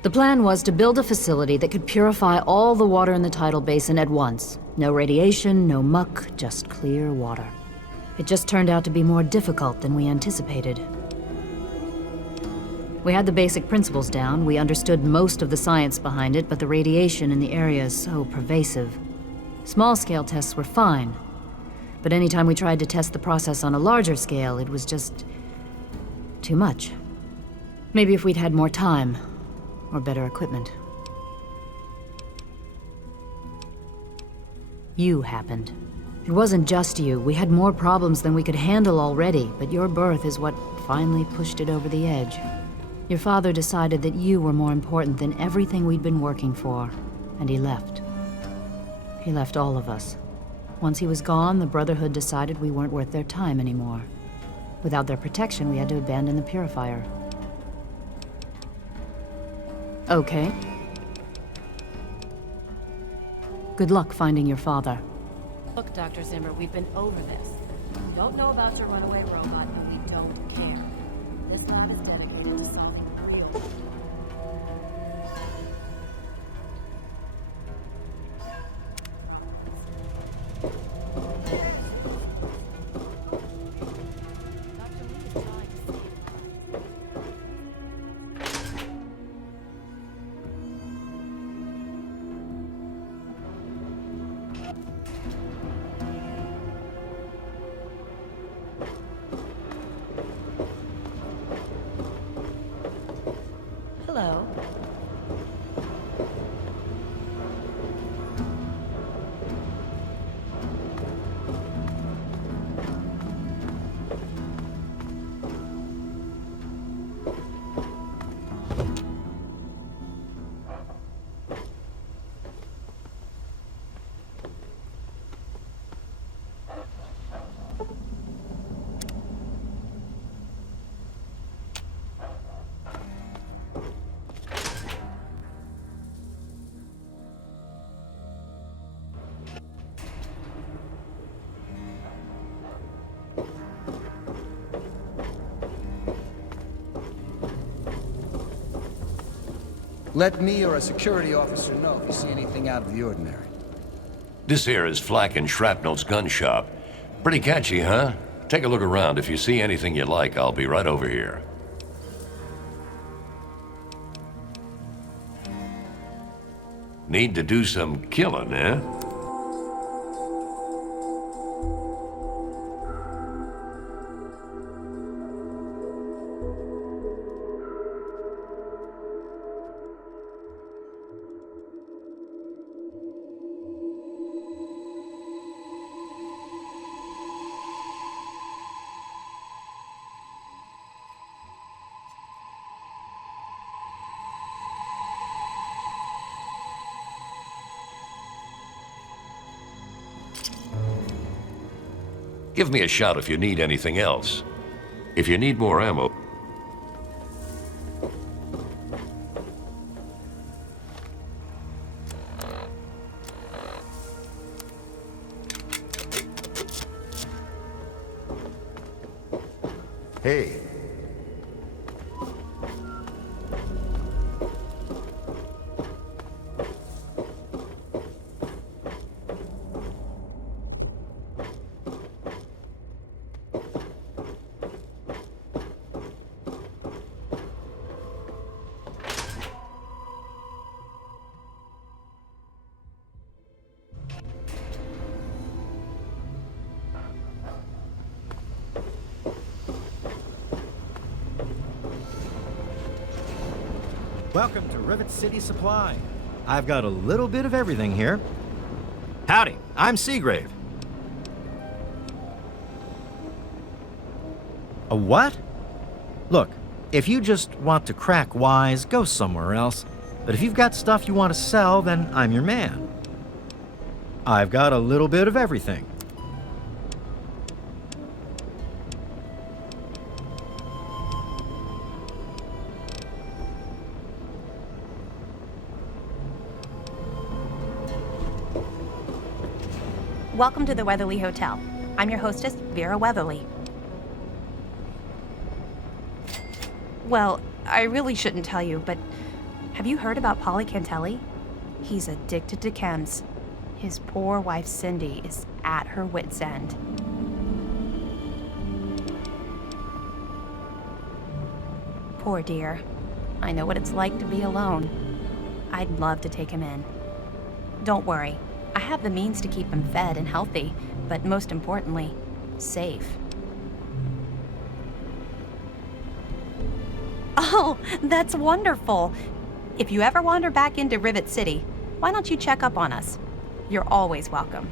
The plan was to build a facility that could purify all the water in the tidal basin at once. No radiation, no muck, just clear water. It just turned out to be more difficult than we anticipated. We had the basic principles down, we understood most of the science behind it, but the radiation in the area is so pervasive. Small-scale tests were fine, but anytime we tried to test the process on a larger scale, it was just too much. Maybe if we'd had more time, or better equipment. You happened. It wasn't just you. We had more problems than we could handle already, but your birth is what finally pushed it over the edge. Your father decided that you were more important than everything we'd been working for, and he left. He left all of us. Once he was gone, the Brotherhood decided we weren't worth their time anymore. Without their protection, we had to abandon the purifier. Okay. Good luck finding your father. Look, Dr. Zimmer, we've been over this. We don't know about your runaway robot, and we don't care. This lab is dedicated to solving the real. Hello. Let me or a security officer know if you see anything out of the ordinary. This here is Flack and Shrapnel's gun shop. Pretty catchy, huh? Take a look around. If you see anything you like, I'll be right over here. Need to do some killing, eh? Give me a shout if you need anything else. If you need more ammo... Hey. Welcome to Rivet City Supply. I've got a little bit of everything here. Howdy, I'm Seagrave. A what? Look, if you just want to crack wise, go somewhere else. But if you've got stuff you want to sell, then I'm your man. I've got a little bit of everything. Welcome to the Weatherly Hotel. I'm your hostess, Vera Weatherly. Well, I really shouldn't tell you, but have you heard about Polly Cantelli? He's addicted to chems. His poor wife, Cindy, is at her wit's end. Poor dear. I know what it's like to be alone. I'd love to take him in. Don't worry. I have the means to keep him fed and healthy, but most importantly, safe. Oh, that's wonderful. If you ever wander back into Rivet City, why don't you check up on us? You're always welcome.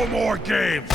No more games!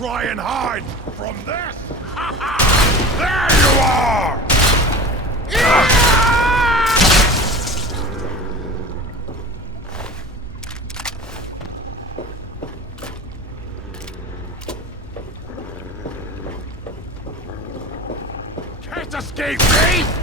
try and hide from this? There you are! Can't escape me!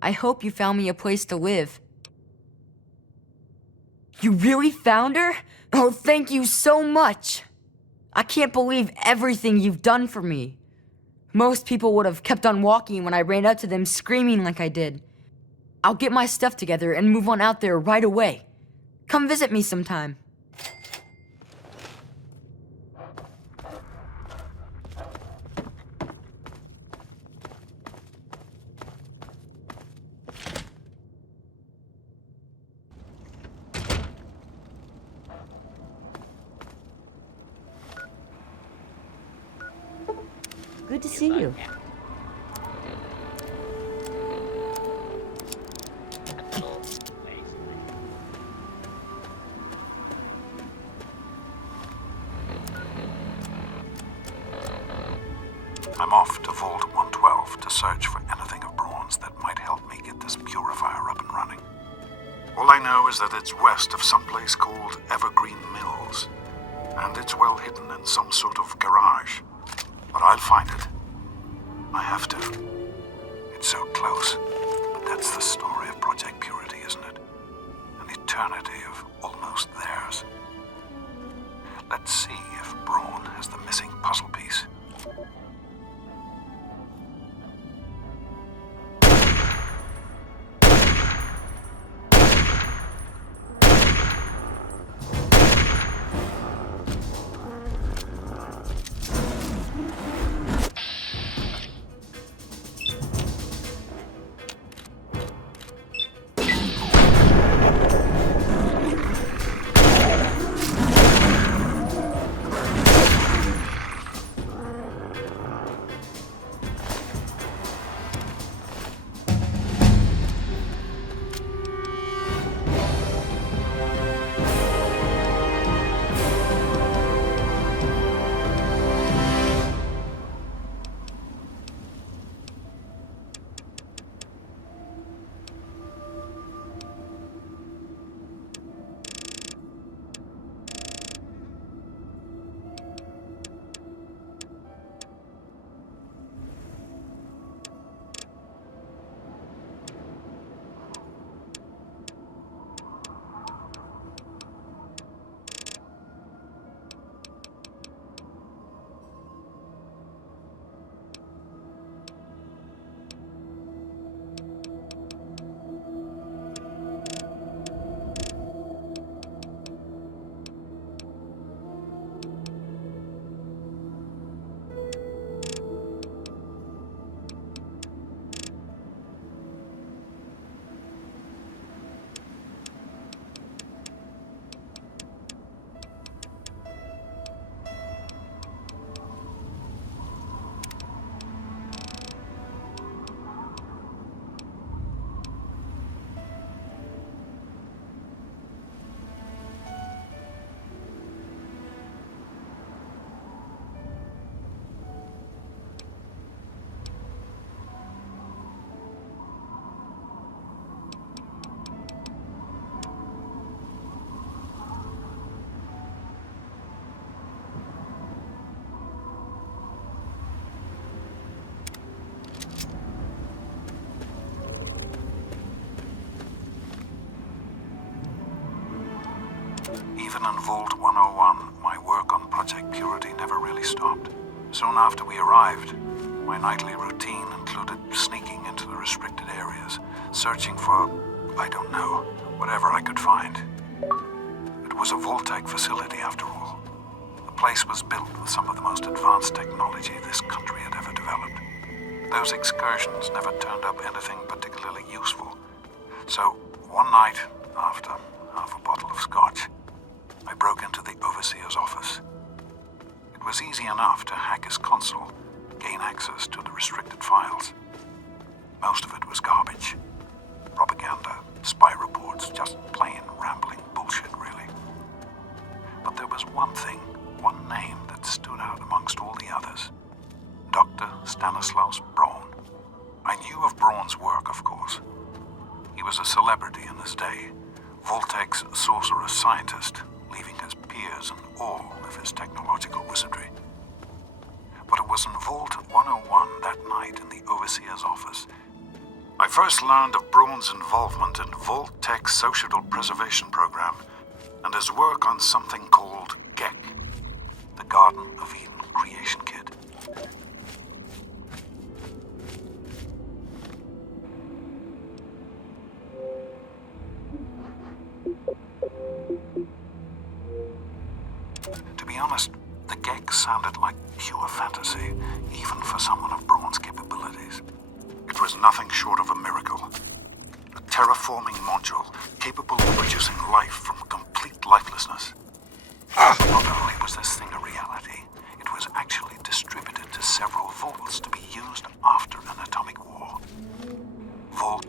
I hope you found me a place to live. You really found her? Oh, thank you so much! I can't believe everything you've done for me. Most people would have kept on walking when I ran up to them screaming like I did. I'll get my stuff together and move on out there right away. Come visit me sometime. Good to see you. I'm off to Vault 112 to search for anything of Braun's that might help me get this purifier up and running. All I know is that it's west of someplace called Evergreen Mills, and it's well hidden in some sort of garage. But I'll find it. I have to. It's so close, but that's the story of Project Purity, isn't it? An eternity of almost theirs. Let's see if Braun has the missing puzzle piece. Even in Vault 101, my work on Project Purity never really stopped. Soon after we arrived, my nightly routine included sneaking into the restricted areas, searching for, I don't know, whatever I could find. It was a Vault-Tec facility after all. The place was built with some of the most advanced technology this country had ever developed. Those excursions never turned up anything particularly useful. So, one night, after half a bottle of scotch, I broke into the overseer's office. It was easy enough to hack his console, gain access to the restricted files. Most of it was garbage. Propaganda, spy reports, just plain rambling bullshit, really. But there was one thing, one name that stood out amongst all the others. Dr. Stanislaus Braun. I knew of Braun's work, of course. He was a celebrity in his day, Vault-Tec's sorcerous scientist, leaving his peers in awe of his technological wizardry. But it was in Vault 101 that night in the Overseer's office I first learned of Braun's involvement in Vault-Tec's Social Preservation Program and his work on something called GEC, the Garden of Eden Creation Kit. To be honest, the GEC sounded like pure fantasy, even for someone of Braun's capabilities. It was nothing short of a miracle. A terraforming module capable of producing life from complete lifelessness. Not only was this thing a reality, it was actually distributed to several vaults to be used after an atomic war. Vault...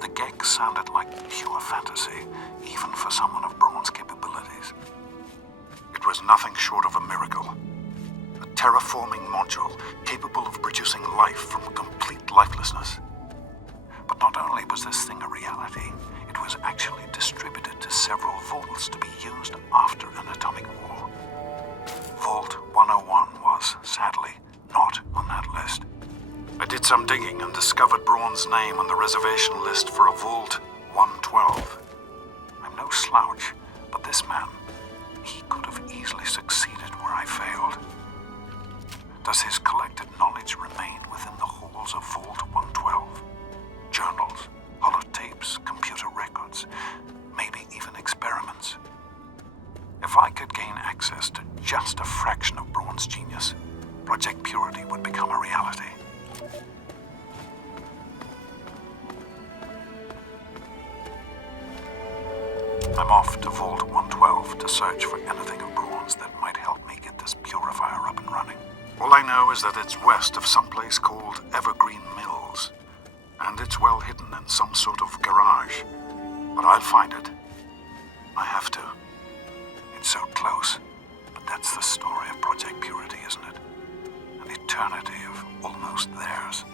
The GEC sounded like pure fantasy, even for someone of Braun's capabilities. It was nothing short of a miracle. A terraforming module capable of producing life from complete lifelessness. But not only was this thing a reality, it was actually distributed to several vaults to be used after an atomic war. Vault 101 was, sadly, not on that list. I did some digging and discovered Braun's name on the reservation list for a Vault 112. I'm no slouch, but this man, he could have easily succeeded where I failed. Does his collected knowledge remain within the halls of Vault 112? Journals, holotapes, computer records, maybe even experiments. If I could gain access to just a fraction of Braun's genius, Project Purity would become a reality. I'm off to Vault 112 to search for anything of Braun's that might help me get this purifier up and running. All I know is that it's west of some place called Evergreen Mills, and it's well hidden in some sort of garage. But I'll find it. I have to. It's so close, but that's the story of Project Purity, isn't it? An eternity of almost theirs.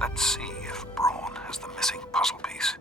Let's see if Braun has the missing puzzle piece.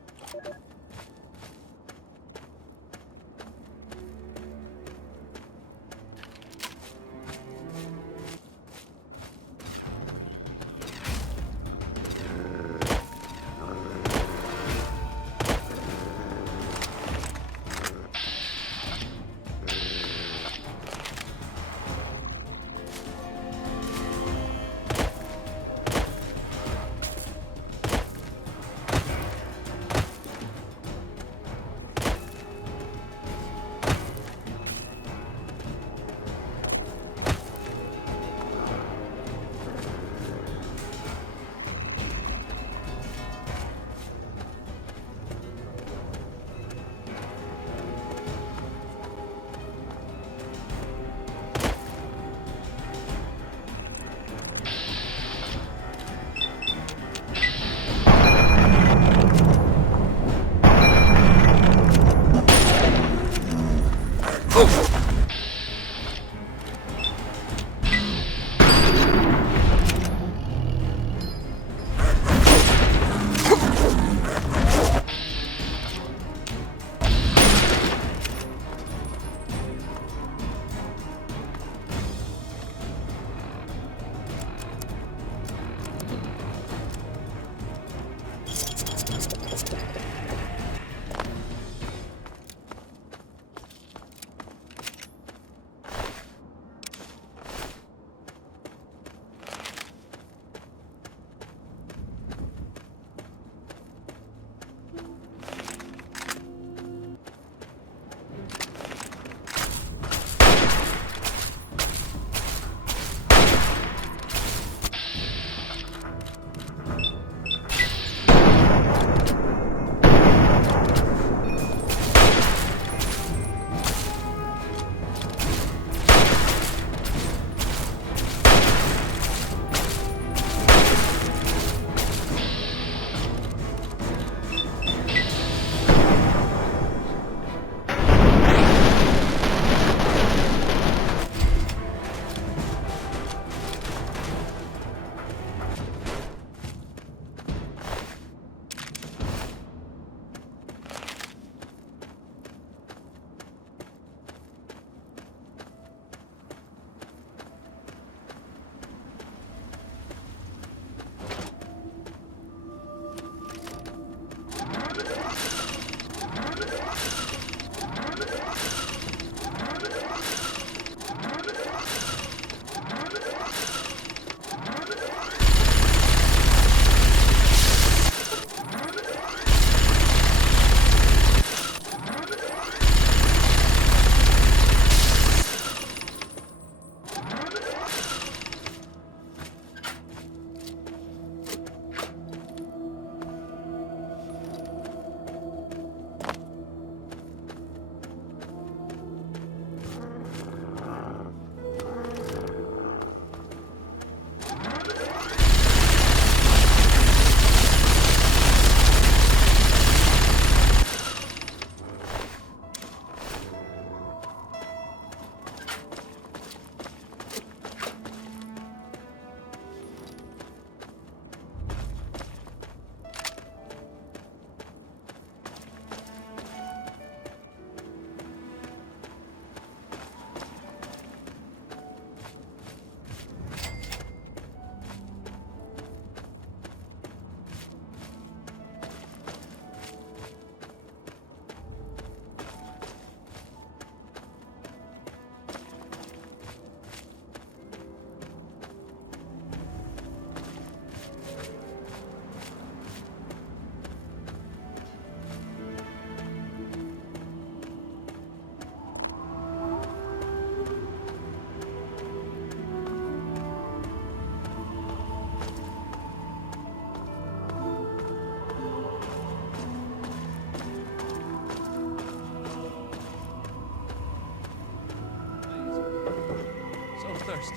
first.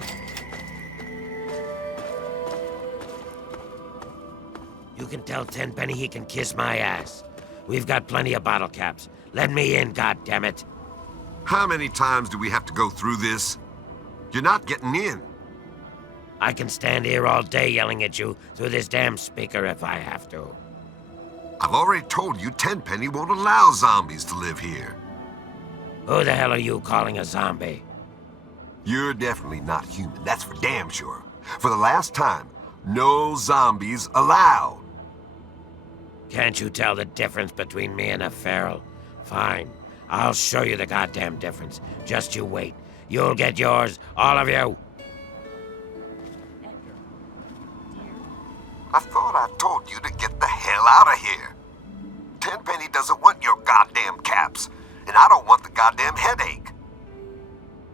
You can tell Tenpenny he can kiss my ass. We've got plenty of bottle caps. Let me in, goddammit. How many times do we have to go through this? You're not getting in. I can stand here all day yelling at you through this damn speaker if I have to. I've already told you Tenpenny won't allow zombies to live here. Who the hell are you calling a zombie? You're definitely not human, that's for damn sure. For the last time, no zombies allowed. Can't you tell the difference between me and a feral? Fine. I'll show you the goddamn difference. Just you wait. You'll get yours, all of you. I thought I told you to get the hell out of here. Tenpenny doesn't want your goddamn caps, and I don't want the goddamn headache.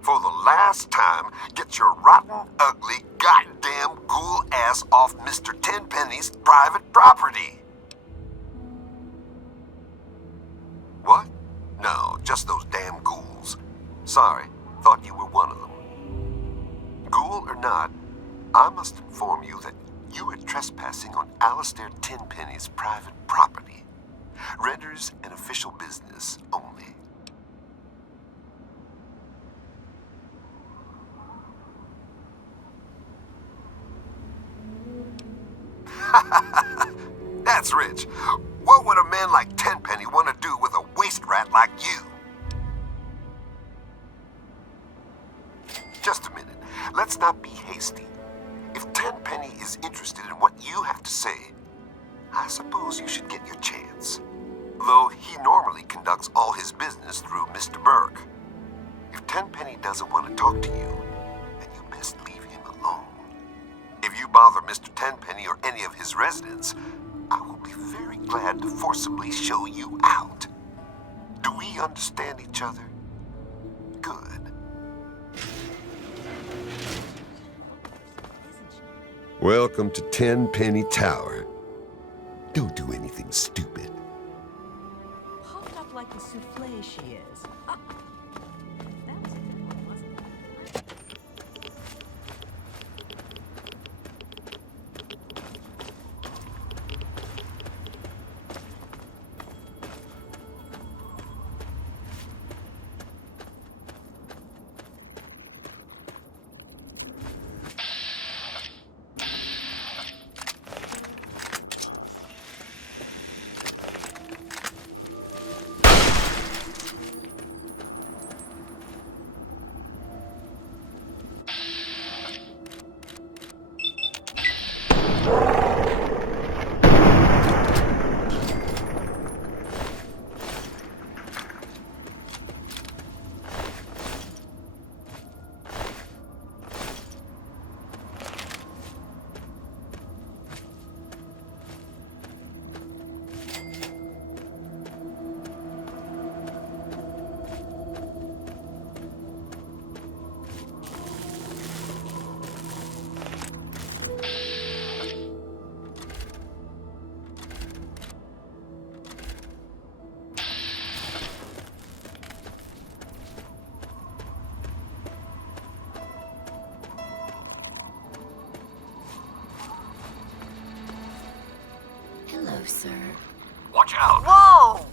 For the last time, get your rotten, ugly, goddamn ghoul ass off Mr. Tenpenny's private property. What? No, just those damn ghouls. Sorry, thought you were one of them. Ghoul or not, I must inform you that you are trespassing on Alistair Tenpenny's private property. Renders an official business only. That's rich. What would a man like Tenpenny want to do with a waste rat like you? Just a minute. Let's not be hasty. If Tenpenny is interested in what you have to say, I suppose you should get your chance. Though he normally conducts all his business through Mr. Burke. If Tenpenny doesn't want to talk to you, then you best leave him alone. If you bother Mr. Tenpenny or any of his residents, I will be very glad to forcibly show you out. Do we understand each other? Good. Welcome to Tenpenny Tower. Don't do anything stupid. Puffed up like the souffle she is. That was a good one, wasn't it? Hello, sir. Watch out! Whoa!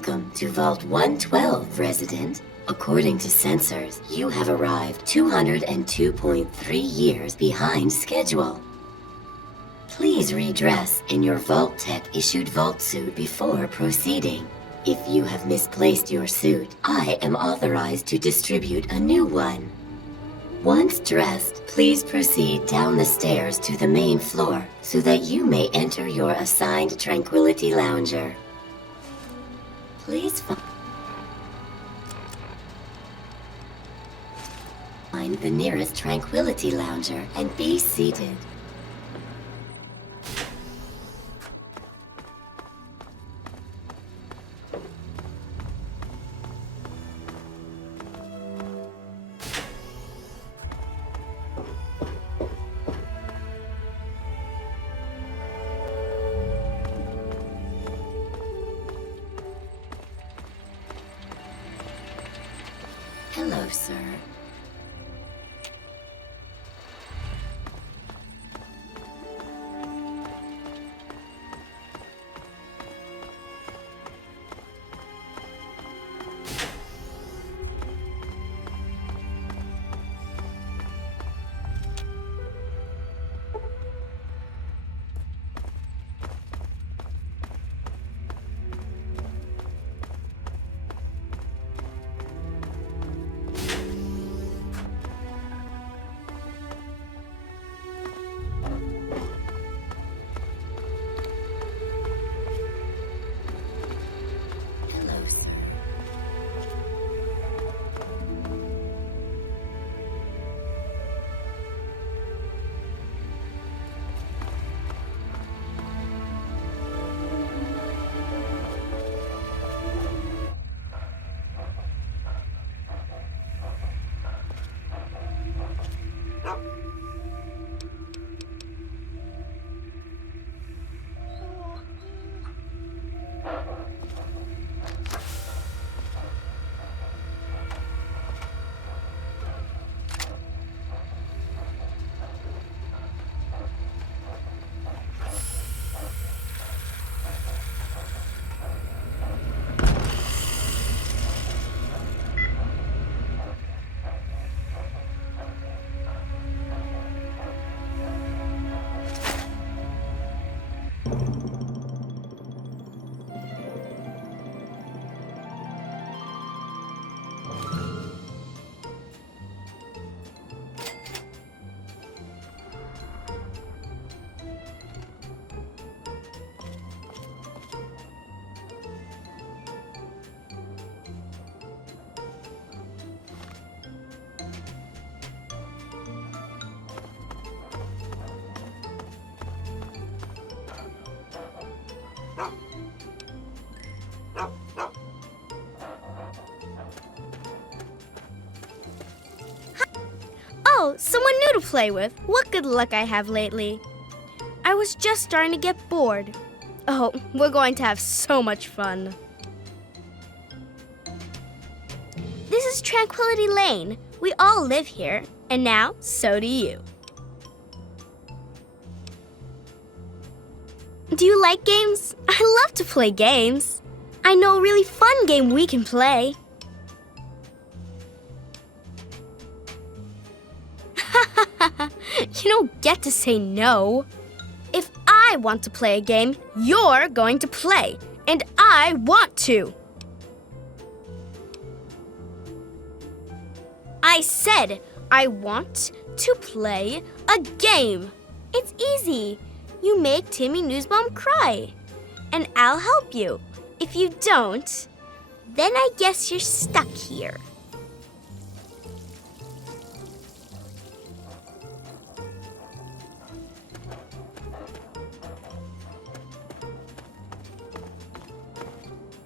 Welcome to Vault 112, resident. According to sensors, you have arrived 202.3 years behind schedule. Please redress in your Vault Tech issued Vault suit before proceeding. If you have misplaced your suit, I am authorized to distribute a new one. Once dressed, please proceed down the stairs to the main floor so that you may enter your assigned Tranquility Lounger. Please find the nearest Tranquility Lounger and be seated. Hello, sir. Oh, someone new to play with. What good luck I have lately. I was just starting to get bored. Oh, we're going to have so much fun. This is Tranquility Lane. We all live here, and now so do you. Do you like games? I love to play games. I know a really fun game we can play. You don't get to say no. If I want to play a game, you're going to play, and I want to. I said I want to play a game. It's easy. You make Timmy Newsbaum cry, and I'll help you. If you don't, then I guess you're stuck here.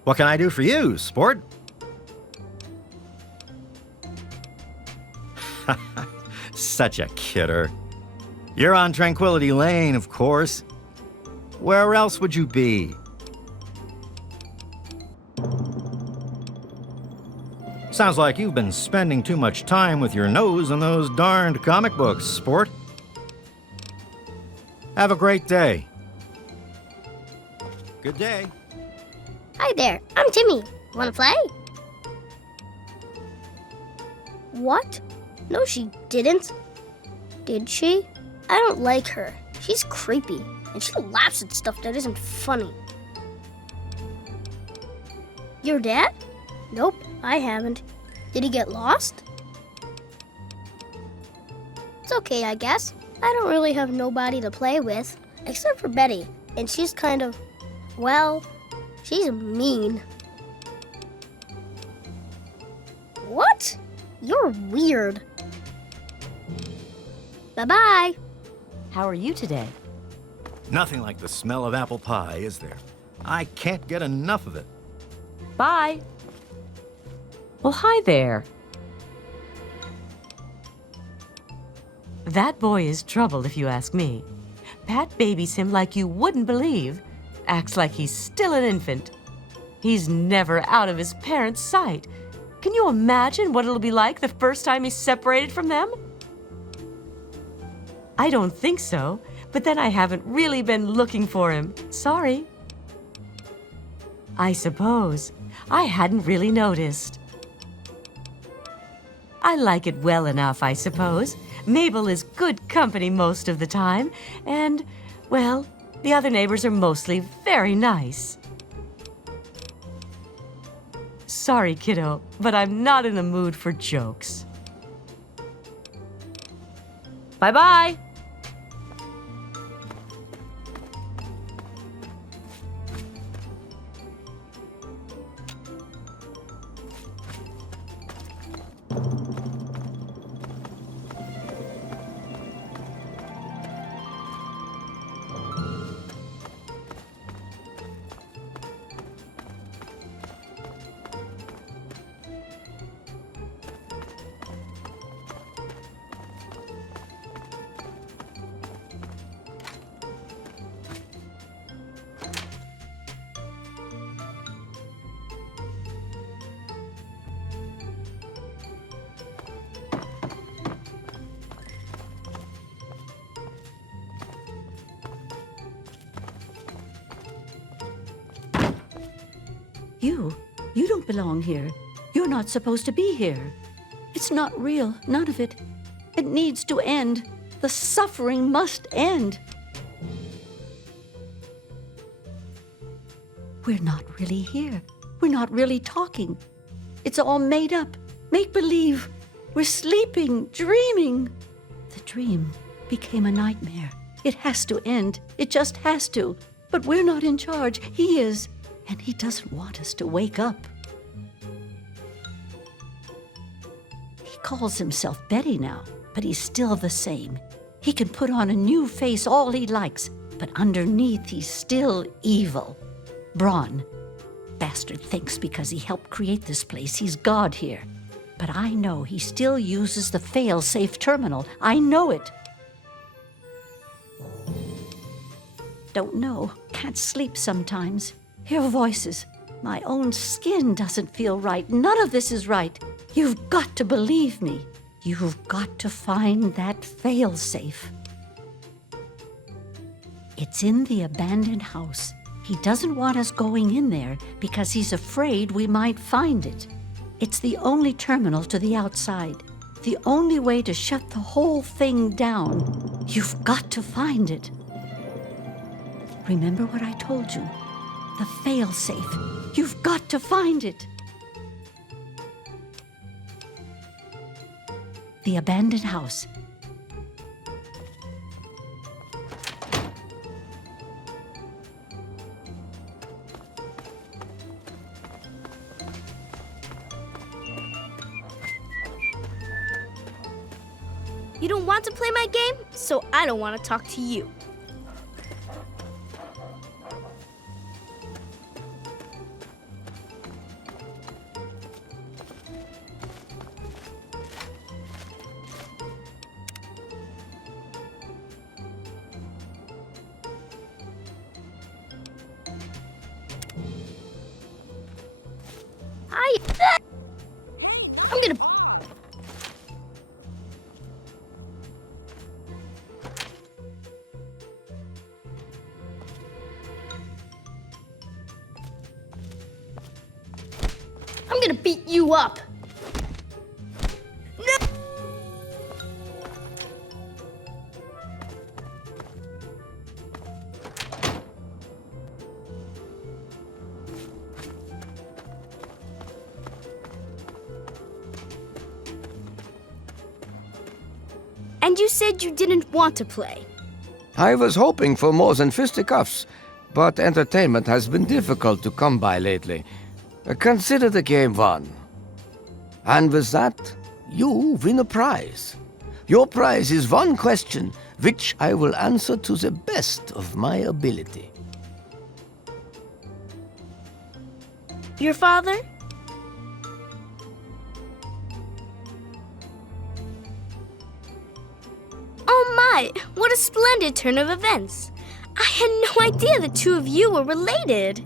What can I do for you, sport? Such a kidder. You're on Tranquility Lane, of course. Where else would you be? Sounds like you've been spending too much time with your nose in those darned comic books, sport. Have a great day. Good day. Hi there, I'm Timmy. Wanna play? What? No, she didn't. Did she? I don't like her. She's creepy, and she laughs at stuff that isn't funny. Your dad? Nope, I haven't. Did he get lost? It's okay, I guess. I don't really have nobody to play with, except for Betty, and she's kind of, well, she's mean. What? You're weird. Bye-bye. How are you today? Nothing like the smell of apple pie, is there? I can't get enough of it. Bye. Well, hi there. That boy is trouble, if you ask me. Pat babies him like you wouldn't believe. Acts like he's still an infant. He's never out of his parents' sight. Can you imagine what it'll be like the first time he's separated from them? I don't think so, but then I haven't really been looking for him. Sorry. I suppose. I hadn't really noticed. I like it well enough, I suppose. Mabel is good company most of the time, and, well, the other neighbors are mostly very nice. Sorry, kiddo, but I'm not in the mood for jokes. Bye-bye! You don't belong here. You're not supposed to be here. It's not real, none of it. It needs to end. The suffering must end. We're not really here. We're not really talking. It's all made up. Make believe. We're sleeping, dreaming. The dream became a nightmare. It has to end. It just has to. But we're not in charge. He is. And he doesn't want us to wake up. He calls himself Betty now, but he's still the same. He can put on a new face all he likes, but underneath he's still evil. Braun. Bastard thinks because he helped create this place, he's God here. But I know he still uses the fail-safe terminal. I know it. Don't know. Can't sleep sometimes. Hear voices. My own skin doesn't feel right. None of this is right. You've got to believe me. You've got to find that failsafe. It's in the abandoned house. He doesn't want us going in there because he's afraid we might find it. It's the only terminal to the outside. The only way to shut the whole thing down. You've got to find it. Remember what I told you? The failsafe. You've got to find it. The abandoned house. You don't want to play my game, so I don't want to talk to you. I'm gonna... up. And you said you didn't want to play. I was hoping for more than fisticuffs, but entertainment has been difficult to come by lately. Consider the game won. And with that, you win a prize. Your prize is one question, which I will answer to the best of my ability. Your father? Oh my, what a splendid turn of events. I had no idea the two of you were related.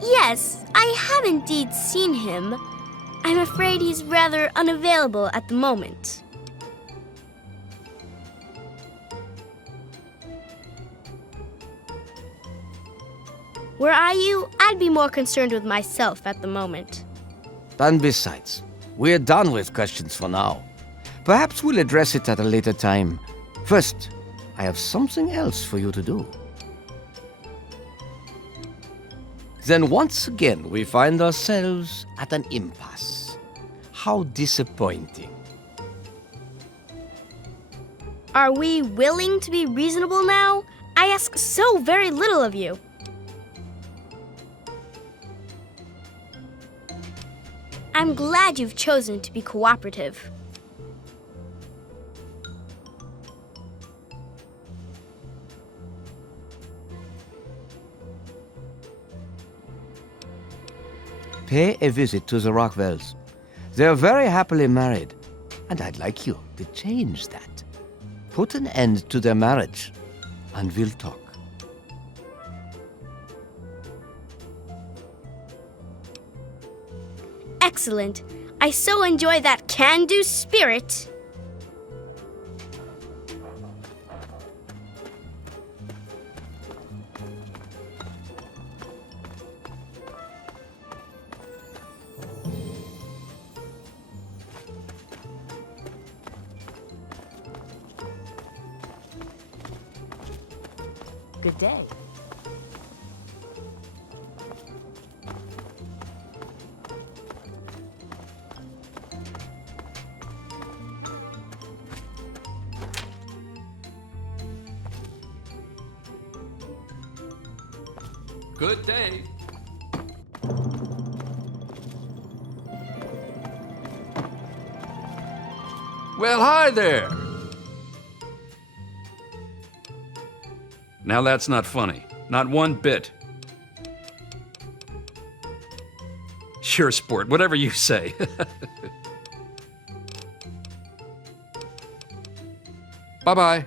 Yes, I have indeed seen him. I'm afraid he's rather unavailable at the moment. Were I you, I'd be more concerned with myself at the moment. And besides, we're done with questions for now. Perhaps we'll address it at a later time. First, I have something else for you to do. Then once again, we find ourselves at an impasse. How disappointing. Are we willing to be reasonable now? I ask so very little of you. I'm glad you've chosen to be cooperative. Pay a visit to the Rockwells. They're very happily married, and I'd like you to change that. Put an end to their marriage, and we'll talk. Excellent. I so enjoy that can-do spirit. Good day. Good day. Well, hi there. Now that's not funny. Not one bit. Sure, sport. Whatever you say. Bye-bye.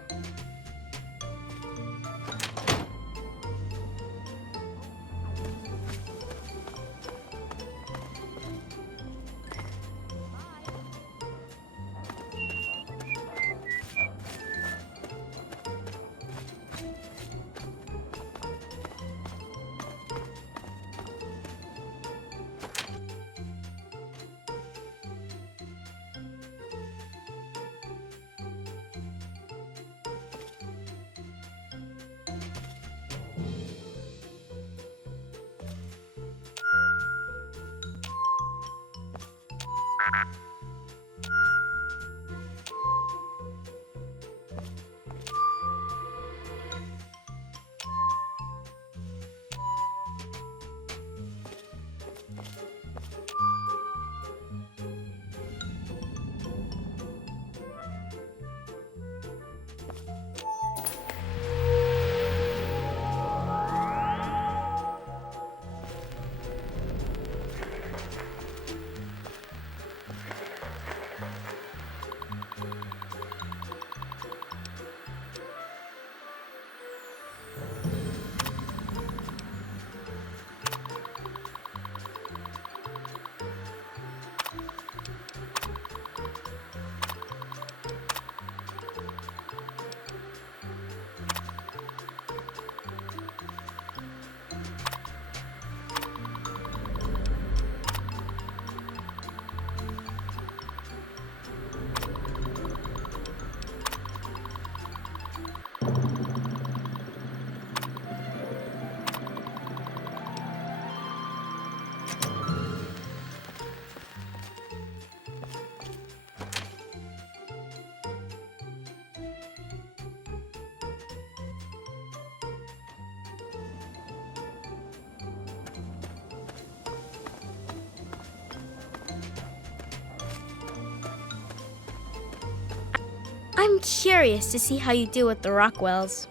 I'm curious to see how you deal with the Rockwells.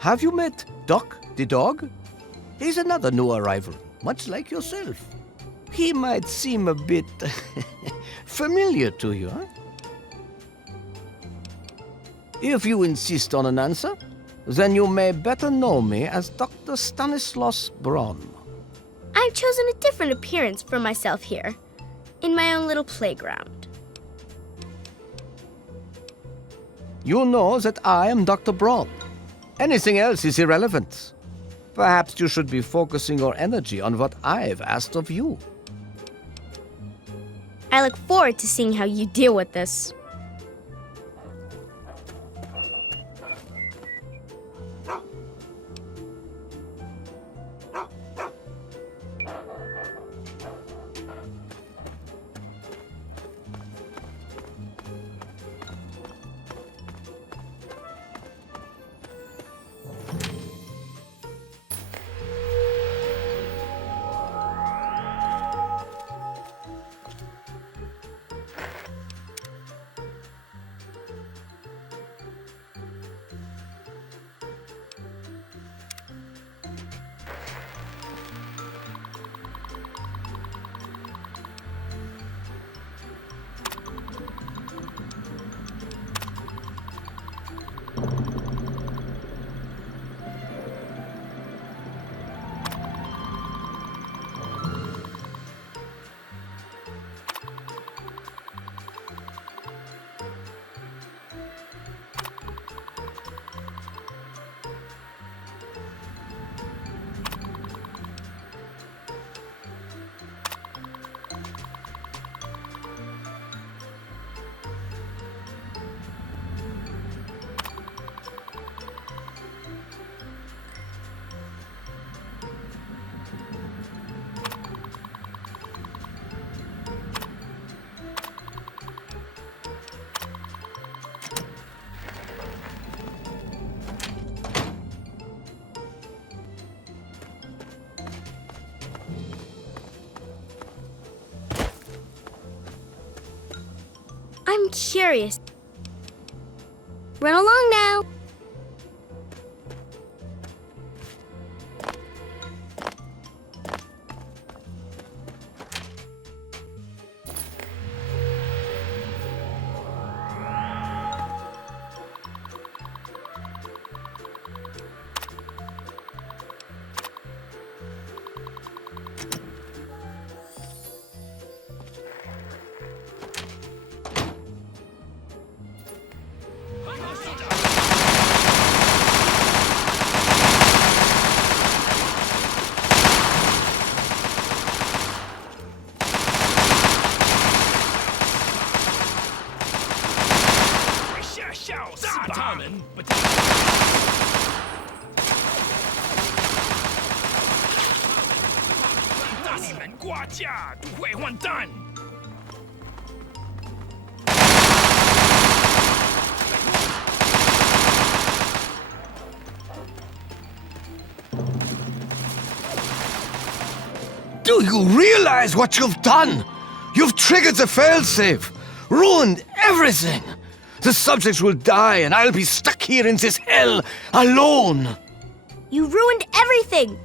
Have you met Doc the dog? He's another new arrival, much like yourself. He might seem a bit familiar to you, huh? If you insist on an answer, then you may better know me as Dr. Stanislaus Braun. I've chosen a different appearance for myself here, in my own little playground. You know that I am Dr. Braun. Anything else is irrelevant. Perhaps you should be focusing your energy on what I've asked of you. I look forward to seeing how you deal with this. I'm curious. Run along now. Do you realize what you've done? You've triggered the failsafe, ruined everything. The subjects will die and I'll be stuck here in this hell alone. You ruined everything!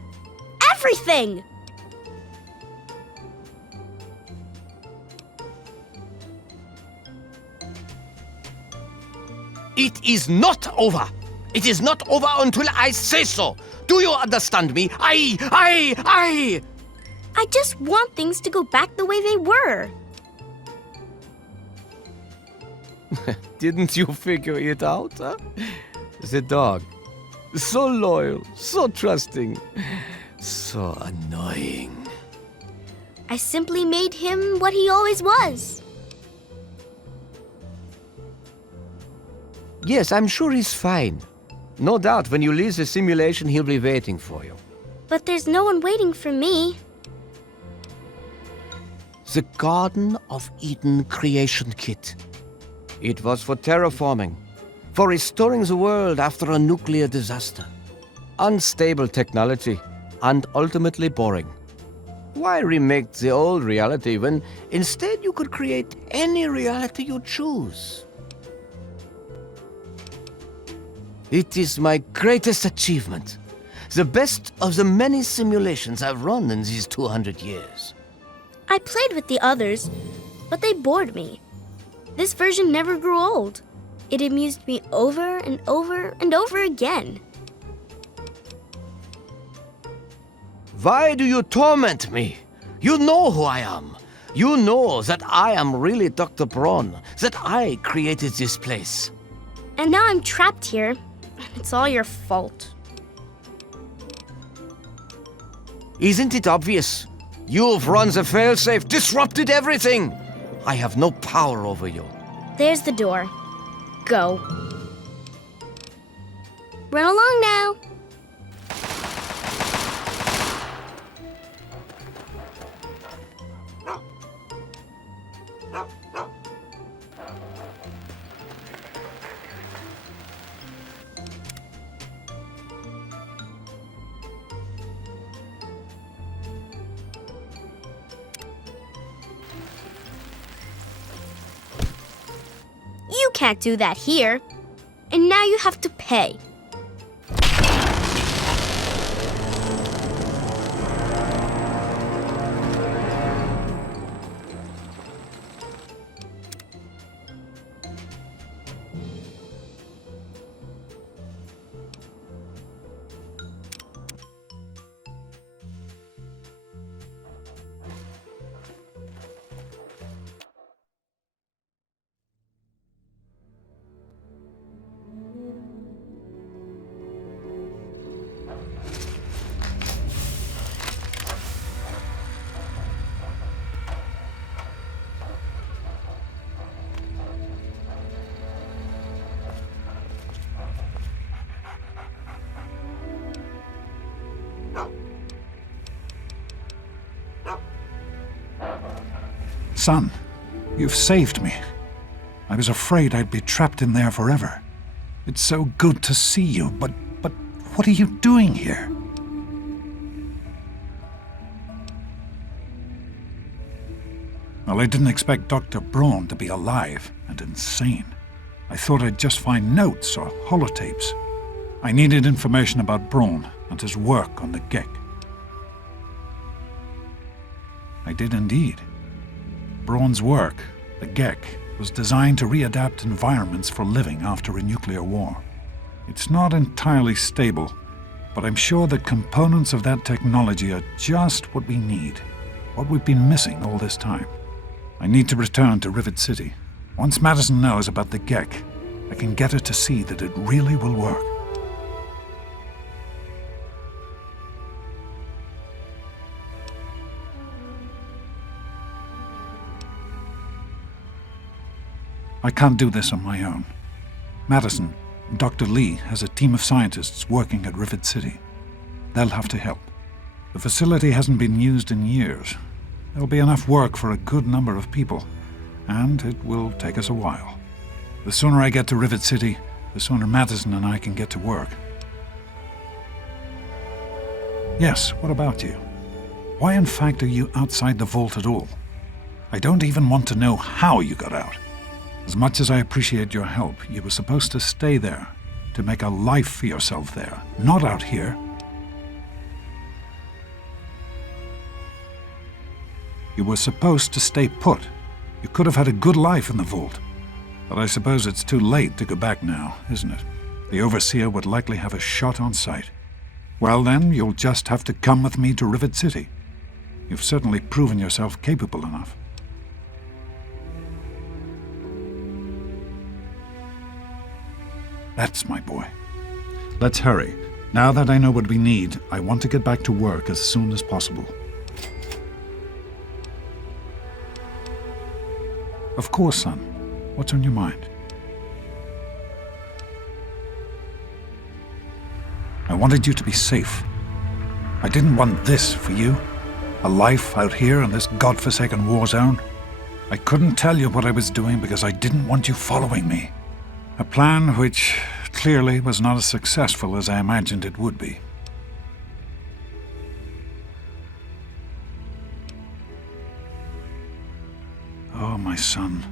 Everything! It is not over. It is not over until I say so. Do you understand me? I just want things to go back the way they were. Didn't you figure it out, huh? The dog. So loyal, so trusting, so annoying. I simply made him what he always was. Yes, I'm sure he's fine. No doubt when you leave the simulation, he'll be waiting for you. But there's no one waiting for me. The Garden of Eden creation kit. It was for terraforming, for restoring the world after a nuclear disaster. Unstable technology, and ultimately boring. Why remake the old reality when instead you could create any reality you choose? It is my greatest achievement. The best of the many simulations I've run in these 200 years. I played with the others, but they bored me. This version never grew old. It amused me over and over and over again. Why do you torment me? You know who I am. You know that I am really Dr. Braun, that I created this place. And now I'm trapped here, and it's all your fault. Isn't it obvious? You've run the failsafe, disrupted everything. I have no power over you. There's the door. Go. Run along now. You can't do that here. And now you have to pay. Son, you've saved me. I was afraid I'd be trapped in there forever. It's so good to see you, but what are you doing here? Well, I didn't expect Dr. Braun to be alive and insane. I thought I'd just find notes or holotapes. I needed information about Braun and his work on the Gek. I did indeed. Braun's work, the Gek, was designed to readapt environments for living after a nuclear war. It's not entirely stable, but I'm sure that components of that technology are just what we need, what we've been missing all this time. I need to return to Rivet City. Once Madison knows about the Gek, I can get her to see that it really will work. I can't do this on my own. Madison, Dr. Lee has a team of scientists working at Rivet City. They'll have to help. The facility hasn't been used in years. There'll be enough work for a good number of people, and it will take us a while. The sooner I get to Rivet City, the sooner Madison and I can get to work. Yes, what about you? Why in fact are you outside the vault at all? I don't even want to know how you got out. As much as I appreciate your help, you were supposed to stay there, to make a life for yourself there, not out here. You were supposed to stay put. You could have had a good life in the vault. But I suppose it's too late to go back now, isn't it? The Overseer would likely have a shot on sight. Well then, you'll just have to come with me to Rivet City. You've certainly proven yourself capable enough. That's my boy. Let's hurry. Now that I know what we need, I want to get back to work as soon as possible. Of course, son. What's on your mind? I wanted you to be safe. I didn't want this for you. A life out here in this godforsaken war zone. I couldn't tell you what I was doing because I didn't want you following me. A plan which clearly was not as successful as I imagined it would be. Oh, my son.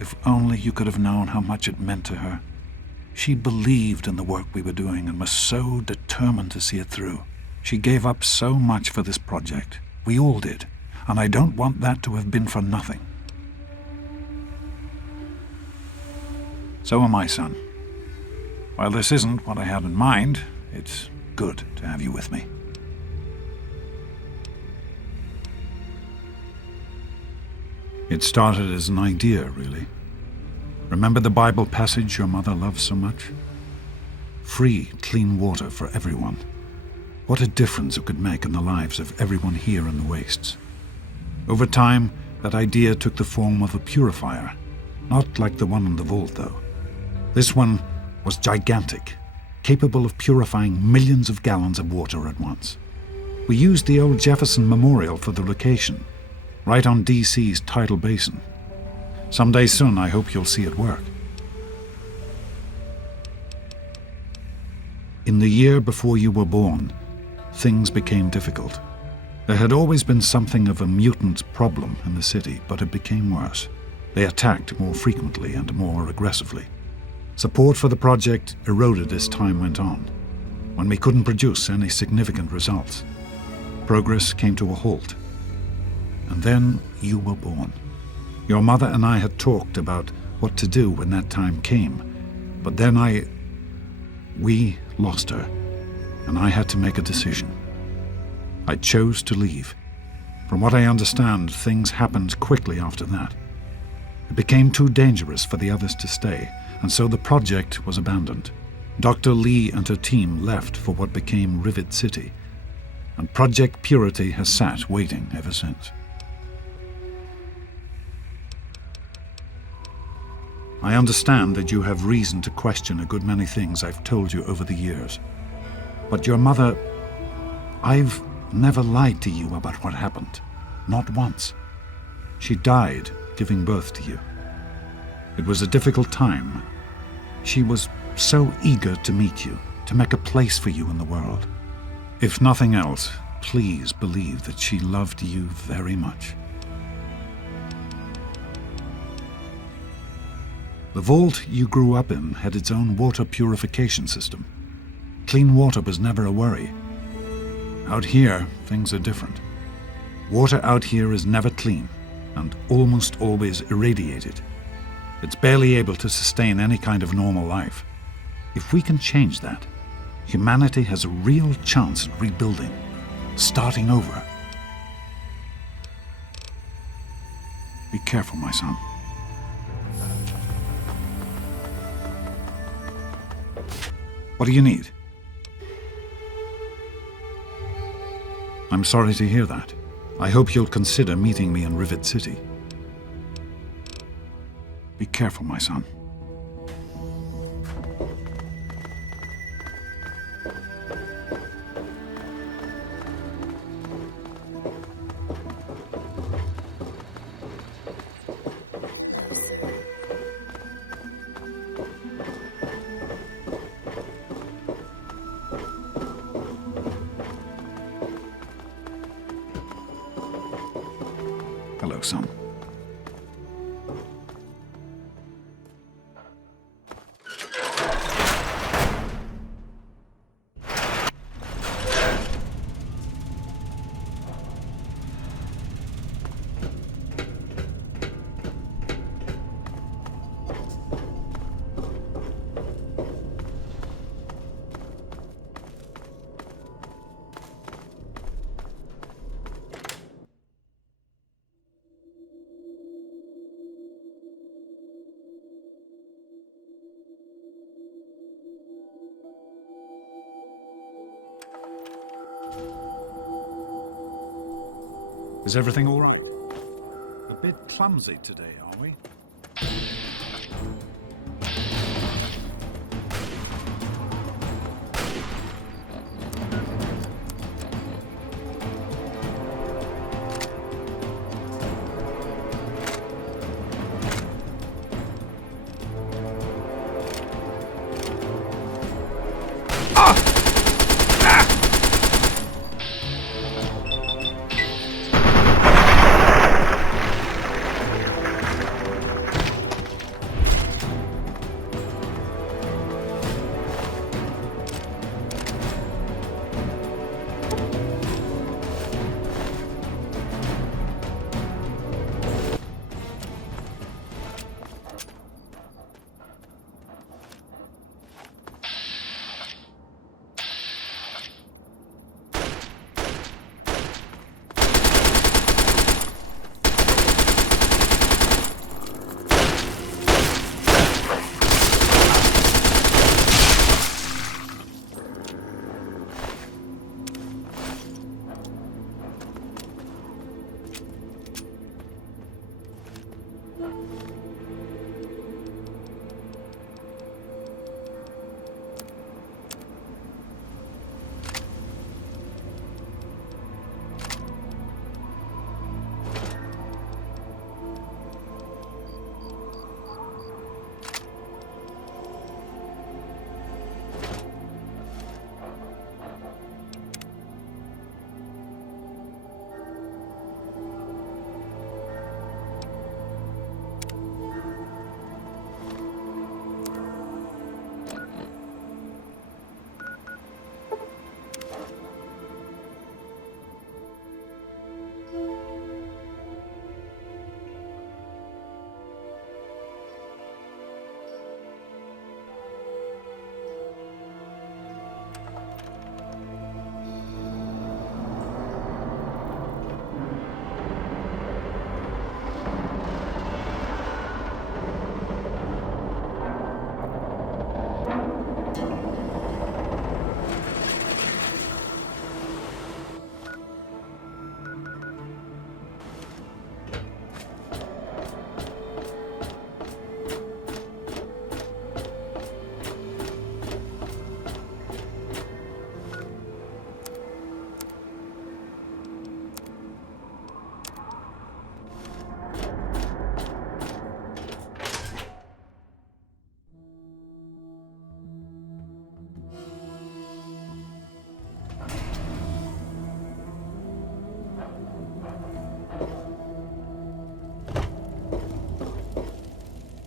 If only you could have known how much it meant to her. She believed in the work we were doing and was so determined to see it through. She gave up so much for this project. We all did. And I don't want that to have been for nothing. So am I, son. While this isn't what I had in mind, it's good to have you with me. It started as an idea, really. Remember the Bible passage your mother loves so much? Free, clean water for everyone. What a difference it could make in the lives of everyone here in the wastes. Over time, that idea took the form of a purifier. Not like the one in the vault, though. This one was gigantic, capable of purifying millions of gallons of water at once. We used the old Jefferson Memorial for the location, right on DC's tidal basin. Someday soon, I hope you'll see it work. In the year before you were born, things became difficult. There had always been something of a mutant problem in the city, but it became worse. They attacked more frequently and more aggressively. Support for the project eroded as time went on. When we couldn't produce any significant results, progress came to a halt. And then you were born. Your mother and I had talked about what to do when that time came, but then we lost her, and I had to make a decision. I chose to leave. From what I understand, things happened quickly after that. It became too dangerous for the others to stay, and so the project was abandoned. Dr. Lee and her team left for what became Rivet City, and Project Purity has sat waiting ever since. I understand that you have reason to question a good many things I've told you over the years. But your mother... I've never lied to you about what happened. Not once. She died giving birth to you. It was a difficult time. She was so eager to meet you, to make a place for you in the world. If nothing else, please believe that she loved you very much. The vault you grew up in had its own water purification system. Clean water was never a worry. Out here, things are different. Water out here is never clean, and almost always irradiated. It's barely able to sustain any kind of normal life. If we can change that, humanity has a real chance at rebuilding, starting over. Be careful, my son. What do you need? I'm sorry to hear that. I hope you'll consider meeting me in Rivet City. Be careful, my son. Hello, son. Is everything all right? A bit clumsy today, are we?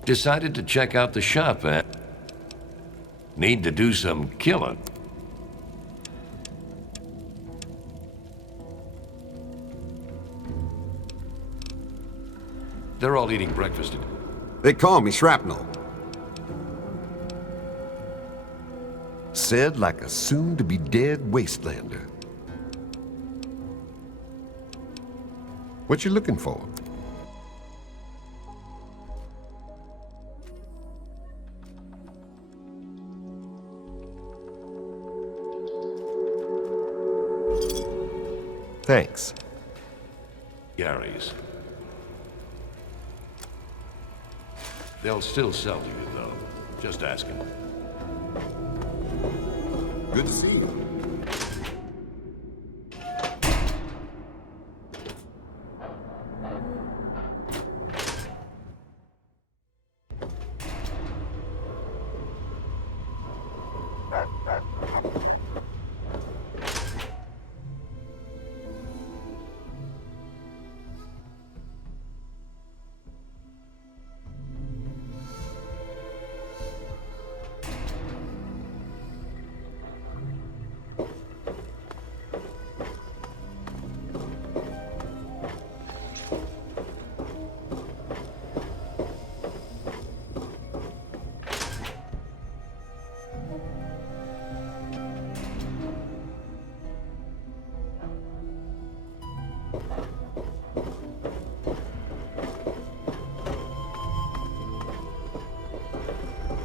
Decided to check out the shop, eh? Need to do some killing. They're all eating breakfast. They call me Shrapnel. Said like a soon-to-be-dead Wastelander. What you looking for? Thanks. Gary's. They'll still sell to you, though. Just ask him. Good to see you.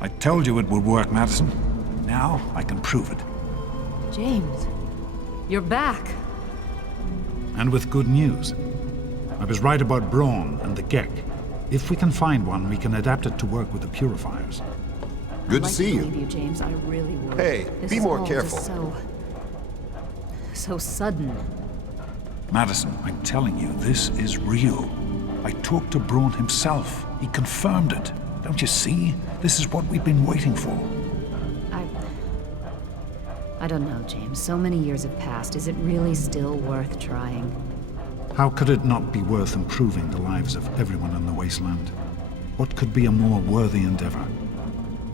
I told you it would work, Madison. Now I can prove it. James, you're back. And with good news. I was right about Braun and the Gek. If we can find one, we can adapt it to work with the purifiers. Good to see you. You, James. I really would. Hey, This be is more all careful. just so sudden. Madison, I'm telling you, this is real. I talked to Braun himself. He confirmed it. Don't you see? This is what we've been waiting for. I don't know, James. So many years have passed. Is it really still worth trying? How could it not be worth improving the lives of everyone in the Wasteland? What could be a more worthy endeavor?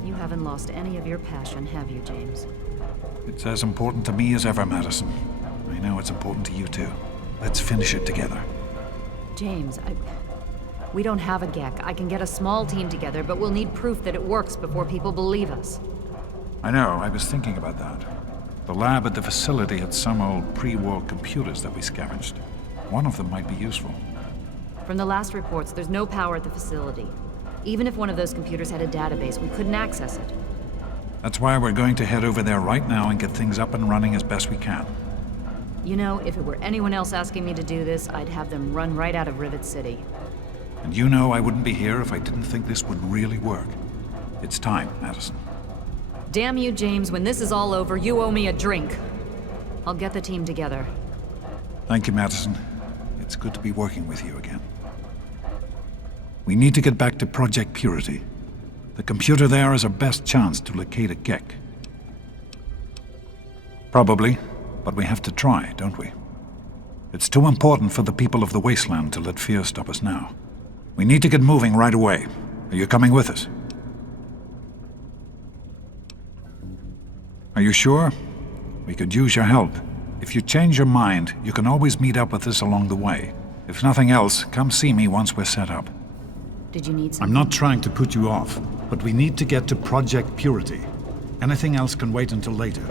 You haven't lost any of your passion, have you, James? It's as important to me as ever, Madison. I know it's important to you too. Let's finish it together. James, we don't have a Gek. I can get a small team together, but we'll need proof that it works before people believe us. I know, I was thinking about that. The lab at the facility had some old pre-war computers that we scavenged. One of them might be useful. From the last reports, there's no power at the facility. Even if one of those computers had a database, we couldn't access it. That's why we're going to head over there right now and get things up and running as best we can. You know, if it were anyone else asking me to do this, I'd have them run right out of Rivet City. And you know I wouldn't be here if I didn't think this would really work. It's time, Madison. Damn you, James. When this is all over, you owe me a drink. I'll get the team together. Thank you, Madison. It's good to be working with you again. We need to get back to Project Purity. The computer there is our best chance to locate a Gek. Probably, but we have to try, don't we? It's too important for the people of the Wasteland to let fear stop us now. We need to get moving right away. Are you coming with us? Are you sure? We could use your help. If you change your mind, you can always meet up with us along the way. If nothing else, come see me once we're set up. Did you need something? I'm not trying to put you off, but we need to get to Project Purity. Anything else can wait until later.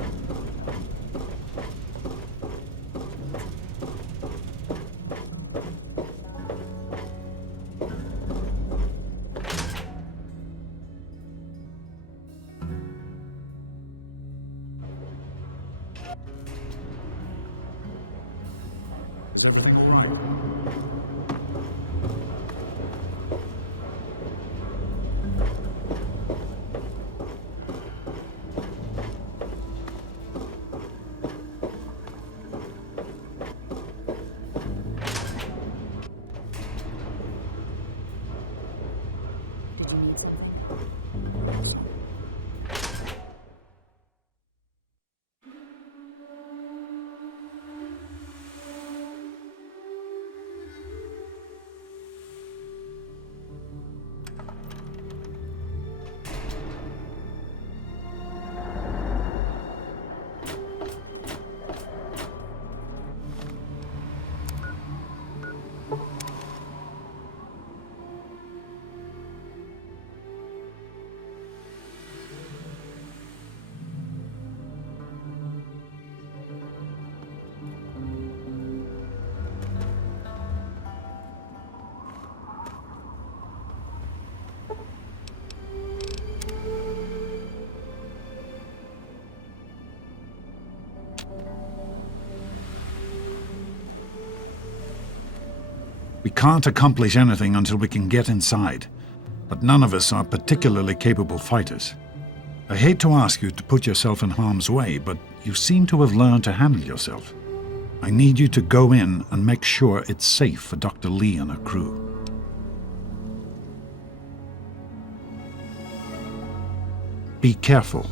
We can't accomplish anything until we can get inside, but none of us are particularly capable fighters. I hate to ask you to put yourself in harm's way, but you seem to have learned to handle yourself. I need you to go in and make sure it's safe for Dr. Lee and her crew. Be careful.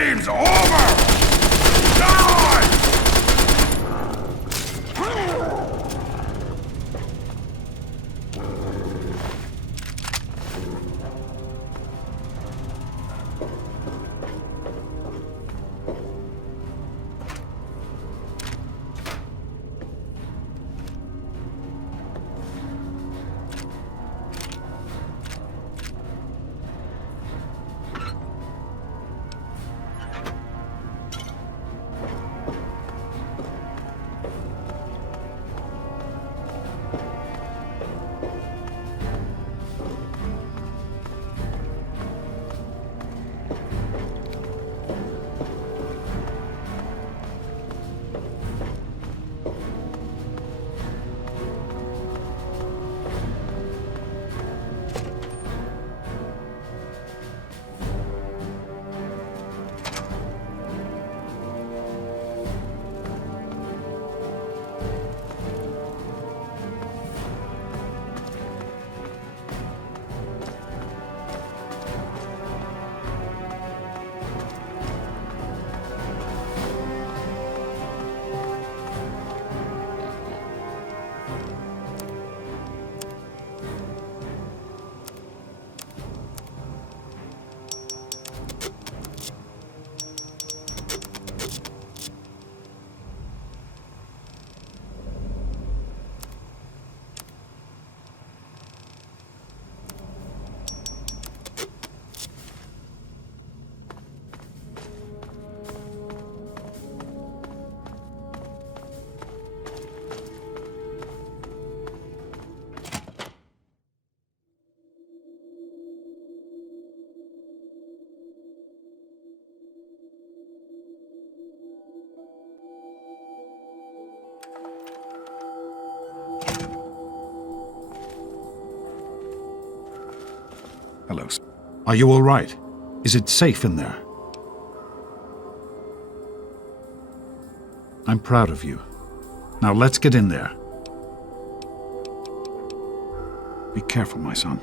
game's over! Die! Hello. Are you all right? Is it safe in there? I'm proud of you. Now let's get in there. Be careful, my son.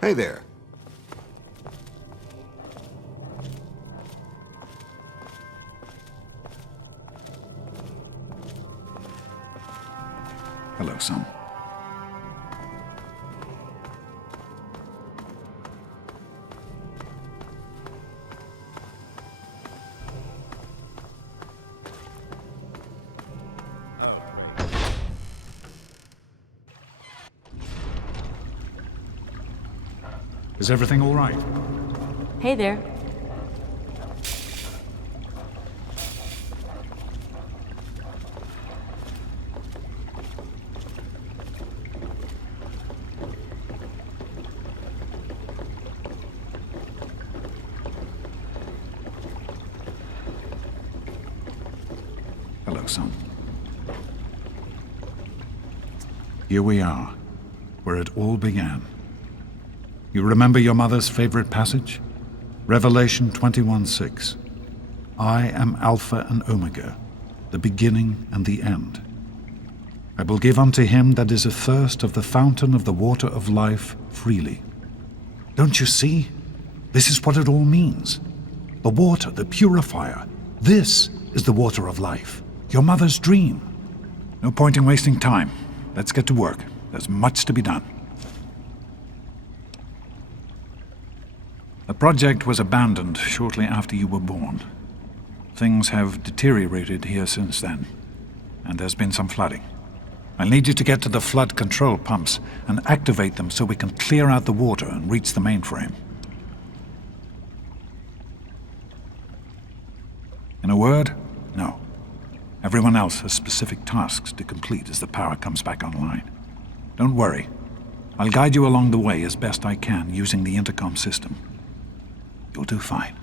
Hey there. Hello, son. Is everything all right? Hey there. Hello, son. Here we are, where it all began. You remember your mother's favorite passage? Revelation 21:6. I am Alpha and Omega, the beginning and the end. I will give unto him that is athirst of the fountain of the water of life freely. Don't you see? This is what it all means. The water, the purifier. This is the water of life. Your mother's dream. No point in wasting time. Let's get to work. There's much to be done. The project was abandoned shortly after you were born. Things have deteriorated here since then, and there's been some flooding. I'll need you to get to the flood control pumps and activate them so we can clear out the water and reach the mainframe. In a word, no. Everyone else has specific tasks to complete as the power comes back online. Don't worry. I'll guide you along the way as best I can using the intercom system. You'll do fine.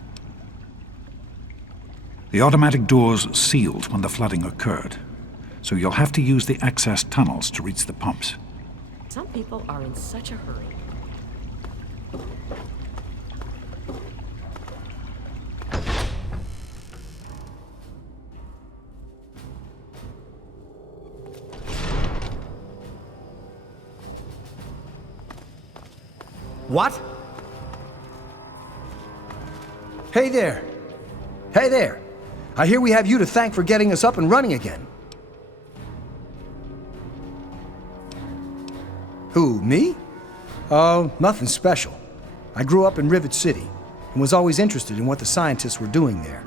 The automatic doors sealed when the flooding occurred, so you'll have to use the access tunnels to reach the pumps. Some people are in such a hurry. What? Hey there. Hey there. I hear we have you to thank for getting us up and running again. Who, me? Oh, nothing special. I grew up in Rivet City and was always interested in what the scientists were doing there.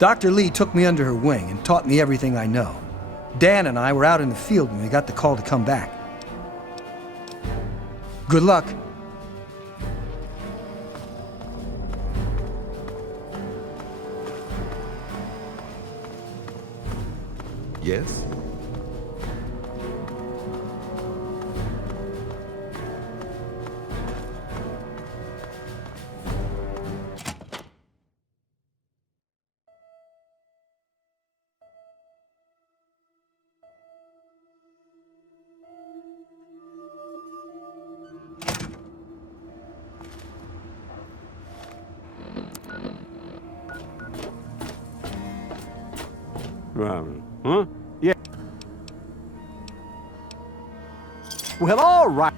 Dr. Lee took me under her wing and taught me everything I know. Dan and I were out in the field when we got the call to come back. Good luck. Yes? Huh? Yeah. Well, all right.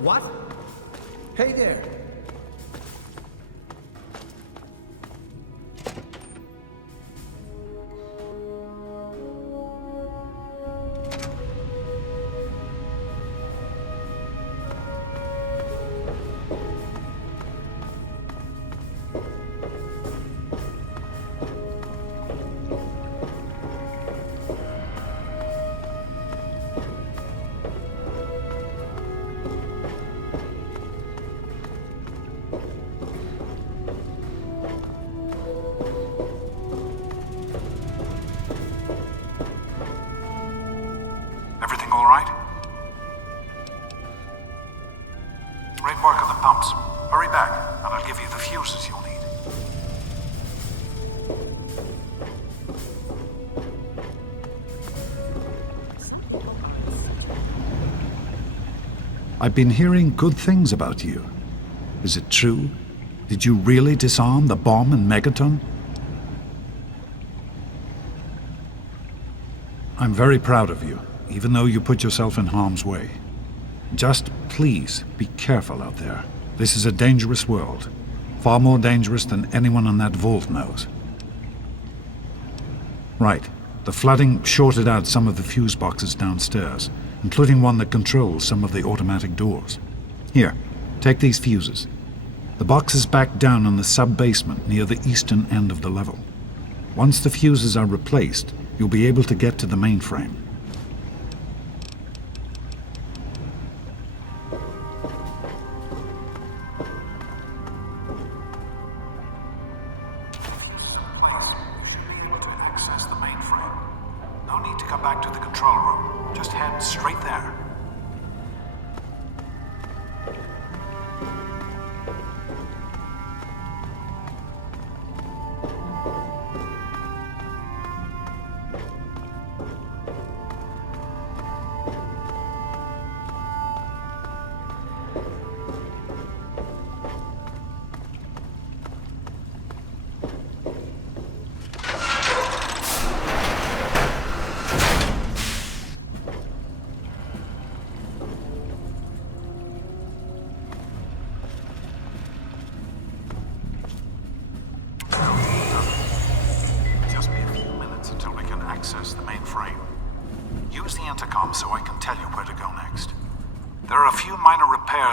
What? Hey there. Everything all right? Great work on the pumps. Hurry back, and I'll give you the fuses you'll need. I've been hearing good things about you. Is it true? Did you really disarm the bomb in Megaton? I'm very proud of you, even though you put yourself in harm's way. Just please be careful out there. This is a dangerous world. Far more dangerous than anyone in that vault knows. Right. The flooding shorted out some of the fuse boxes downstairs, including one that controls some of the automatic doors. Here, take these fuses. The box is back down in the sub-basement near the eastern end of the level. Once the fuses are replaced, you'll be able to get to the mainframe.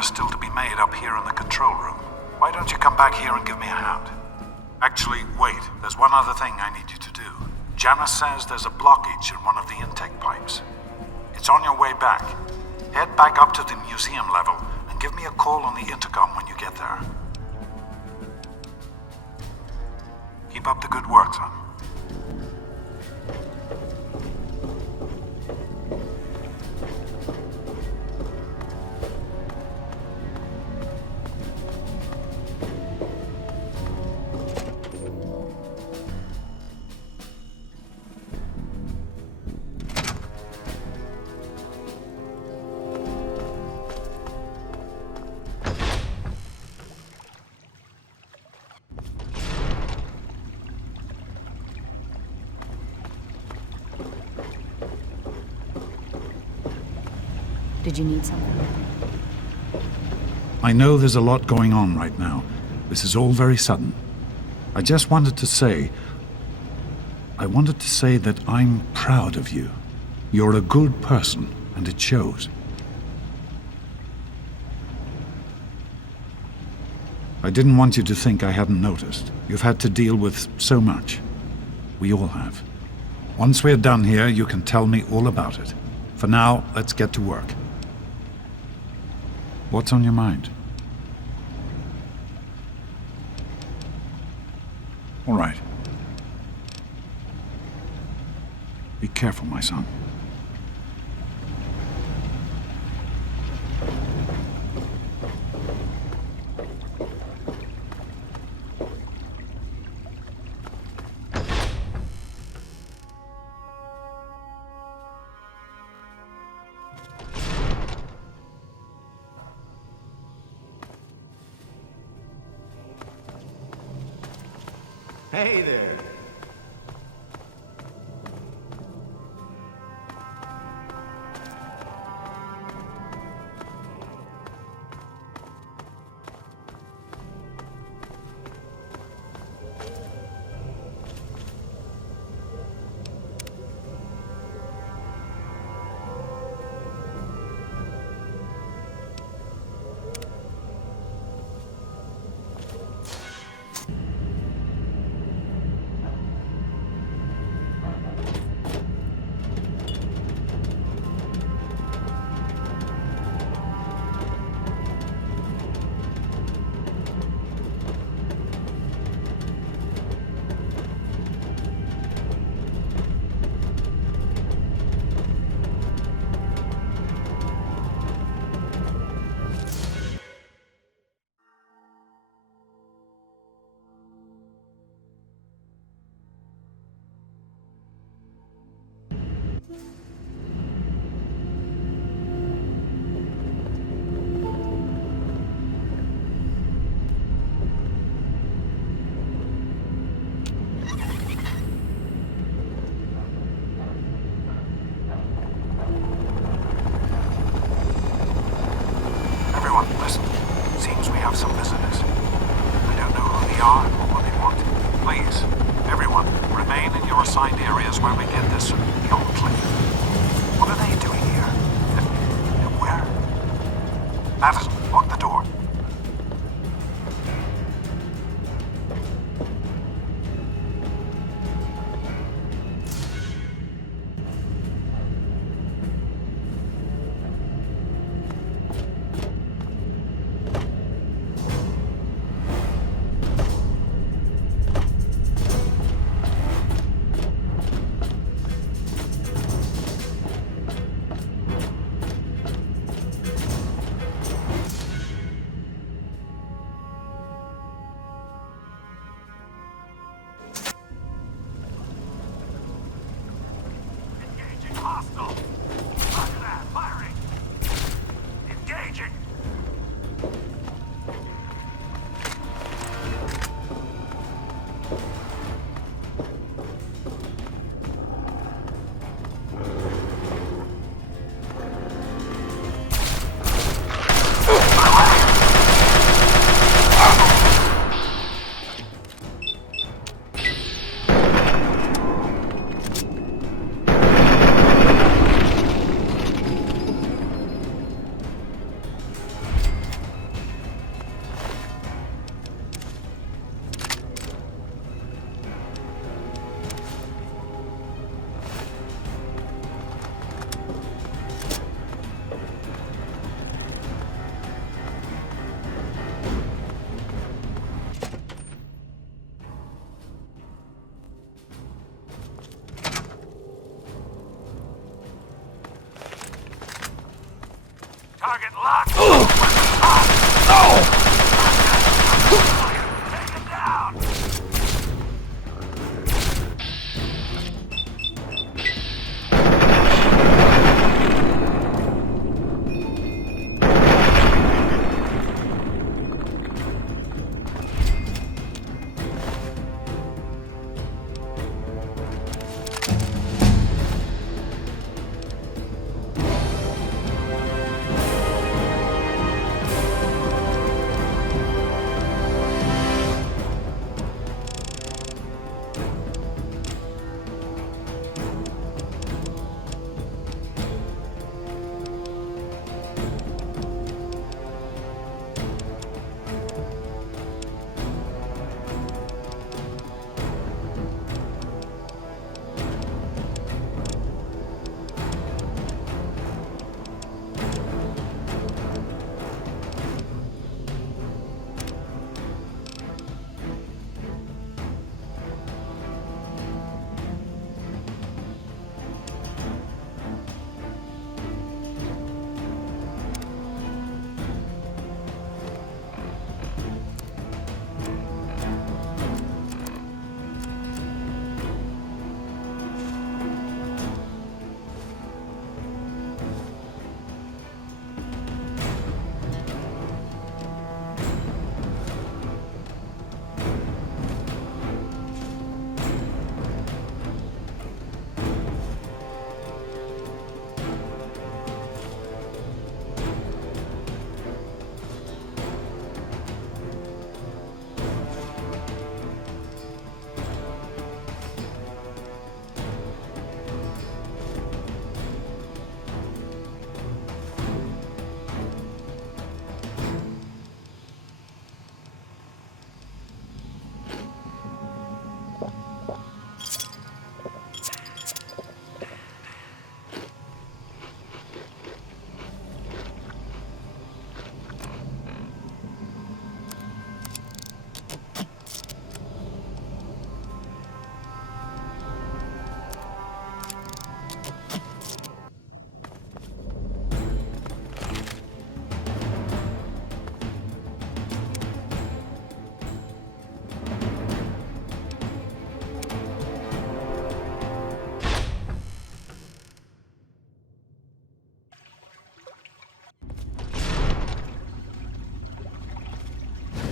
Still to be made up here in the control room. Why don't you come back here and give me a hand? Actually, wait. There's one other thing I need you to do. Janice says there's a blockage in one of the intake pipes. It's on your way back. Head back up to the museum level and give me a call on the intercom when you get there. Keep up the good work, son. Did you need something? I know there's a lot going on right now. This is all very sudden. I just wanted to say... I wanted to say that I'm proud of you. You're a good person, and it shows. I didn't want you to think I hadn't noticed. You've had to deal with so much. We all have. Once we're done here, you can tell me all about it. For now, let's get to work. What's on your mind? All right. Be careful, my son. Hey there.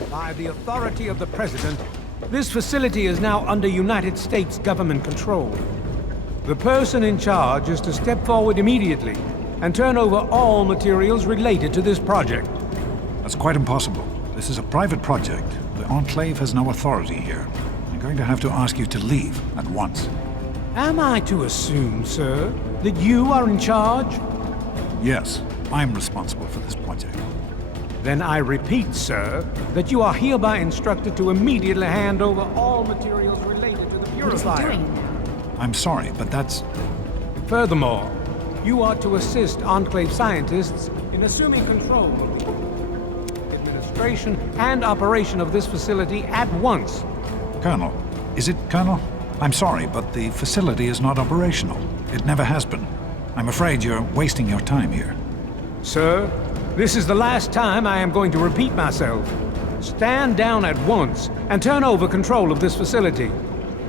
By the authority of the President, this facility is now under United States government control. The person in charge is to step forward immediately and turn over all materials related to this project. That's quite impossible. This is a private project. The Enclave has no authority here. I'm going to have to ask you to leave at once. Am I to assume, sir, that you are in charge? Yes, I'm responsible for this project. Then I repeat, sir, that you are hereby instructed to immediately hand over all materials related to the purifier. I'm sorry, but that's... Furthermore, you are to assist Enclave scientists in assuming control of the administration and operation of this facility at once. Colonel, is it Colonel? I'm sorry, but the facility is not operational. It never has been. I'm afraid you're wasting your time here. Sir, this is the last time I am going to repeat myself. Stand down at once and turn over control of this facility.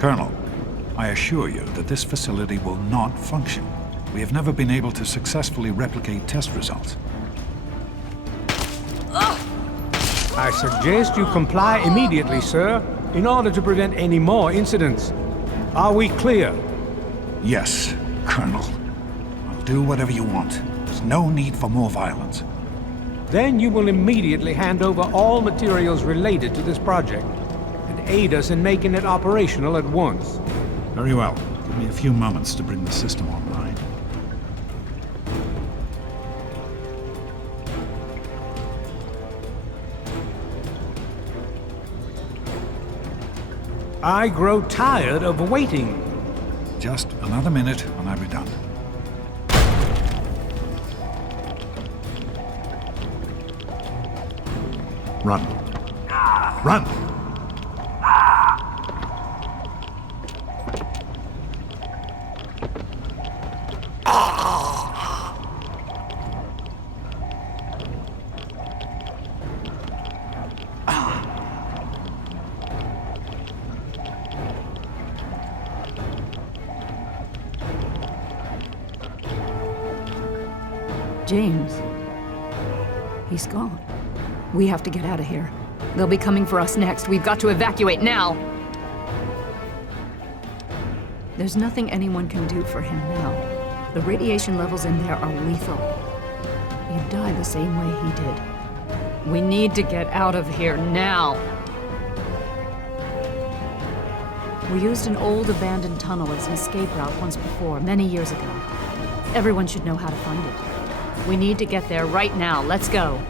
Colonel, I assure you that this facility will not function. We have never been able to successfully replicate test results. I suggest you comply immediately, sir, in order to prevent any more incidents. Are we clear? Yes, Colonel. I'll do whatever you want. There's no need for more violence. Then you will immediately hand over all materials related to this project and aid us in making it operational at once. Very well. Give me a few moments to bring the system online. I grow tired of waiting. Just another minute and I'll be done. Run. Run! James. He's gone. We have to get out of here. They'll be coming for us next. We've got to evacuate now! There's nothing anyone can do for him now. The radiation levels in there are lethal. He'd die the same way he did. We need to get out of here now! We used an old abandoned tunnel as an escape route once before, many years ago. Everyone should know how to find it. We need to get there right now. Let's go.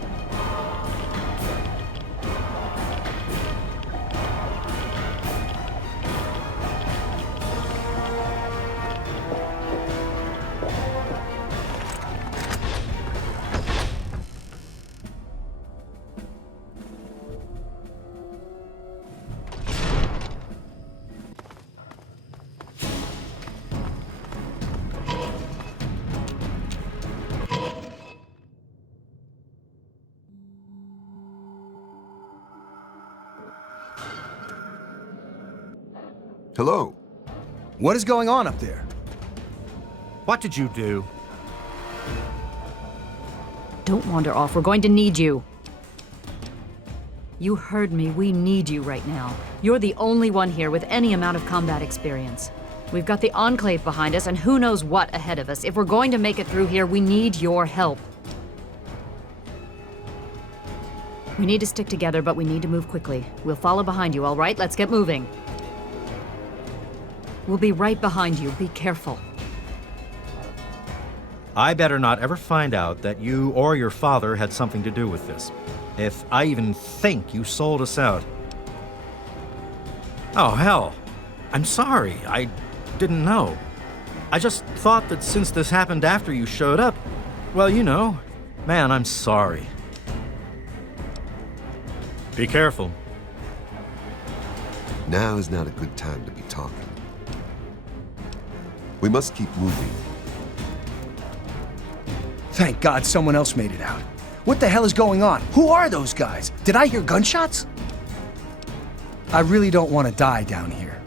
Hello. What is going on up there? What did you do? Don't wander off. We're going to need you. You heard me. We need you right now. You're the only one here with any amount of combat experience. We've got the Enclave behind us, and who knows what ahead of us. If we're going to make it through here, we need your help. We need to stick together, but we need to move quickly. We'll follow behind you, all right? Let's get moving. We'll be right behind you. Be careful. I better not ever find out that you or your father had something to do with this. If I even think you sold us out. Oh, hell. I'm sorry. I didn't know. I just thought that since this happened after you showed up, well, you know. Man, I'm sorry. Be careful. Now is not a good time to be talking. We must keep moving. Thank God someone else made it out. What the hell is going on? Who are those guys? Did I hear gunshots? I really don't want to die down here.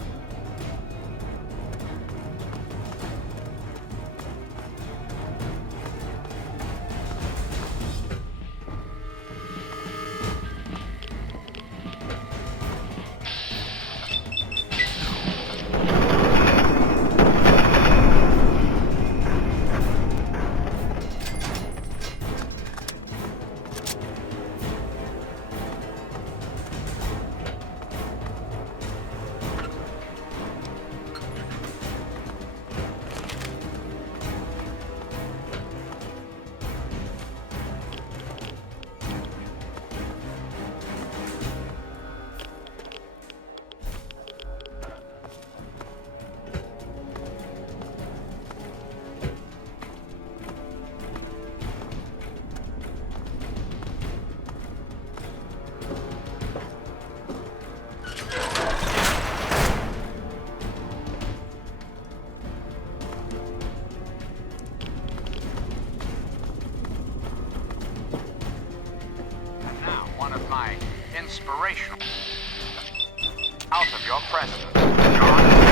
one of my inspirational... Out of your presence, John.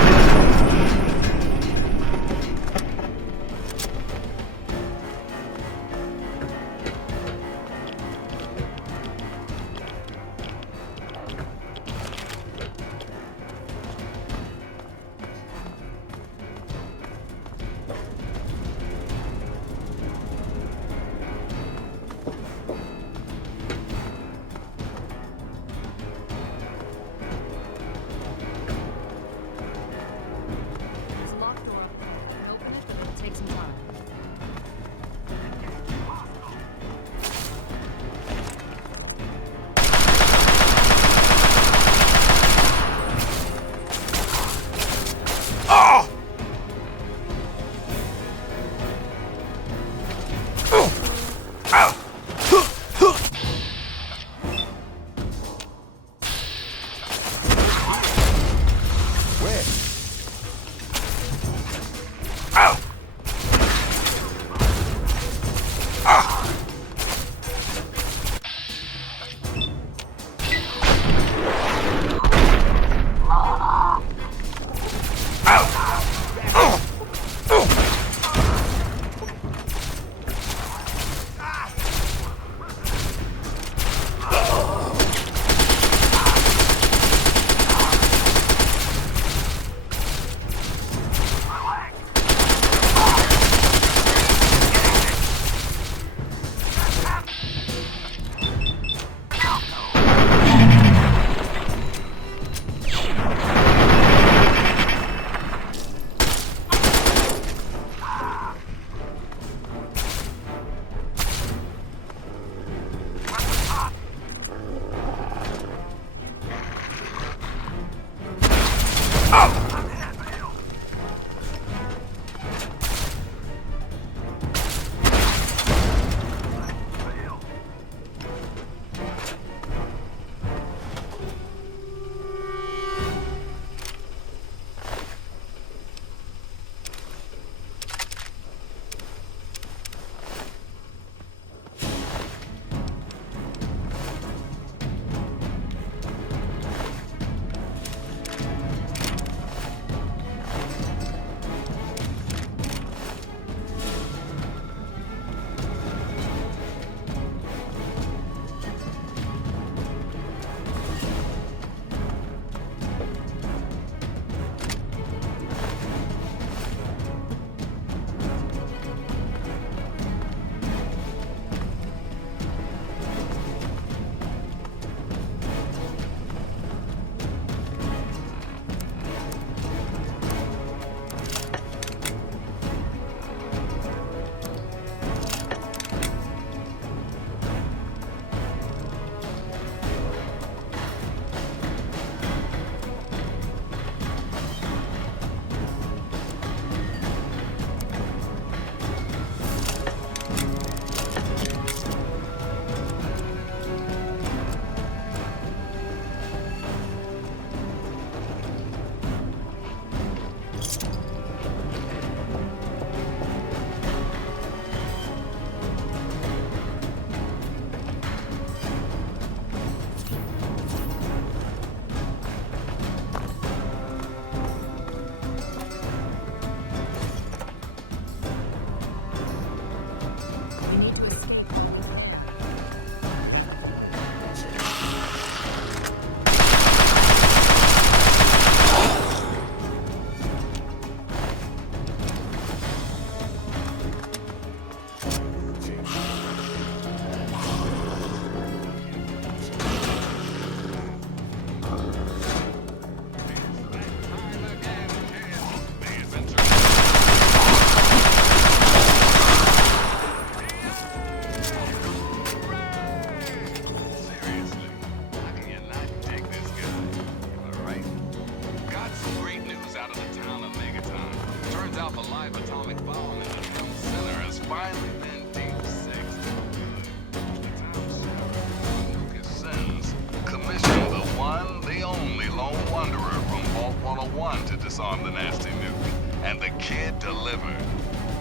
Disarm the nasty nuke. And the kid delivered.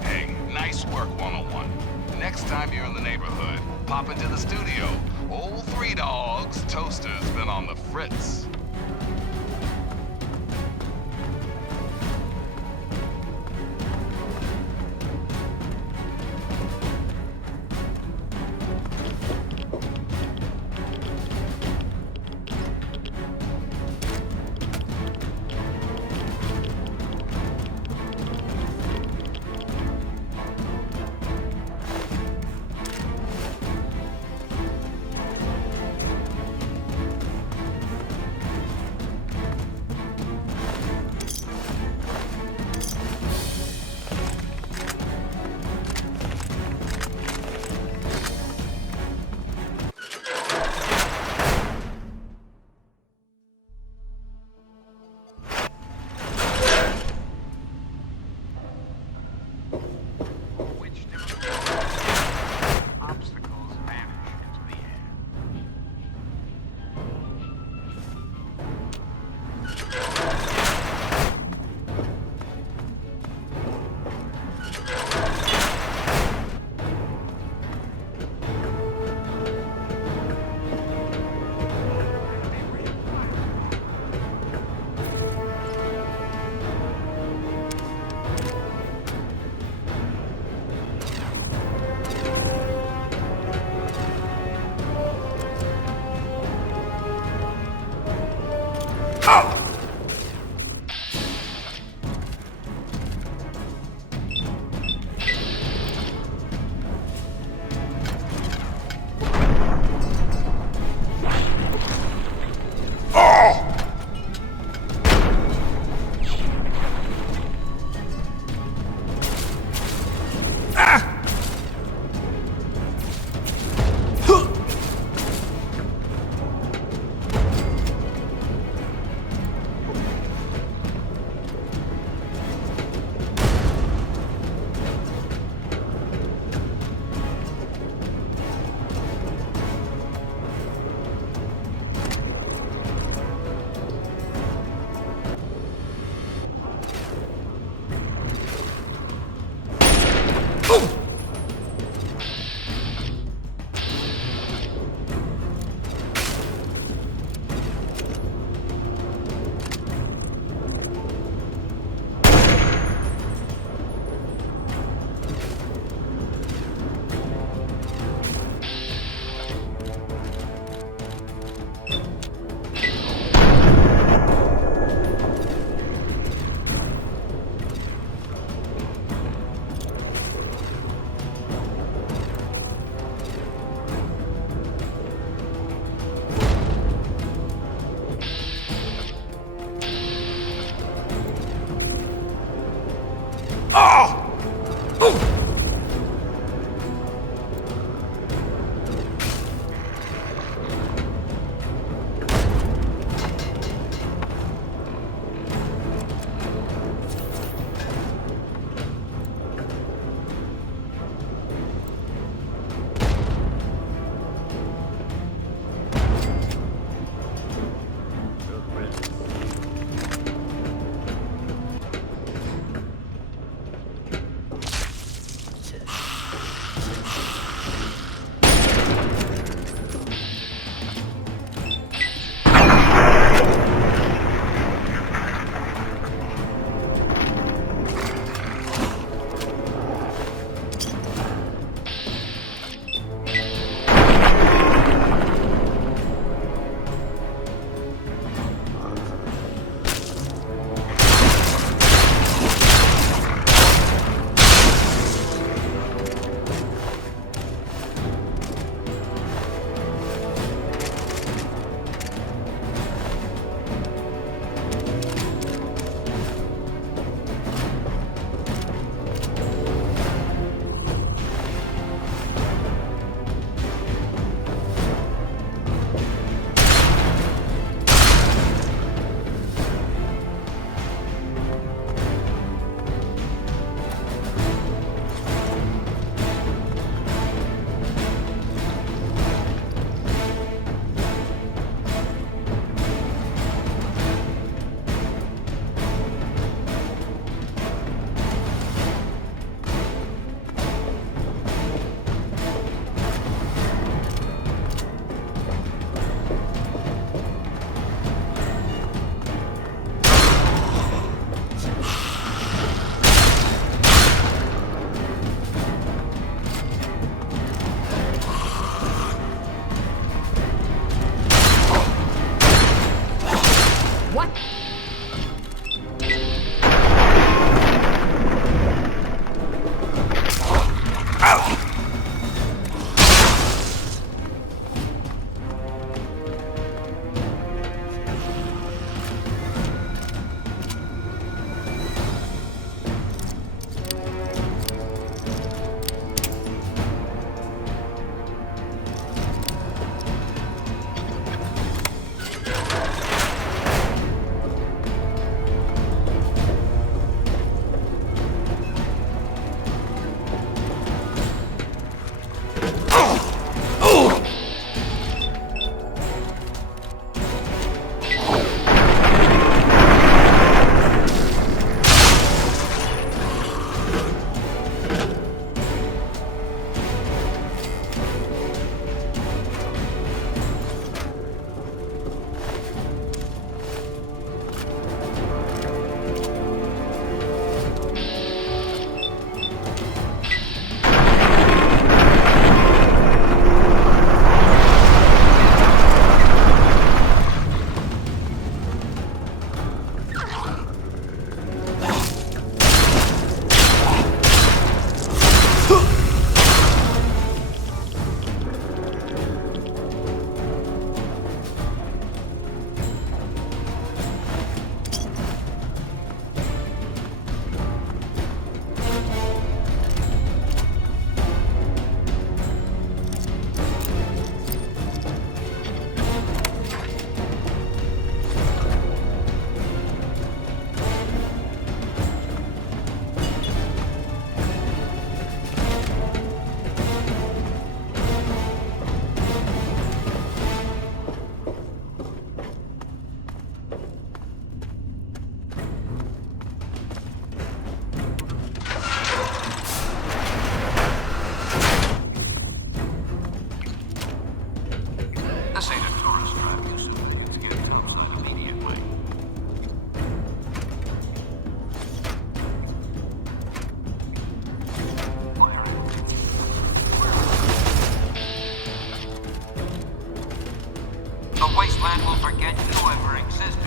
Hey, nice work, 101. Next time you're in the neighborhood, pop into the studio. Old 3 Dog Fawkes' toaster's been on the fritz. What? This ain't a tourist trap, you see. To get to an immediate way. The Wasteland will forget you ever existed.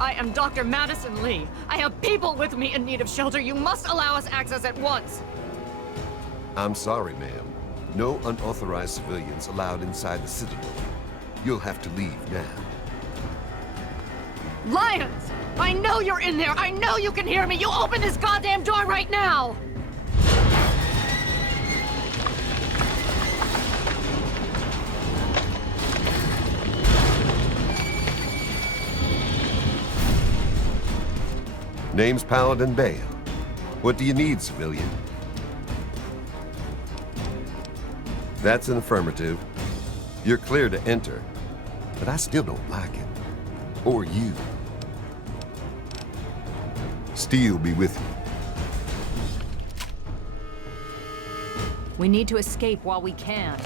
I am Dr. Madison Lee. I have people with me in need of shelter. You must allow us access at once. I'm sorry, ma'am. No unauthorized civilians allowed inside the Citadel. You'll have to leave now. Lions! I know you're in there! I know you can hear me! You open this goddamn door right now! Name's Paladin Bale. What do you need, civilian? That's an affirmative. You're clear to enter, but I still don't like it. Or you. Steel be with you. We need to escape while we can.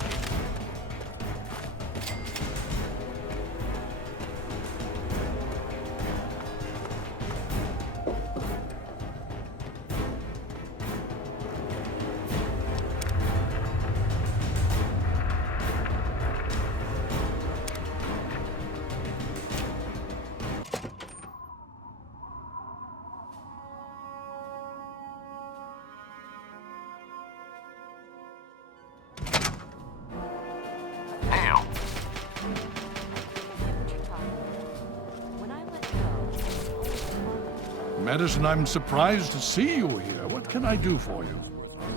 Madison, I'm surprised to see you here. What can I do for you?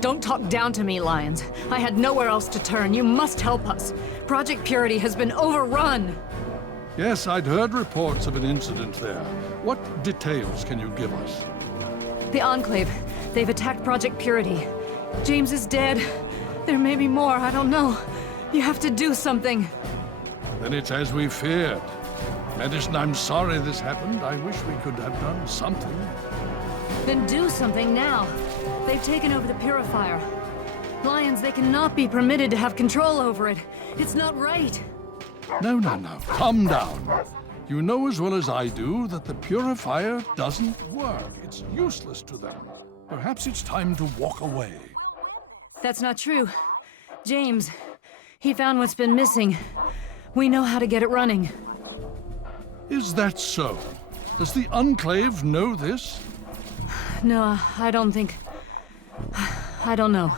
Don't talk down to me, Lyons. I had nowhere else to turn. You must help us. Project Purity has been overrun. Yes, I'd heard reports of an incident there. What details can you give us? The Enclave. They've attacked Project Purity. James is dead. There may be more, I don't know. You have to do something. Then it's as we feared. Madison, I'm sorry this happened. I wish we could have done something. Then do something now. They've taken over the Purifier. Lyons, they cannot be permitted to have control over it. It's not right. No. Calm down. You know as well as I do that the Purifier doesn't work. It's useless to them. Perhaps it's time to walk away. That's not true. James, he found what's been missing. We know how to get it running. Is that so? Does the Enclave know this? No, I don't think... I don't know.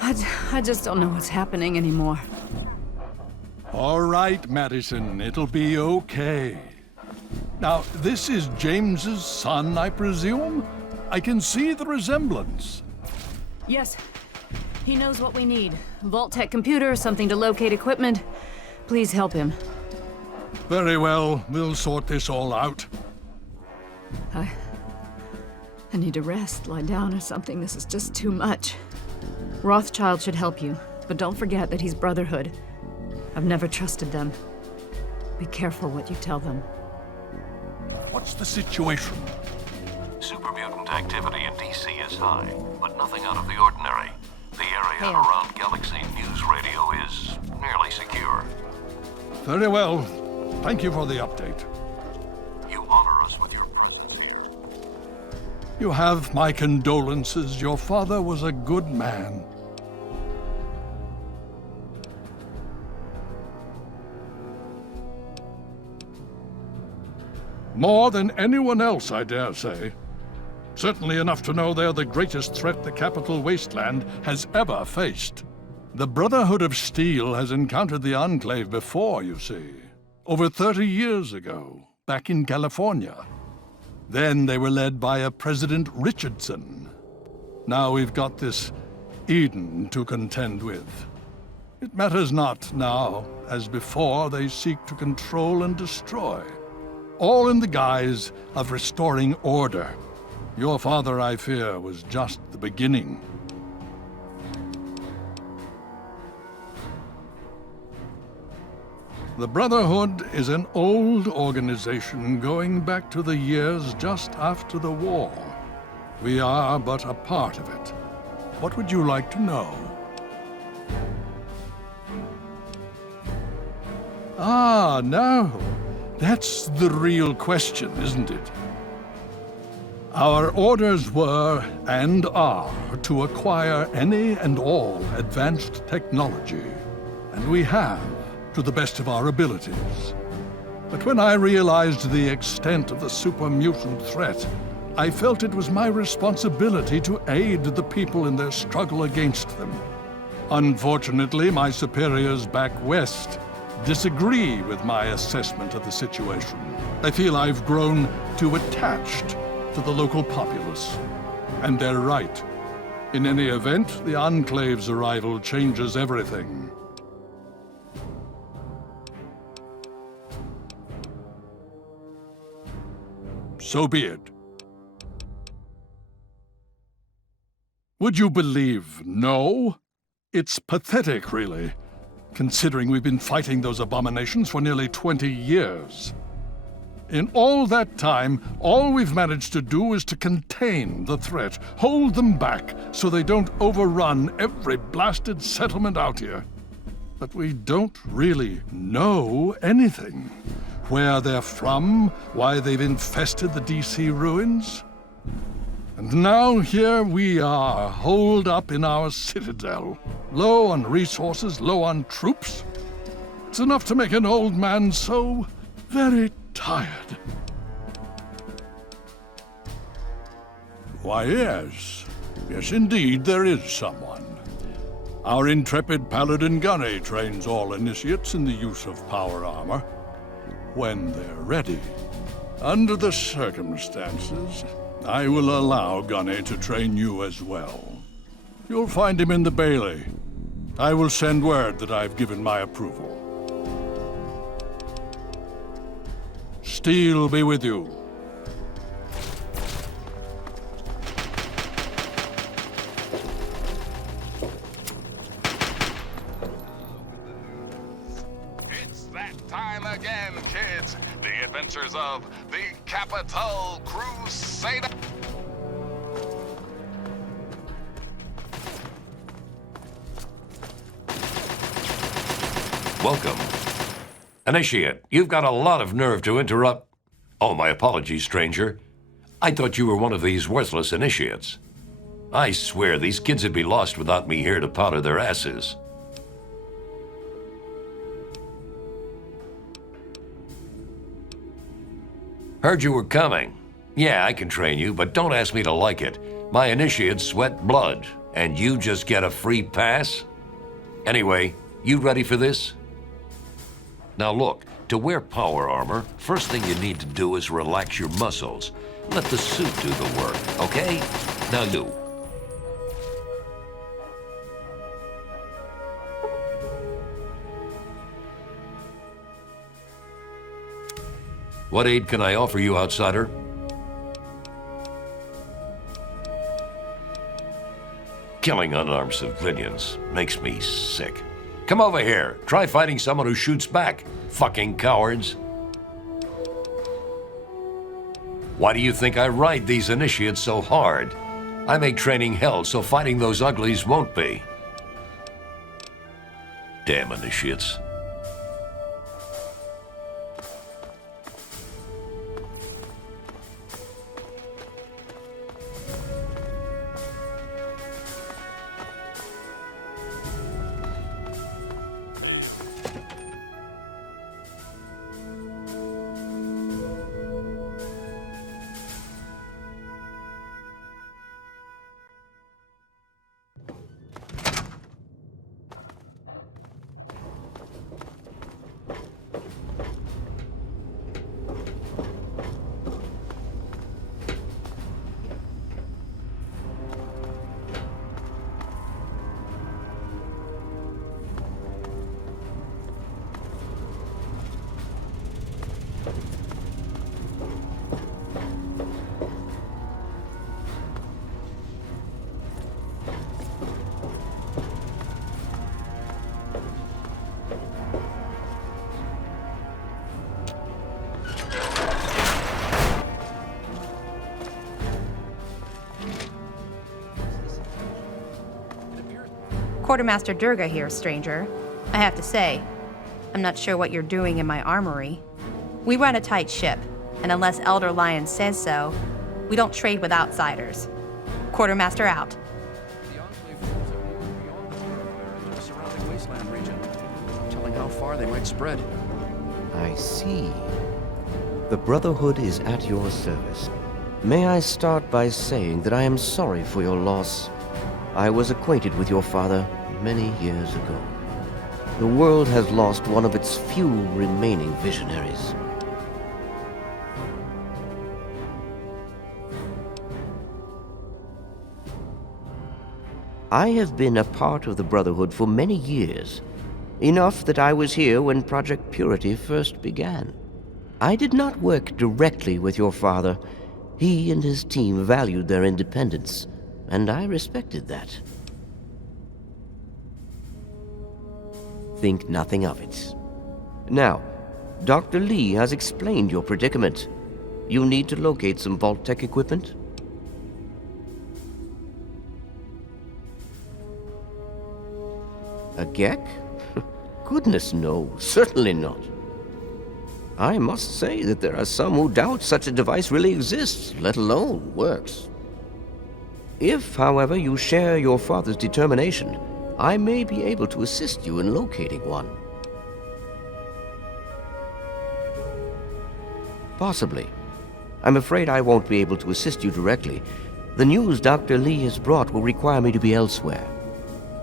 I just don't know what's happening anymore. All right, Madison, it'll be okay. Now, this is James's son, I presume? I can see the resemblance. Yes. He knows what we need. Vault-Tec computer, something to locate equipment. Please help him. Very well. We'll sort this all out. I need to rest, lie down or something. This is just too much. Rothschild should help you, but don't forget that he's Brotherhood. I've never trusted them. Be careful what you tell them. What's the situation? Super mutant activity in DC is high, but nothing out of the ordinary. The area around Galaxy News Radio is nearly secure. Very well. Thank you for the update. You honor us with your presence here. You have my condolences. Your father was a good man. More than anyone else, I dare say. Certainly enough to know they're the greatest threat the capital Wasteland has ever faced. The Brotherhood of Steel has encountered the Enclave before, you see. Over 30 years ago, back in California. Then they were led by a President Richardson. Now we've got this Eden to contend with. It matters not now, as before they seek to control and destroy. All in the guise of restoring order. Your father, I fear, was just the beginning. The Brotherhood is an old organization going back to the years just after the war. We are but a part of it. What would you like to know? Ah, now, that's the real question, isn't it? Our orders were, and are, to acquire any and all advanced technology. And we have, to the best of our abilities. But when I realized the extent of the super mutant threat, I felt it was my responsibility to aid the people in their struggle against them. Unfortunately, my superiors back west disagree with my assessment of the situation. They feel I've grown too attached to the local populace. And they're right. In any event, the Enclave's arrival changes everything. So be it. Would you believe no? It's pathetic, really, considering we've been fighting those abominations for nearly 20 years. In all that time, all we've managed to do is to contain the threat, hold them back so they don't overrun every blasted settlement out here. But we don't really know anything. Where they're from, why they've infested the DC ruins. And now here we are, holed up in our citadel. Low on resources, low on troops. It's enough to make an old man so very tired. Why, yes. Yes, indeed, there is someone. Our intrepid paladin Gunny trains all initiates in the use of power armor. When they're ready. Under the circumstances, I will allow Gunny to train you as well. You'll find him in the Bailey. I will send word that I've given my approval. Steel be with you. It's that time again, kids. The adventures of the Capital Crusader. Welcome. Initiate, you've got a lot of nerve to interrupt. Oh, my apologies, stranger. I thought you were one of these worthless initiates. I swear these kids would be lost without me here to powder their asses. Heard you were coming. Yeah, I can train you, but don't ask me to like it. My initiates sweat blood, and you just get a free pass? Anyway, you ready for this? Now look, to wear power armor, first thing you need to do is relax your muscles. Let the suit do the work, okay? Now you. What aid can I offer you, outsider? Killing unarmed civilians makes me sick. Come over here. Try fighting someone who shoots back, fucking cowards. Why do you think I ride these initiates so hard? I make training hell so fighting those uglies won't be. Damn initiates. Quartermaster Durga here, stranger. I have to say, I'm not sure what you're doing in my armory. We run a tight ship, and unless Elder Lion says so, we don't trade with outsiders. Quartermaster out. The Enclave forces are moving beyond the territory into the surrounding Wasteland region. No telling how far they might spread. I see. The Brotherhood is at your service. May I start by saying that I am sorry for your loss. I was acquainted with your father many years ago. The world has lost one of its few remaining visionaries. I have been a part of the Brotherhood for many years, enough that I was here when Project Purity first began. I did not work directly with your father. He and his team valued their independence, and I respected that. Think nothing of it. Now, Dr. Lee has explained your predicament. You need to locate some Vault Tech equipment? A Gek? Goodness no, certainly not. I must say that there are some who doubt such a device really exists, let alone works. If, however, you share your father's determination, I may be able to assist you in locating one. Possibly. I'm afraid I won't be able to assist you directly. The news Dr. Lee has brought will require me to be elsewhere.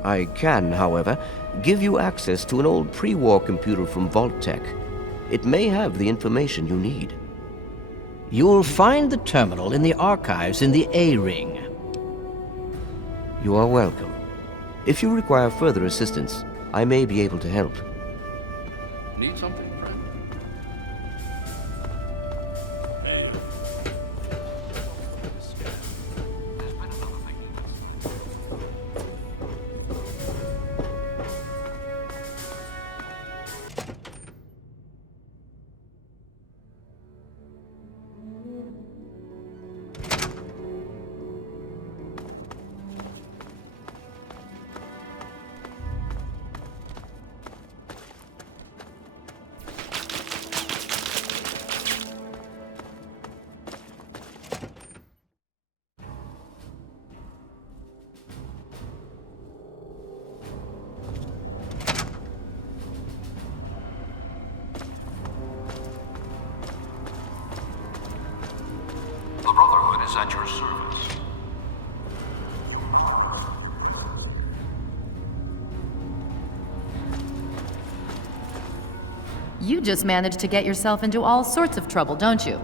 I can, however, give you access to an old pre-war computer from Vault Tech. It may have the information you need. You'll find the terminal in the archives in the A-Ring. You are welcome. If you require further assistance, I may be able to help. Need something? The Brotherhood is at your service. You just managed to get yourself into all sorts of trouble, don't you?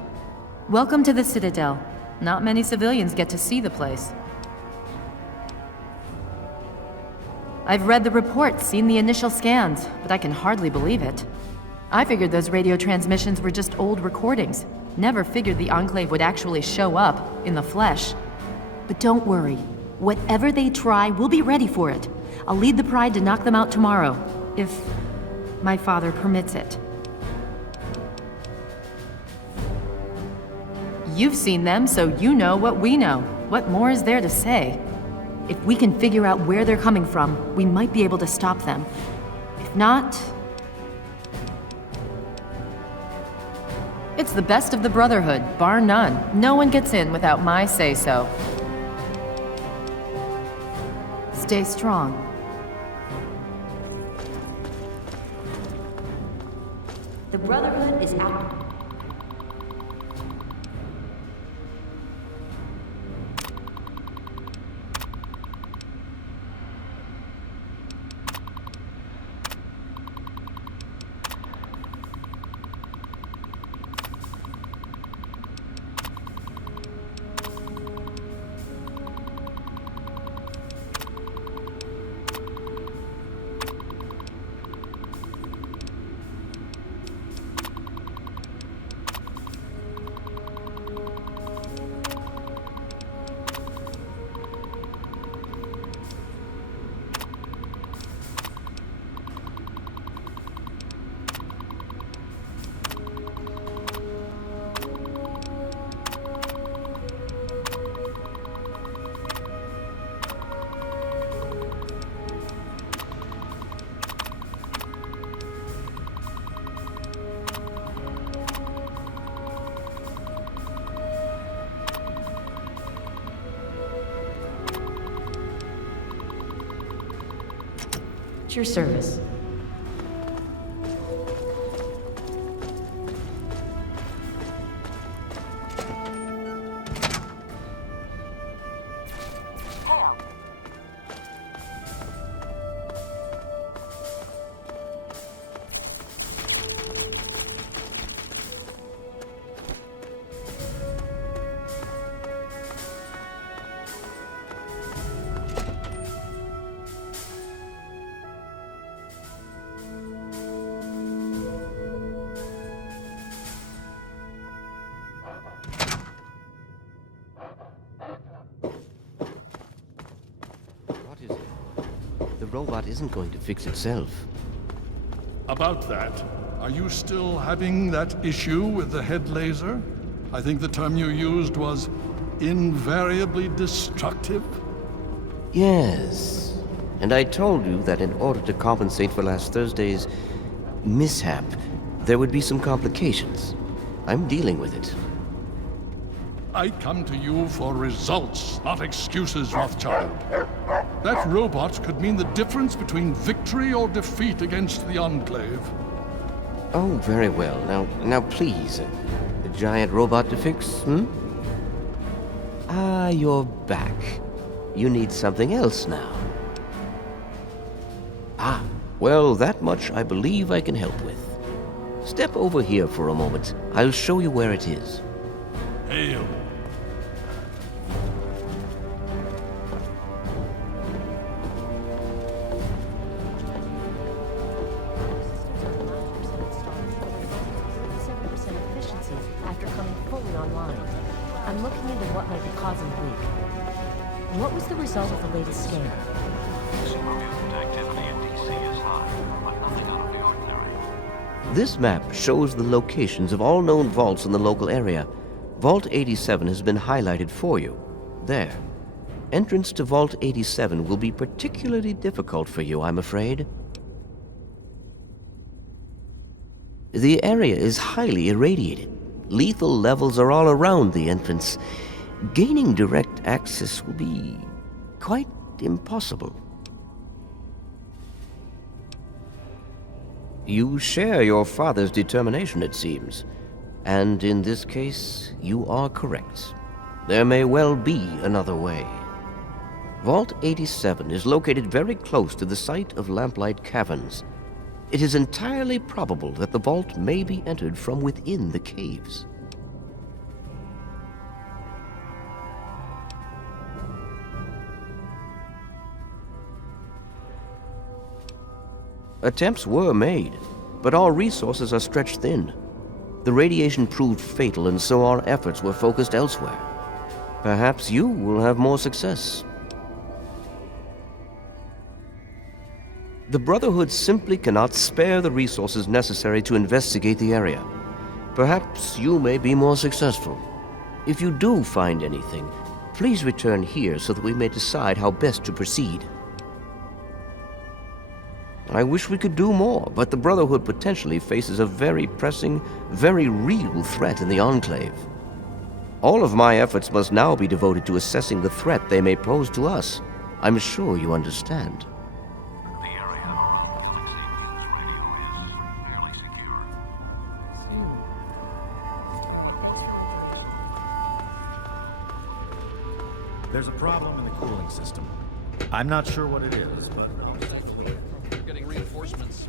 Welcome to the Citadel. Not many civilians get to see the place. I've read the reports, seen the initial scans, but I can hardly believe it. I figured those radio transmissions were just old recordings. Never figured the Enclave would actually show up, in the flesh. But don't worry. Whatever they try, we'll be ready for it. I'll lead the Pride to knock them out tomorrow, if my father permits it. You've seen them, so you know what we know. What more is there to say? If we can figure out where they're coming from, we might be able to stop them. If not... It's the best of the Brotherhood, bar none. No one gets in without my say-so. Stay strong. The Brotherhood is out. At your service. The robot isn't going to fix itself. About that, are you still having that issue with the head laser? I think the term you used was invariably destructive. Yes. And I told you that in order to compensate for last Thursday's mishap, there would be some complications. I'm dealing with it. I come to you for results, not excuses, Rothschild. That robot could mean the difference between victory or defeat against the Enclave. Oh, very well. Now please. A giant robot to fix, Ah, you're back. You need something else now. Ah, well, that much I believe I can help with. Step over here for a moment. I'll show you where it is. Hail. After coming fully online. I'm looking into what might be causing the leak. What was the result of the latest scan? Mutant activity in DC is high, but nothing out of the ordinary. This map shows the locations of all known vaults in the local area. Vault 87 has been highlighted for you. There. Entrance to Vault 87 will be particularly difficult for you, I'm afraid. The area is highly irradiated. Lethal levels are all around the entrance. Gaining direct access will be quite impossible. You share your father's determination, it seems. And in this case, you are correct. There may well be another way. Vault 87 is located very close to the site of Lamplight Caverns. It is entirely probable that the vault may be entered from within the caves. Attempts were made, but all resources are stretched thin. The radiation proved fatal, and so our efforts were focused elsewhere. Perhaps you will have more success. The Brotherhood simply cannot spare the resources necessary to investigate the area. Perhaps you may be more successful. If you do find anything, please return here so that we may decide how best to proceed. I wish we could do more, but the Brotherhood potentially faces a very pressing, very real threat in the Enclave. All of my efforts must now be devoted to assessing the threat they may pose to us. I'm sure you understand. The area around the Galaxy News Radio is fairly secure. There's a problem in the cooling system. I'm not sure what it is, but... We're getting reinforcements.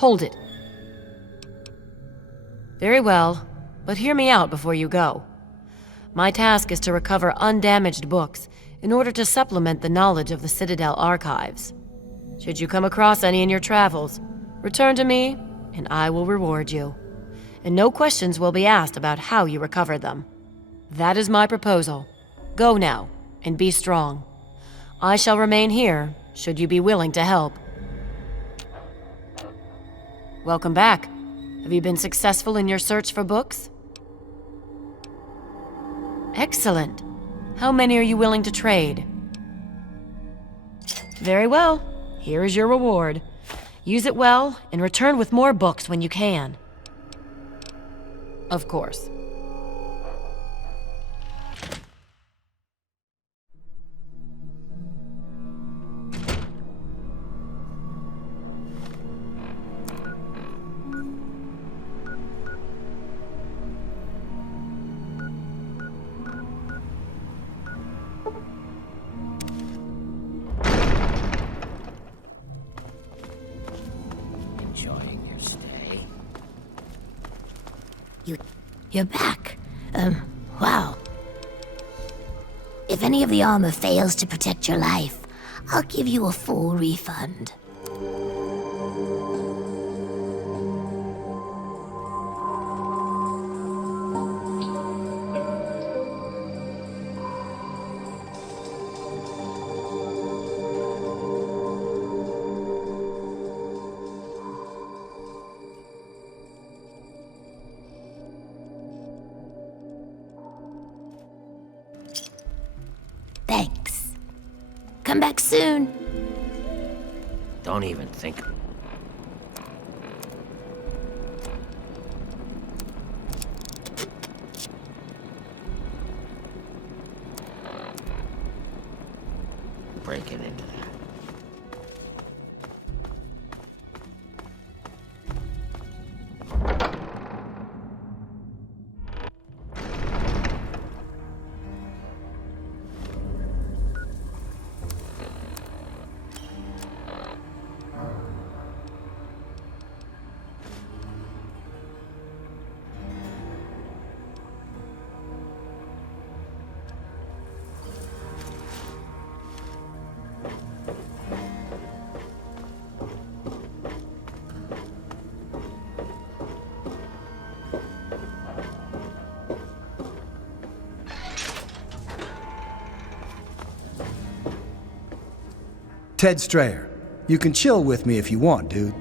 Hold it. Very well, but hear me out before you go. My task is to recover undamaged books in order to supplement the knowledge of the Citadel archives. Should you come across any in your travels, return to me, and I will reward you. And no questions will be asked about how you recovered them. That is my proposal. Go now, and be strong. I shall remain here, should you be willing to help. Welcome back. Have you been successful in your search for books? Excellent. How many are you willing to trade? Very well. Here is your reward. Use it well, and return with more books when you can. Of course. Enjoying your stay? You're back. Wow. If any of the armor fails to protect your life, I'll give you a full refund. Thanks. Come back soon. Don't even think. Breaking into that. Ted Strayer, you can chill with me if you want, dude.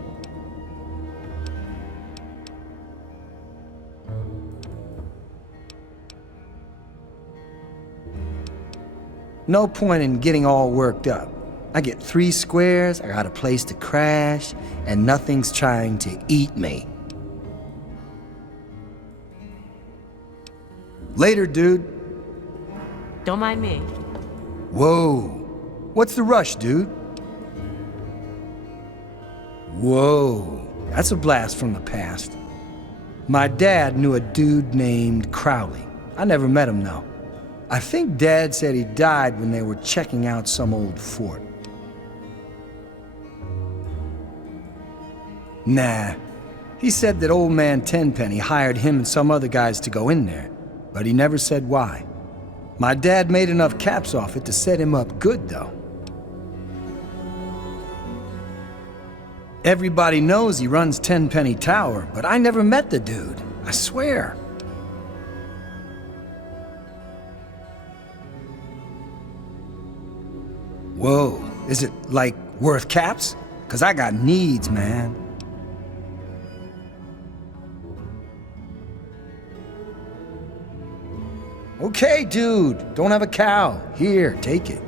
No point in getting all worked up. I get 3 squares, I got a place to crash, and nothing's trying to eat me. Later, dude. Don't mind me. Whoa. What's the rush, dude? Whoa. That's a blast from the past. My dad knew a dude named Crowley. I never met him, though. I think Dad said he died when they were checking out some old fort. Nah. He said that old man Tenpenny hired him and some other guys to go in there, but he never said why. My dad made enough caps off it to set him up good, though. Everybody knows he runs Tenpenny Tower, but I never met the dude. I swear. Whoa, is it, like, worth caps? 'Cause I got needs, man. Okay, dude, don't have a cow. Here, take it.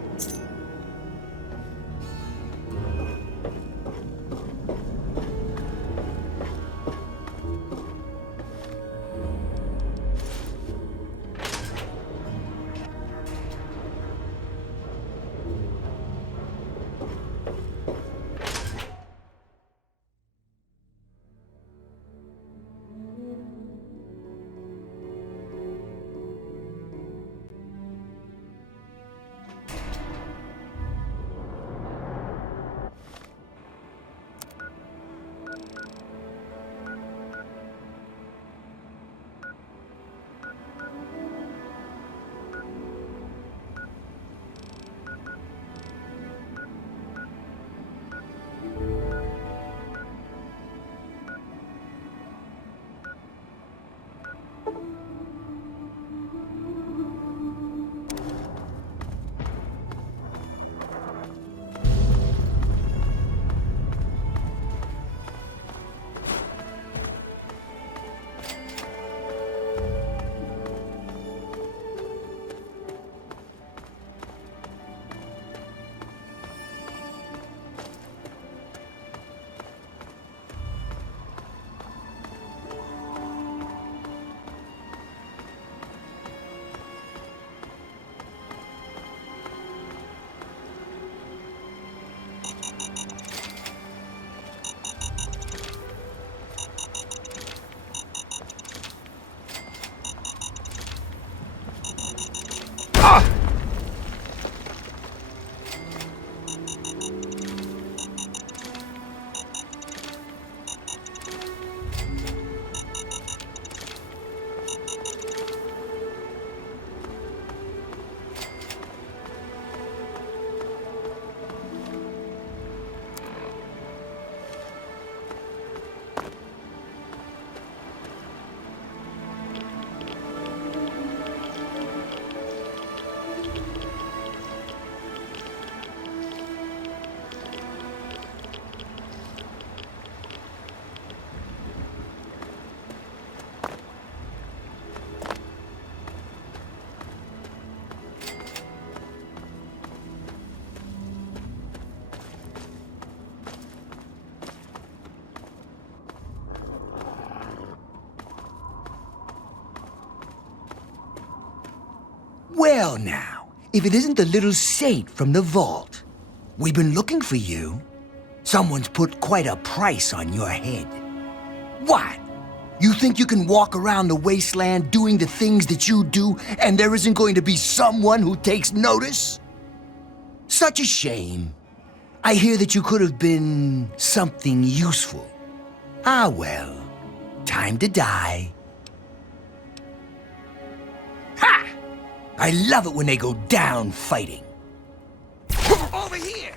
Well now, if it isn't the little saint from the vault. We've been looking for you. Someone's put quite a price on your head. What? You think you can walk around the wasteland doing the things that you do, and there isn't going to be someone who takes notice? Such a shame. I hear that you could have been something useful. Ah well, time to die. Ha! I love it when they go down fighting. Over here!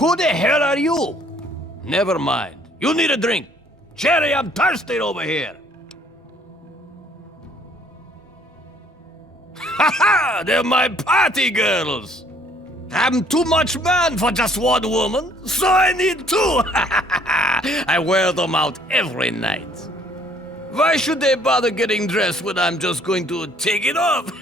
Who the hell are you? Never mind. You need a drink. Cherry, I'm thirsty over here. Ha! They're my party girls. I'm too much man for just one woman, so I need two. I wear them out every night. Why should they bother getting dressed when I'm just going to take it off?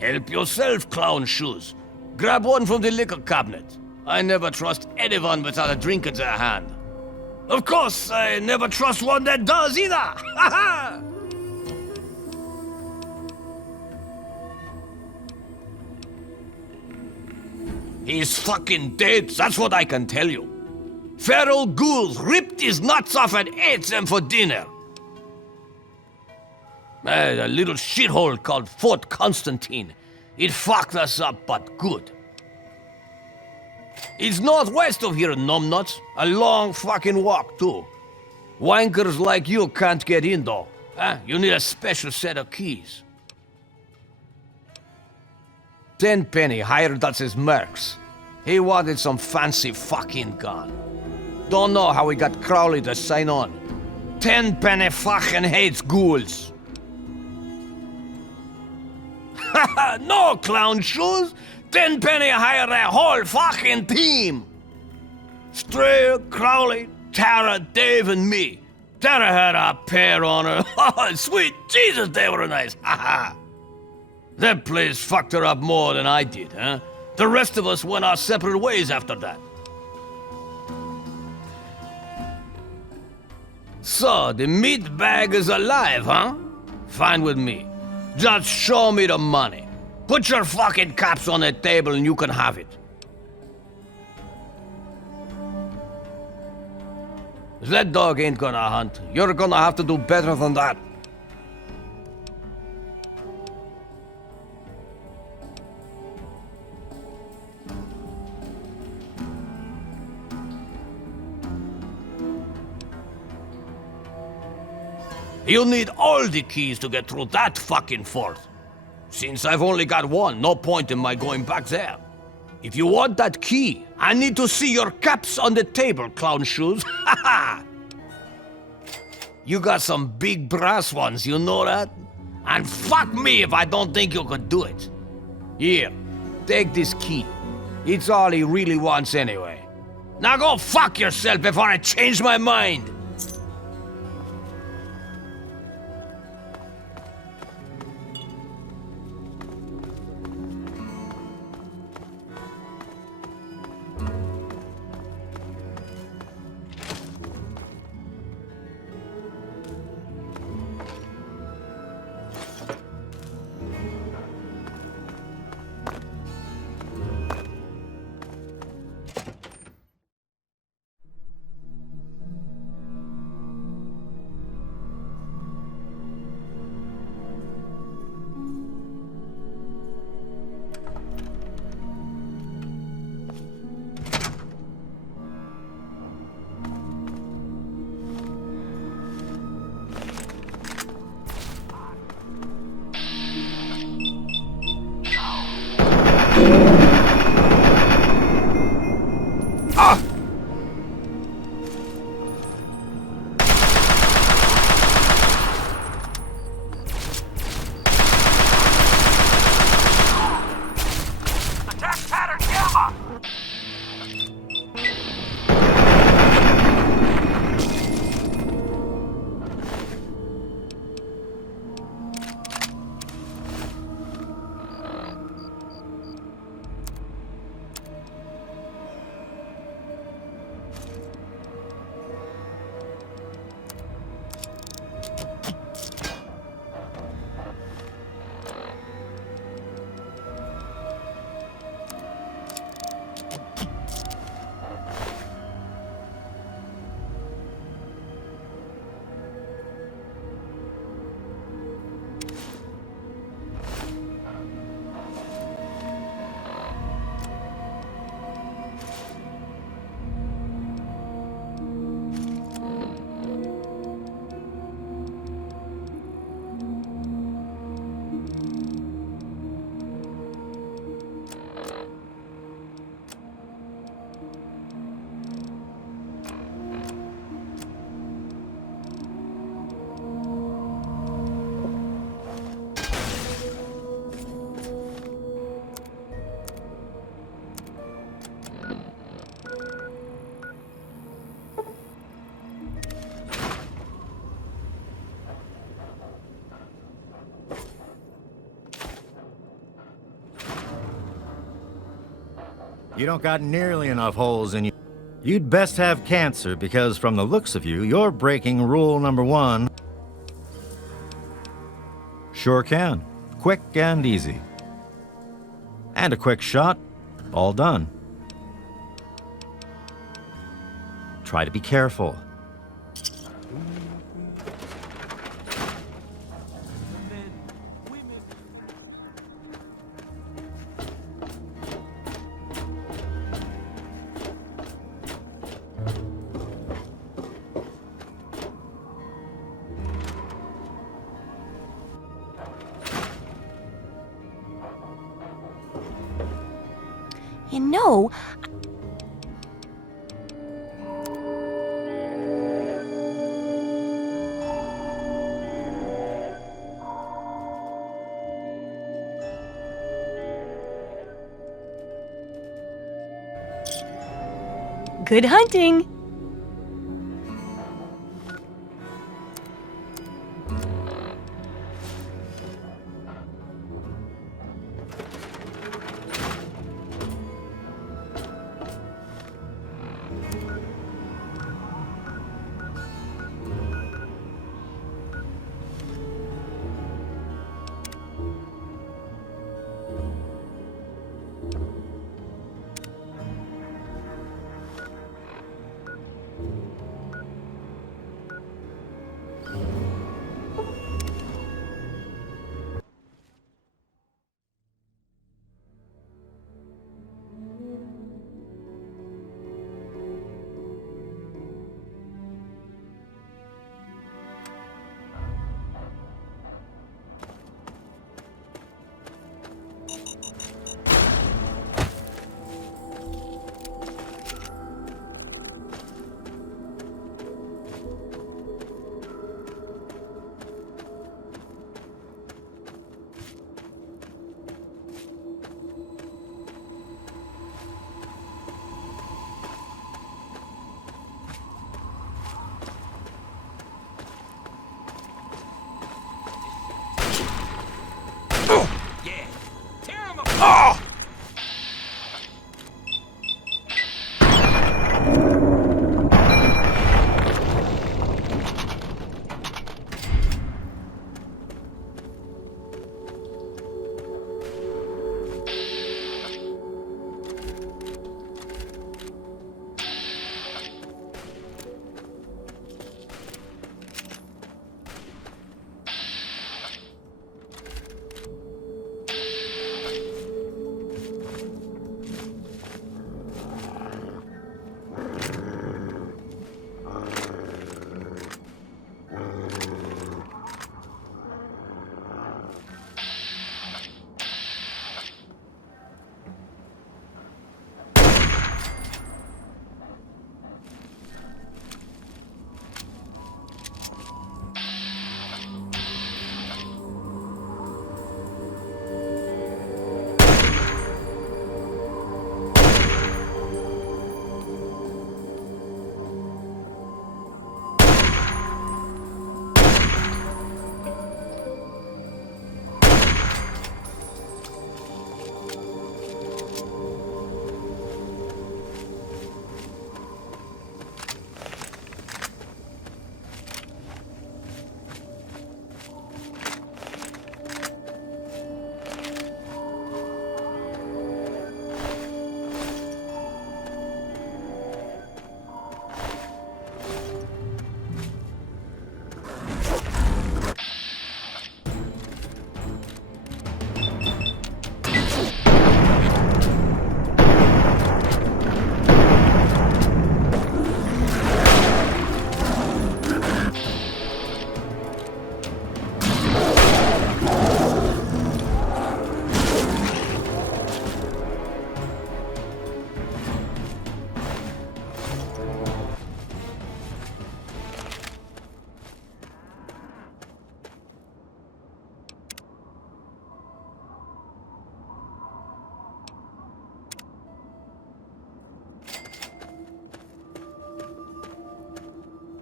Help yourself, clown shoes. Grab one from the liquor cabinet. I never trust anyone without a drink in their hand. Of course, I never trust one that does either! Ha ha! He's fucking dead, that's what I can tell you. Feral ghouls ripped his nuts off and ate them for dinner. A little shithole called Fort Constantine. It fucked us up, but good. It's northwest of here, numbnuts. A long fucking walk, too. Wankers like you can't get in, though. You need a special set of keys. Tenpenny hired us as mercs. He wanted some fancy fucking gun. Don't know how he got Crowley to sign on. Tenpenny fucking hates ghouls. Haha, no, clown shoes! Tenpenny hired a whole fucking team! Strayer, Crowley, Tara, Dave, and me. Tara had a pair on her. Oh, sweet Jesus, they were nice. Haha. That place fucked her up more than I did, huh? The rest of us went our separate ways after that. So, the meat bag is alive, huh? Fine with me. Just show me the money. Put your fucking caps on the table and you can have it. That dog ain't gonna hunt. You're gonna have to do better than that. You'll need all the keys to get through that fucking fort. Since I've only got one, no point in my going back there. If you want that key, I need to see your caps on the table, clown shoes. Ha ha! You got some big brass ones, you know that? And fuck me if I don't think you could do it. Here, take this key. It's all he really wants anyway. Now go fuck yourself before I change my mind! You don't got nearly enough holes in you. You'd best have cancer, because from the looks of you, you're breaking rule number 1. Sure can. Quick and easy. And a quick shot. All done. Try to be careful. You know, Good hunting!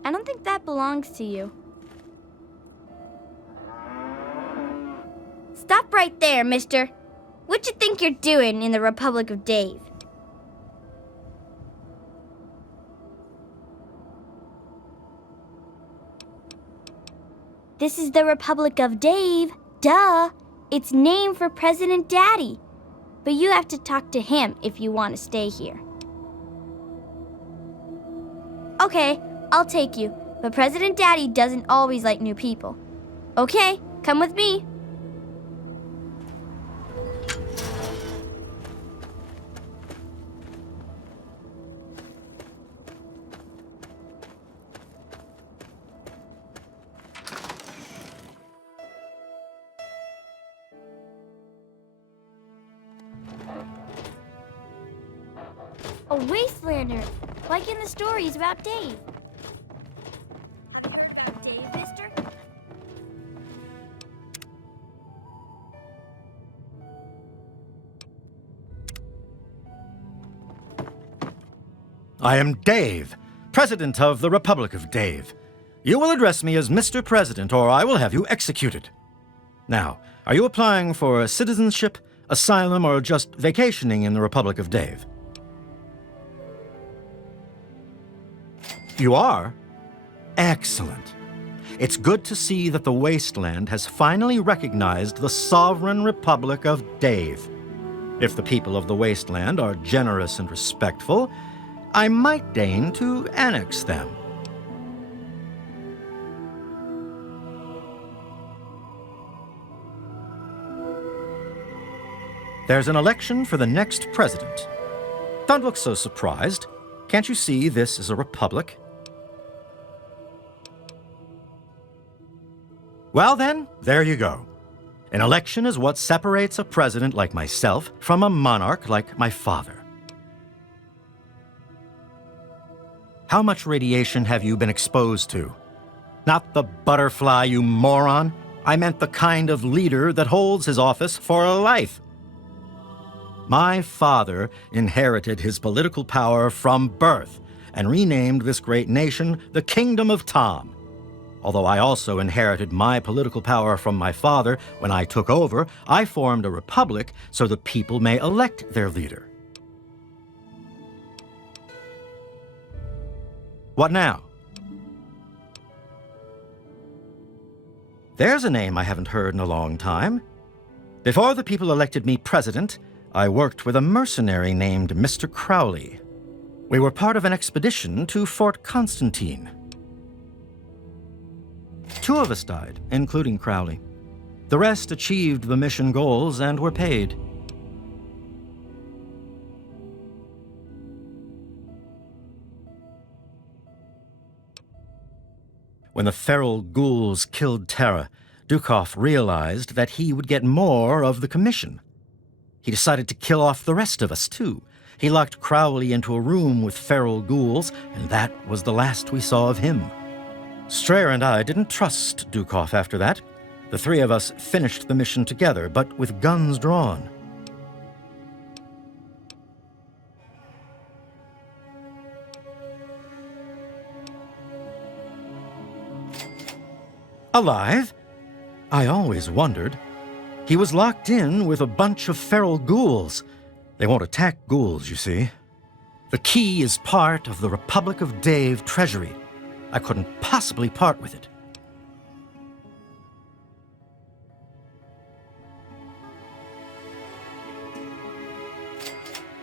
I don't think that belongs to you. Stop right there, mister. What you think you're doing in the Republic of Dave? This is the Republic of Dave. Duh. It's named for President Daddy. But you have to talk to him if you want to stay here. Okay, I'll take you. But President Daddy doesn't always like new people. Okay, come with me. A Wastelander, like in the stories about Dave. Have you found Dave, mister? I am Dave, President of the Republic of Dave. You will address me as Mr. President, or I will have you executed. Now, are you applying for citizenship, asylum, or just vacationing in the Republic of Dave? You are? Excellent. It's good to see that the Wasteland has finally recognized the sovereign Republic of Dave. If the people of the Wasteland are generous and respectful, I might deign to annex them. There's an election for the next president. Don't look so surprised. Can't you see this is a republic? Well then, there you go. An election is what separates a president like myself from a monarch like my father. How much radiation have you been exposed to? Not the butterfly, you moron. I meant the kind of leader that holds his office for life. My father inherited his political power from birth and renamed this great nation the Kingdom of Tom. Although I also inherited my political power from my father when I took over, I formed a republic so the people may elect their leader. What now? There's a name I haven't heard in a long time. Before the people elected me president, I worked with a mercenary named Mr. Crowley. We were part of an expedition to Fort Constantine. 2 of us died, including Crowley. The rest achieved the mission goals and were paid. When the feral ghouls killed Terra, Dukov realized that he would get more of the commission. He decided to kill off the rest of us, too. He locked Crowley into a room with feral ghouls, and that was the last we saw of him. Strayer and I didn't trust Dukov after that. The 3 of us finished the mission together, but with guns drawn. Alive? I always wondered. He was locked in with a bunch of feral ghouls. They won't attack ghouls, you see. The key is part of the Republic of Dave treasury. I couldn't possibly part with it.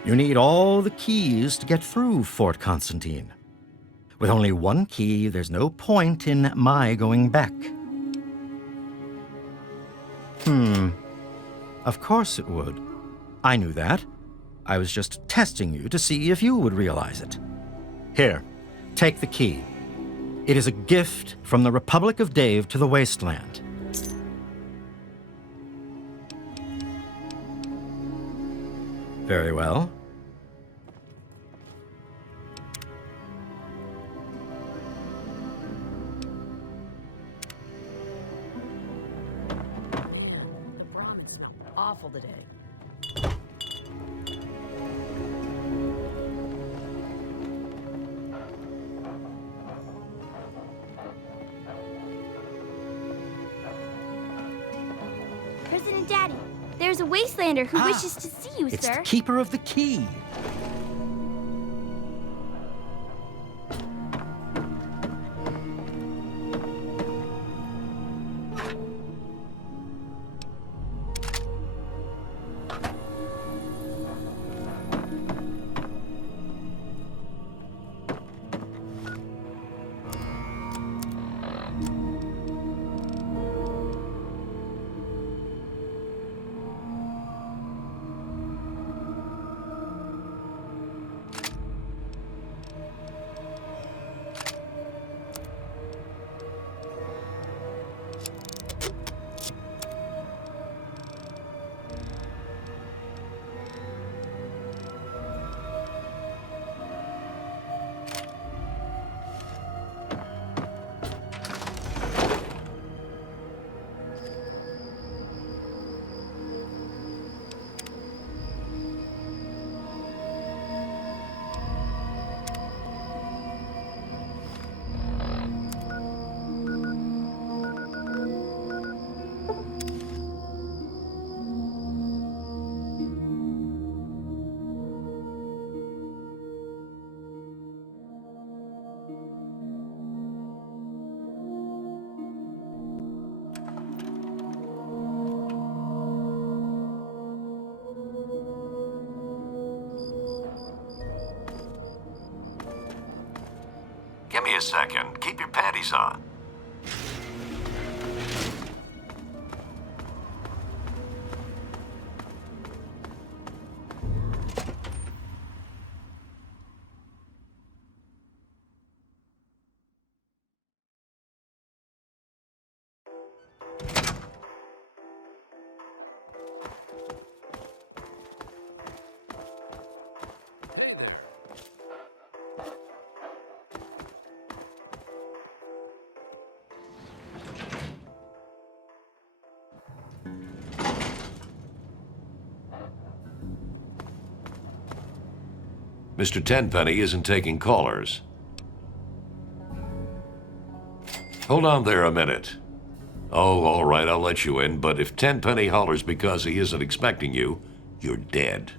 You need all the keys to get through Fort Constantine. With only 1 key, there's no point in my going back. Of course it would. I knew that. I was just testing you to see if you would realize it. Here, take the key. It is a gift from the Republic of Dave to the Wasteland. Very well. The ramen smelled awful today. President Daddy, there's a Wastelander who wishes to see you, It's sir. the keeper of the key. second. Keep your panties on. Mr. Tenpenny isn't taking callers. Hold on there a minute. Oh, all right, I'll let you in, but if Tenpenny hollers because he isn't expecting you, you're dead.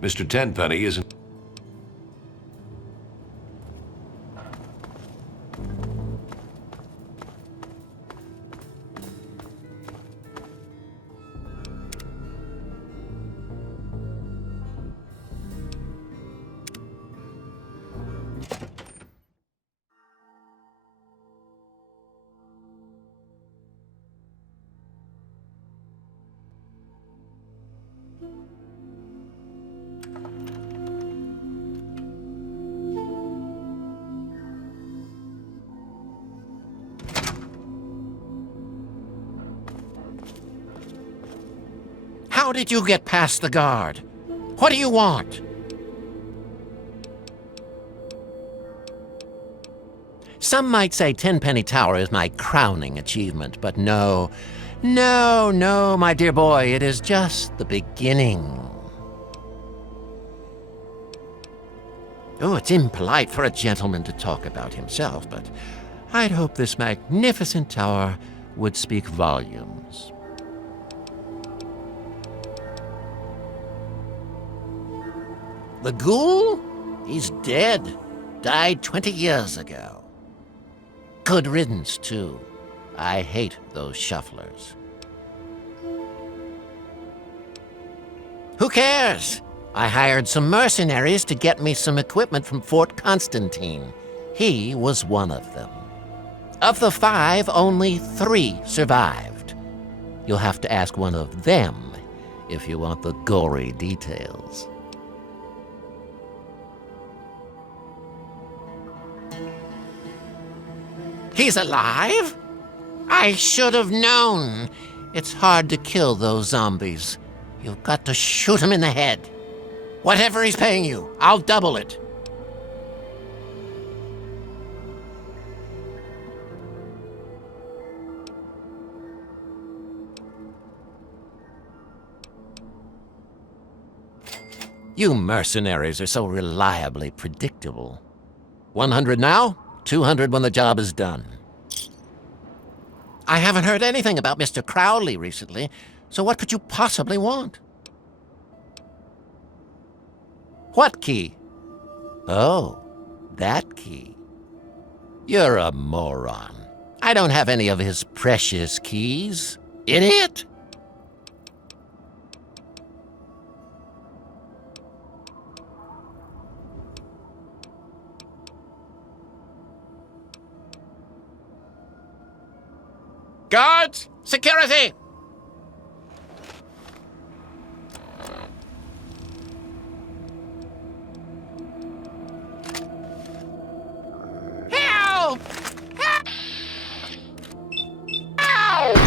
Mr. Tenpenny isn't... How did you get past the guard? What do you want? Some might say Tenpenny Tower is my crowning achievement, but no, my dear boy, it is just the beginning. Oh, it's impolite for a gentleman to talk about himself, but I'd hope this magnificent tower would speak volumes. The ghoul? He's dead. Died 20 years ago. Good riddance, too. I hate those shufflers. Who cares? I hired some mercenaries to get me some equipment from Fort Constantine. He was one of them. Of the 5, only 3 survived. You'll have to ask one of them if you want the gory details. He's alive? I should have known. It's hard to kill those zombies. You've got to shoot him in the head. Whatever he's paying you, I'll double it. You mercenaries are so reliably predictable. 100 now? 200 when the job is done. I haven't heard anything about Mr. Crowley recently, so what could you possibly want? What key? Oh, that key. You're a moron. I don't have any of his precious keys. Idiot! Guards! Security! Help! Help! Help!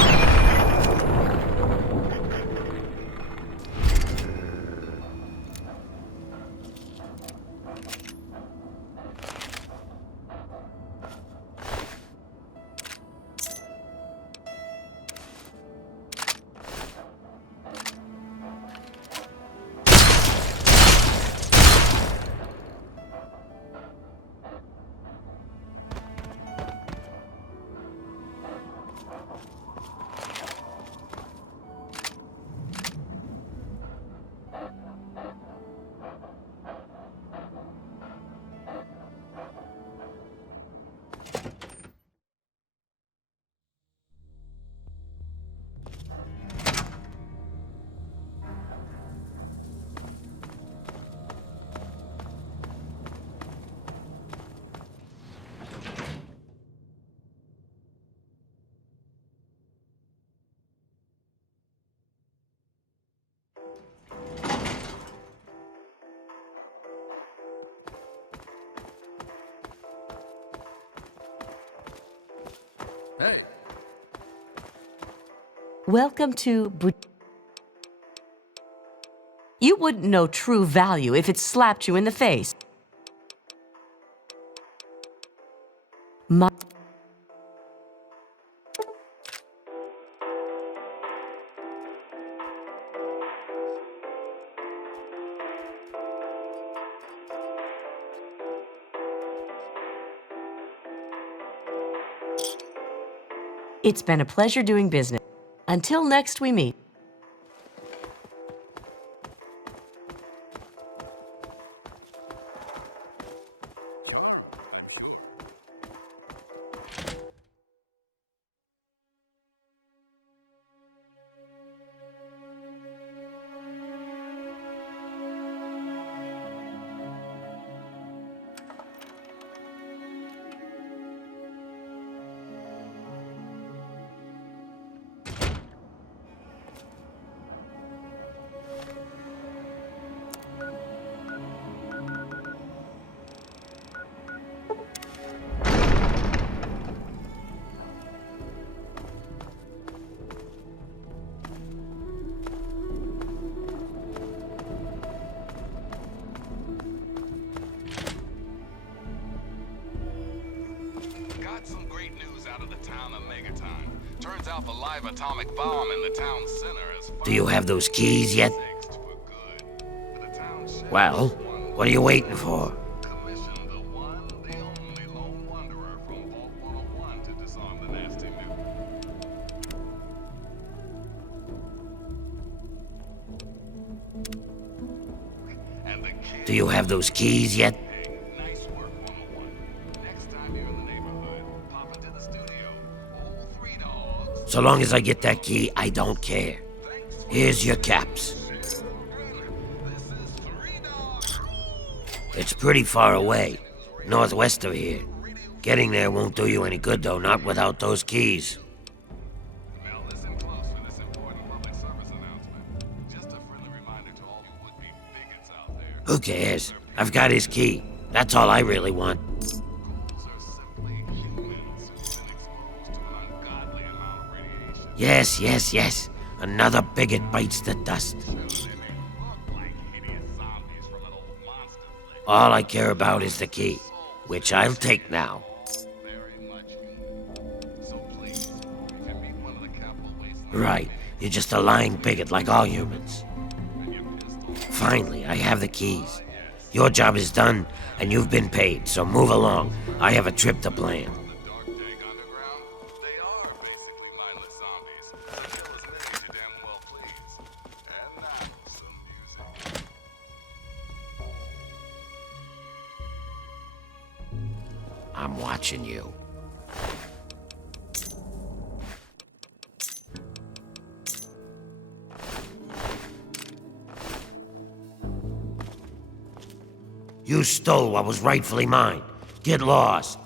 Hey. Welcome to You wouldn't know true value if it slapped you in the face. It's been a pleasure doing business. Until next we meet. Got some great news out of the town of Megaton. Turns out the live atomic bomb in the town center is... Do you have those keys yet? Well, what are you waiting for? Do you have those keys yet? So long as I get that key, I don't care. Here's your caps. It's pretty far away, northwest of here. Getting there won't do you any good, though, not without those keys. Who cares? I've got his key. That's all I really want. Yes, yes, yes. Another bigot bites the dust. All I care about is the key, which I'll take now. Right, you're just a lying bigot like all humans. Finally, I have the keys. Your job is done, and you've been paid, so move along. I have a trip to plan. I'm watching you. You stole what was rightfully mine. Get lost.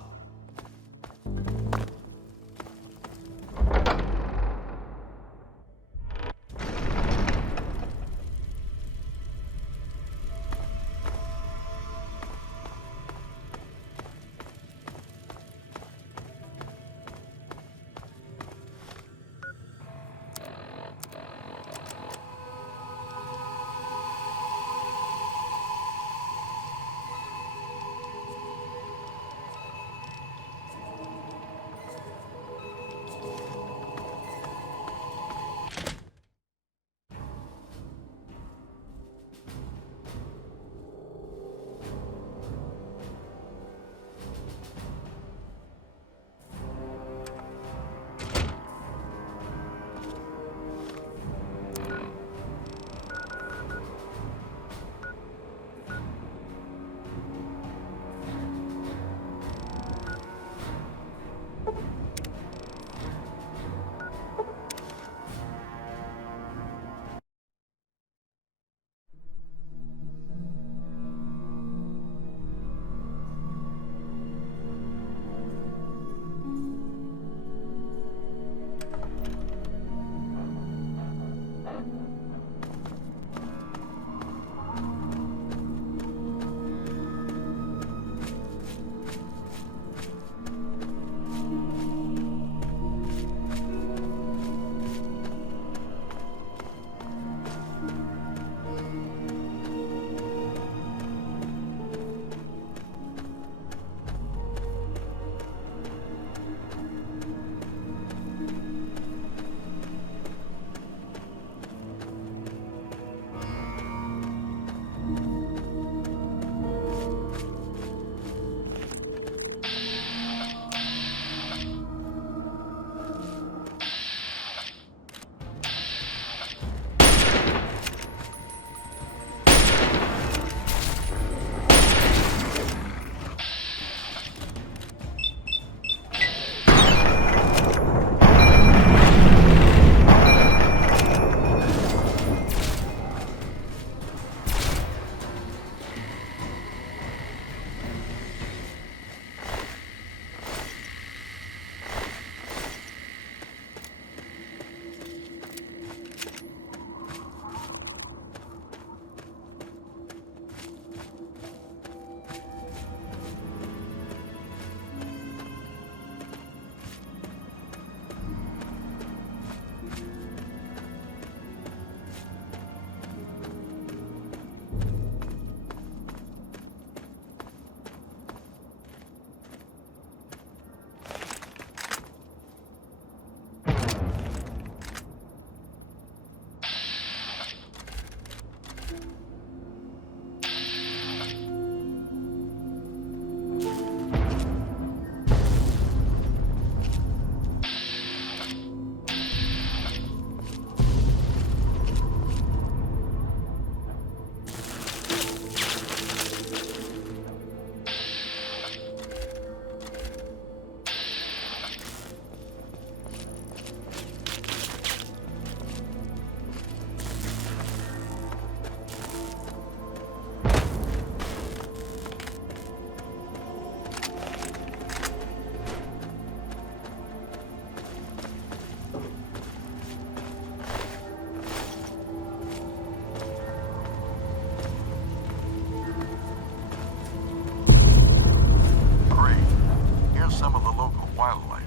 the local wildlife.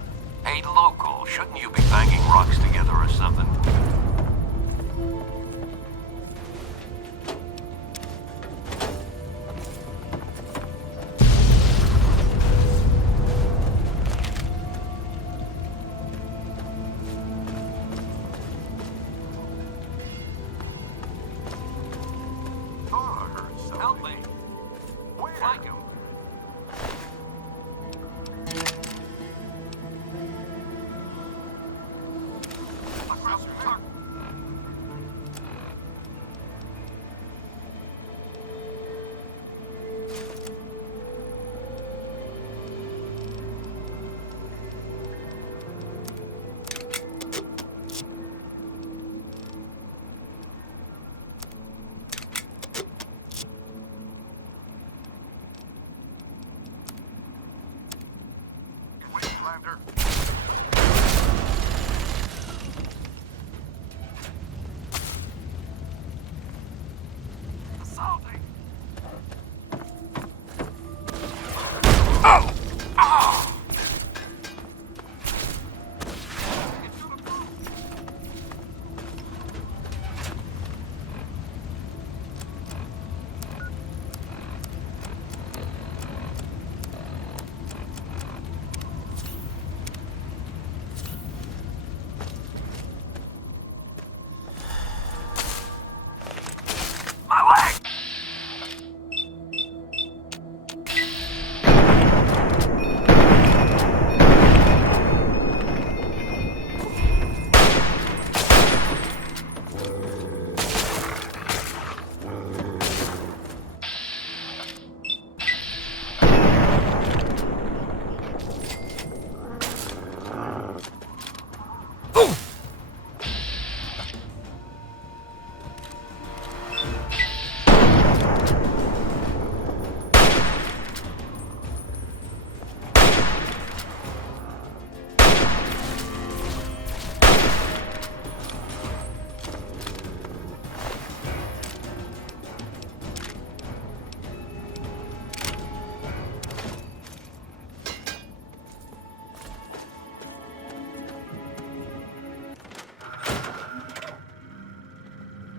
Hey, local, shouldn't you be banging rocks together or something? Help me. Like him.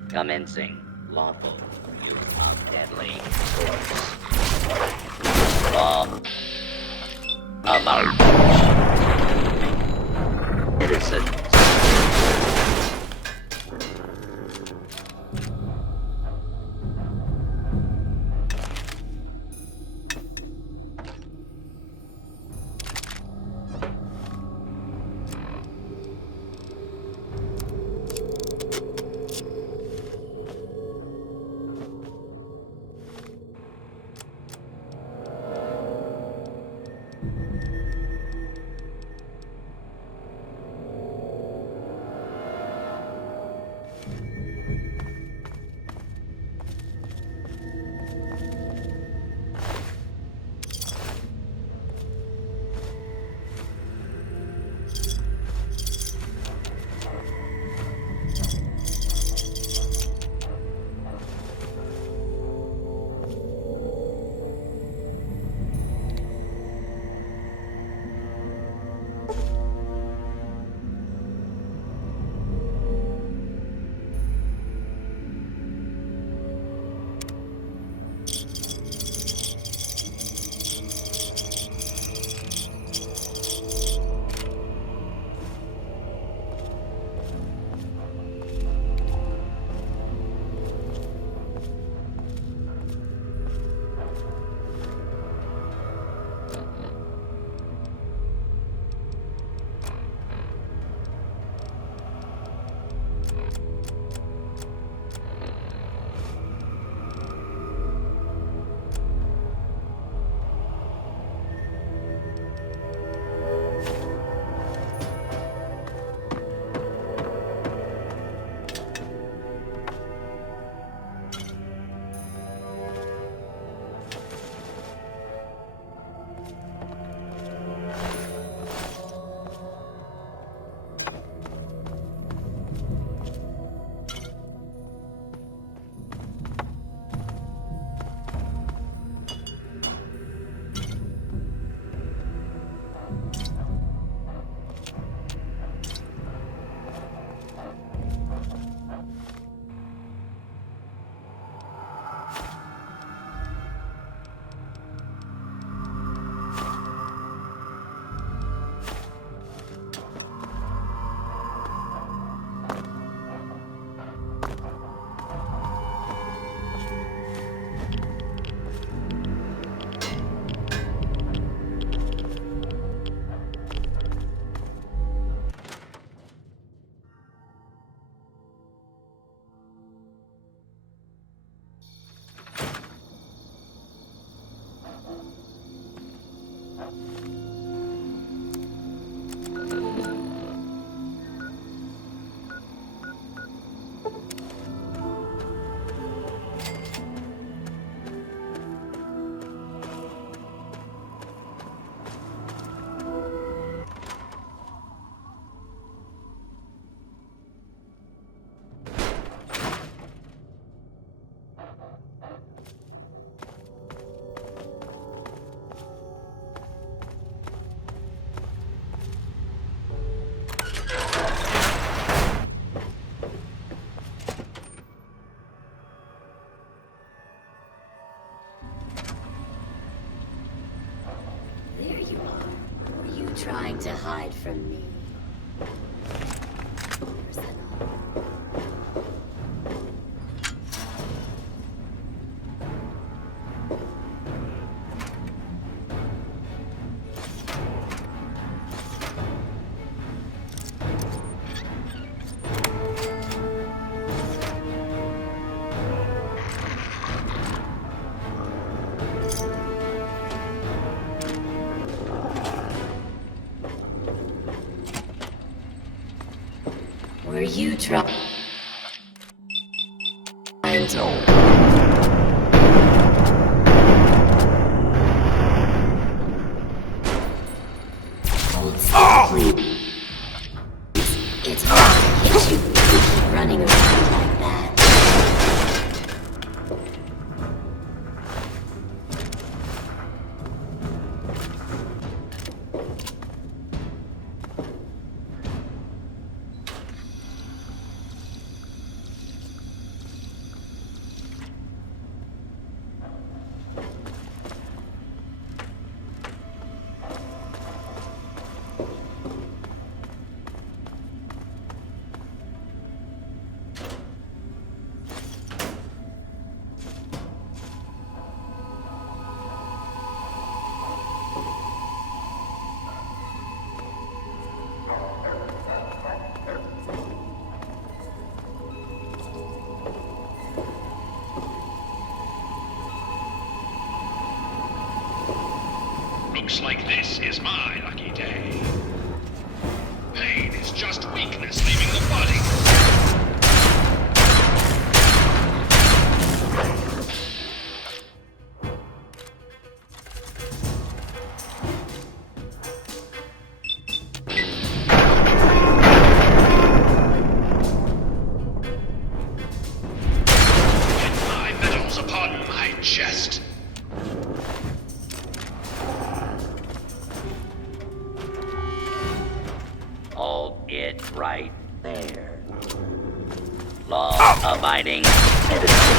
Commencing lawful use of deadly force. Law of our citizens. trying to hide from me? Were you trying to... It's hard to get you to keep running around like that. Looks like this is my lucky day. Pain is just weakness leaving the body. Get my medals upon my chest. It right there. Law-abiding citizen.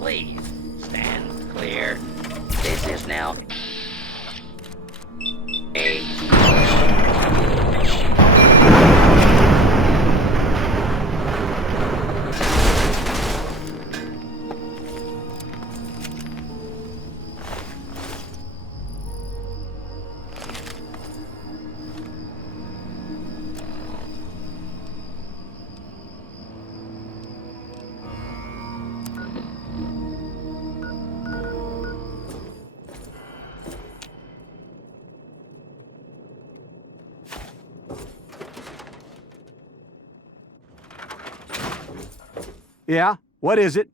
Please, stand clear. This is now a... Yeah? What is it?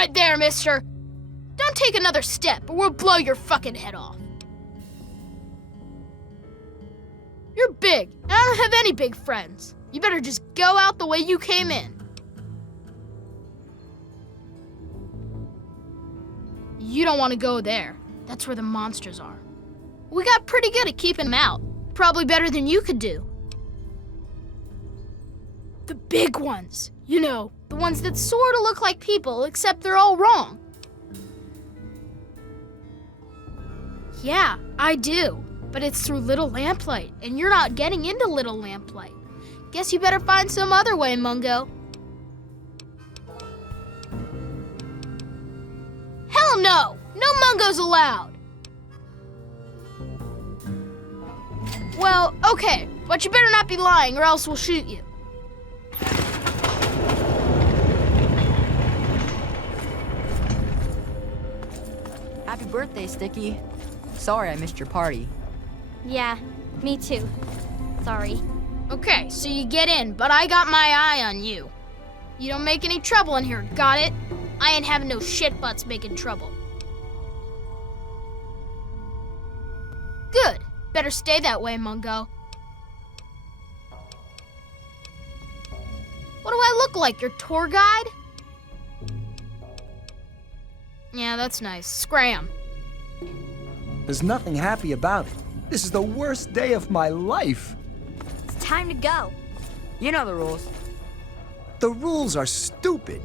right there, mister! Don't take another step or we'll blow your fucking head off. You're big, and I don't have any big friends. You better just go out the way you came in. You don't want to go there. That's where the monsters are. We got pretty good at keeping them out. Probably better than you could do. The big ones. You know, the ones that sort of look like people, except they're all wrong. Yeah, I do. But it's through Little Lamplight, and you're not getting into Little Lamplight. Guess you better find some other way, Mungo. Hell no! No Mungos allowed! Well, okay, but you better not be lying or else we'll shoot you. Happy birthday, Sticky. Sorry I missed your party. Yeah, me too. Sorry. Okay, so you get in, but I got my eye on you. You don't make any trouble in here, got it? I ain't having no shit butts making trouble. Good. Better stay that way, Mungo. What do I look like, your tour guide? Yeah, that's nice. Scram. There's nothing happy about it. This is the worst day of my life. It's time to go. You know the rules. The rules are stupid.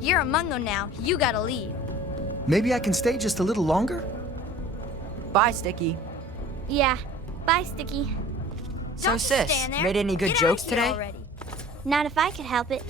You're a Mungo now. You gotta leave. Maybe I can stay just a little longer? Bye, Sticky. Yeah. Bye, Sticky. So, Don't sis, stand there. made any good Get jokes out of here today? already. Not if I could help it.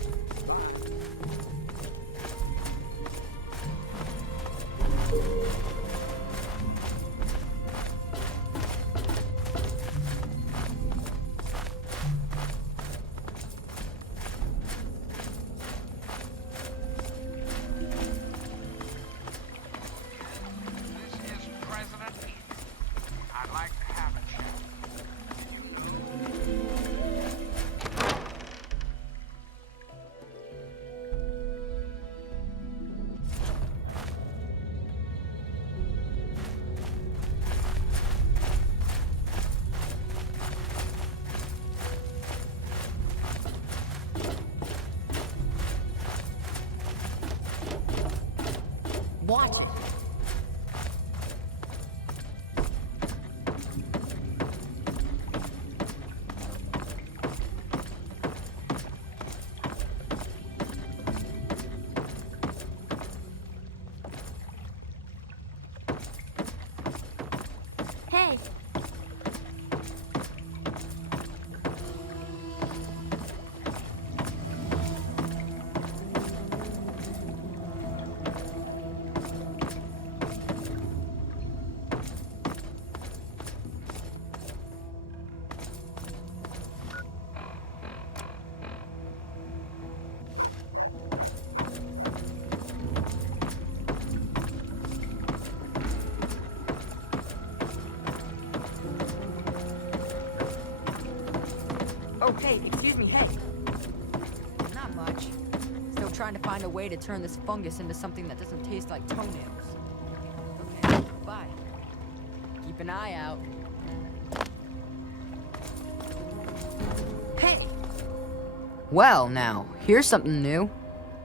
Watch it. Hey. Oh, hey, excuse me, hey. Not much. Still trying to find a way to turn this fungus into something that doesn't taste like toenails. Okay, bye. Keep an eye out. Hey! Well, now, here's something new.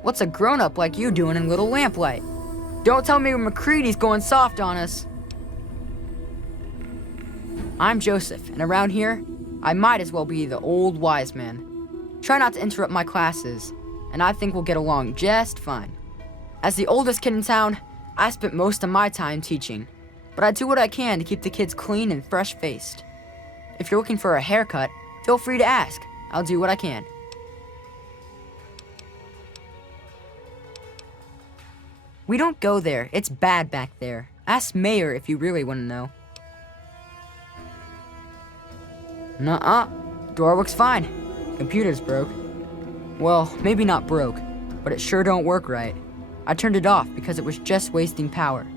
What's a grown-up like you doing in Little Lamplight? Don't tell me McCready's going soft on us. I'm Joseph, and around here, I might as well be the old wise man. Try not to interrupt my classes, and I think we'll get along just fine. As the oldest kid in town, I spent most of my time teaching, but I do what I can to keep the kids clean and fresh-faced. If you're looking for a haircut, feel free to ask. I'll do what I can. We don't go there. It's bad back there. Ask Mayor if you really want to know. Nuh-uh. Door works fine. Computer's broke. Well, maybe not broke, but it sure don't work right. I turned it off because it was just wasting power.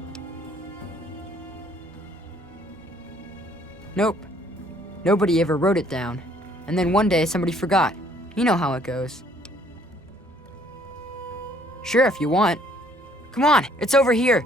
Nope. Nobody ever wrote it down. And then one day somebody forgot. You know how it goes. Sure, if you want. Come on, it's over here.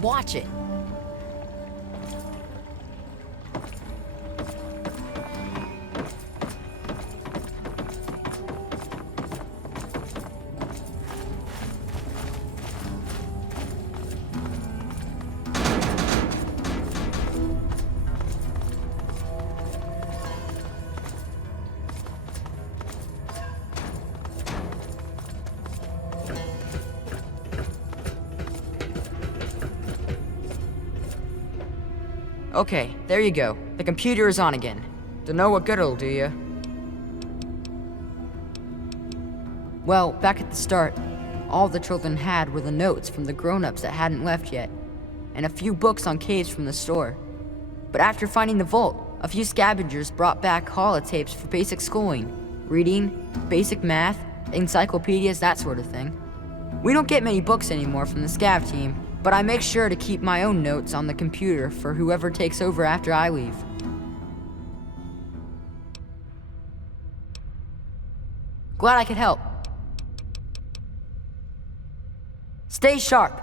Watch it. Okay, there you go. The computer is on again. Don't know what good it'll do you. Well, back at the start, all the children had were the notes from the grown-ups that hadn't left yet, and a few books on caves from the store. But after finding the vault, a few scavengers brought back holotapes for basic schooling, reading, basic math, encyclopedias, that sort of thing. We don't get many books anymore from the scav team, but I make sure to keep my own notes on the computer for whoever takes over after I leave. Glad I could help. Stay sharp.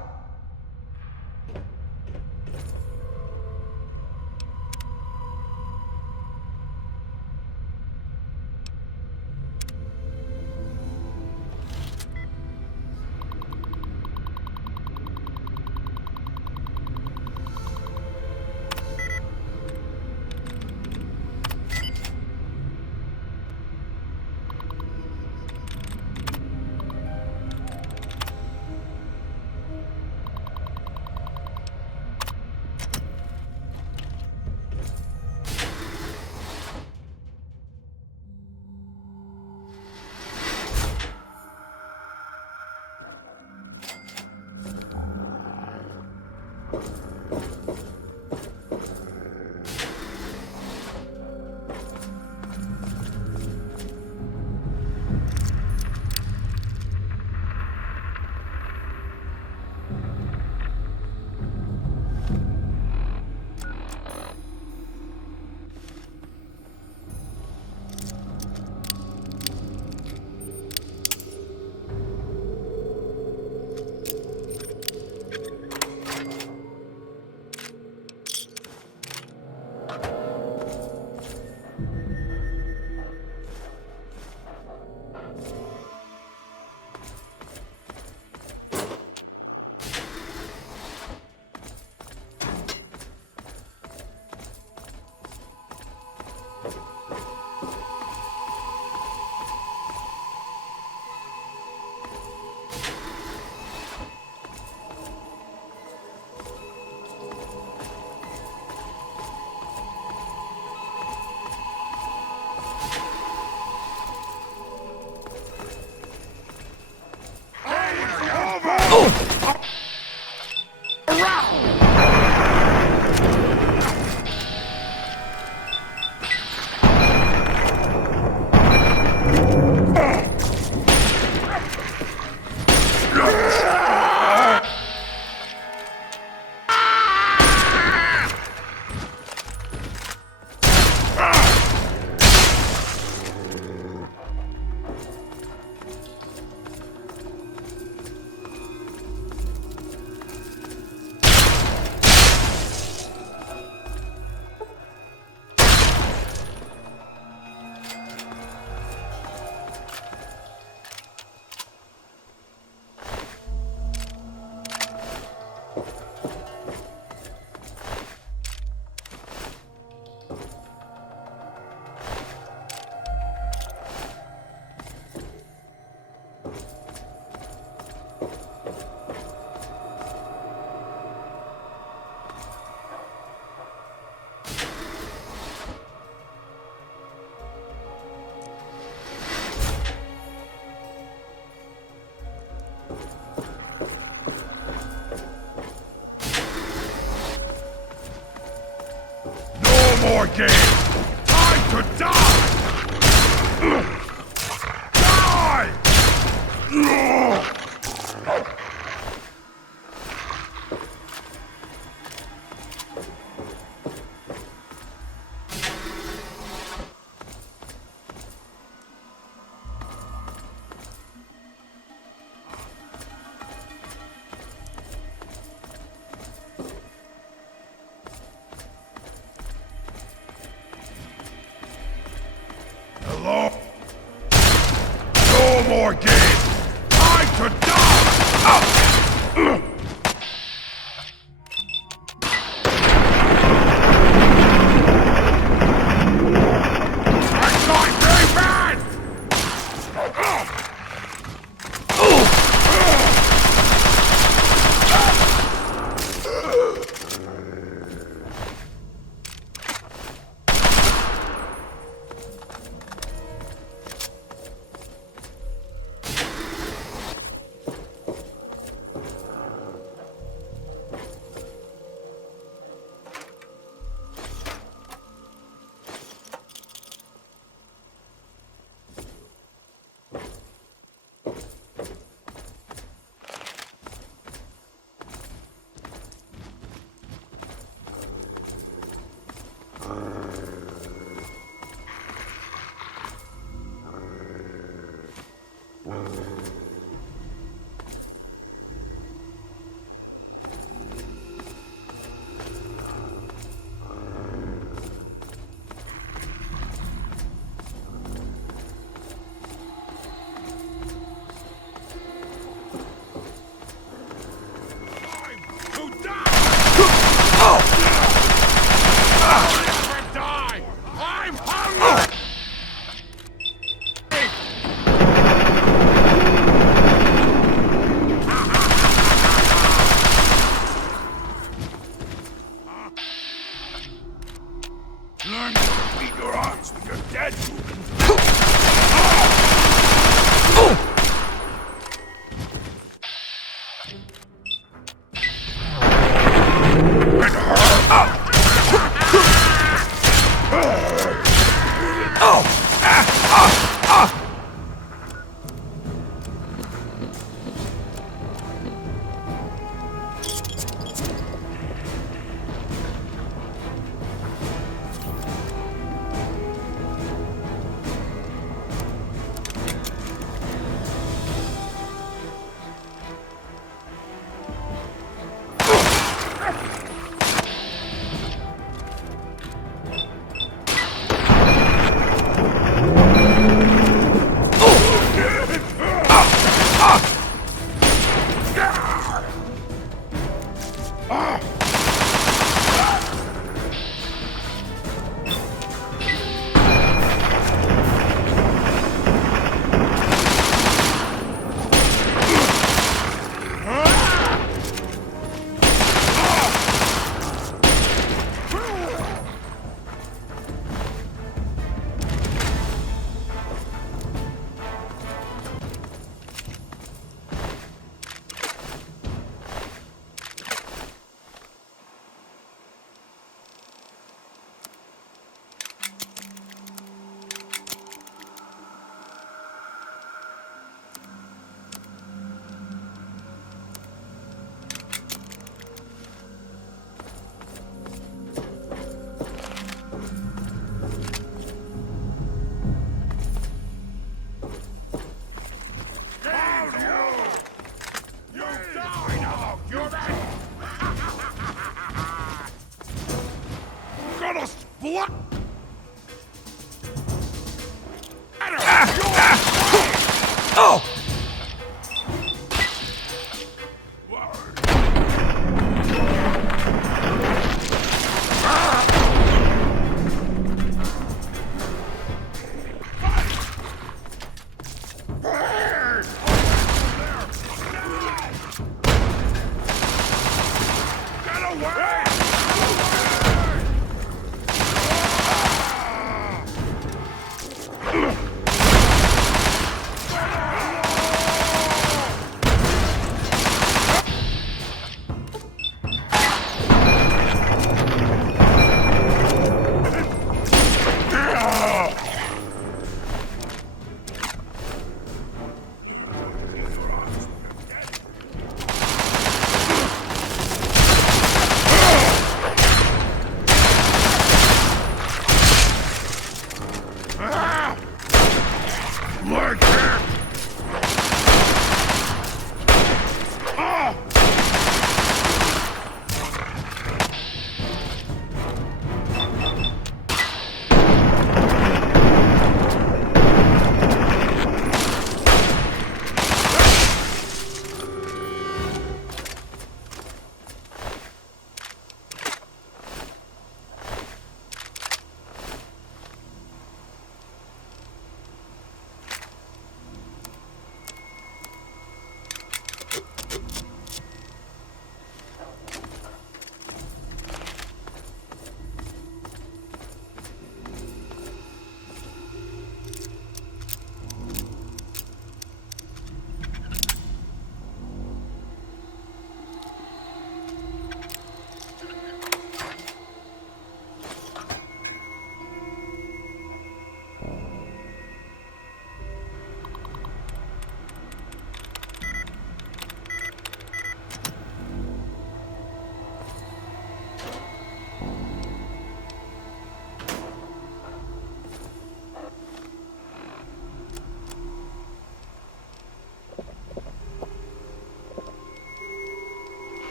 More games! Time to die! Hello? No more games! Time to die! That's not very bad! Learn to beat your arms when you're dead. What? Oh! Get away!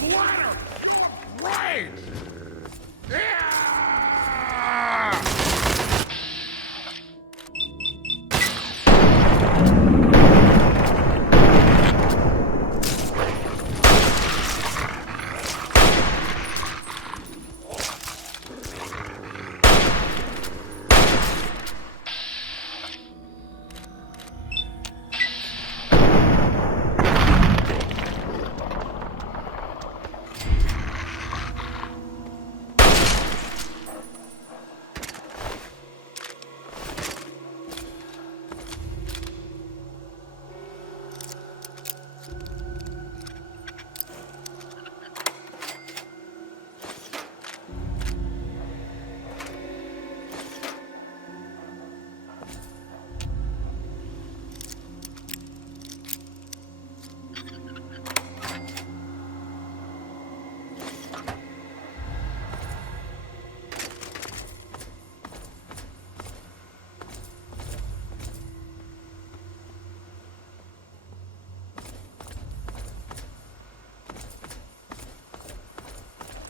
Ladder! Right!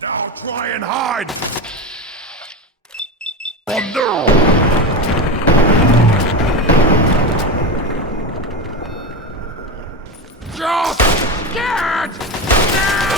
Now try and hide! Oh no! Just get now!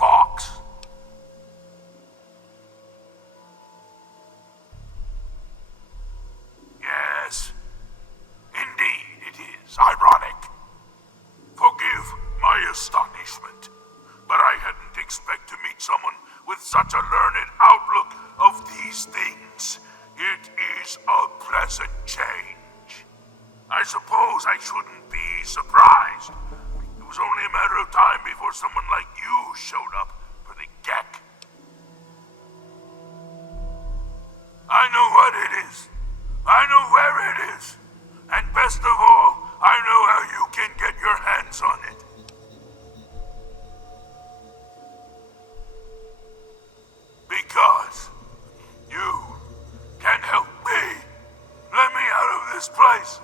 Fawkes. Yes, a pleasant change. I suppose I shouldn't be surprised. It was only a matter of time before someone like you showed up for the Gek. I know what it is. I know where it is. And best of all, I know how you can get your hands on it. Because you can help me. Let me out of this place.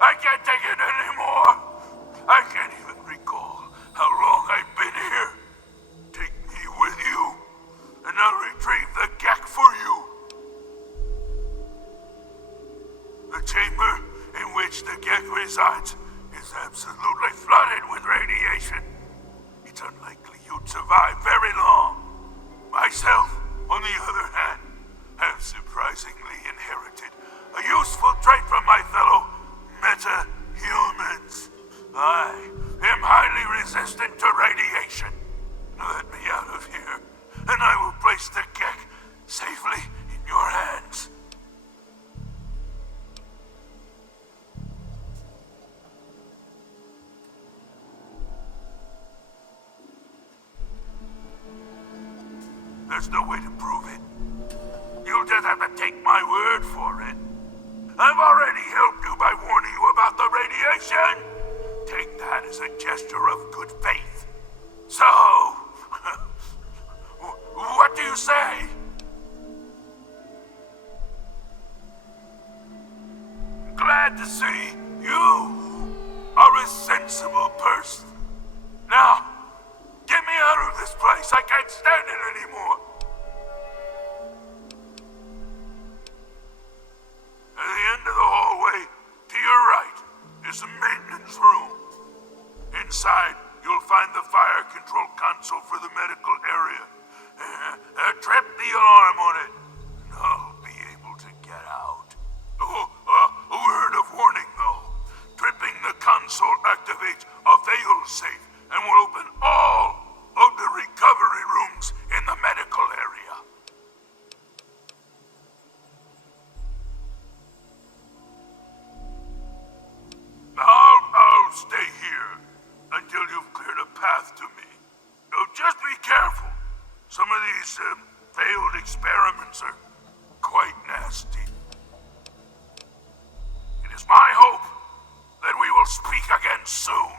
I can't take it anymore. I can't even recall how long I've been here. Take me with you, and I'll retrieve the Gek for you. The chamber in which the Gek resides is absolutely flooded with radiation. It's unlikely you'd survive very long. Myself, on the other hand, have surprisingly inherited a useful trait from my fellow meta-humans. I am highly resistant to radiation. Let me out of here, and I will place the Gek safely in your hands. There's no way to prove it. You'll just have to take my word for it. I've already helped you by warning you about the radiation. Take that as a gesture of good faith. So, what do you say? Glad to see you are a sensible person. Now, get me out of this place. I can't stand it anymore. At the end of the hallway, to your right, is the maintenance room. Inside, you'll find the fire control console for the medical area. Trip the alarm on it, and I'll be able to get out. A word of warning, though. Tripping the console activates a fail-safe and will open all of the recovery rooms in the medical area. I'll stay here until you've cleared a path to me. Just be careful. Some of these failed experiments are quite nasty. It is my hope that we will speak again soon.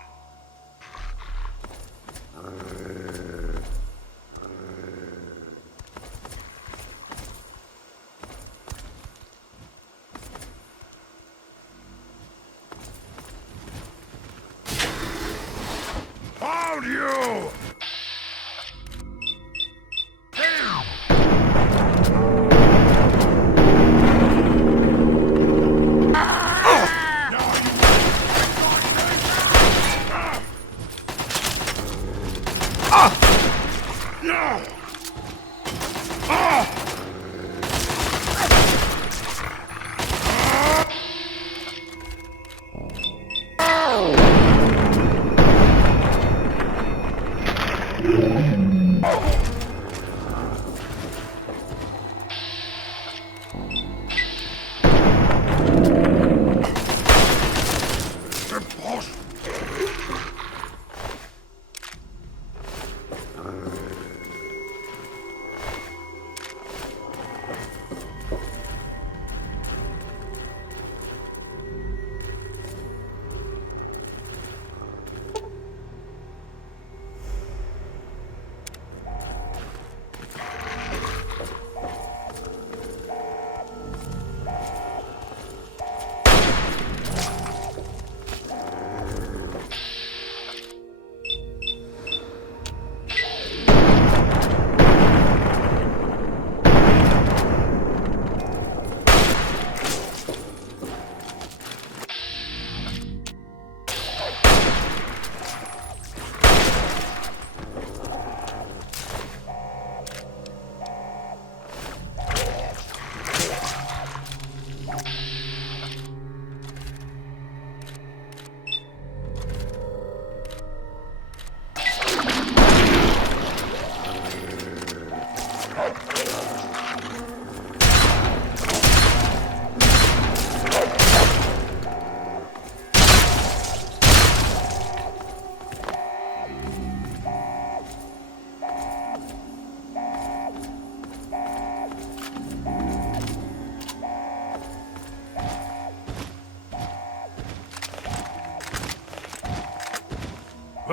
Found you!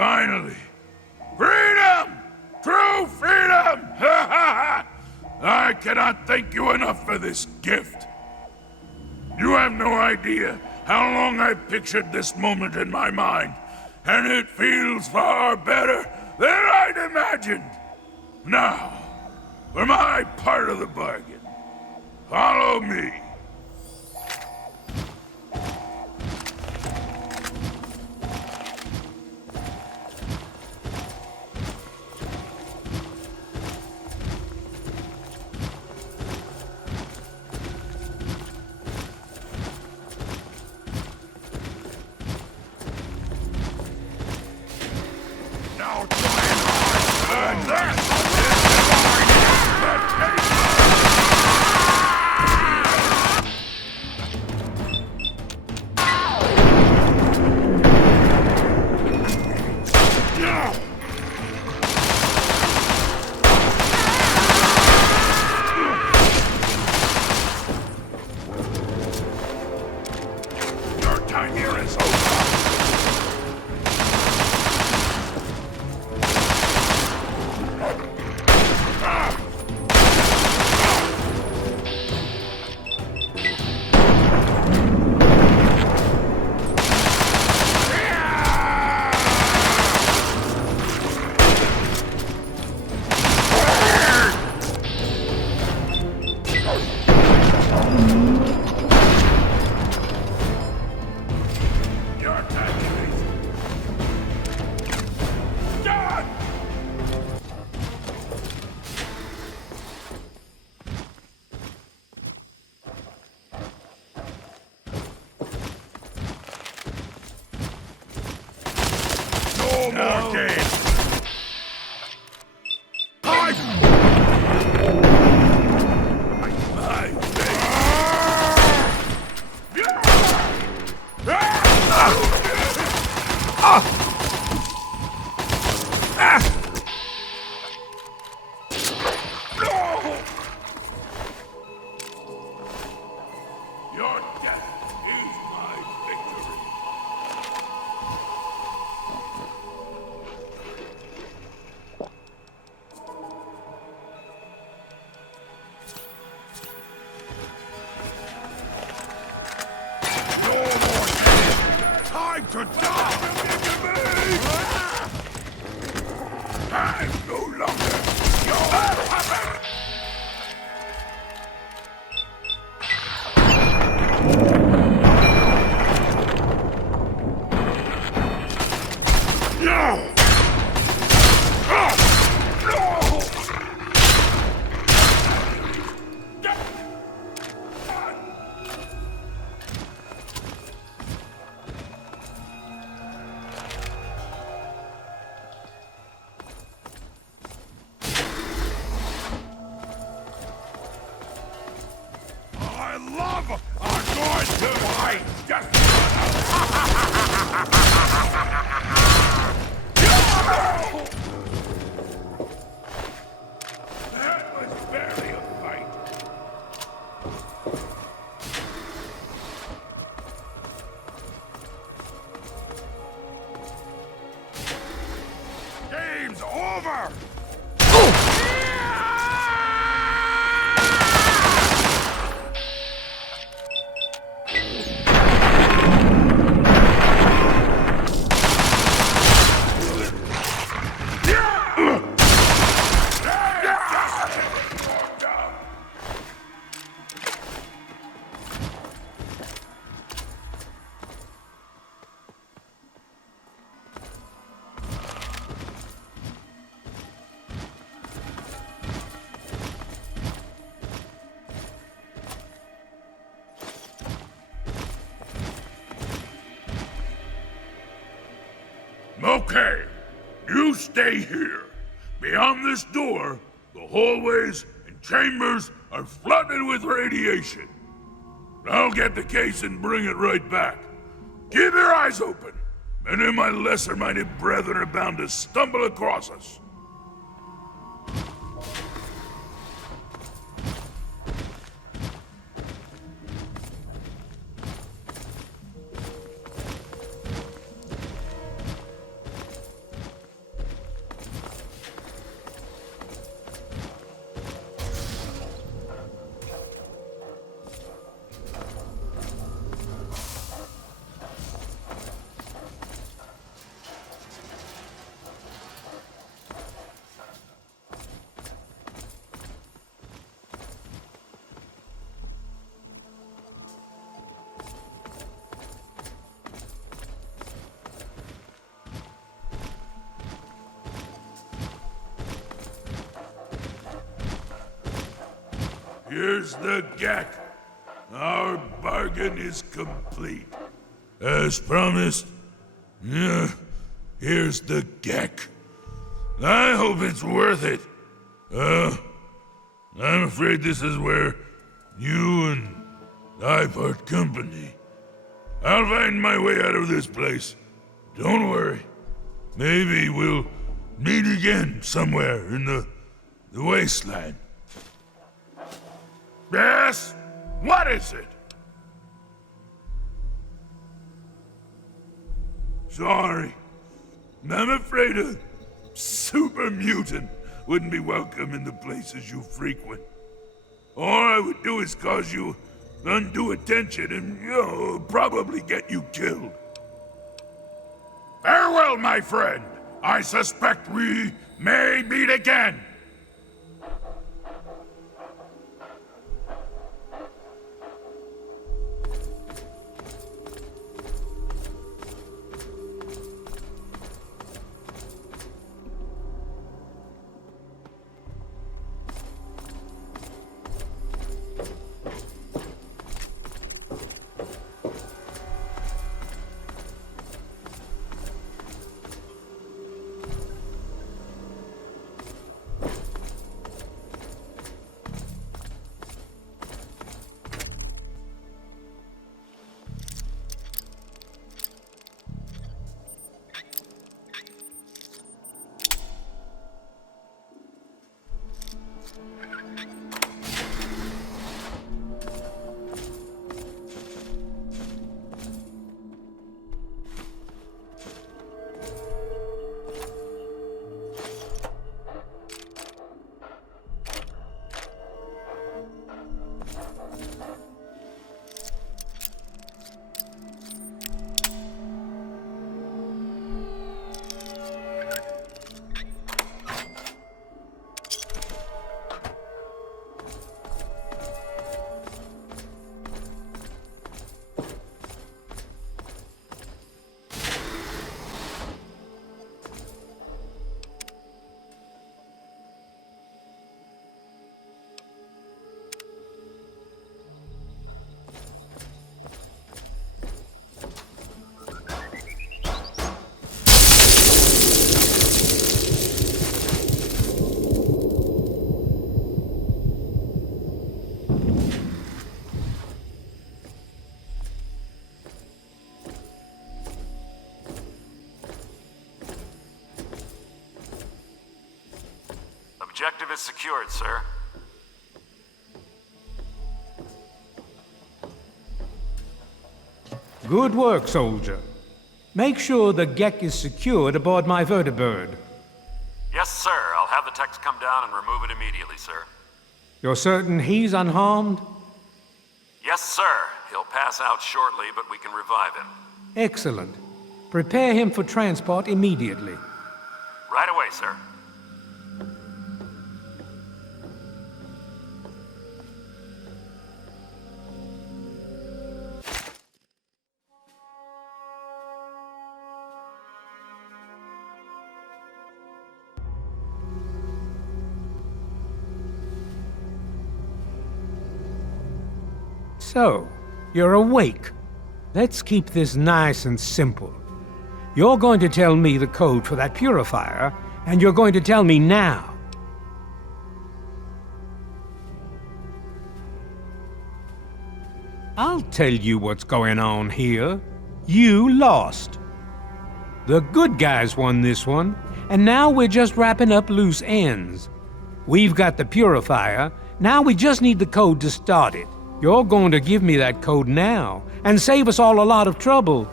Finally. Freedom! True freedom! Ha ha ha! I cannot thank you enough for this gift. You have no idea how long I've pictured this moment in my mind, and it feels far better than I'd imagined. Now, for my part of the bargain, follow me. Okay, you stay here. Beyond this door, the hallways and chambers are flooded with radiation. I'll get the case and bring it right back. Keep your eyes open. Many of my lesser-minded brethren are bound to stumble across us. Here's the GAC. Our bargain is complete. As promised, here's the GAC. I hope it's worth it. I'm afraid this is where you and I part company. I'll find my way out of this place. Don't worry. Maybe we'll meet again somewhere in the Wasteland. Yes? What is it? Sorry. I'm afraid a super mutant wouldn't be welcome in the places you frequent. All I would do is cause you undue attention and, probably get you killed. Farewell, my friend. I suspect we may meet again. Objective is secured, sir. Good work, soldier. Make sure the GEC is secured aboard my vertibird. Yes, sir. I'll have the techs come down and remove it immediately, sir. You're certain he's unharmed? Yes, sir. He'll pass out shortly, but we can revive him. Excellent. Prepare him for transport immediately. Right away, sir. So, you're awake. Let's keep this nice and simple. You're going to tell me the code for that purifier, and you're going to tell me now. I'll tell you what's going on here. You lost. The good guys won this one, and now we're just wrapping up loose ends. We've got the purifier, now we just need the code to start it. You're going to give me that code now, and save us all a lot of trouble.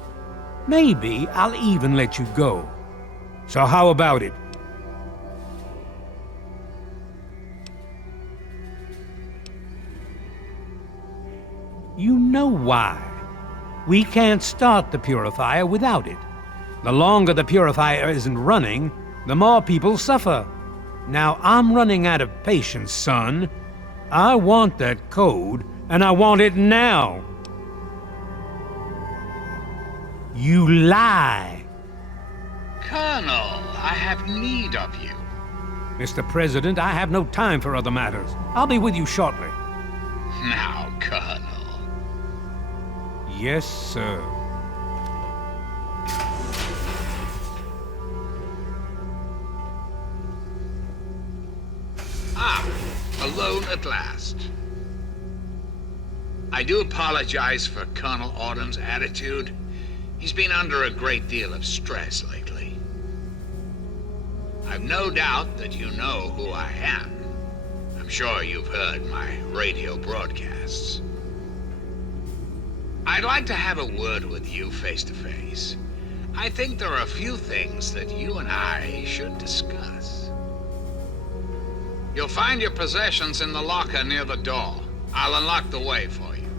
Maybe I'll even let you go. So how about it? You know why. We can't start the purifier without it. The longer the purifier isn't running, the more people suffer. Now I'm running out of patience, son. I want that code, and I want it now. You lie. Colonel, I have need of you. Mr. President, I have no time for other matters. I'll be with you shortly. Now, Colonel. Yes, sir. Alone at last. I do apologize for Colonel Autumn's attitude. He's been under a great deal of stress lately. I've no doubt that you know who I am. I'm sure you've heard my radio broadcasts. I'd like to have a word with you face to face. I think there are a few things that you and I should discuss. You'll find your possessions in the locker near the door. I'll unlock the way for you.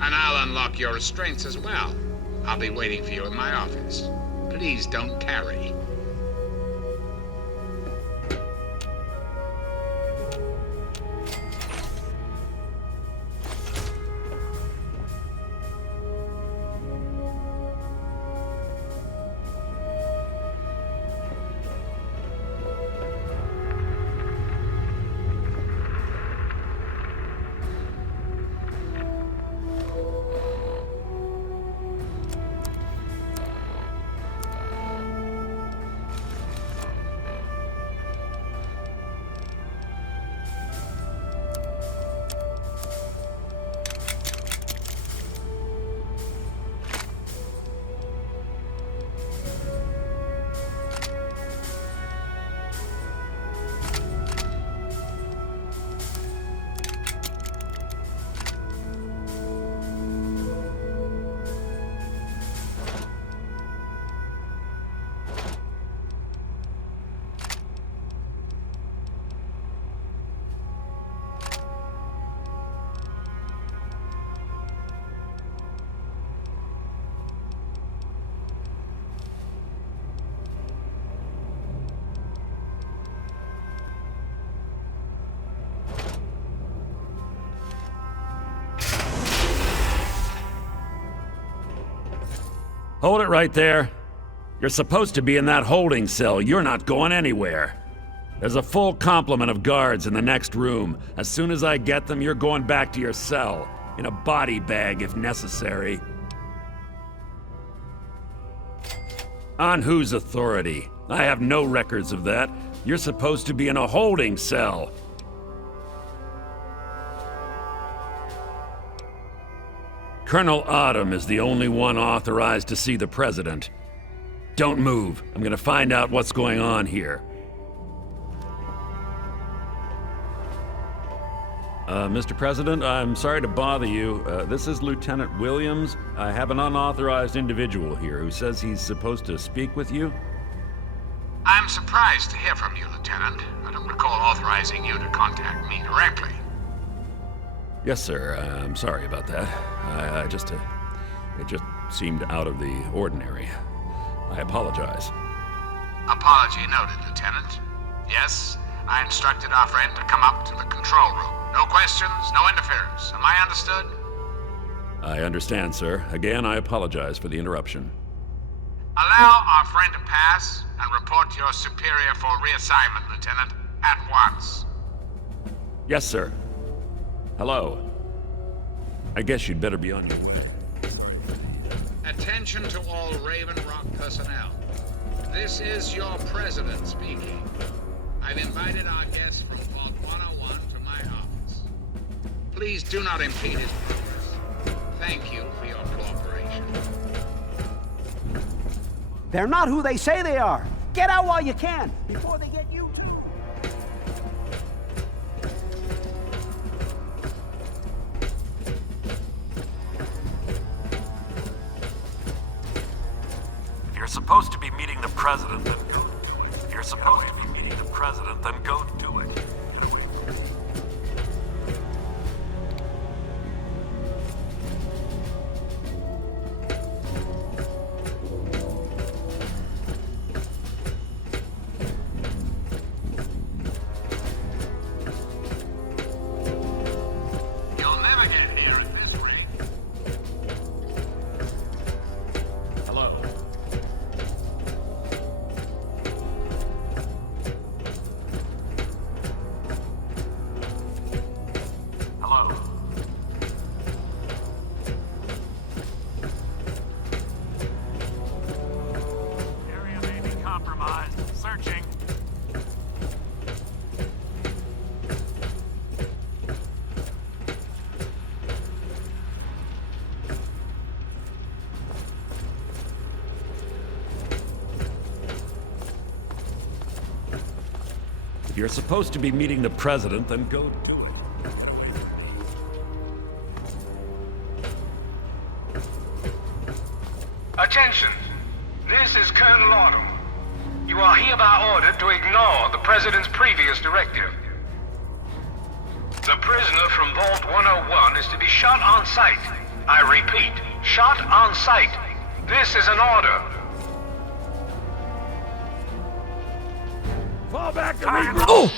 And I'll unlock your restraints as well. I'll be waiting for you in my office. Please don't tarry. Hold it right there. You're supposed to be in that holding cell. You're not going anywhere. There's a full complement of guards in the next room. As soon as I get them, you're going back to your cell. In a body bag, if necessary. On whose authority? I have no records of that. You're supposed to be in a holding cell. Colonel Autumn is the only one authorized to see the President. Don't move. I'm gonna find out what's going on here. Mr. President, I'm sorry to bother you. This is Lieutenant Williams. I have an unauthorized individual here who says he's supposed to speak with you. I'm surprised to hear from you, Lieutenant. I don't recall authorizing you to contact me directly. Yes, sir. I'm sorry about that. It just seemed out of the ordinary. I apologize. Apology noted, Lieutenant. Yes, I instructed our friend to come up to the control room. No questions, no interference. Am I understood? I understand, sir. Again, I apologize for the interruption. Allow our friend to pass and report to your superior for reassignment, Lieutenant, at once. Yes, sir. Hello. I guess you'd better be on your way. Sorry. Attention to all Raven Rock personnel. This is your president speaking. I've invited our guests from Vault 101 to my office. Please do not impede his progress. Thank you for your cooperation. They're not who they say they are. Get out while you can, before they get you too. You're supposed to be meeting the President, then go do it. If you're supposed to be meeting the President, then go do it. you're supposed to be meeting the president, then go do it. Attention! This is Colonel Autumn. You are hereby ordered to ignore the President's previous directive. The prisoner from Vault 101 is to be shot on sight. I repeat, shot on sight. This is an order. Fall back to me! Oh!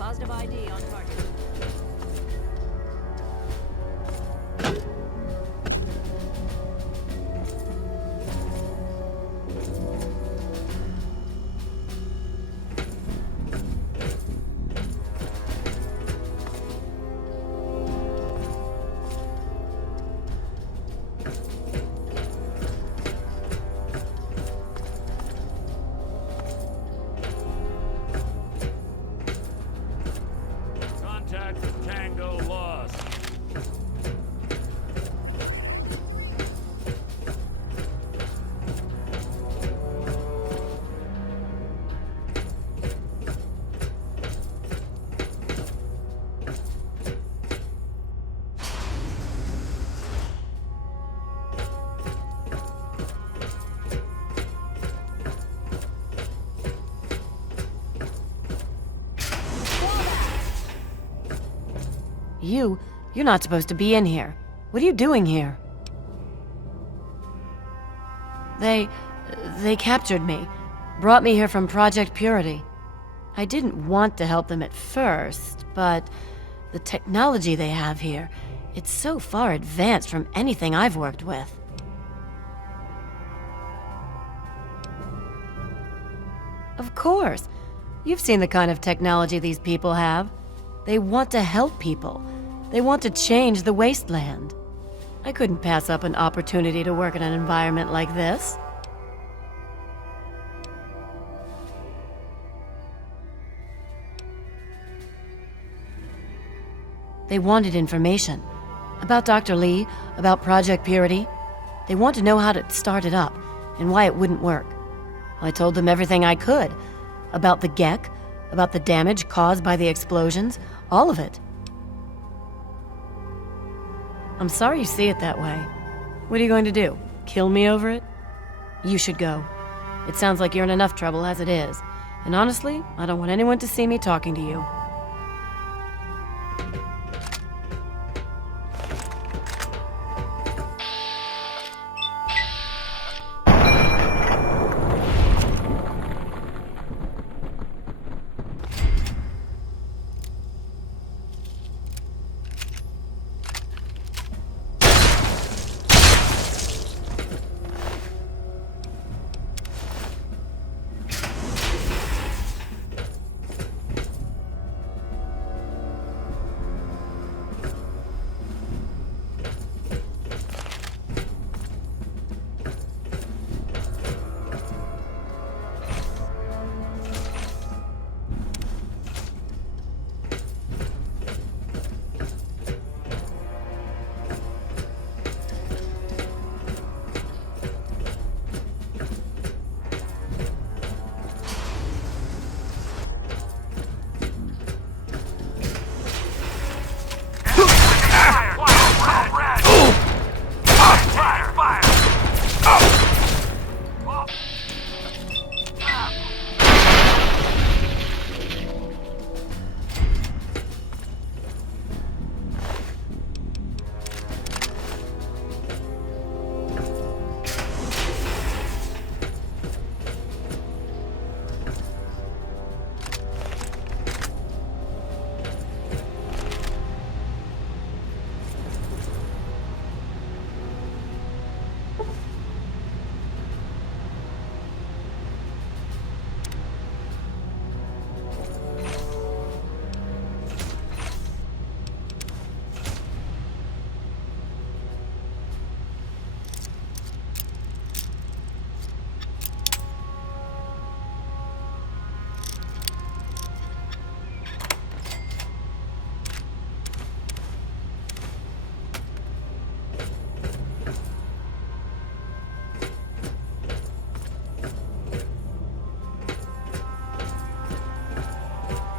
Positive ID on target. You're not supposed to be in here. What are you doing here? They captured me. Brought me here from Project Purity. I didn't want to help them at first, but the technology they have here, it's so far advanced from anything I've worked with. Of course. You've seen the kind of technology these people have. They want to help people. They want to change the Wasteland. I couldn't pass up an opportunity to work in an environment like this. They wanted information. About Dr. Lee, about Project Purity. They want to know how to start it up, and why it wouldn't work. I told them everything I could. About the Gek, about the damage caused by the explosions, all of it. I'm sorry you see it that way. What are you going to do? Kill me over it? You should go. It sounds like you're in enough trouble as it is. And honestly, I don't want anyone to see me talking to you.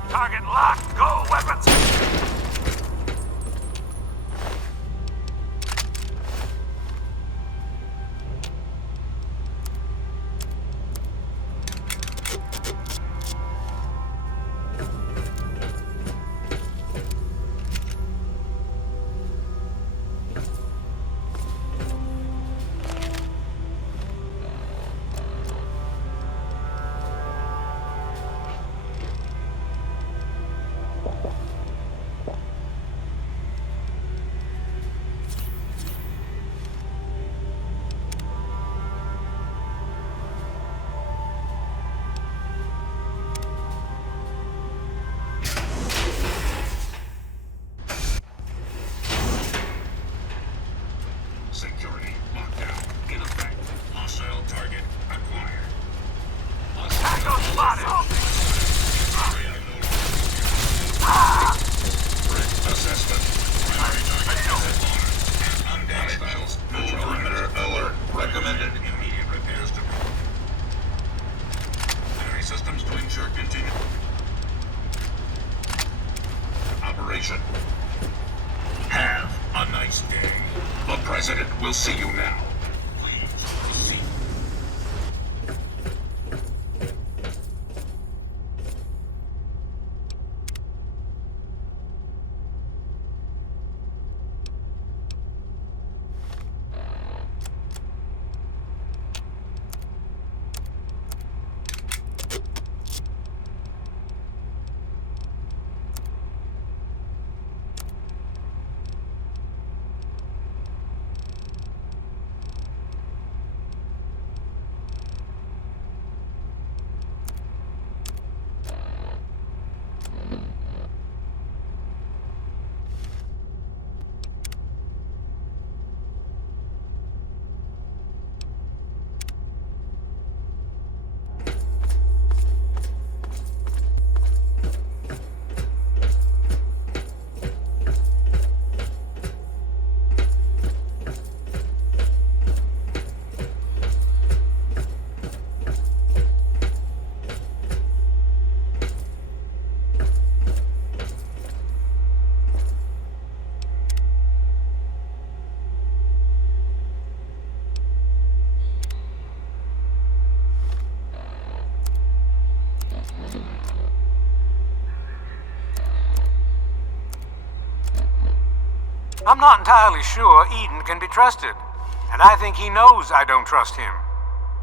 Target locked. Go, weapons! Security lockdown in effect. Hostile target acquired. Tackle spotted! Threat assessment. Primary target is at large. Hostiles. Full perimeter alert. Recommended immediate repairs to primary systems to ensure continued operation. Have a nice day. The President will see you now. Please proceed. I'm not entirely sure Eden can be trusted, and I think he knows I don't trust him.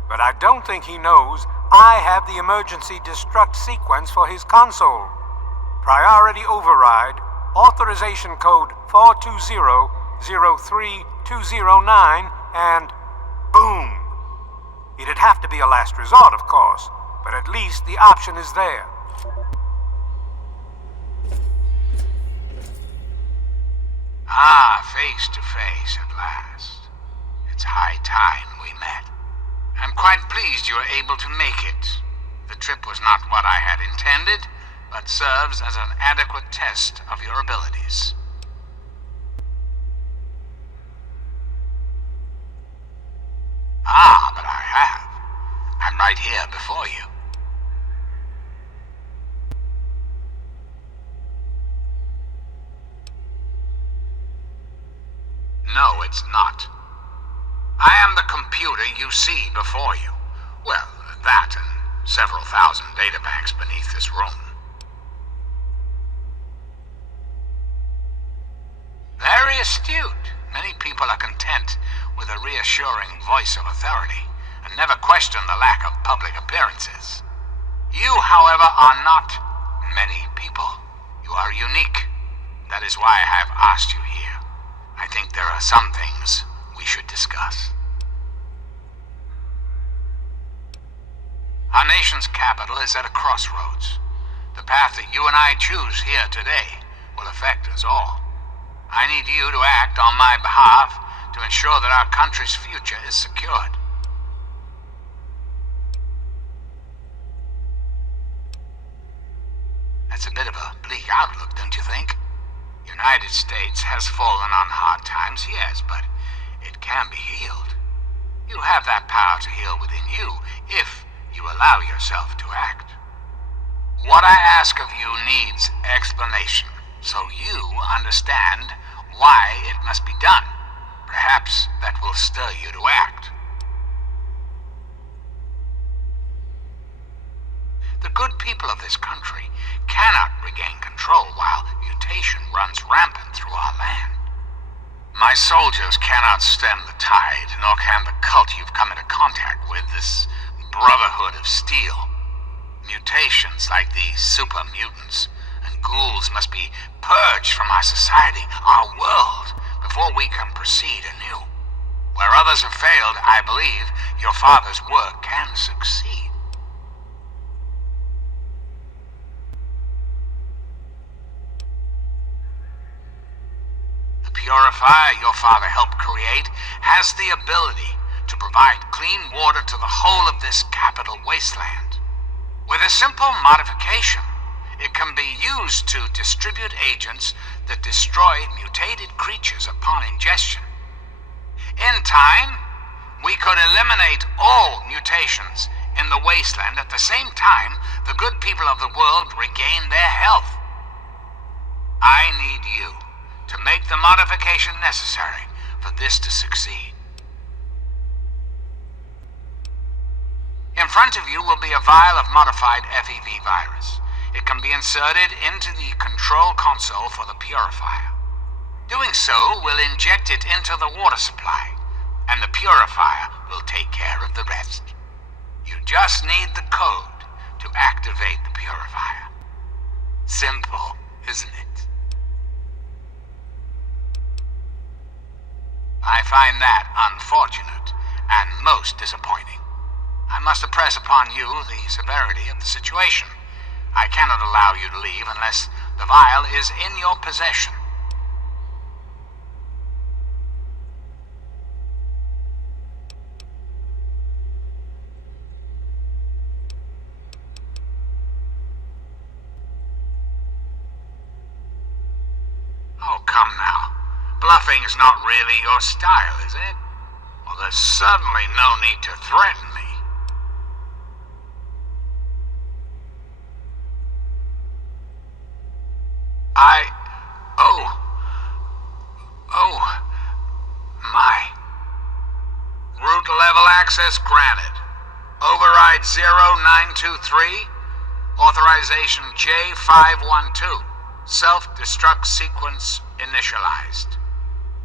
But I don't think he knows I have the emergency destruct sequence for his console. Priority override, authorization code 420-03209, and boom. It'd have to be a last resort, of course, but at least the option is there. Ah, face to face at last. It's high time we met. I'm quite pleased you were able to make it. The trip was not what I had intended, but serves as an adequate test of your abilities. Ah, but I have. I'm right here before you. No, it's not. I am the computer you see before you. Well, that and several thousand databanks beneath this room. Very astute. Many people are content with a reassuring voice of authority and never question the lack of public appearances. You, however, are not many people. You are unique. That is why I have asked you here. I think there are some things we should discuss. Our nation's capital is at a crossroads. The path that you and I choose here today will affect us all. I need you to act on my behalf to ensure that our country's future is secured. That's a bit of a bleak outlook, don't you think? United States has fallen on hard times, yes, but it can be healed. You have that power to heal within you if you allow yourself to act. What I ask of you needs explanation, so you understand why it must be done. Perhaps that will stir you to act. The good people of this country cannot regain control while mutation runs rampant through our land. My soldiers cannot stem the tide, nor can the cult you've come into contact with, this Brotherhood of Steel. Mutations like these super mutants and ghouls must be purged from our society, our world, before we can proceed anew. Where others have failed, I believe your father's work can succeed. The purifier your father helped create has the ability to provide clean water to the whole of this capital wasteland. With a simple modification, it can be used to distribute agents that destroy mutated creatures upon ingestion. In time, we could eliminate all mutations in the wasteland at the same time the good people of the world regain their health. I need you to make the modification necessary for this to succeed. In front of you will be a vial of modified FEV virus. It can be inserted into the control console for the purifier. Doing so will inject it into the water supply, and the purifier will take care of the rest. You just need the code to activate the purifier. Simple, isn't it? I find that unfortunate and most disappointing. I must impress upon you the severity of the situation. I cannot allow you to leave unless the vial is in your possession. Oh, come now. Bluffing is not really your style, is it? Well, there's certainly no need to threaten me. Root level access granted. Override 0923. Authorization J512. Self-destruct sequence initialized.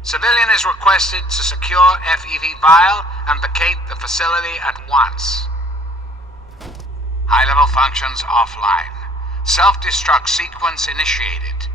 Civilian is requested to secure FEV vial and vacate the facility at once. High-level functions offline. Self-destruct sequence initiated.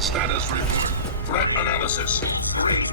Status report. Threat analysis. Green.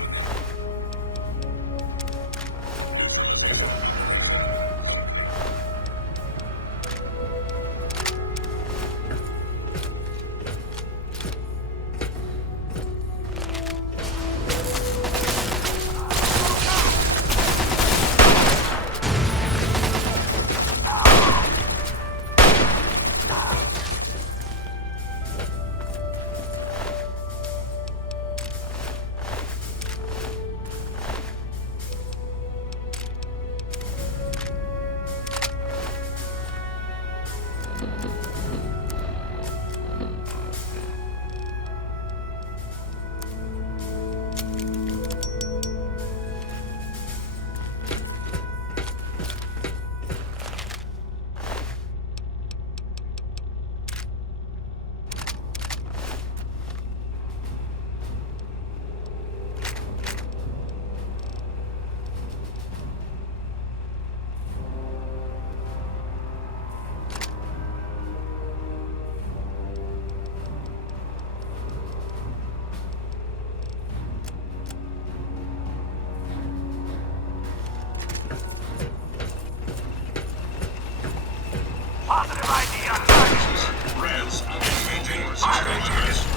Positive ID on target. Reds engaging suspects.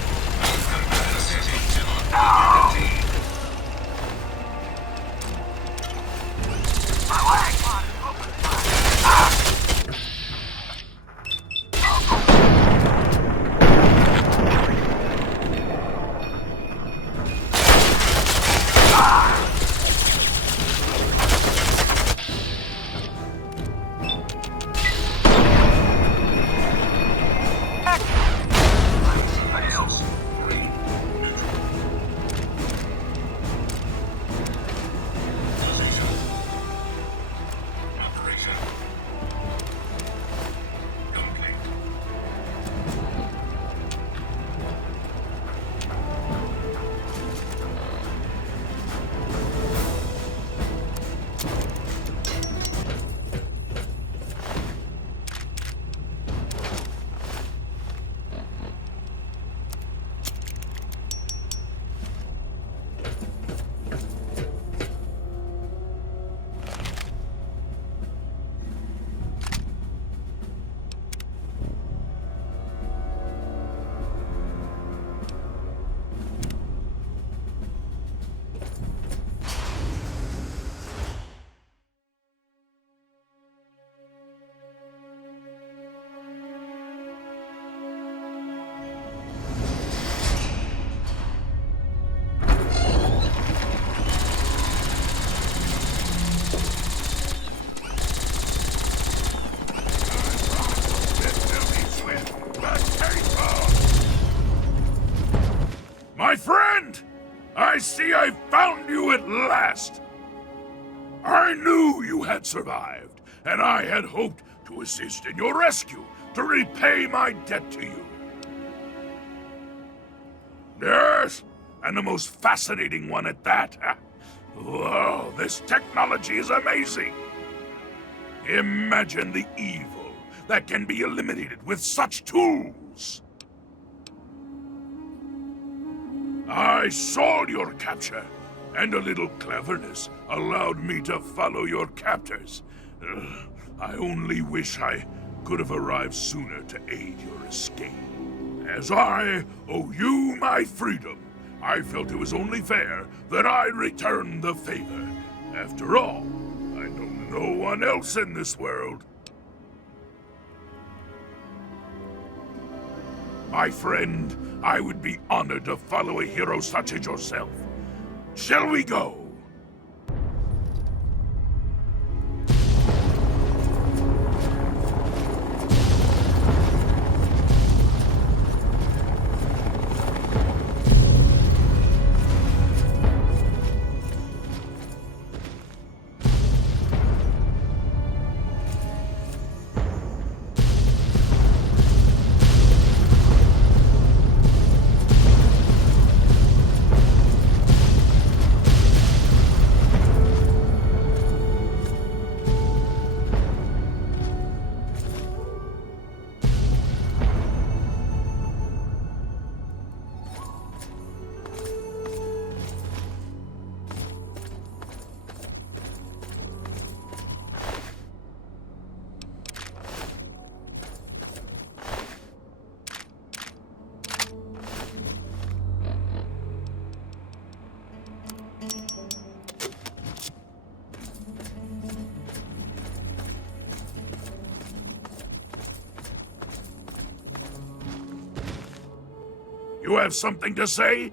My leg! My friend! I see I found you at last! I knew you had survived, and I had hoped to assist in your rescue, to repay my debt to you. Yes, and the most fascinating one at that. Whoa, this technology is amazing! Imagine the evil that can be eliminated with such tools! I I saw your capture, and a little cleverness allowed me to follow your captors. I only wish I could have arrived sooner to aid your escape. As I owe you my freedom, I felt it was only fair that I return the favor. After all, I know no one else in this world. My friend, I would be honored to follow a hero such as yourself. Shall we go? You have something to say?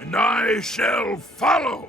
And I shall follow!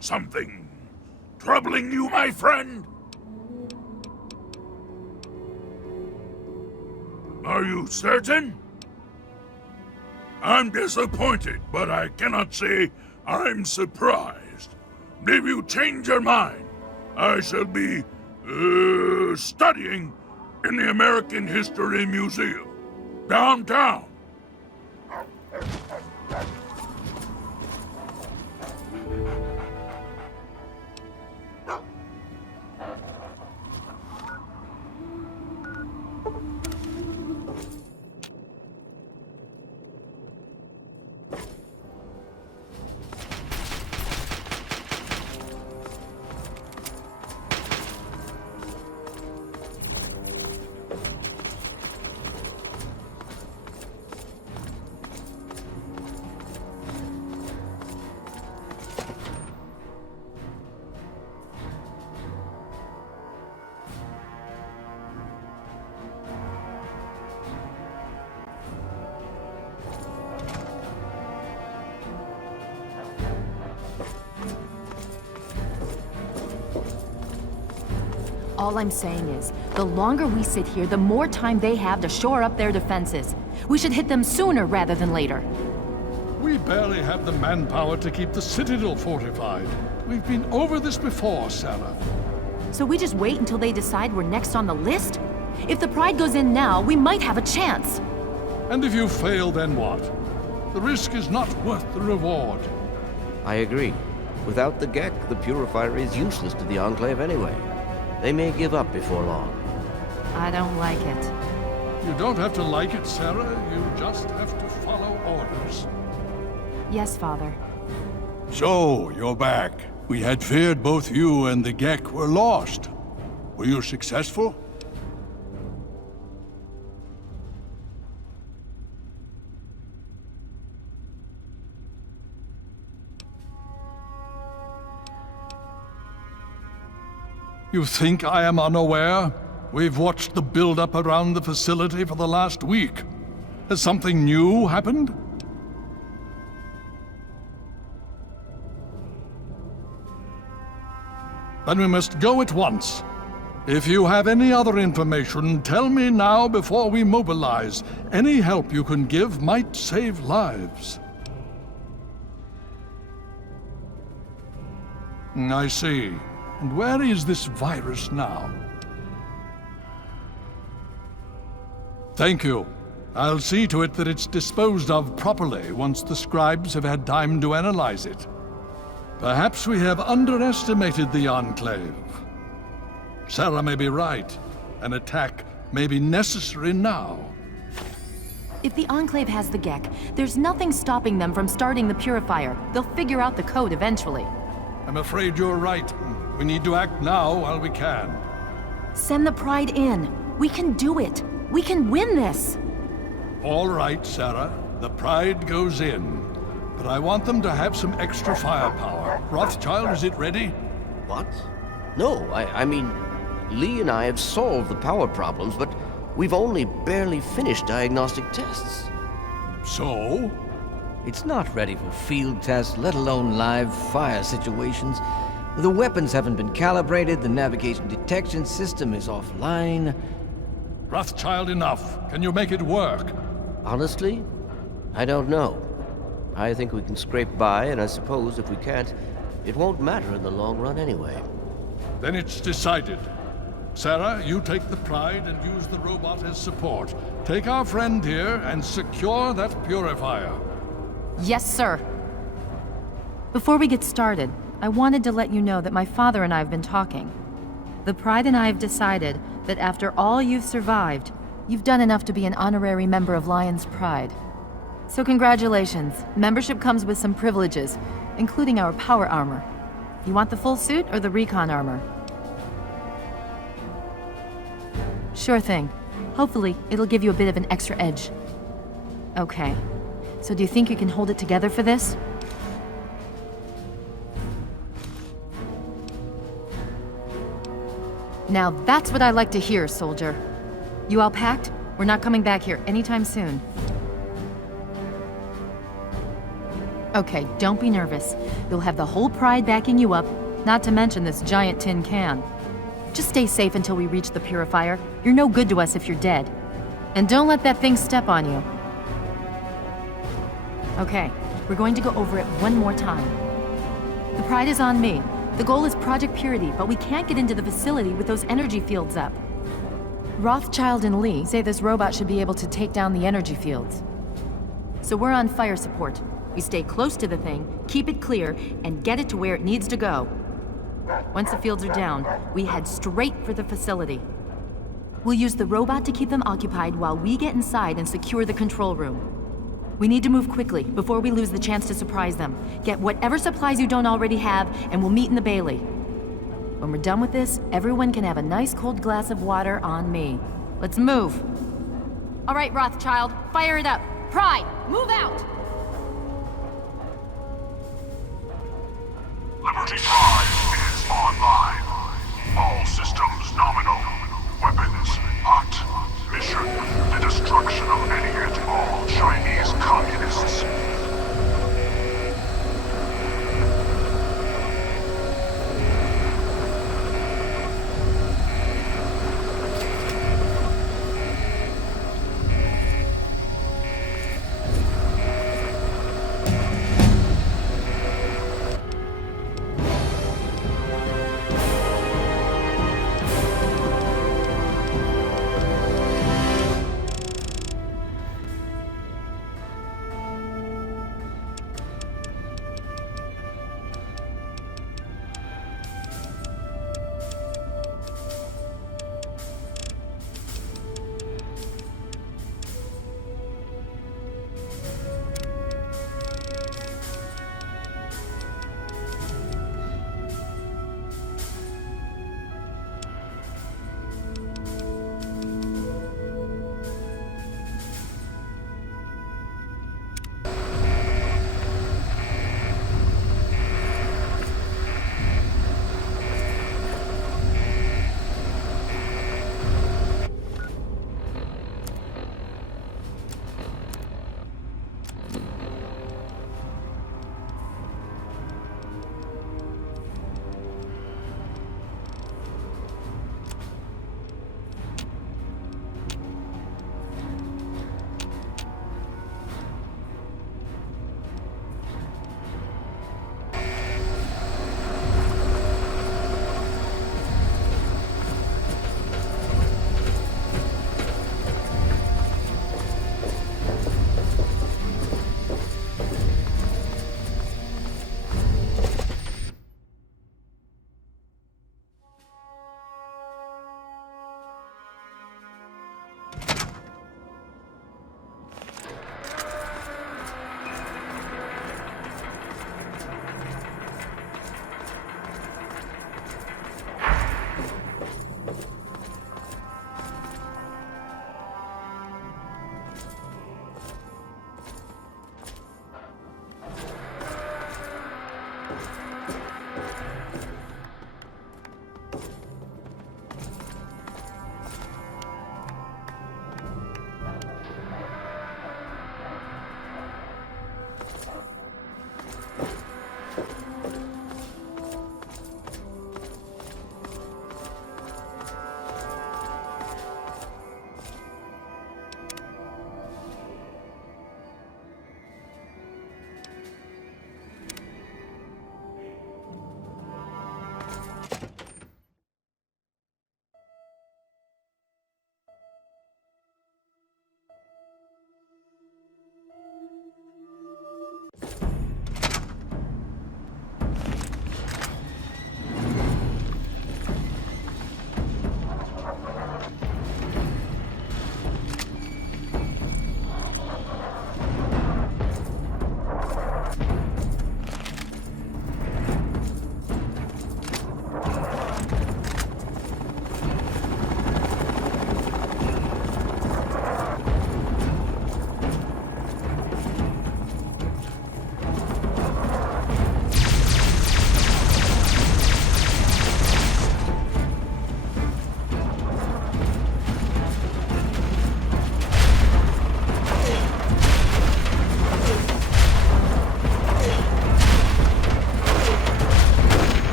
Something troubling you, my friend? Are you certain? I'm disappointed, but I cannot say I'm surprised. If you change your mind, I shall be, studying in the American History Museum, downtown. All I'm saying is, the longer we sit here, the more time they have to shore up their defenses. We should hit them sooner rather than later. We barely have the manpower to keep the Citadel fortified. We've been over this before, Sarah. So we just wait until they decide we're next on the list? If the Pride goes in now, we might have a chance. And if you fail, then what? The risk is not worth the reward. I agree. Without the Gek, the Purifier is useless to the Enclave anyway. They may give up before long. I don't like it. You don't have to like it, Sarah. You just have to follow orders. Yes, Father. So, you're back. We had feared both you and the Gek were lost. Were you successful? You think I am unaware? We've watched the build-up around the facility for the last week. Has something new happened? Then we must go at once. If you have any other information, tell me now before we mobilize. Any help you can give might save lives. I see. And where is this virus now? Thank you. I'll see to it that it's disposed of properly once the scribes have had time to analyze it. Perhaps we have underestimated the Enclave. Sarah may be right. An attack may be necessary now. If the Enclave has the Gek, there's nothing stopping them from starting the Purifier. They'll figure out the code eventually. I'm afraid you're right. We need to act now while we can. Send the Pride in. We can do it. We can win this. All right, Sarah. The Pride goes in. But I want them to have some extra firepower. Rothschild, is it ready? What? No, I mean, Lee and I have solved the power problems, but we've only barely finished diagnostic tests. So? It's not ready for field tests, let alone live fire situations. The weapons haven't been calibrated, the navigation detection system is offline. Rothschild, enough. Can you make it work? Honestly, I don't know. I think we can scrape by, and I suppose if we can't, it won't matter in the long run anyway. Then it's decided. Sarah, you take the Pride and use the robot as support. Take our friend here and secure that purifier. Yes, sir. Before we get started, I wanted to let you know that my father and I have been talking. The Pride and I have decided that after all you've survived, you've done enough to be an honorary member of Lion's Pride. So congratulations. Membership comes with some privileges, including our power armor. You want the full suit or the recon armor? Sure thing. Hopefully, it'll give you a bit of an extra edge. Okay. So do you think you can hold it together for this? Now that's what I like to hear, soldier. You all packed? We're not coming back here anytime soon. Okay, don't be nervous. You'll have the whole Pride backing you up, not to mention this giant tin can. Just stay safe until we reach the Purifier. You're no good to us if you're dead. And don't let that thing step on you. Okay, we're going to go over it one more time. The Pride is on me. The goal is Project Purity, but we can't get into the facility with those energy fields up. Rothschild and Lee say this robot should be able to take down the energy fields. So we're on fire support. We stay close to the thing, keep it clear, and get it to where it needs to go. Once the fields are down, we head straight for the facility. We'll use the robot to keep them occupied while we get inside and secure the control room. We need to move quickly before we lose the chance to surprise them. Get whatever supplies you don't already have, and we'll meet in the Bailey. When we're done with this, everyone can have a nice cold glass of water on me. Let's move. All right, Rothschild, fire it up. Pride, move out! Liberty Pride is online. All systems nominal. Weapons hot. Mission: the destruction of any and all Chinese communists.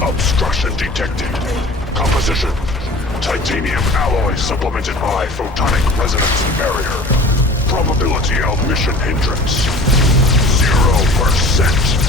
Obstruction detected. Composition: titanium alloy supplemented by photonic resonance barrier. Probability of mission hindrance: 0%.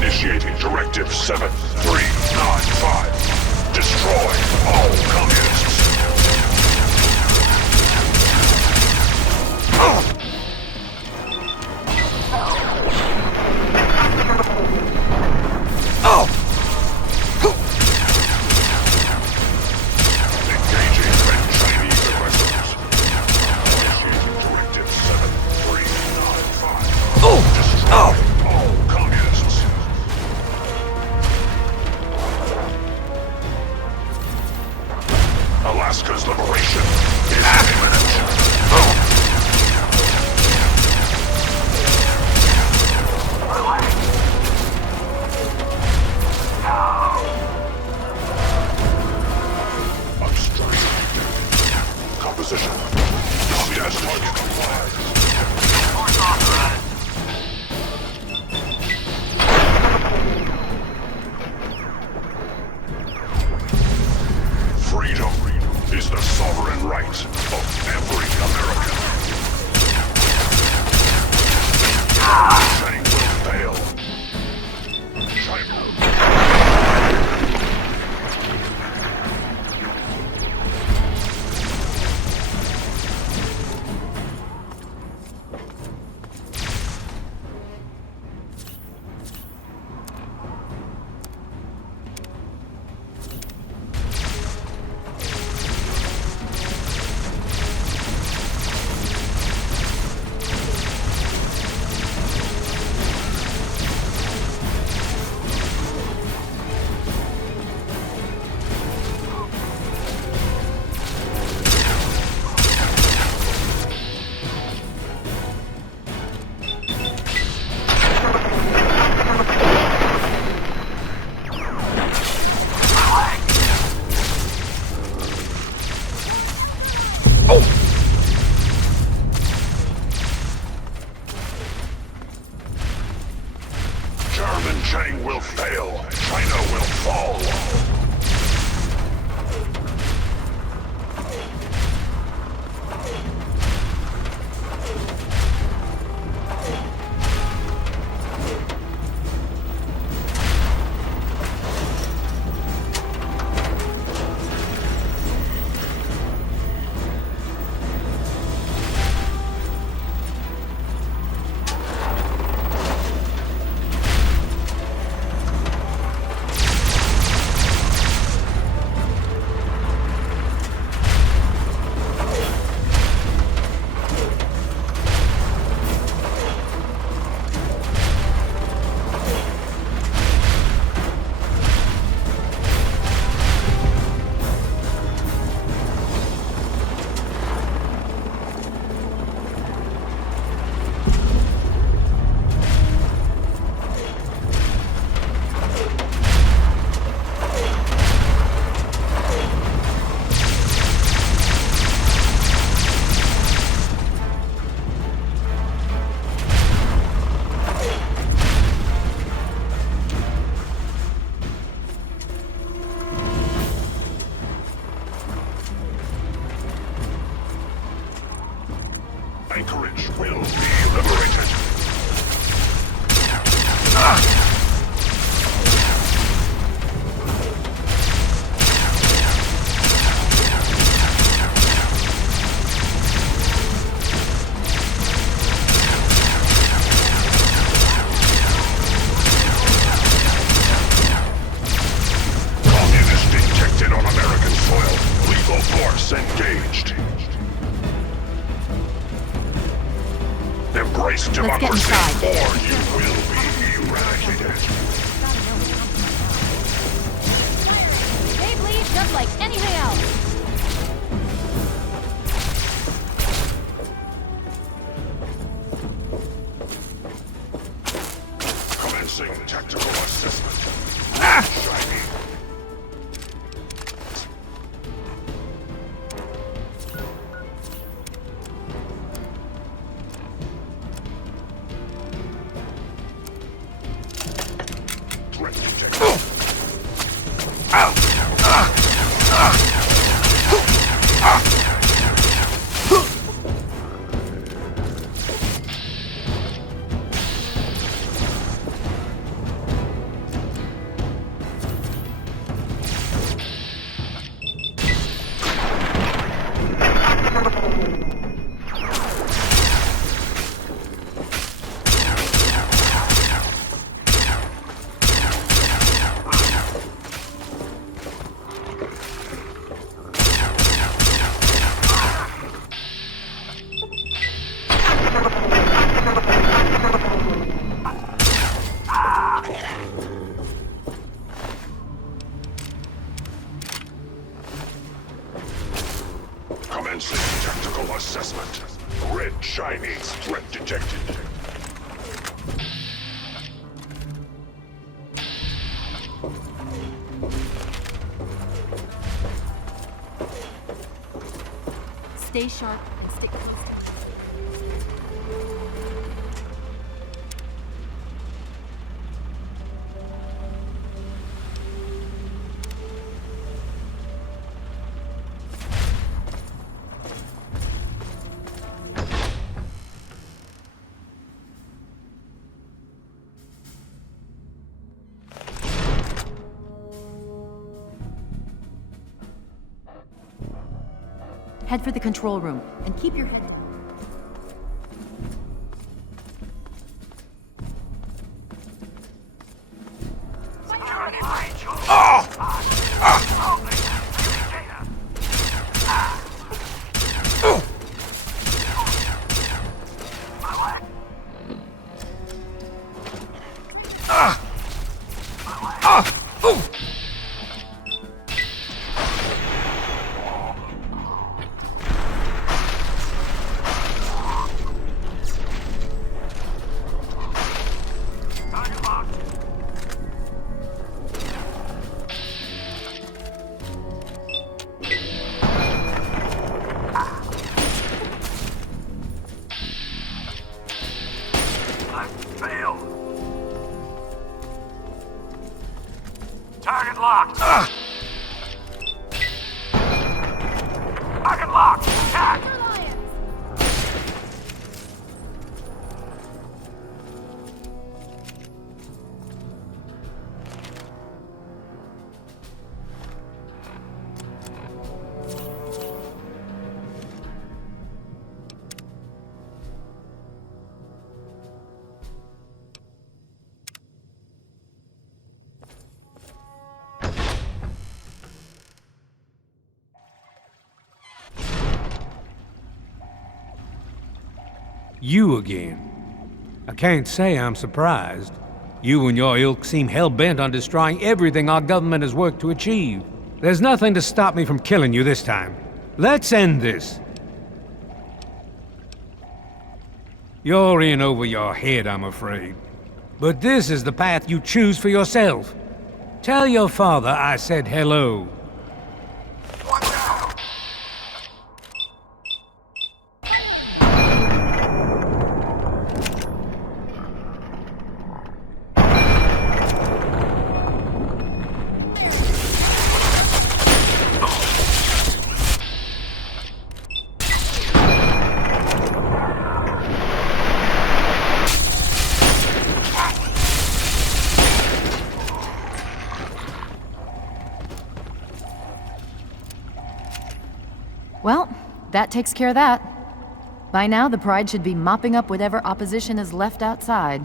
Initiating Directive 7395. Destroy all communists. Engaging Red Chinese aggressors. Initiating Directive 7395. Destroy all communists. Alaska's liberation is imminent. Obstruction. Composition. Yes, target complied. Course authorized. Freedom is the sovereign right of every American. Nothing will fail. China. German chain will fail. China will fall. Anchorage will be liberated. Communist detected on American soil. Lethal force engaged. Embrace democracy, or you will be eradicated. They bleed just like anything else. Commencing tactical assessment. Shiny. Commencing tactical assessment. Red shiny. Threat detected. Stay sharp and stick close to me. Head for the control room and keep your head. You again. I can't say I'm surprised. You and your ilk seem hell-bent on destroying everything our government has worked to achieve. There's nothing to stop me from killing you this time. Let's end this. You're in over your head, I'm afraid. But this is the path you choose for yourself. Tell your father I said hello. Well, that takes care of that. By now, the Pride should be mopping up whatever opposition is left outside.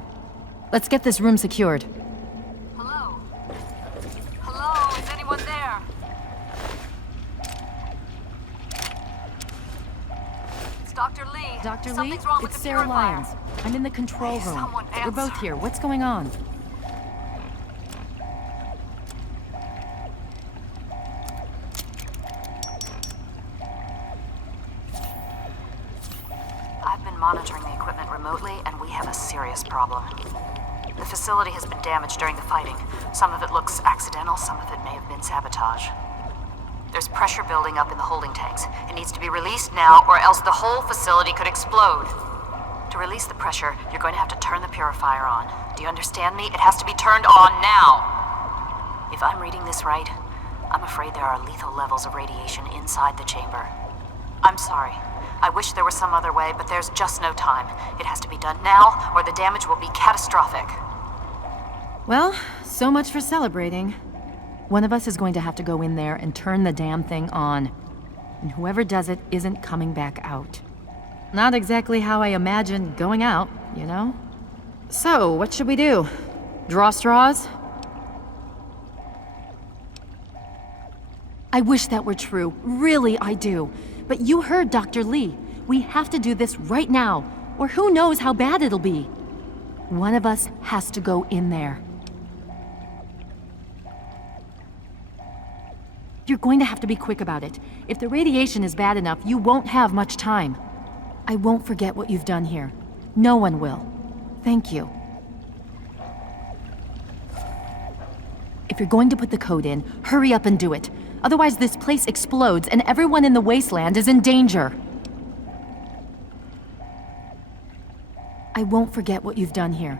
Let's get this room secured. Hello? Hello? Is anyone there? It's Dr. Lee. Dr. Lee, Something's wrong with it's the Sarah purifier. Lyons. I'm in the control room. Someone We're both answer. here. What's going on? I've been monitoring the equipment remotely, and we have a serious problem. The facility has been damaged during the fighting. Some of it looks accidental, some of it may have been sabotage. There's pressure building up in the holding tanks. It needs to be released now, or else the whole facility could explode. To release the pressure, you're going to have to turn the purifier on. Do you understand me? It has to be turned on now. If I'm reading this right, I'm afraid there are lethal levels of radiation inside the chamber. I'm sorry. I wish there was some other way, but there's just no time. It has to be done now, or the damage will be catastrophic. Well, so much for celebrating. One of us is going to have to go in there and turn the damn thing on. And whoever does it isn't coming back out. Not exactly how I imagined going out, you know? So, what should we do? Draw straws? I wish that were true. Really, I do. But you heard Dr. Lee. We have to do this right now, or who knows how bad it'll be. One of us has to go in there. You're going to have to be quick about it. If the radiation is bad enough, you won't have much time. I won't forget what you've done here. No one will. Thank you. If you're going to put the code in, hurry up and do it. Otherwise, this place explodes and everyone in the Wasteland is in danger. I won't forget what you've done here.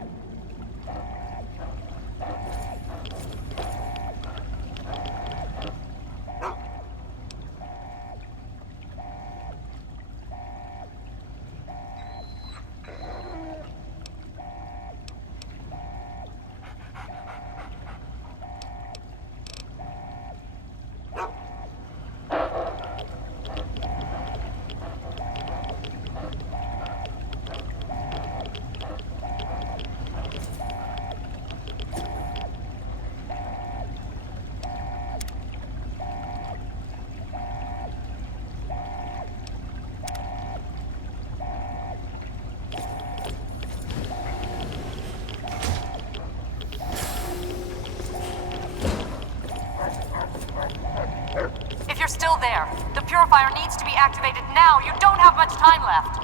If you're still there, the purifier needs to be activated now. You don't have much time left.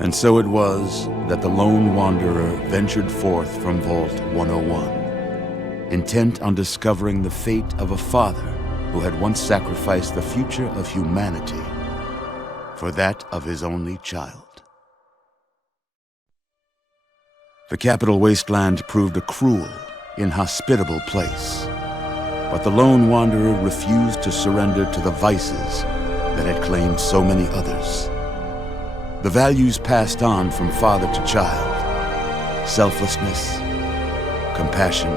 And so it was that the lone wanderer ventured forth from Vault 101. intent on discovering the fate of a father who had once sacrificed the future of humanity for that of his only child. The capital Wasteland proved a cruel, inhospitable place, but the lone wanderer refused to surrender to the vices that had claimed so many others. The values passed on from father to child: selflessness, compassion,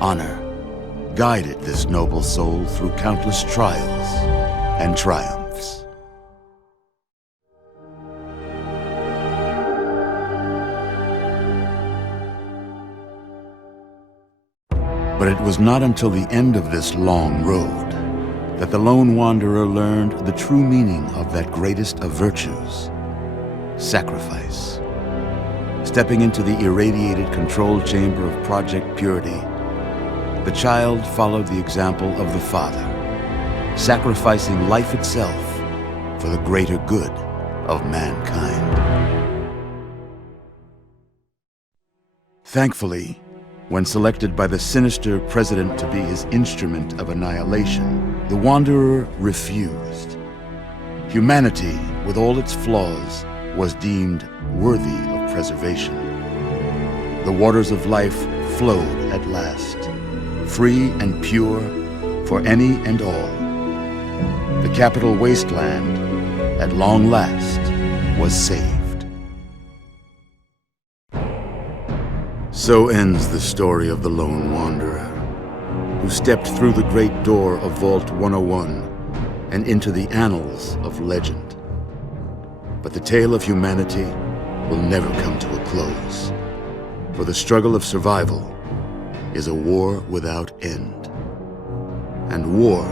honor, guided this noble soul through countless trials and triumphs. But it was not until the end of this long road that the lone wanderer learned the true meaning of that greatest of virtues: sacrifice. Stepping into the irradiated control chamber of Project Purity, the child followed the example of the father, sacrificing life itself for the greater good of mankind. Thankfully, when selected by the sinister president to be his instrument of annihilation, the Wanderer refused. Humanity, with all its flaws, was deemed worthy of preservation. The waters of life flowed at last, free and pure for any and all. The capital Wasteland, at long last, was saved. So ends the story of the lone wanderer, who stepped through the great door of Vault 101 and into the annals of legend. But the tale of humanity will never come to a close, for the struggle of survival is a war without end. And war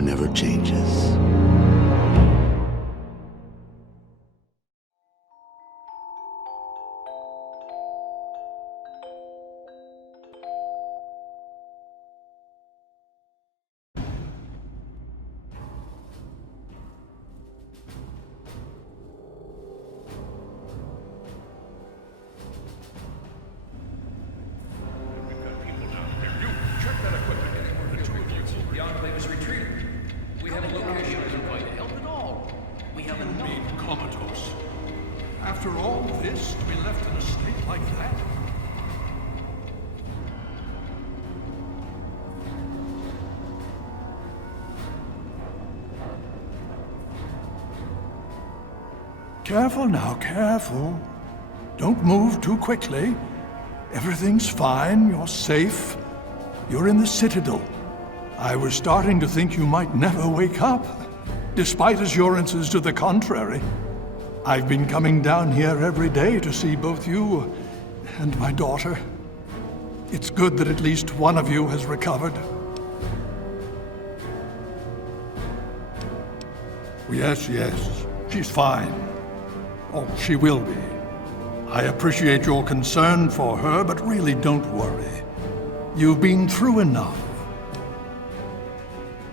never changes. After all this, to be left in a state like that? Careful now, careful. Don't move too quickly. Everything's fine, you're safe. You're in the Citadel. I was starting to think you might never wake up, despite assurances to the contrary. I've been coming down here every day to see both you and my daughter. It's good that at least one of you has recovered. Yes, she's fine. Oh, she will be. I appreciate your concern for her, but really don't worry. You've been through enough.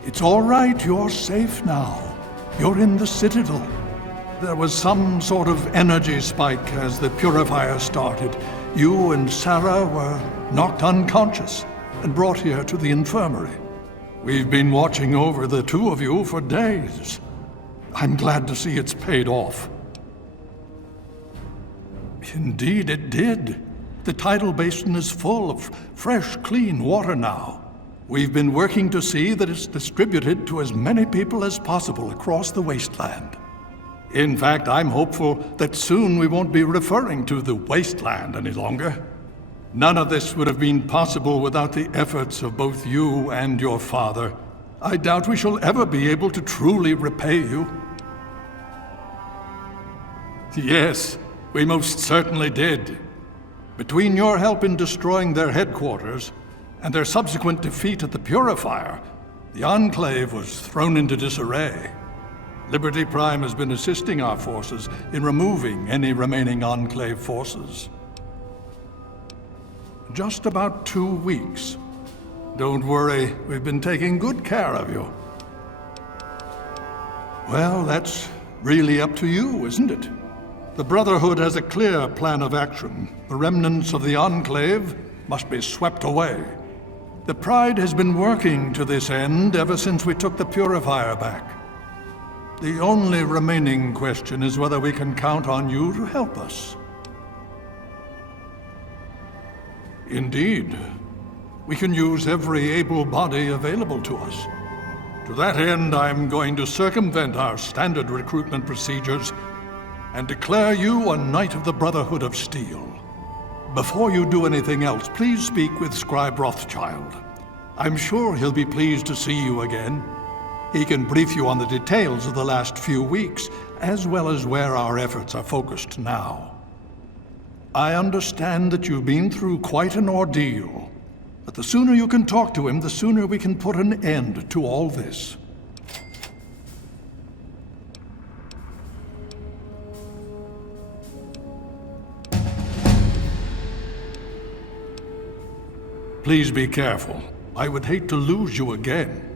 It's all right, you're safe now. You're in the Citadel. There was some sort of energy spike as the purifier started. You and Sarah were knocked unconscious and brought here to the infirmary. We've been watching over the two of you for days. I'm glad to see it's paid off. Indeed, it did. The tidal basin is full of fresh, clean water now. We've been working to see that it's distributed to as many people as possible across the Wasteland. In fact, I'm hopeful that soon we won't be referring to the Wasteland any longer. None of this would have been possible without the efforts of both you and your father. I doubt we shall ever be able to truly repay you. Yes, we most certainly did. Between your help in destroying their headquarters and their subsequent defeat at the Purifier, the Enclave was thrown into disarray. Liberty Prime has been assisting our forces in removing any remaining Enclave forces. Just about 2 weeks. Don't worry, we've been taking good care of you. Well, that's really up to you, isn't it? The Brotherhood has a clear plan of action. The remnants of the Enclave must be swept away. The Pride has been working to this end ever since we took the Purifier back. The only remaining question is whether we can count on you to help us. Indeed. We can use every able body available to us. To that end, I'm going to circumvent our standard recruitment procedures and declare you a Knight of the Brotherhood of Steel. Before you do anything else, please speak with Scribe Rothschild. I'm sure he'll be pleased to see you again. He can brief you on the details of the last few weeks, as well as where our efforts are focused now. I understand that you've been through quite an ordeal, but the sooner you can talk to him, the sooner we can put an end to all this. Please be careful. I would hate to lose you again.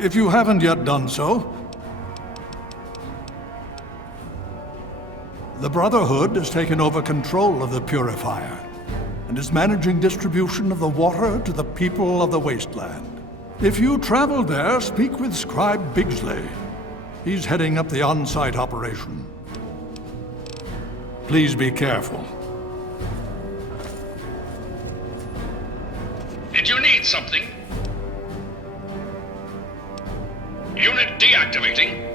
If you haven't yet done so, the Brotherhood has taken over control of the Purifier and is managing distribution of the water to the people of the Wasteland. If you travel there, speak with Scribe Bigsley. He's heading up the on-site operation. Please be careful. Did you need something? Unit deactivating.